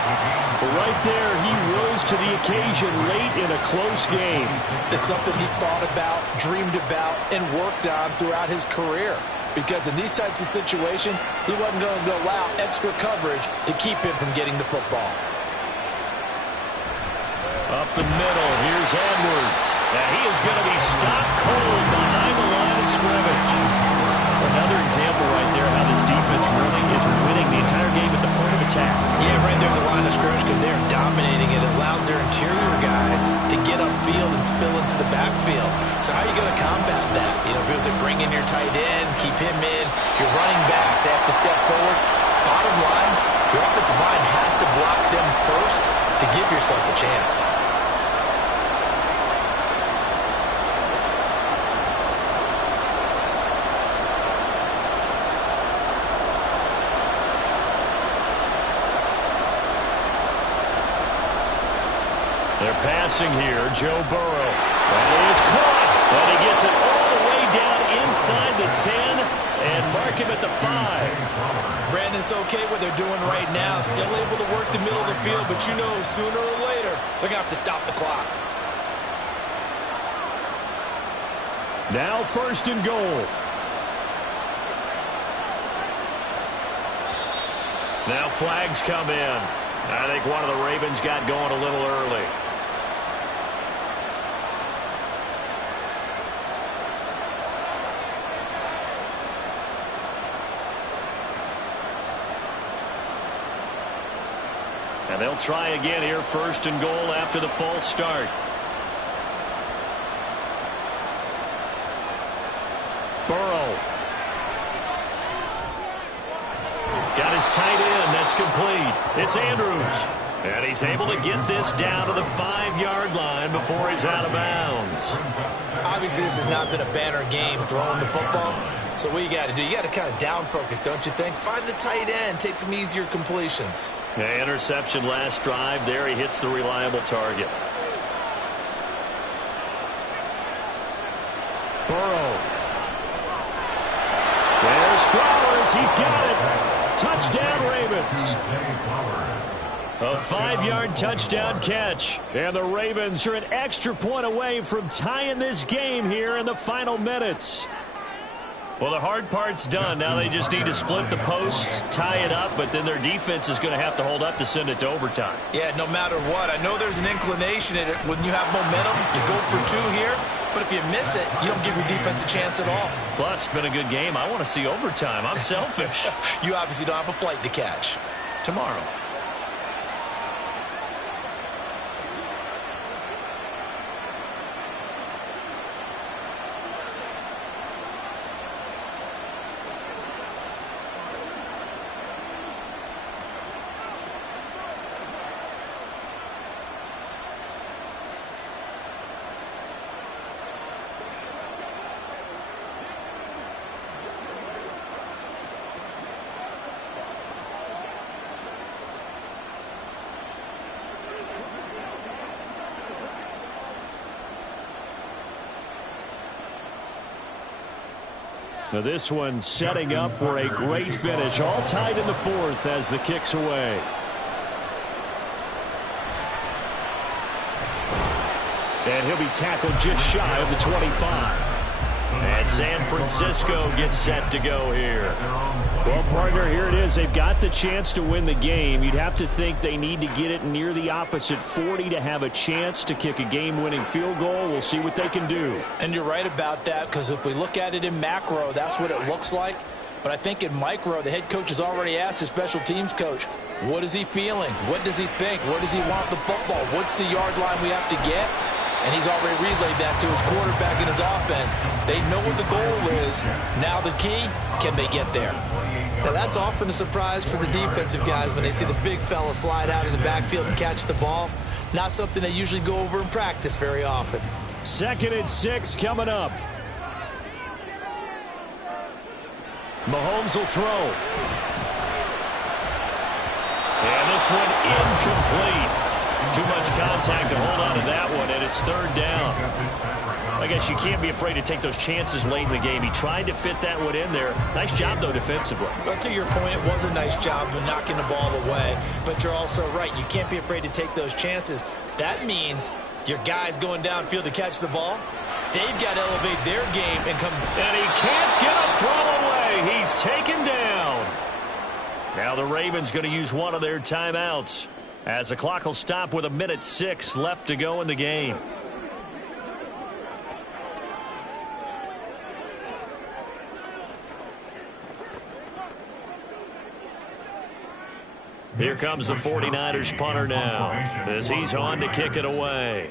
Right there, he rose to the occasion late in a close game. It's something he thought about, dreamed about, and worked on throughout his career. Because in these types of situations, he wasn't going to allow extra coverage to keep him from getting the football. Up the middle, here's Edwards. And he is going to be stopped cold behind the line of scrimmage. Another example right there how this defense really is winning the entire game at the point of attack. Yeah, right there at the line of scrimmage because they're dominating it. It allows their interior guys to get upfield and spill into the backfield. So how are you going to combat that? You know, because they bring in your tight end, keep him in. Your running backs, they have to step forward. Bottom line, your offensive line has to block them first to give yourself a chance. They're passing here, Joe Burrow. And he is caught. And he gets it all the way down inside the 10 and mark him at the 5. Brandon, it's okay what they're doing right now. Still able to work the middle of the field, but you know sooner or later they're going to have to stop the clock. Now 1st and goal. Now flags come in. I think one of the Ravens got going a little early. And they'll try again here, 1st and goal after the false start. Burrow. Got his tight end. That's complete. It's Andrews. And he's able to get this down to the 5-yard line before he's out of bounds. Obviously, this has not been a banner game throwing the football. So what you got to do, you got to kind of down focus, don't you think? Find the tight end. Take some easier completions. Yeah, interception last drive. There he hits the reliable target. Burrow. There's Flowers. He's got it. Touchdown, Ravens. A 5-yard touchdown catch. And the Ravens are an extra point away from tying this game here in the final minutes. Well, the hard part's done. Now they just need to split the post, tie it up, but then their defense is going to have to hold up to send it to overtime. Yeah, no matter what. I know there's an inclination in it when you have momentum to go for 2 here, but if you miss it, you don't give your defense a chance at all. Plus, it's been a good game. I want to see overtime. I'm selfish. You obviously don't have a flight to catch. Tomorrow. Now this one setting up for a great finish. All tied in the 4th as the kick's away. And he'll be tackled just shy of the 25. And San Francisco gets set to go here. Well, partner, here it is. They've got the chance to win the game. You'd have to think they need to get it near the opposite 40 to have a chance to kick a game-winning field goal. We'll see what they can do. And you're right about that, because if we look at it in macro, that's what it looks like. But I think in micro, the head coach has already asked his special teams coach, what is he feeling? What does he think? What does he want the football? What's the yard line we have to get? And he's already relayed that to his quarterback and his offense. They know what the goal is. Now the key, can they get there? Now that's often a surprise for the defensive guys when they see the big fella slide out of the backfield and catch the ball. Not something they usually go over in practice very often. 2nd and 6 coming up. Mahomes will throw. And this one incomplete. Too much contact to hold on to that one, and it's 3rd down. I guess you can't be afraid to take those chances late in the game. He tried to fit that one in there. Nice job, though, defensively. But to your point, it was a nice job of knocking the ball away. But you're also right. You can't be afraid to take those chances. That means your guys going downfield to catch the ball, they've got to elevate their game and come. And he can't get a throw away. He's taken down. Now the Ravens going to use one of their timeouts, as the clock will stop with 1:06 left to go in the game. Here comes the 49ers punter now, as he's on to kick it away.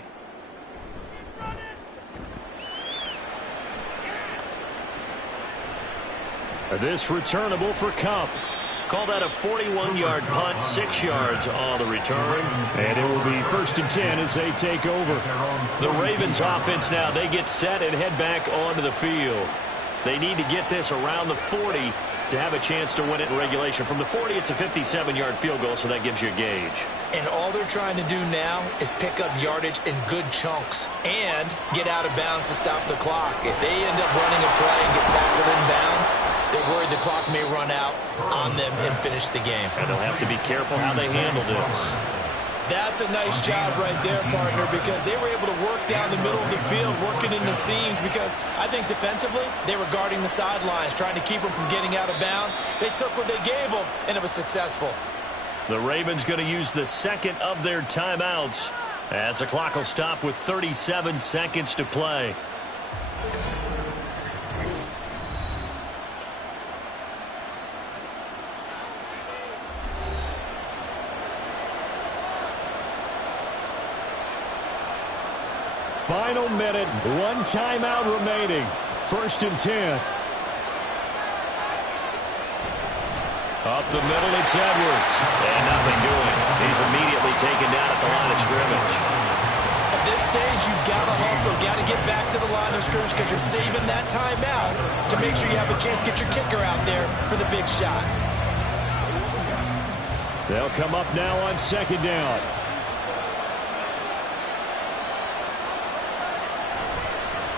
This returnable for Cup. Call that a 41-yard punt, 6 yards on the return. And it will be 1st and 10 as they take over. The Ravens offense now, they get set and head back onto the field. They need to get this around the 40 to have a chance to win it in regulation. From the 40, it's a 57-yard field goal, so that gives you a gauge. And all they're trying to do now is pick up yardage in good chunks and get out of bounds to stop the clock. If they end up running a play and get tackled in bounds, they're worried the clock may run out on them and finish the game. And they'll have to be careful how they handle this. That's a nice job right there, partner, because they were able to work down the middle of the field, working in the seams, because I think defensively they were guarding the sidelines, trying to keep them from getting out of bounds. They took what they gave them, and it was successful. The Ravens going to use the second of their timeouts, as the clock will stop with 37 seconds to play. Final minute, one timeout remaining. 1st and 10. Up the middle, it's Edwards. And nothing doing. He's immediately taken down at the line of scrimmage. At this stage, you've got to hustle, got to get back to the line of scrimmage because you're saving that timeout to make sure you have a chance to get your kicker out there for the big shot. They'll come up now on 2nd down.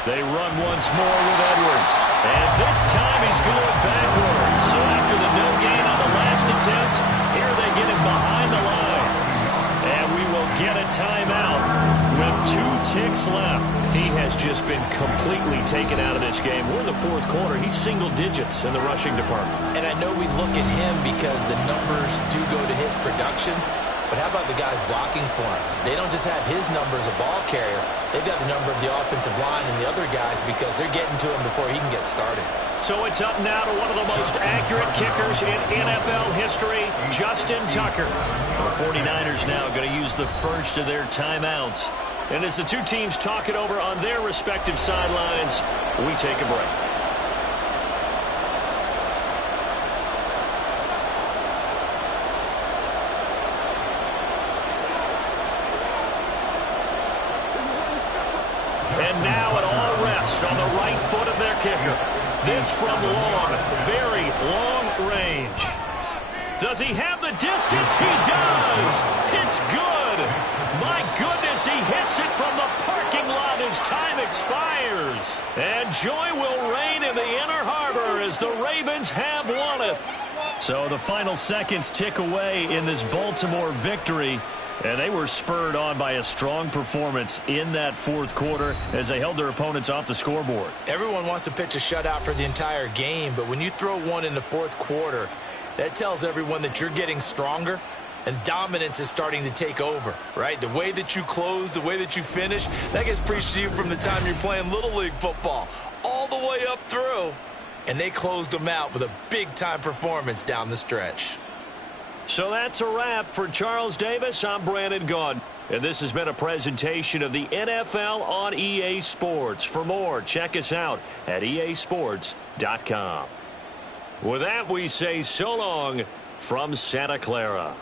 They run once more with Edwards. And this time he's going backwards. So after the no gain on the last attempt, here they get him behind the line. And we will get a timeout with 2 ticks left. He has just been completely taken out of this game. We're in the 4th quarter. He's single digits in the rushing department. And I know we look at him because the numbers do go to his production. But how about the guys blocking for him? They don't just have his number as a ball carrier. They've got the number of the offensive line and the other guys because they're getting to him before he can get started. So it's up now to one of the most accurate kickers in NFL history, Justin Tucker. The 49ers now going to use the first of their timeouts. And as the two teams talk it over on their respective sidelines, we take a break. And now it all rests on the right foot of their kicker. This from long, very long range. Does he have the distance? He does. It's good. My goodness, he hits it from the parking lot as time expires. And joy will reign in the Inner Harbor as the Ravens have won it. So the final seconds tick away in this Baltimore victory. And they were spurred on by a strong performance in that 4th quarter as they held their opponents off the scoreboard. Everyone wants to pitch a shutout for the entire game, but when you throw one in the 4th quarter, that tells everyone that you're getting stronger and dominance is starting to take over, right? The way that you close, the way that you finish, that gets preached to you from the time you're playing Little League football all the way up through. And they closed them out with a big-time performance down the stretch. So that's a wrap for Charles Davis. I'm Brandon Gunn. And this has been a presentation of the NFL on EA Sports. For more, check us out at easports.com. With that, we say so long from Santa Clara.